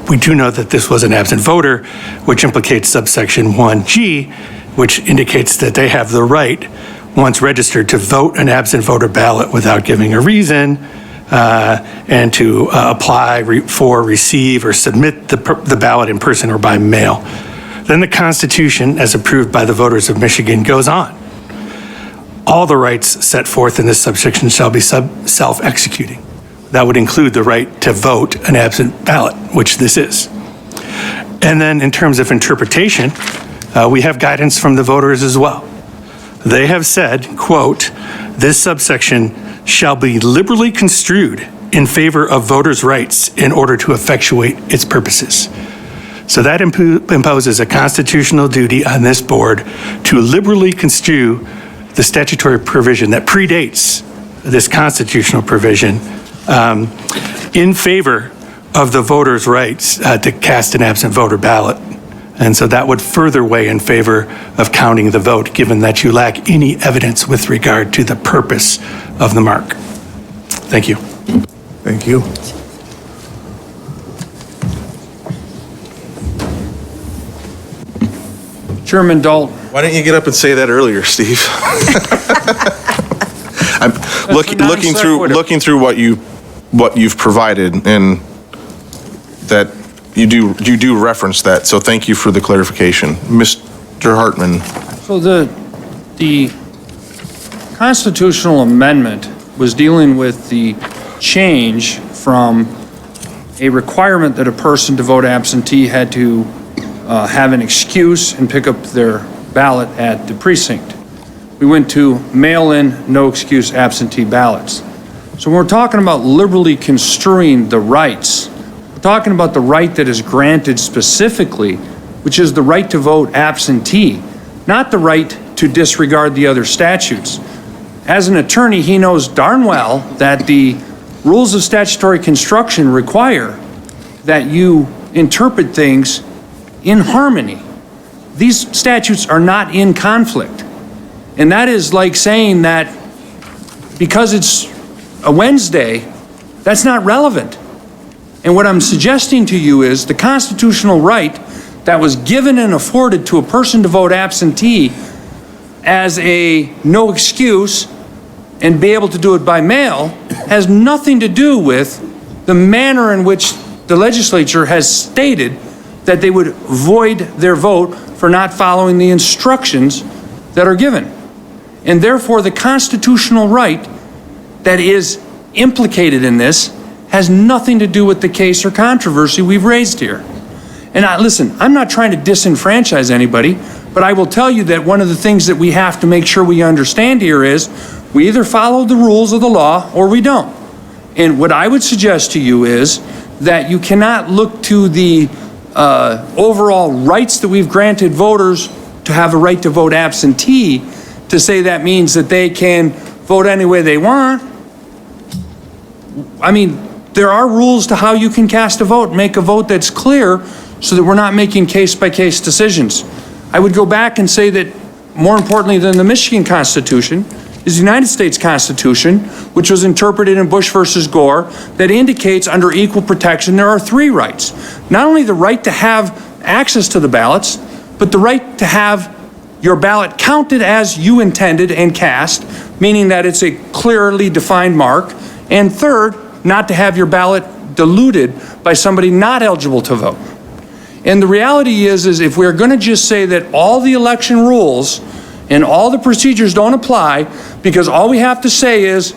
we do know that this was an absent voter, which implicates subsection 1G, which indicates that they have the right, once registered, to vote an absent voter ballot without giving a reason, and to apply for, receive, or submit the ballot in person or by mail. Then the Constitution, as approved by the voters of Michigan, goes on. All the rights set forth in this subsection shall be self-executing. That would include the right to vote an absent ballot, which this is. And then in terms of interpretation, we have guidance from the voters as well. They have said, quote, "This subsection shall be liberally construed in favor of voters' rights in order to effectuate its purposes." So that imposes a constitutional duty on this board to liberally construe the statutory provision that predates this constitutional provision in favor of the voters' rights to cast an absent voter ballot. And so that would further weigh in favor of counting the vote, given that you lack any evidence with regard to the purpose of the mark. Thank you. Thank you. Chairman Dalton. Why didn't you get up and say that earlier, Steve? I'm looking through what you've provided, and that you do reference that. So thank you for the clarification, Mr. Hartman. So the constitutional amendment was dealing with the change from a requirement that a person to vote absentee had to have an excuse and pick up their ballot at the precinct. We went to mail-in, no excuse absentee ballots. So when we're talking about liberally construing the rights, we're talking about the right that is granted specifically, which is the right to vote absentee, not the right to disregard the other statutes. As an attorney, he knows darn well that the rules of statutory construction require that you interpret things in harmony. These statutes are not in conflict. And that is like saying that because it's a Wednesday, that's not relevant. And what I'm suggesting to you is the constitutional right that was given and afforded to a person to vote absentee as a no excuse and be able to do it by mail has nothing to do with the manner in which the legislature has stated that they would void their vote for not following the instructions that are given. And therefore, the constitutional right that is implicated in this has nothing to do with the case or controversy we've raised here. And listen, I'm not trying to disenfranchise anybody, but I will tell you that one of the things that we have to make sure we understand here is we either follow the rules of the law or we don't. And what I would suggest to you is that you cannot look to the overall rights that we've granted voters to have a right to vote absentee to say that means that they can vote any way they want. I mean, there are rules to how you can cast a vote, make a vote that's clear so that we're not making case-by-case decisions. I would go back and say that more importantly than the Michigan Constitution is the United States Constitution, which was interpreted in Bush versus Gore, that indicates under equal protection there are three rights. Not only the right to have access to the ballots, but the right to have your ballot counted as you intended and cast, meaning that it's a clearly defined mark. And third, not to have your ballot diluted by somebody not eligible to vote. And the reality is if we're going to just say that all the election rules and all the procedures don't apply because all we have to say is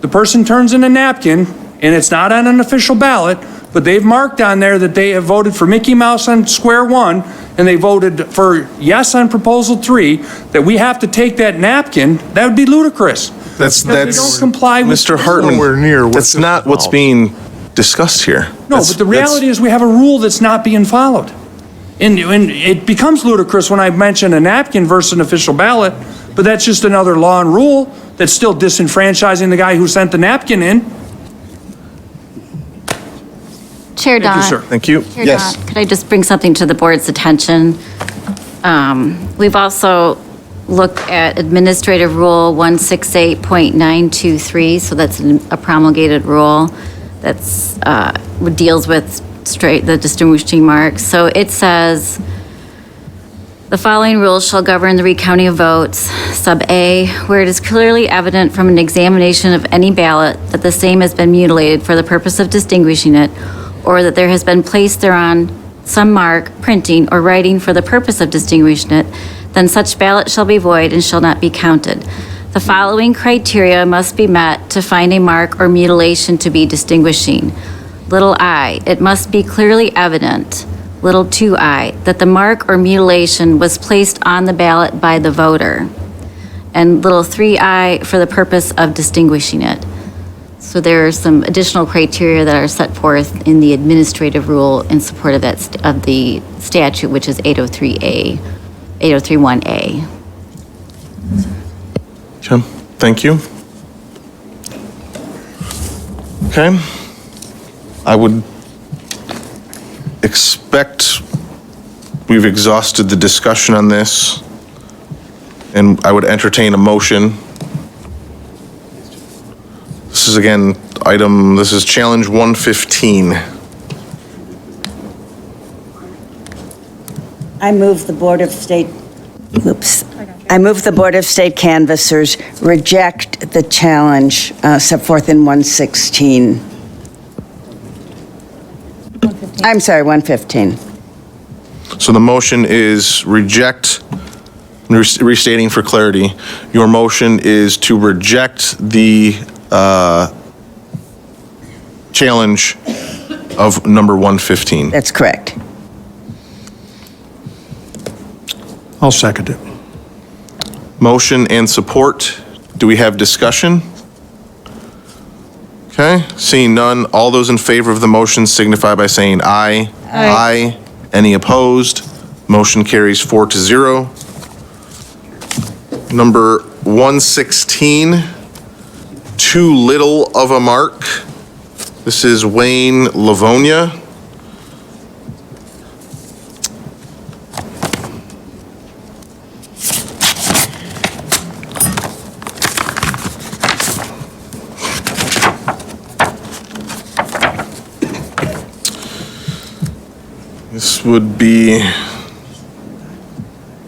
the person turns in a napkin and it's not on an official ballot, but they've marked on there that they have voted for Mickey Mouse on square one and they voted for yes on proposal 3, that we have to take that napkin, that would be ludicrous. That's we don't comply with Mr. Hartman, that's not what's being discussed here. No, but the reality is we have a rule that's not being followed. And it becomes ludicrous when I mention a napkin versus an official ballot, but that's just another law and rule that's still disenfranchising the guy who sent the napkin in. Thank Chair you, Don. sir. Thank you. Chair Yes. Don, could I just bring something to the board's attention? We've also looked at Administrative Rule 168.923, so that's a promulgated rule that's deals with the distinguishing marks. So it says, the following rules shall govern the recounting of votes. Sub A, where it is clearly evident from an examination of any ballot that the same has been mutilated for the purpose of distinguishing it, or that there has been placed thereon some mark, printing, or writing for the purpose of distinguishing it, then such ballot shall be void and shall not be counted. The following criteria must be met to find a mark or mutilation to be distinguishing. Little I, it must be clearly evident, little 2I, that the mark or mutilation was placed on the ballot by the voter, and little 3I for the purpose of distinguishing it. So there are some additional criteria that are set forth in the administrative rule in support of that of the statute, which is 803A, 803.1A. Jim, thank you. Okay. I would expect we've exhausted the discussion on this, and I would entertain a motion. This is again, this is challenge 115. I move the Board of State, I move the Board of State Canvassers reject the challenge set forth in 116. I'm sorry, 115. So the motion is reject, restating for clarity, your motion is to reject the challenge of number 115. That's correct. I'll second it. Motion and support. Do we have discussion? Okay, seeing none, all those in favor of the motion signify by saying aye. Aye. Any opposed? Motion carries 4-0. Number 116, too little of a mark. This is Wayne Livonia. This would be,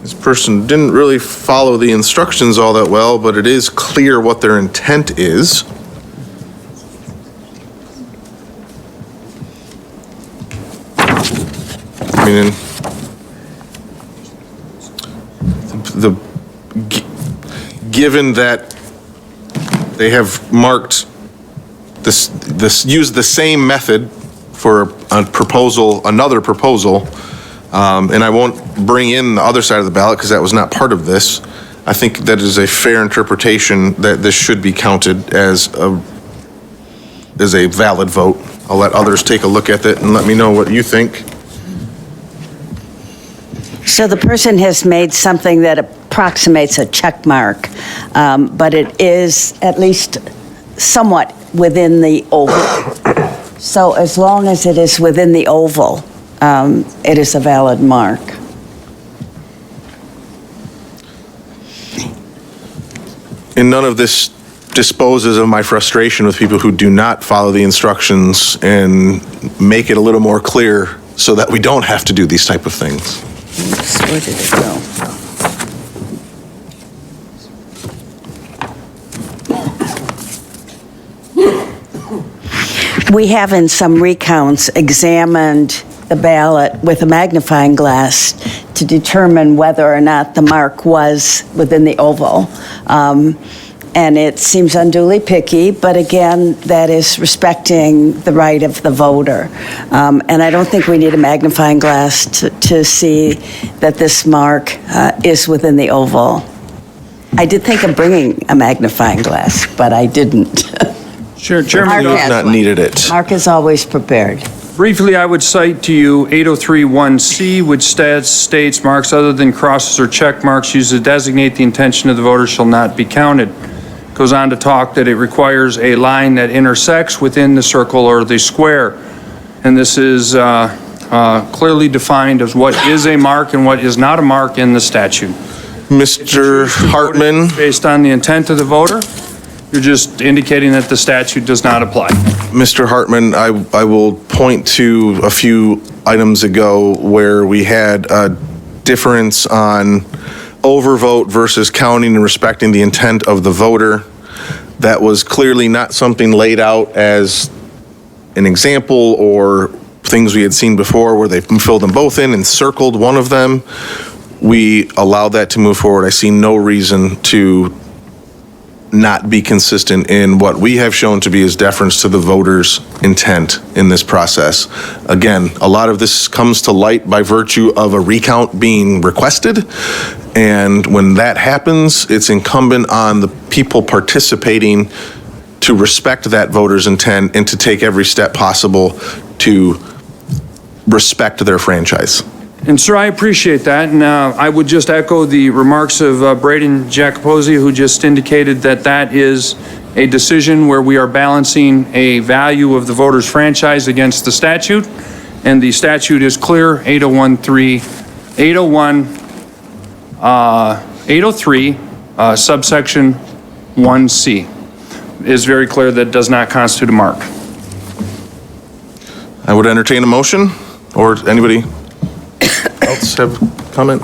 this person didn't really follow the instructions all that well, but it is clear what their intent is. I mean, given that they have marked used the same method for a proposal, another proposal, and I won't bring in the other side of the ballot because that was not part of this. I think that is a fair interpretation that this should be counted as a valid vote. I'll let others take a look at it and let me know what you think. So the person has made something that approximates a check mark, but it is at least somewhat within the oval. So as long as it is within the oval, it is a valid mark. And none of this disposes of my frustration with people who do not follow the instructions and make it a little more clear so that we don't have to do these type of things. Oops, where did it go? We have in some recounts examined the ballot with a magnifying glass to determine whether or not the mark was within the oval. And it seems unduly picky, but again, that is respecting the right of the voter. And I don't think we need a magnifying glass to see that this mark is within the oval. I did think of bringing a magnifying glass, but I didn't. Chairman, Mark has Not one. needed it. Mark is always prepared. briefly, I would cite to you 803.1C, which states marks other than crosses or check marks used to designate the intention of the voter shall not be counted. Goes on to talk that it requires a line that intersects within the circle or the square. And this is clearly defined as what is a mark and what is not a mark in the statute. Mr. Hartman. Based on the intent of the voter, you're just indicating that the statute does not apply. Mr. Hartman, I will point to a few items ago where we had a difference on overvote versus counting and respecting the intent of the voter. That was clearly not something laid out as an example or things we had seen before where they filled them both in and circled one of them. We allowed that to move forward. I see no reason to not be consistent in what we have shown to be as deference to the voter's intent in this process. Again, a lot of this comes to light by virtue of a recount being requested. And when that happens, it's incumbent on the people participating to respect that voter's intent and to take every step possible to respect their franchise. And sir, I appreciate that, and I would just echo the remarks of Braden Jacoposi, who just indicated that that is a decision where we are balancing a value of the voter's franchise against the statute, and the statute is clear, 803, subsection 1C is very clear that does not constitute a mark. I would entertain a motion, or anybody else have comment?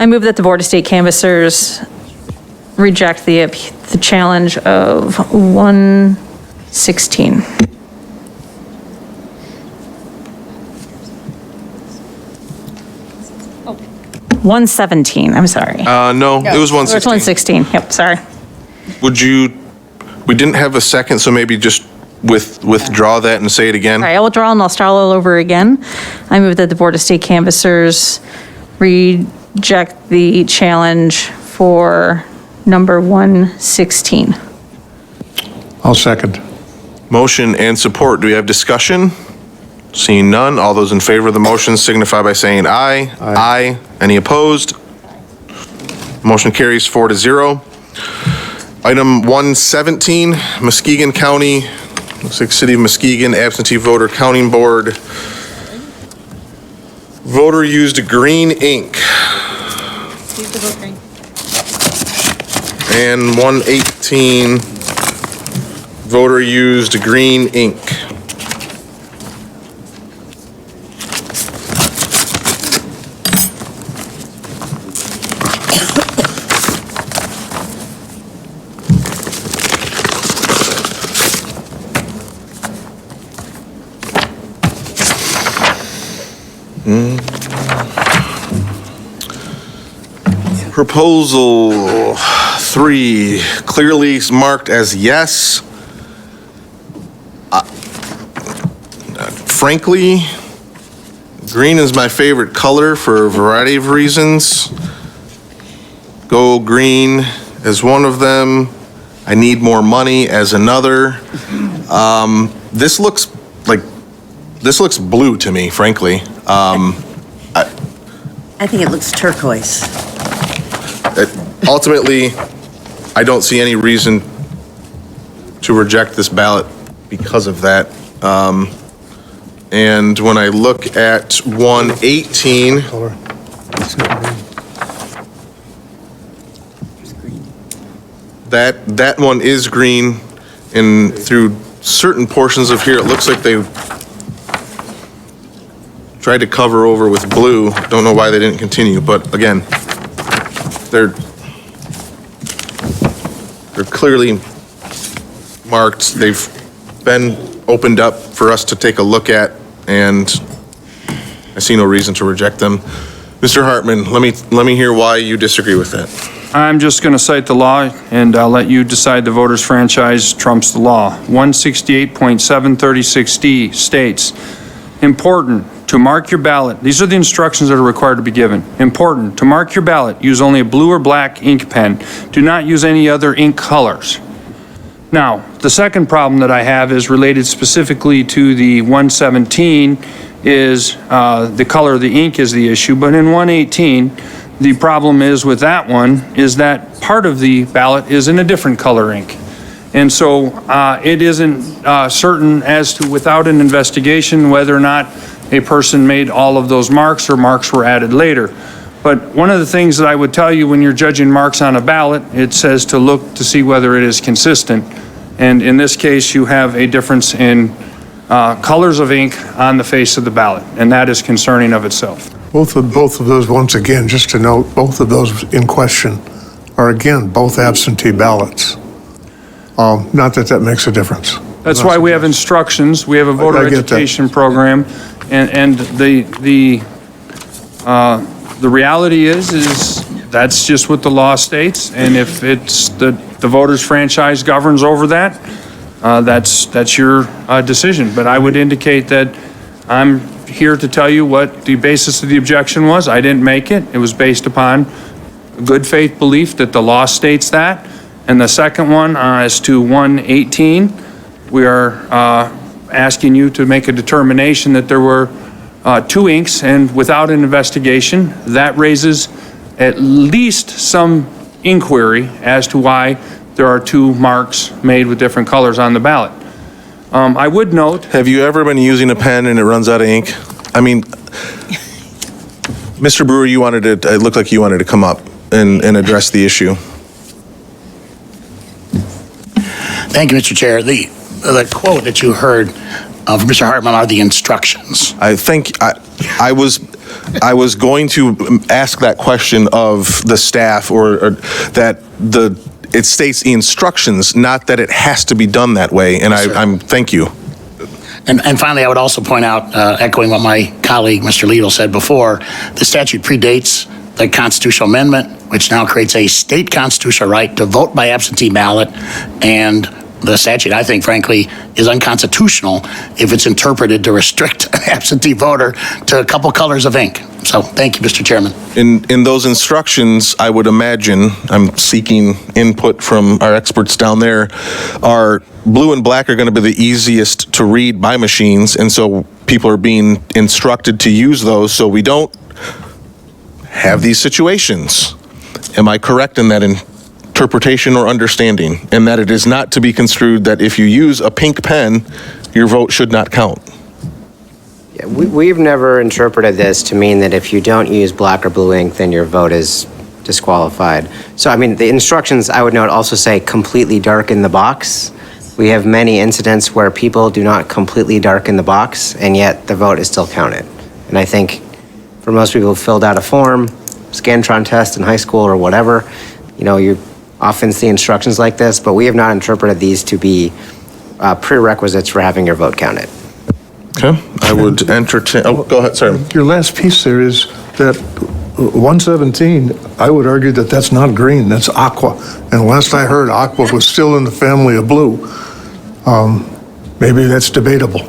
I move that the Board of State Canvassers reject the challenge of 116. Oh, 117, I'm sorry. No, it was 116. It's 116, yep, sorry. Would you, we didn't have a second, so maybe just withdraw that and say it again? All right, I'll withdraw and I'll start all over again. I move that the Board of State Canvassers reject the challenge for number 116. I'll second. Motion and support. Do we have discussion? Seeing none, all those in favor of the motion signify by saying aye. Aye. Any opposed? Motion carries 4-0. Item 117, Muskegon County, looks like City of Muskegon Absentee Voter Counting Board. Voter used green ink. And 118, voter used green ink. Proposal 3, clearly marked as yes. Frankly, green is my favorite color for a variety of reasons. Go green as one of them. I need more money as another. This looks blue to me, frankly. I think it looks turquoise. Ultimately, I don't see any reason to reject this ballot because of that. And when I look at 118, that one is green, and through certain portions of here, it looks like they tried to cover over with blue. Don't know why they didn't continue, but again, they're clearly marked. They've been opened up for us to take a look at, and I see no reason to reject them. Mr. Hartman, let me hear why you disagree with that. I'm just going to cite the law, and I'll let you decide the voter's franchise trumps the law. 168.736D states, important to mark your ballot. These are the instructions that are required to be given. Important to mark your ballot, use only a blue or black ink pen. Do not use any other ink colors. Now, the second problem that I have is related specifically to the 117 is the color of the ink is the issue, but in 118, the problem is with that one is that part of the ballot is in a different color ink. And so it isn't certain as to, without an investigation, whether or not a person made all of those marks or marks were added later. But one of the things that I would tell you when you're judging marks on a ballot, it says to look to see whether it is consistent. And in this case, you have a difference in colors of ink on the face of the ballot, and that is concerning of itself. Both of those, once again, just to note, both of those in question are, again, both absentee ballots. Not that that makes a difference. That's why we have instructions. We have a voter I get that. education program, and the reality is that's just what the law states. And if it's the voters' franchise governs over that, that's your decision. But I would indicate that I'm here to tell you what the basis of the objection was. I didn't make it. It was based upon good faith belief that the law states that. And the second one, as to 118, we are asking you to make a determination that there were 2 inks, and without an investigation, that raises at least some inquiry as to why there are 2 marks made with different colors on the ballot. I would note... Have you ever been using a pen and it runs out of ink? I mean, Mr. Brewer, it looked like you wanted to come up and address the issue. Thank you, Mr. Chair. The quote that you heard from Mr. Hartman are the instructions. I think I was going to ask that question of the staff, or that it states the instructions, not that it has to be done that way. And I'm thank you. And finally, I would also point out, echoing what my colleague, Mr. Lidl, said before, the statute predates the constitutional amendment, which now creates a state constitutional right to vote by absentee ballot. And the statute, I think, frankly, is unconstitutional if it's interpreted to restrict an absentee voter to a couple colors of ink. So thank you, Mr. Chairman. In those instructions, I would imagine, I'm seeking input from our experts down there, are blue and black are going to be the easiest to read by machines, and so people are being instructed to use those so we don't have these situations. Am I correct in that interpretation or understanding? And that it is not to be construed that if you use a pink pen, your vote should not count? Yeah, we've never interpreted this to mean that if you don't use black or blue ink, then your vote is disqualified. So, I mean, the instructions, I would note, also say completely darken the box. We have many incidents where people do not completely darken the box, and yet the vote is still counted. And I think for most people who filled out a form, Scantron test in high school or whatever, you often see instructions like this, but we have not interpreted these to be prerequisites for having your vote counted. Okay, I would entertain, go ahead, sorry. Your last piece there is that 117, I would argue that that's not green, that's aqua. And last I heard, aqua was still in the family of blue. Maybe that's debatable.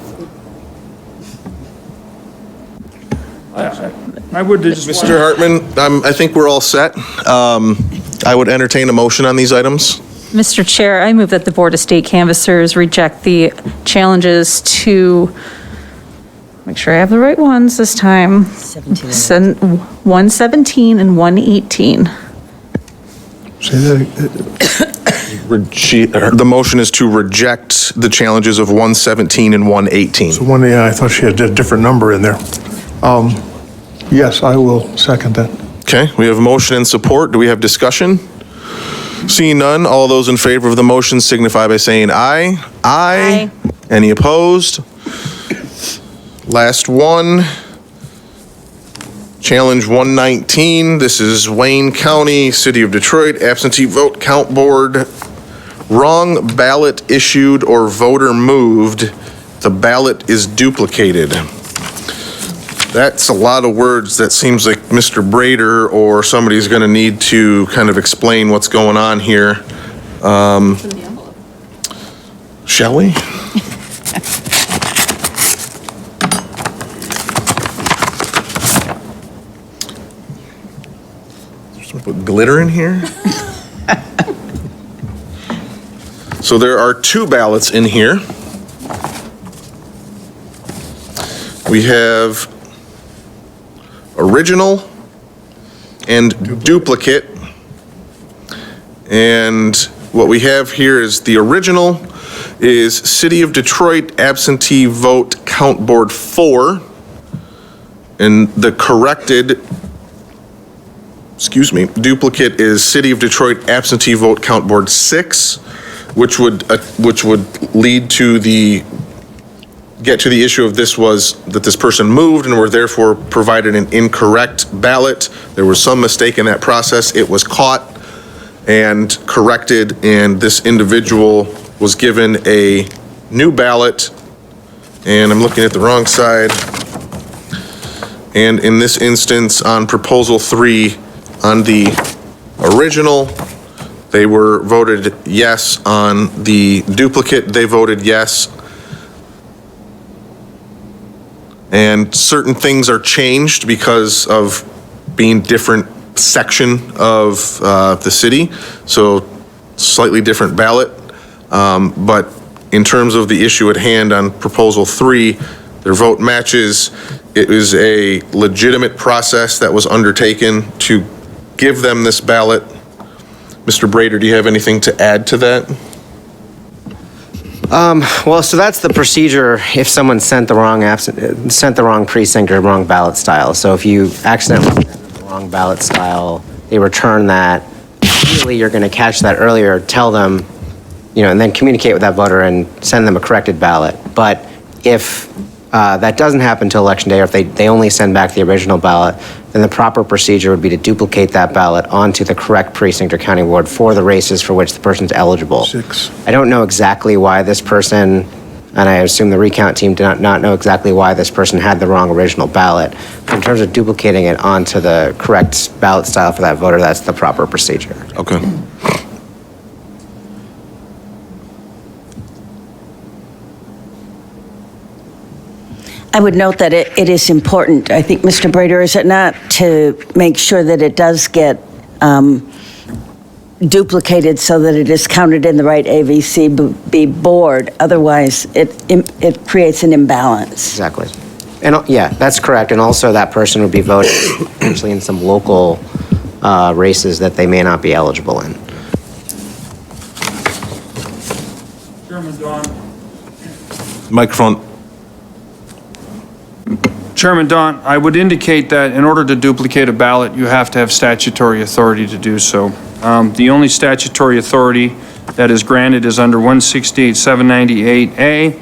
I would just Mr. Hartman, I think we're all set. I would entertain a motion on these items. Mr. Chair, I move that the Board of State Canvassers reject the challenges to, make sure I have the right ones this time, 117 and 118. Say that. The motion is to reject the challenges of 117 and 118. So I thought she had a different number in there. Yes, I will second that. Okay, we have a motion and support. Do we have discussion? Seeing none, all those in favor of the motion signify by saying aye. Aye. Any opposed? Last one. Challenge 119. This is Wayne County, City of Detroit, absentee vote count board. Wrong ballot issued or voter moved. The ballot is duplicated. That's a lot of words that seems like Mr. Brader or somebody's going to need to kind of explain what's going on here. Shall we? Put glitter in here. So there are 2 ballots in here. We have original and duplicate. And what we have here is the original is City of Detroit absentee vote count board 4. And the corrected, duplicate is City of Detroit absentee vote count board 6, which would lead to get to the issue of this was that this person moved and were therefore provided an incorrect ballot. There was some mistake in that process. It was caught and corrected, and this individual was given a new ballot, and I'm looking at the wrong side. And in this instance, on proposal 3, on the original, they were voted yes. On the duplicate, they voted yes. And certain things are changed because of being different section of the city, so slightly different ballot. But in terms of the issue at hand on proposal 3, their vote matches. It was a legitimate process that was undertaken to give them this ballot. Mr. Brader, do you have anything to add to that? Well, so that's the procedure if someone sent the wrong precinct or wrong ballot style. So if you accidentally sent the wrong ballot style, they return that. Ideally, you're going to catch that earlier, tell them, and then communicate with that voter and send them a corrected ballot. But if that doesn't happen until election day, or if they only send back the original ballot, then the proper procedure would be to duplicate that ballot onto the correct precinct or county ward for the races for which the person's eligible. 6. I don't know exactly why this person, and I assume the recount team did not know exactly why this person had the wrong original ballot. But in terms of duplicating it onto the correct ballot style for that voter, that's the proper procedure. Okay. I would note that it is important, I think, Mr. Brader, is it not, to make sure that it does get duplicated so that it is counted in the right AVCB board. Otherwise, it creates an imbalance. Exactly. And yeah, that's correct. And also that person would be voting potentially in some local races that they may not be eligible in. Chairman Don. Microphone. Chairman Don, I would indicate that in order to duplicate a ballot, you have to have statutory authority to do so. The only statutory authority that is granted is under 168-798A,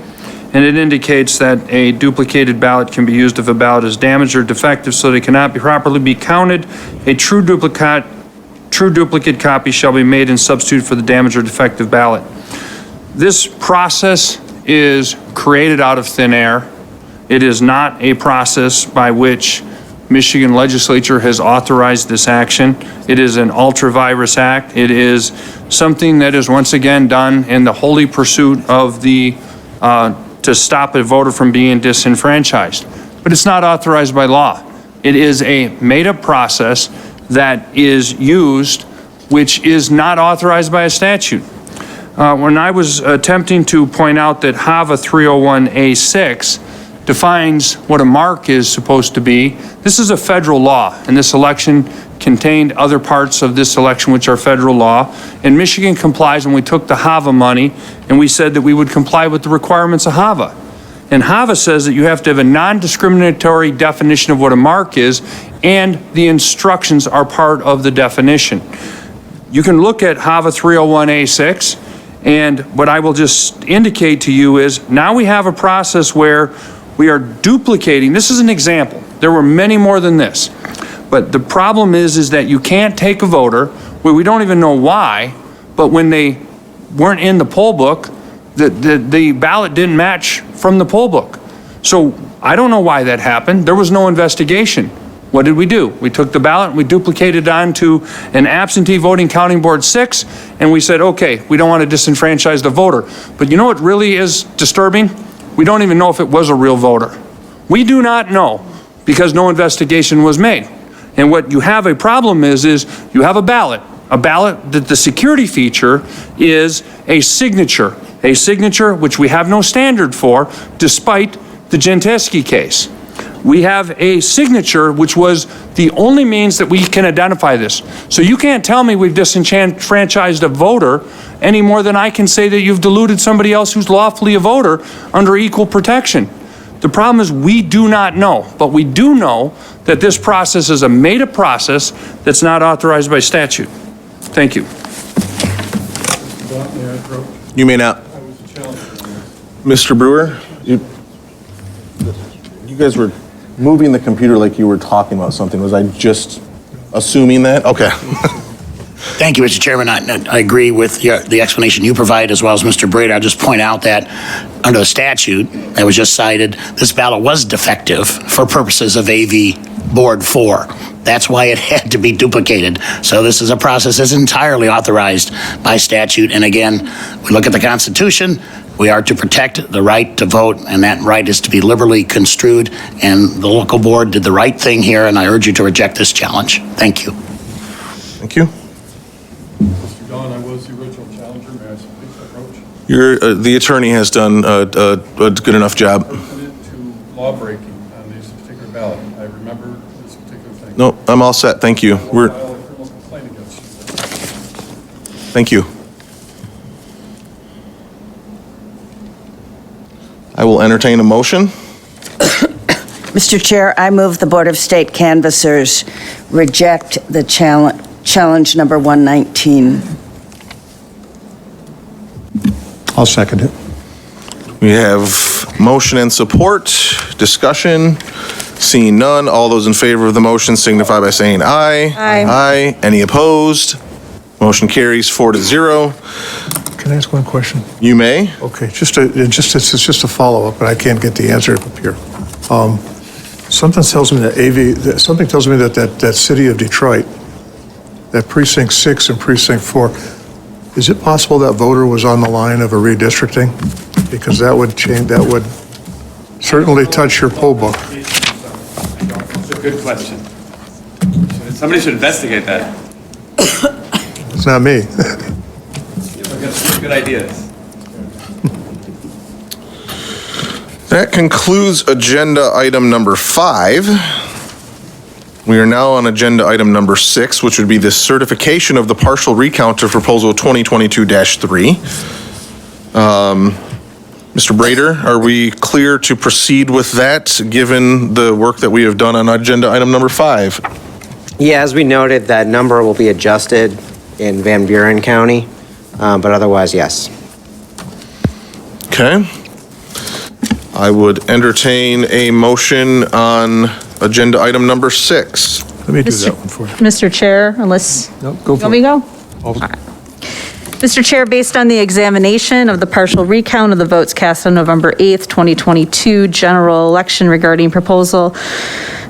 and it indicates that a duplicated ballot can be used if a ballot is damaged or defective so they cannot properly be counted. A true duplicate copy shall be made and substituted for the damaged or defective ballot. This process is created out of thin air. It is not a process by which Michigan legislature has authorized this action. It is an ultra-virus act. It is something that is once again done in the holy pursuit of to stop a voter from being disenfranchised. But it's not authorized by law. It is a made-up process that is used, which is not authorized by a statute. When I was attempting to point out that HAVA 301A6 defines what a mark is supposed to be, this is a federal law, and this election contained other parts of this election which are federal law, and Michigan complies, and we took the HAVA money and we said that we would comply with the requirements of HAVA. And HAVA says that you have to have a non-discriminatory definition of what a mark is, and the instructions are part of the definition. You can look at HAVA 301A6, and what I will just indicate to you is now we have a process where we are duplicating. This is an example. There were many more than this. But the problem is that you can't take a voter where we don't even know why, but when they weren't in the poll book, the ballot didn't match from the poll book. So I don't know why that happened. There was no investigation. What did we do? We took the ballot, we duplicated it onto an absentee voting counting board 6, and we said, okay, we don't want to disenfranchise the voter. But you know what really is disturbing? We don't even know if it was a real voter. We do not know because no investigation was made. And what you have a problem is you have a ballot that the security feature is a signature which we have no standard for despite the Genteski case. We have a signature, which was the only means that we can identify this. So you can't tell me we've disenfranchised a voter any more than I can say that you've deluded somebody else who's lawfully a voter under equal protection. The problem is we do not know, but we do know that this process is a made-up process that's not authorized by statute. Thank you. You may not. Mr. Brewer, you guys were moving the computer like you were talking about something. Was I just assuming that? Okay. Thank you, Mr. Chairman. I agree with the explanation you provide, as well as Mr. Brader. I'll just point out that under the statute that was just cited, this ballot was defective for purposes of AV Board 4. That's why it had to be duplicated. So this is a process that's entirely authorized by statute. And again, we look at the Constitution. We are to protect the right to vote, and that right is to be liberally construed. And the local board did the right thing here, and I urge you to reject this challenge. Thank you. Thank you. Mr. Don, I was the original challenger. May I please approach? The attorney has done a good enough job. Pertinent to law breaking on this particular ballot. I remember this particular thing. No, I'm all set. Thank you. File a criminal complaint against you. Thank you. I will entertain a motion. Mr. Chair, I move the Board of State Canvassers reject the challenge number 119. I'll second it. We have motion and support, discussion. Seeing none, all those in favor of the motion signify by saying aye. Aye. Aye. Any opposed? Motion carries 4-0. Can I ask one question? You may. Okay, it's just a follow-up, and I can't get the answer up here. Something tells me that city of Detroit, that precinct 6 and precinct 4, is it possible that voter was on the line of a redistricting? Because that would certainly touch your poll book. It's a good question. Somebody should investigate that. It's not me. Good ideas. That concludes agenda item number 5. We are now on agenda item number 6, which would be the certification of the partial recount of proposal 2022-3. Mr. Brader, are we clear to proceed with that, given the work that we have done on agenda item number 5? Yeah, as we noted, that number will be adjusted in Van Buren County, but otherwise, yes. Okay. I would entertain a motion on agenda item number 6. Let me do that one for you. Mr. Chair, unless, No, go you for want me it. to go? All right. Mr. Chair, based on the examination of the partial recount of the votes cast on November 8th, 2022 general election regarding proposal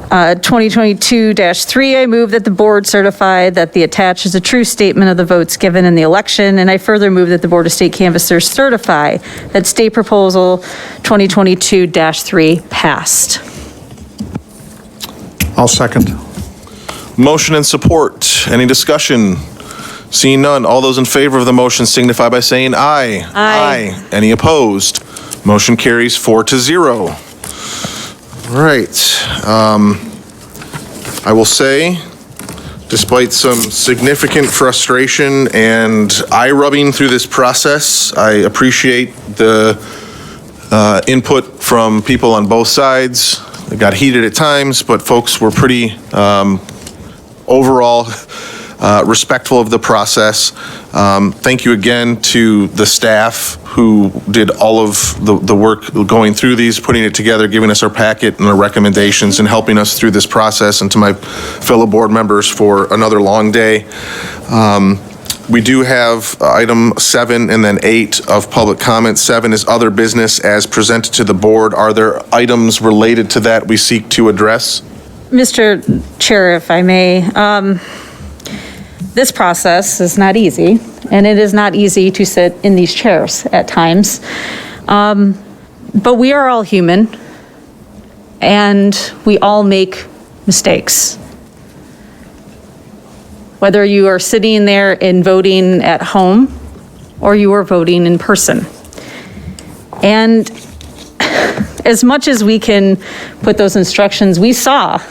2022-3, I move that the board certify that the attached is a true statement of the votes given in the election, and I further move that the Board of State Canvassers certify that state proposal 2022-3 passed. I'll second. Motion and support. Any discussion? Seeing none, all those in favor of the motion signify by saying aye. Aye. Any opposed? Motion carries 4-0. All right. I will say, despite some significant frustration and eye rubbing through this process, I appreciate the input from people on both sides. It got heated at times, but folks were pretty overall respectful of the process. Thank you again to the staff who did all of the work going through these, putting it together, giving us our packet and our recommendations, and helping us through this process, and to my fellow board members for another long day. We do have item 7 and then 8 of public comment. 7 is other business as presented to the board. Are there items related to that we seek to address? Mr. Chair, if I may, this process is not easy, and it is not easy to sit in these chairs at times. But we are all human, and we all make mistakes. Whether you are sitting there and voting at home, or you are voting in person. And as much as we can put those instructions, we saw,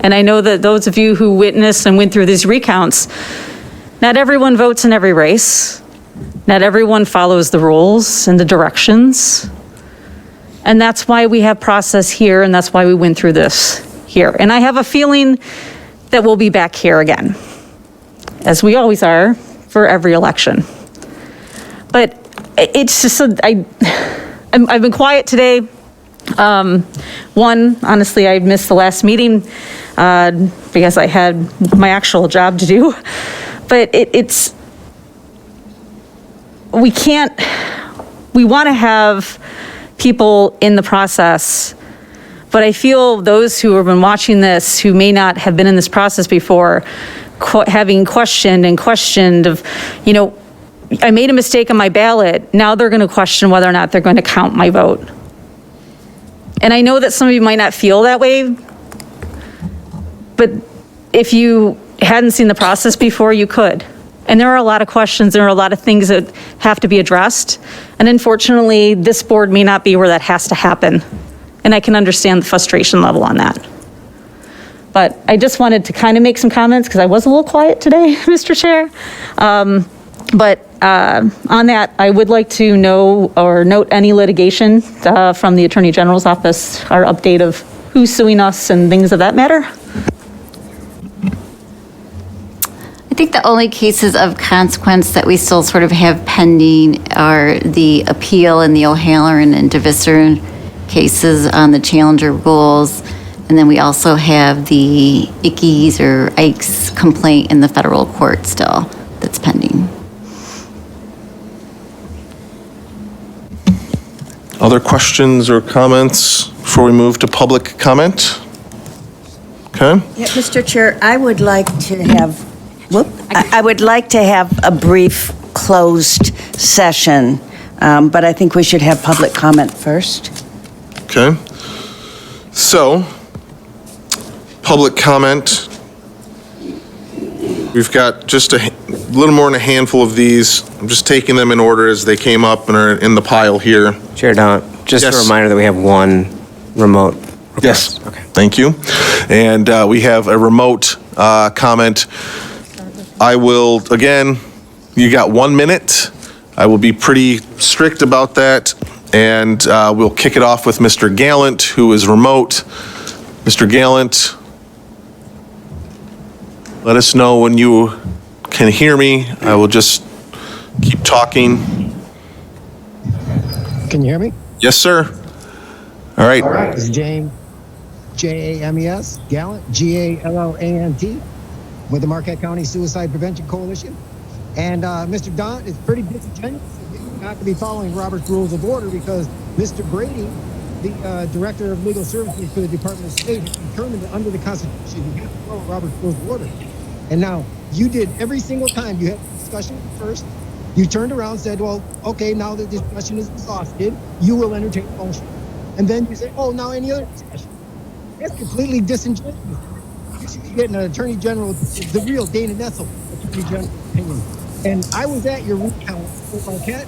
and I know that those of you who witnessed and went through these recounts, not everyone votes in every race. Not everyone follows the rules and the directions. And that's why we have process here, and that's why we went through this here. And I have a feeling that we'll be back here again, as we always are for every election. But it's just, I've been quiet today. One, honestly, I missed the last meeting because I had my actual job to do. But we want to have people in the process, but I feel those who have been watching this, who may not have been in this process before, having questioned of, I made a mistake on my ballot, now they're going to question whether or not they're going to count my vote. And I know that some of you might not feel that way, but if you hadn't seen the process before, you could. And there are a lot of questions, there are a lot of things that have to be addressed. And unfortunately, this board may not be where that has to happen. And I can understand the frustration level on that. But I just wanted to kind of make some comments because I was a little quiet today, Mr. Chair. But on that, I would like to know or note any litigation from the Attorney General's office, our update of who's suing us and things of that matter. I think the only cases of consequence that we still sort of have pending are the appeal in the O'Halloran and DeVisser cases on the challenger rules. And then we also have the Ickes or Ikes complaint in the federal court still that's pending. Other questions or comments before we move to public comment? Okay. Yeah, Mr. Chair, I would like to have a brief closed session, but I think we should have public comment first. Okay. So, public comment. We've got just a little more than a handful of these. I'm just taking them in order as they came up and are in the pile here. Chair Don, just Yes. a reminder that we have one remote request. Yes. Okay. Thank you. And we have a remote comment. I will, again, you got 1 minute. I will be pretty strict about that. And we'll kick it off with Mr. Gallant, who is remote. Mr. Gallant, let us know when you can hear me. I will just keep talking. Can you hear me? Yes, sir. All right. All right. This is James, James, Gallant, Gallant, with the Marquette County Suicide Prevention Coalition. And Mr. Don is pretty disingenuous not to be following Robert's Rules of Order because Mr. Brady, the Director of Legal Services for the Department of State, has determined that under the Constitution you have to follow Robert's Rules of Order. And now, you did every single time you had a discussion first, you turned around and said, well, okay, now that this discussion is exhausted, you will entertain a motion. And then you say, oh, now any other discussion. That's completely disingenuous. You should be getting an Attorney General, the real Dana Nessel Attorney General opinion. And I was at your recount for Marquette,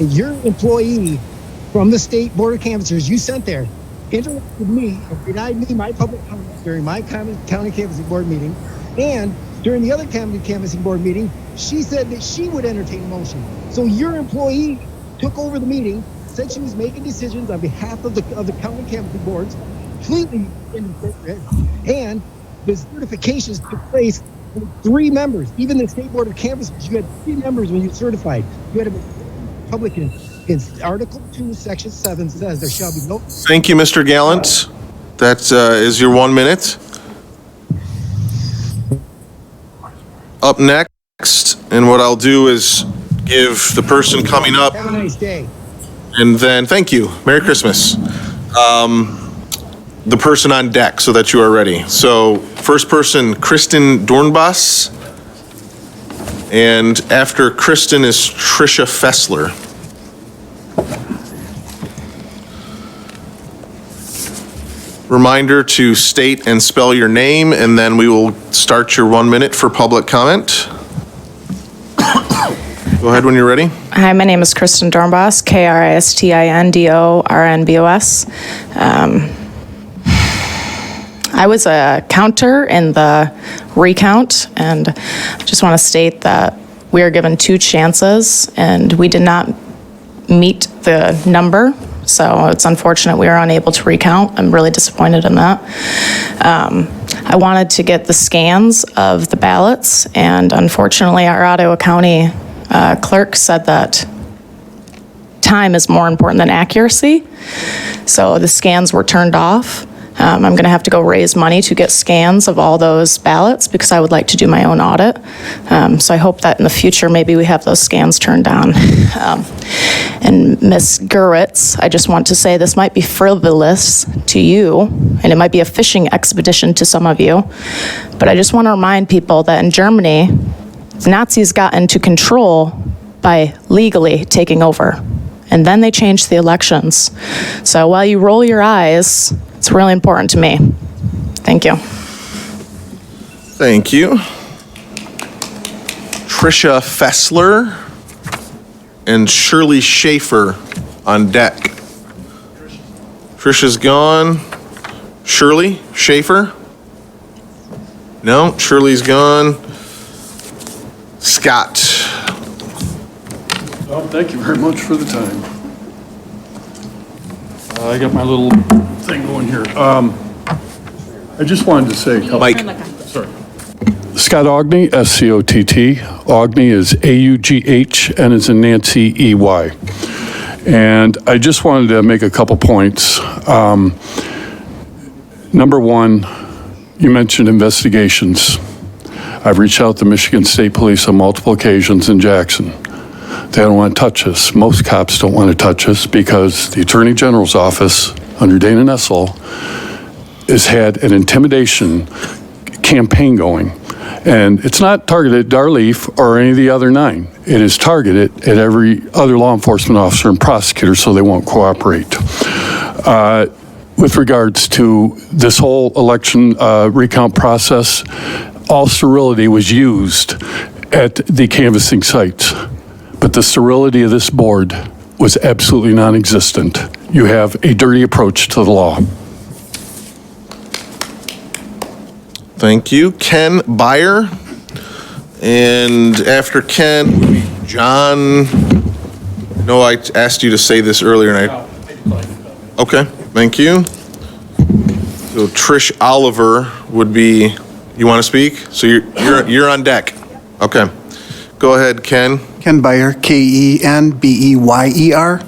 and your employee from the State Board of Canvassers you sent there interrupted me and denied me my public comment during my county canvassing board meeting. And during the other county canvassing board meeting, she said that she would entertain a motion. So your employee took over the meeting, said she was making decisions on behalf of the county canvassing boards, completely inappropriate, and the certifications took place with 3 members. Even the State Board of Canvassers, you had 3 members when you certified. You had a Republican. It's Article 2, Section 7 says there shall be no... Thank you, Mr. Gallant. That is your 1 minute. Up next, and what I'll do is give the person coming up... Have a nice day. And then, thank you. Merry Christmas. The person on deck so that you are ready. So, first person, Kristen Dornbos. And after Kristen is Tricia Fessler. Reminder to state and spell your name, and then we will start your 1 minute for public comment. Go ahead when you're ready. Hi, my name is Kristen Dornbos, Kristindornbos. I was a counter in the recount, and I just want to state that we are given 2 chances, and we did not meet the number, so it's unfortunate we were unable to recount. I'm really disappointed in that. I wanted to get the scans of the ballots, and unfortunately, our Ottawa County clerk said that time is more important than accuracy, so the scans were turned off. I'm going to have to go raise money to get scans of all those ballots because I would like to do my own audit. So I hope that in the future maybe we have those scans turned on. And Ms. Gurwitz, I just want to say this might be frivolous to you, and it might be a fishing expedition to some of you, but I just want to remind people that in Germany, the Nazis got into control by legally taking over, and then they changed the elections. So while you roll your eyes, it's really important to me. Thank you. Thank you. Tricia Fessler and Shirley Schaefer on deck. Tricia's gone. Shirley Schaefer? No, Shirley's gone. Scott. Well, thank you very much for the time. I got my little thing going here. I just wanted to say a couple. Mike. Sorry. Scott Augney, S-C-O-T-T. Augney is A-U-G-H, and is in Nancy, E-Y. And I just wanted to make a couple points. Number one, you mentioned investigations. I've reached out to Michigan State Police on multiple occasions in Jackson. They don't want to touch us. Most cops don't want to touch us because the Attorney General's office under Dana Nessel has had an intimidation campaign going. And it's not targeted at Darleaf or any of the other 9. It is targeted at every other law enforcement officer and prosecutor so they won't cooperate. With regards to this whole election recount process, all sterility was used at the canvassing sites. But the sterility of this board was absolutely non-existent. You have a dirty approach to the law. Thank you. Ken Byer. And after Ken, John. No, I asked you to say this earlier, and okay, thank you. So Trish Oliver would be. You want to speak? So you're on deck. Okay. Go ahead, Ken. Ken Byer, Kenbeyer.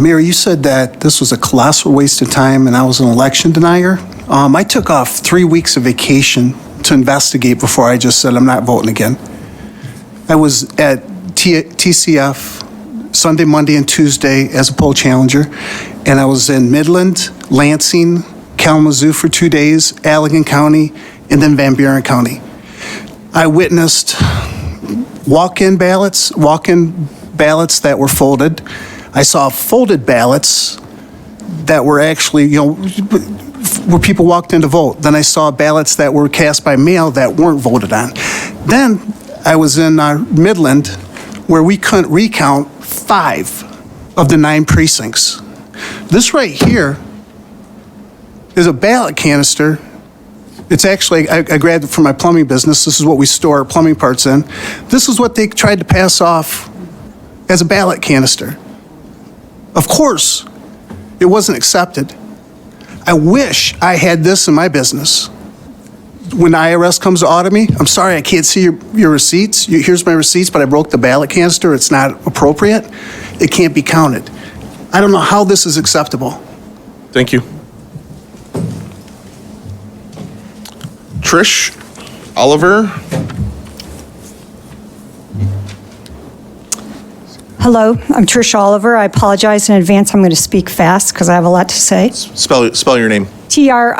Mayor, you said that this was a colossal waste of time and I was an election denier. I took off 3 weeks of vacation to investigate before I just said I'm not voting again. I was at TCF Sunday, Monday, and Tuesday as a poll challenger, and I was in Midland, Lansing, Kalamazoo for 2 days, Allegan County, and then Van Buren County. I witnessed walk-in ballots that were folded. I saw folded ballots that were actually, where people walked in to vote. Then I saw ballots that were cast by mail that weren't voted on. Then I was in Midland where we couldn't recount 5 of the 9 precincts. This right here is a ballot canister. It's actually, I grabbed it from my plumbing business. This is what we store our plumbing parts in. This is what they tried to pass off as a ballot canister. Of course, it wasn't accepted. I wish I had this in my business. When the IRS comes to audit me, I'm sorry, I can't see your receipts. Here's my receipts, but I broke the ballot canister. It's not appropriate. It can't be counted. I don't know how this is acceptable. Thank you. Trish Oliver. Hello, I'm Trish Oliver. I apologize in advance. I'm going to speak fast because I have a lot to say. Spell your name. Trisholliver.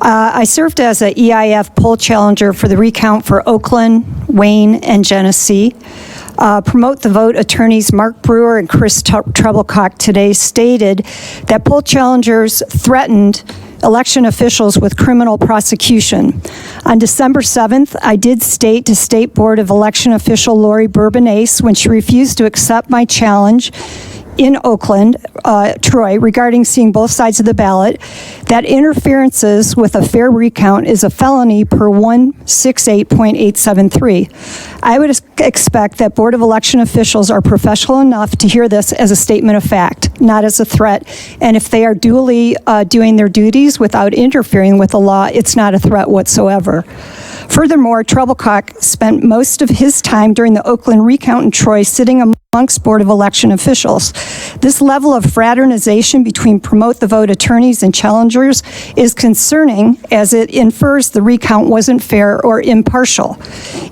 I served as a EIF poll challenger for the recount for Oakland, Wayne, and Genesee. Promote the Vote attorneys Mark Brewer and Chris Treblecock today stated that poll challengers threatened election officials with criminal prosecution. On December 7th, I did state to State Board of Election official Lori Bourbonnaise when she refused to accept my challenge in Oakland, Troy, regarding seeing both sides of the ballot, that interferences with a fair recount is a felony per 168.873. I would expect that Board of Election officials are professional enough to hear this as a statement of fact, not as a threat. And if they are duly doing their duties without interfering with the law, it's not a threat whatsoever. Furthermore, Treblecock spent most of his time during the Oakland recount in Troy sitting amongst Board of Election officials. This level of fraternization between promote the vote attorneys and challengers is concerning, as it infers the recount wasn't fair or impartial.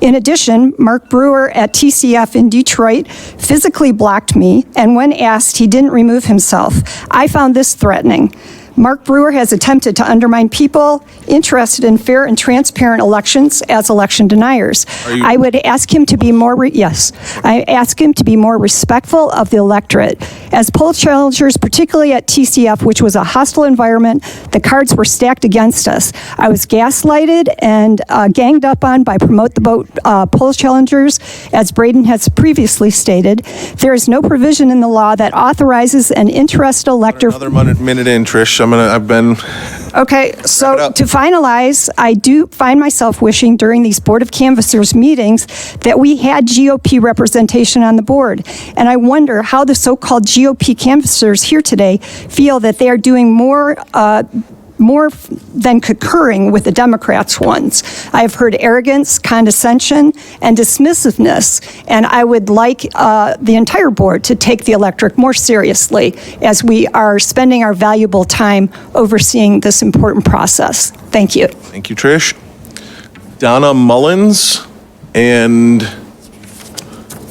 In addition, Mark Brewer at TCF in Detroit physically blocked me, and when asked, he didn't remove himself. I found this threatening. Mark Brewer has attempted to undermine people interested in fair and transparent elections as election deniers. I would ask him to be more, I ask him to be more respectful of the electorate. As poll challengers, particularly at TCF, which was a hostile environment, the cards were stacked against us. I was gaslighted and ganged up on by Promote the Vote poll challengers, as Braden has previously stated. There is no provision in the law that authorizes an interested elector. Another minute in, Trish. I've been. Okay, so to finalize, I do find myself wishing during these Board of Canvassers meetings that we had GOP representation on the board. And I wonder how the so-called GOP canvassers here today feel that they are doing more than concurring with the Democrats' ones. I have heard arrogance, condescension, and dismissiveness, and I would like the entire board to take the electorate more seriously as we are spending our valuable time overseeing this important process. Thank you. Thank you, Trish. Donna Mullins, and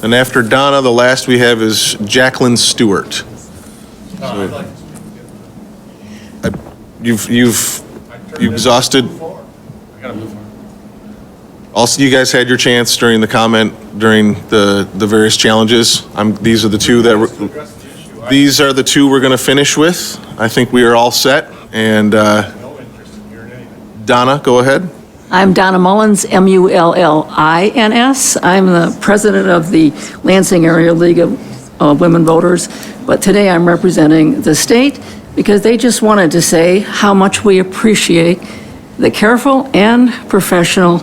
after Donna, the last we have is Jacqueline Stewart. You've exhausted. Also, you guys had your chance during the comment during the various challenges. These are the two we're going to finish with. I think we are all set. And Donna, go ahead. I'm Donna Mullins, Mullins. I'm the president of the Lansing Area League of Women Voters, but today I'm representing the state because they just wanted to say how much we appreciate the careful and professional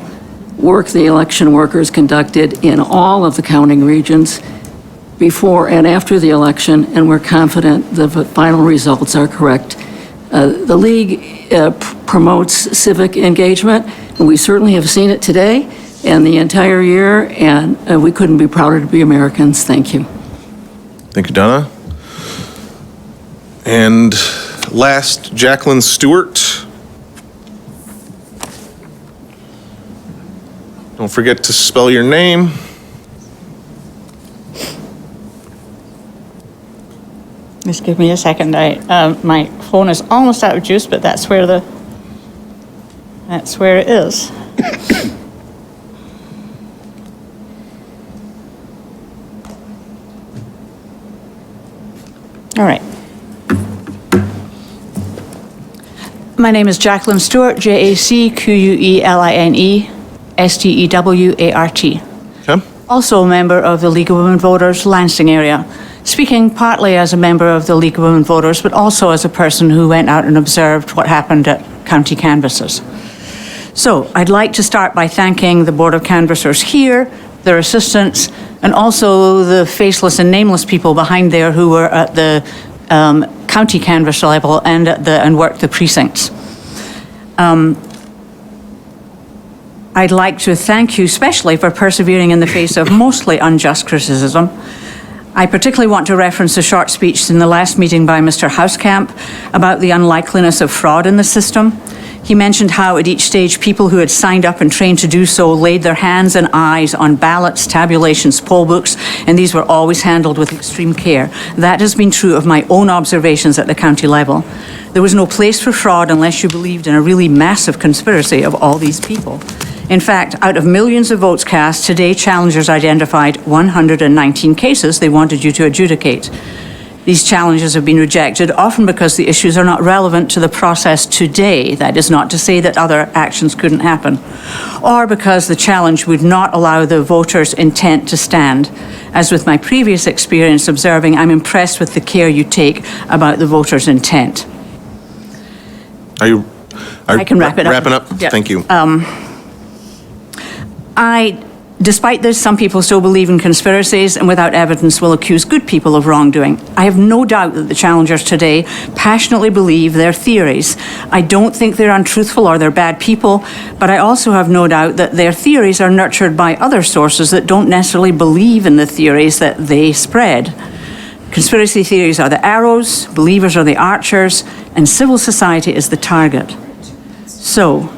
work the election workers conducted in all of the counting regions before and after the election, and we're confident the final results are correct. The league promotes civic engagement, and we certainly have seen it today and the entire year, and we couldn't be prouder to be Americans. Thank you. Thank you, Donna. And last, Jacqueline Stewart. Don't forget to spell your name. Just give me a second. My phone is almost out of juice, but that's where it is. All right. My name is Jacqueline Stewart, JACQUELINE STEWART. Okay. Also a member of the League of Women Voters, Lansing area. Speaking partly as a member of the League of Women Voters, but also as a person who went out and observed what happened at county canvassers. So I'd like to start by thanking the Board of Canvassers here, their assistants, and also the faceless and nameless people behind there who were at the county canvass level and worked the precincts. I'd like to thank you especially for persevering in the face of mostly unjust criticism. I particularly want to reference a short speech in the last meeting by Mr. Hauskamp about the unlikeliness of fraud in the system. He mentioned how at each stage people who had signed up and trained to do so laid their hands and eyes on ballots, tabulations, poll books, and these were always handled with extreme care. That has been true of my own observations at the county level. There was no place for fraud unless you believed in a really massive conspiracy of all these people. In fact, out of millions of votes cast, today challengers identified 119 cases they wanted you to adjudicate. These challenges have been rejected, often because the issues are not relevant to the process today. That is not to say that other actions couldn't happen, or because the challenge would not allow the voters' intent to stand. As with my previous experience observing, I'm impressed with the care you take about the voters' intent. I can wrap it up. Wrapping up? Yeah. Thank you. Despite this, some people still believe in conspiracies and without evidence will accuse good people of wrongdoing. I have no doubt that the challengers today passionately believe their theories. I don't think they're untruthful or they're bad people, but I also have no doubt that their theories are nurtured by other sources that don't necessarily believe in the theories that they spread. Conspiracy theories are the arrows, believers are the archers, and civil society is the target. So,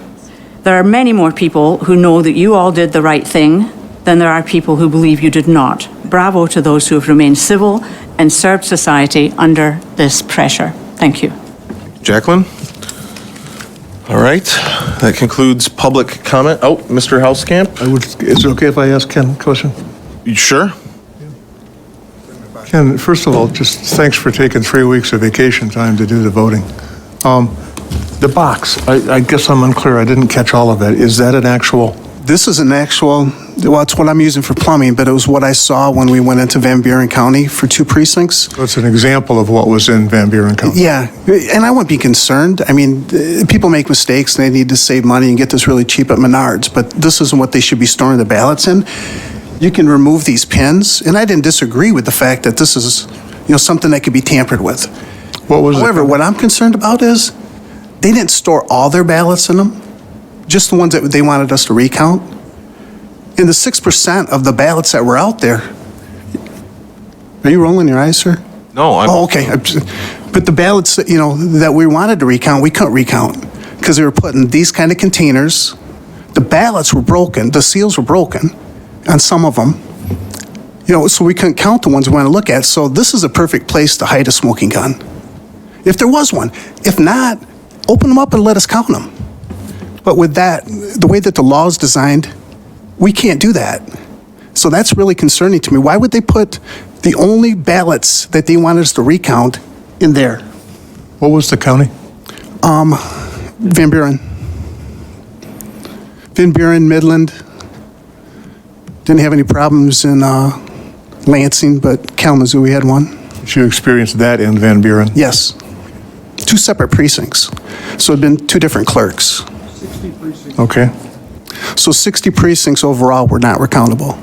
there are many more people who know that you all did the right thing than there are people who believe you did not. Bravo to those who have remained civil and served society under this pressure. Thank you. Jacqueline? All right, that concludes public comment. Oh, Mr. Hauskamp? Is it okay if I ask Ken a question? Sure. Ken, first of all, just thanks for taking 3 weeks of vacation time to do the voting. The box, I guess I'm unclear. I didn't catch all of it. Is that an actual? This is an actual, well, it's what I'm using for plumbing, but it was what I saw when we went into Van Buren County for 2 precincts. So it's an example of what was in Van Buren County? Yeah, and I wouldn't be concerned. I mean, people make mistakes and they need to save money and get this really cheap at Menards, but this isn't what they should be storing the ballots in. You can remove these pins, and I didn't disagree with the fact that this is, something that could be tampered with. However, what I'm concerned about is they didn't store all their ballots in them, just the ones that they wanted us to recount. And the 6% of the ballots that were out there, are you rolling your eyes, sir? No, I'm... Oh, okay. But the ballots that, that we wanted to recount, we couldn't recount because they were put in these kind of containers. The ballots were broken, the seals were broken on some of them, so we couldn't count the ones we want to look at. So this is a perfect place to hide a smoking gun, if there was one. If not, open them up and let us count them. But with that, the way that the law is designed, we can't do that. So that's really concerning to me. Why would they put the only ballots that they wanted us to recount in there? What was the county? Van Buren. Van Buren, Midland. Didn't have any problems in Lansing, but Kalamazoo, we had one. Did you experience that in Van Buren? Yes. 2 separate precincts. So it had been 2 different clerks. 60 precincts. Okay. So 60 precincts overall were not recountable.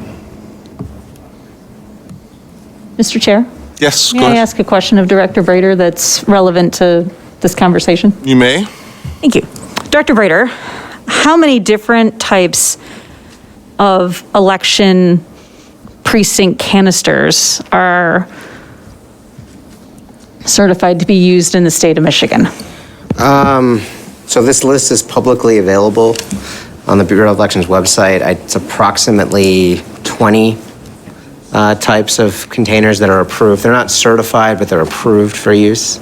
Mr. Chair? Yes, go May I ahead. ask a question of Director Brader that's relevant to this conversation? You may. Thank you. Director Brader, how many different types of election precinct canisters are certified to be used in the state of Michigan? So this list is publicly available on the Bureau of Elections website. It's approximately 20 types of containers that are approved. They're not certified, but they're approved for use.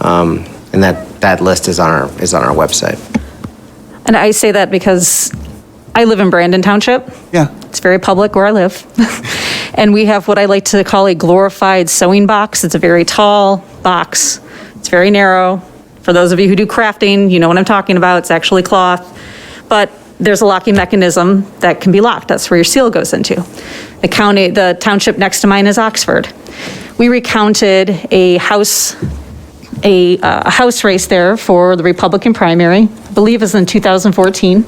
And that list is on our website. And I say that because I live in Brandon Township. Yeah. It's very public where I live. And we have what I like to call a glorified sewing box. It's a very tall box. It's very narrow. For those of you who do crafting, you know what I'm talking about. It's actually cloth. But there's a locking mechanism that can be locked. That's where your seal goes into. The township next to mine is Oxford. We recounted a house race there for the Republican primary. I believe it was in 2014.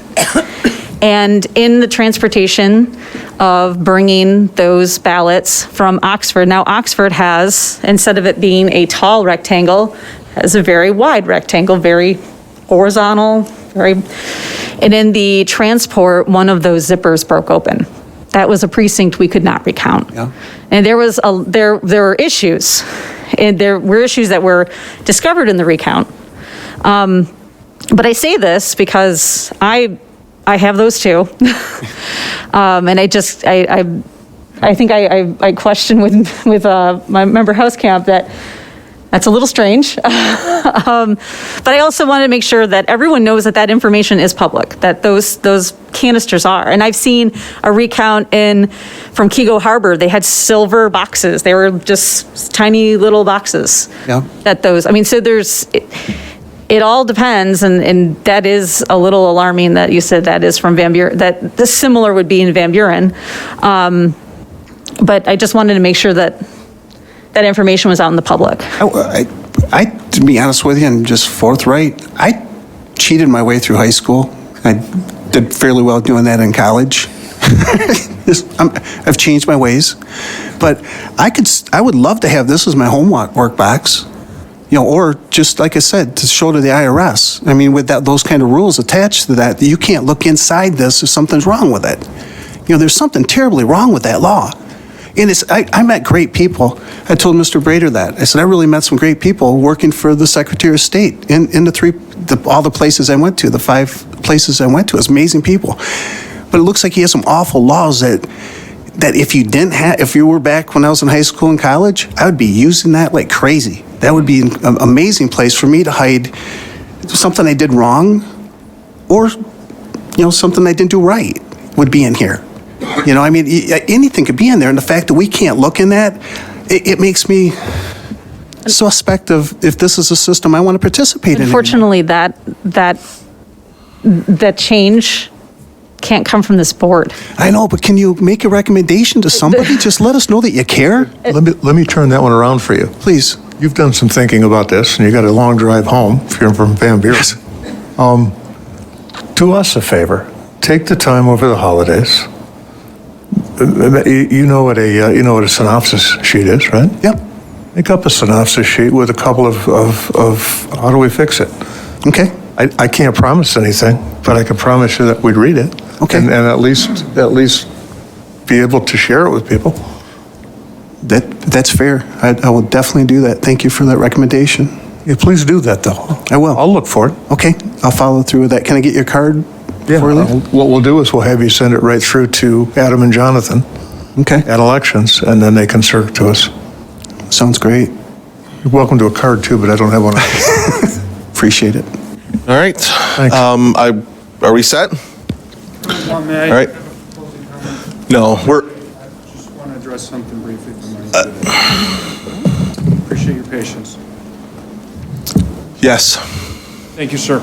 And in the transportation of bringing those ballots from Oxford, now Oxford has, instead of it being a tall rectangle, has a very wide rectangle, very horizontal, and in the transport, one of those zippers broke open. That was a precinct we could not recount. Yeah. And there were issues, and there were issues that were discovered in the recount. But I say this because I have those too. And I think I question with my member Hauskamp that That's a little strange. But I also want to make sure that everyone knows that that information is public, that those canisters are. And I've seen a recount from Kego Harbor. They had silver boxes. They were just tiny little boxes. Yeah. So it all depends, and that is a little alarming that you said that is from Van Buren, that the similar would be in Van Buren. But I just wanted to make sure that that information was out in the public. To be honest with you and just forthright, I cheated my way through high school. I did fairly well doing that in college. I've changed my ways, but I would love to have this as my homework box, or just like I said, to show to the IRS. I mean, with those kind of rules attached to that, you can't look inside this if something's wrong with it. There's something terribly wrong with that law. And I met great people. I told Mr. Brader that. I said, I really met some great people working for the Secretary of State in all the places I went to, the 5 places I went to. It's amazing people. But it looks like he has some awful laws that if you were back when I was in high school and college, I would be using that like crazy. That would be an amazing place for me to hide something I did wrong or, something I didn't do right would be in here. Anything could be in there, and the fact that we can't look in that, it makes me suspect of if this is a system I want to participate in. Unfortunately, that change can't come from this board. I know, but can you make a recommendation to somebody? Just let us know that you care. Let me turn that one around for you. Please. You've done some thinking about this, and you got a long drive home if you're from Van Buren. Yes. Do us a favor. Take the time over the holidays. You know what a synopsis sheet is, right? Yep. Make up a synopsis sheet with a couple of how do we fix it? Okay. I can't promise anything, but I can promise you that we'd read it. Okay. And at least be able to share it with people. That's fair. I will definitely do that. Thank you for that recommendation. Yeah, please do that, though. I will. I'll look for it. Okay. I'll follow through with that. Can I get your card? Yeah. What we'll do is we'll have you send it right through to Adam and Jonathan. Okay. At elections, and then they can serve to us. Sounds great. You're welcome to a card too, but I don't have one. Appreciate it. All right. Thanks. Are we set? All right. No, we're. I just want to address something briefly from my Appreciate your patience. Yes. Thank you, sir.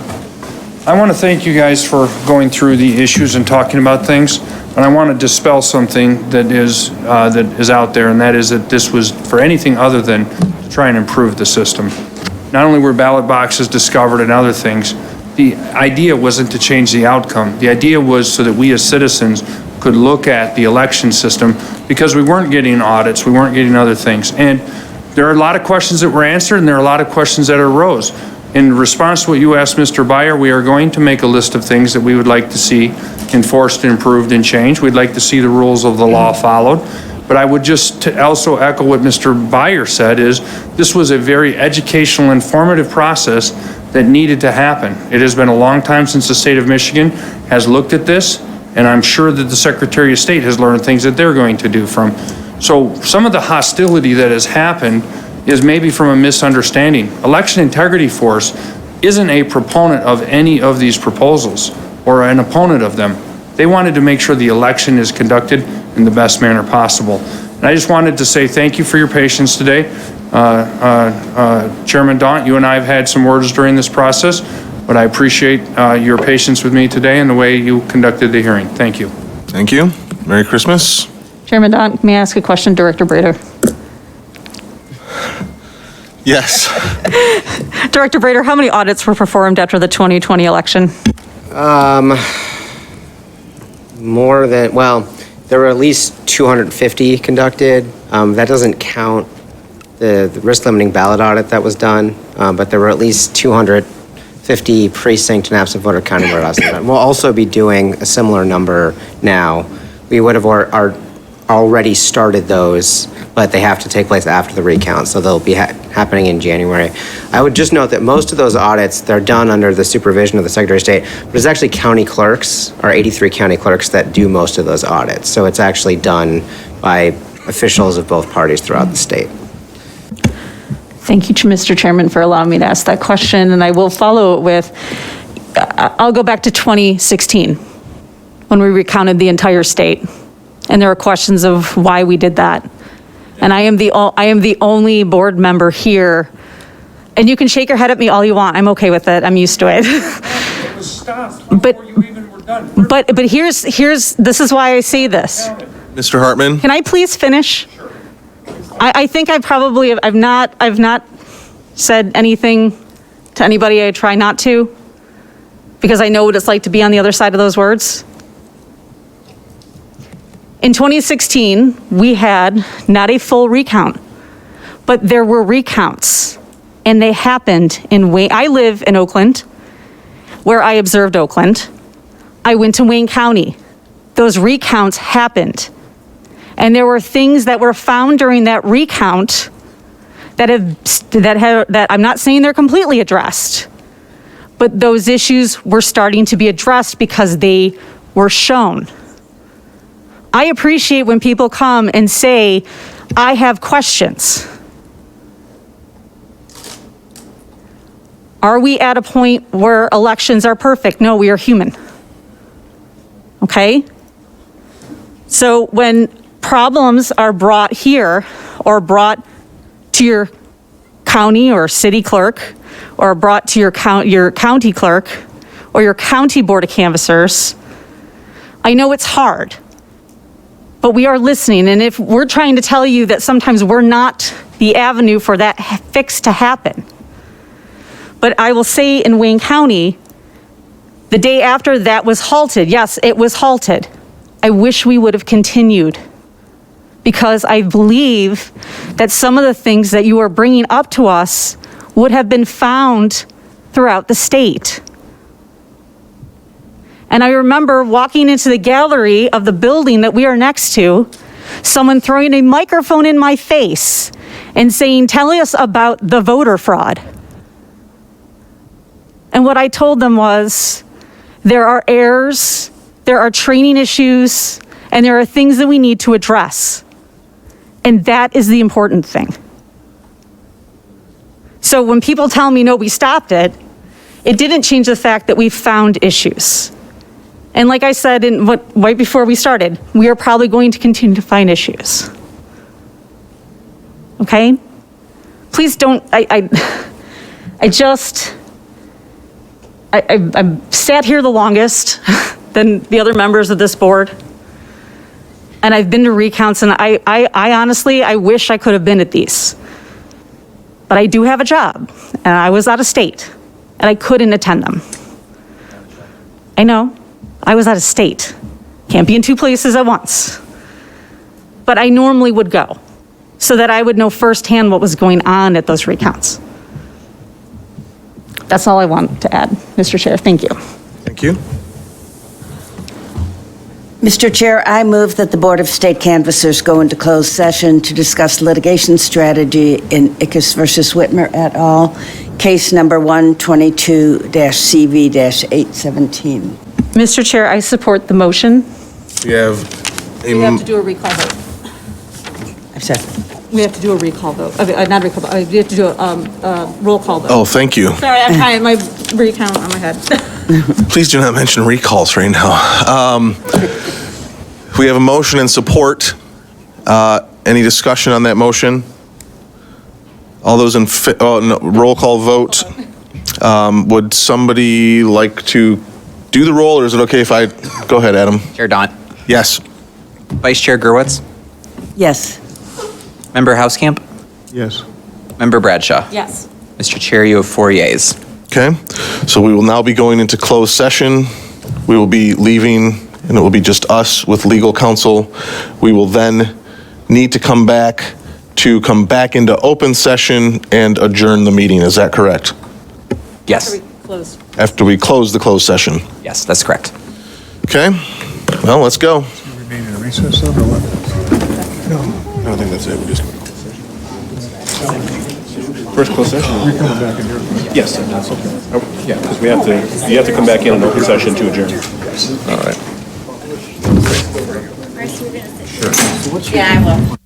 I want to thank you guys for going through the issues and talking about things, but I want to dispel something that is out there, and that is that this was for anything other than to try and improve the system. Not only were ballot boxes discovered and other things, the idea wasn't to change the outcome. The idea was so that we as citizens could look at the election system, because we weren't getting audits, we weren't getting other things. And there are a lot of questions that were answered, and there are a lot of questions that arose. In response to what you asked, Mr. Byer, we are going to make a list of things that we would like to see enforced, improved, and changed. We'd like to see the rules of the law followed. But I would just also echo what Mr. Byer said, is this was a very educational, informative process that needed to happen. It has been a long time since the state of Michigan has looked at this, and I'm sure that the Secretary of State has learned things that they're going to do from. So some of the hostility that has happened is maybe from a misunderstanding. Election Integrity Force isn't a proponent of any of these proposals or an opponent of them. They wanted to make sure the election is conducted in the best manner possible. And I just wanted to say thank you for your patience today. Chairman Daunt, you and I have had some words during this process, but I appreciate your patience with me today and the way you conducted the hearing. Thank you. Thank you. Merry Christmas. Chairman Daunt, may I ask a question, Director Brader? Yes. Director Brader, how many audits were performed after the 2020 election? There were at least 250 conducted. That doesn't count the risk limiting ballot audit that was done, but there were at least 250 precinct and absent voter counting where audits were done. We'll also be doing a similar number now. We would have already started those, but they have to take place after the recount, so they'll be happening in January. I would just note that most of those audits, they're done under the supervision of the Secretary of State, but it's actually county clerks, or 83 county clerks, that do most of those audits. So it's actually done by officials of both parties throughout the state. Thank you, Mr. Chairman, for allowing me to ask that question, and I will follow it with, I'll go back to 2016, when we recounted the entire state, and there are questions of why we did that. And I am the only board member here, and you can shake your head at me all you want, I'm okay with it, I'm used to it. It was stopped before you even were done. But here's, this is why I say this. Mr. Hartman? Can I please finish? I think I probably, I've not said anything to anybody I try not to, because I know what it's like to be on the other side of those words. In 2016, we had not a full recount, but there were recounts, and they happened in Wayne. I live in Oakland, where I observed Oakland. I went to Wayne County. Those recounts happened. And there were things that were found during that recount that I'm not saying they're completely addressed, but those issues were starting to be addressed because they were shown. I appreciate when people come and say, I have questions. Are we at a point where elections are perfect? No, we are human. Okay? So when problems are brought here or brought to your county or city clerk or brought to your county clerk or your county board of canvassers, I know it's hard, but we are listening. And if we're trying to tell you that sometimes we're not the avenue for that fix to happen. But I will say in Wayne County, the day after that was halted, yes, it was halted. I wish we would have continued, because I believe that some of the things that you are bringing up to us would have been found throughout the state. And I remember walking into the gallery of the building that we are next to, someone throwing a microphone in my face and saying, tell us about the voter fraud. And what I told them was, there are errors, there are training issues, and there are things that we need to address. And that is the important thing. So when people tell me, no, we stopped it, it didn't change the fact that we found issues. And like I said, right before we started, we are probably going to continue to find issues. Okay? Please don't, I've sat here the longest than the other members of this board. And I've been to recounts, and I honestly, I wish I could have been at these. But I do have a job, and I was out of state, and I couldn't attend them. I know, I was out of state. Can't be in two places at once. But I normally would go, so that I would know firsthand what was going on at those recounts. That's all I want to add, Mr. Chair. Thank you. Thank you. Mr. Chair, I move that the Board of State Canvassers go into closed session to discuss litigation strategy in Ickes versus Whitmer et al., case number 122-CV-817. Mr. Chair, I support the motion. We have We have to do a recall vote. I'm sorry. We have to do a recall vote. Not a recall vote. We have to do a roll call vote. Oh, thank you. Sorry, I'm trying my recount on my head. Please do not mention recalls right now. We have a motion and support. Any discussion on that motion? All those in roll call vote. Would somebody like to do the roll, or is it okay if I go ahead, Adam? Chair Daunt. Yes. Vice Chair Gurwitz. Yes. Member Hauskamp. Yes. Member Bradshaw. Yes. Mr. Chair, you have 4 yeas. Okay. So we will now be going into closed session. We will be leaving, and it will be just us with legal counsel. We will then need to come back into open session and adjourn the meeting. Is that correct? Yes. After we close the closed session. Yes, that's correct. Okay. Well, let's go. Remain in recess or what? No. I don't think that's it. We just first closed session. You're coming back in here. Yes, that's okay. Yeah, because you have to come back in an open session to adjourn. All right. Yeah, I will.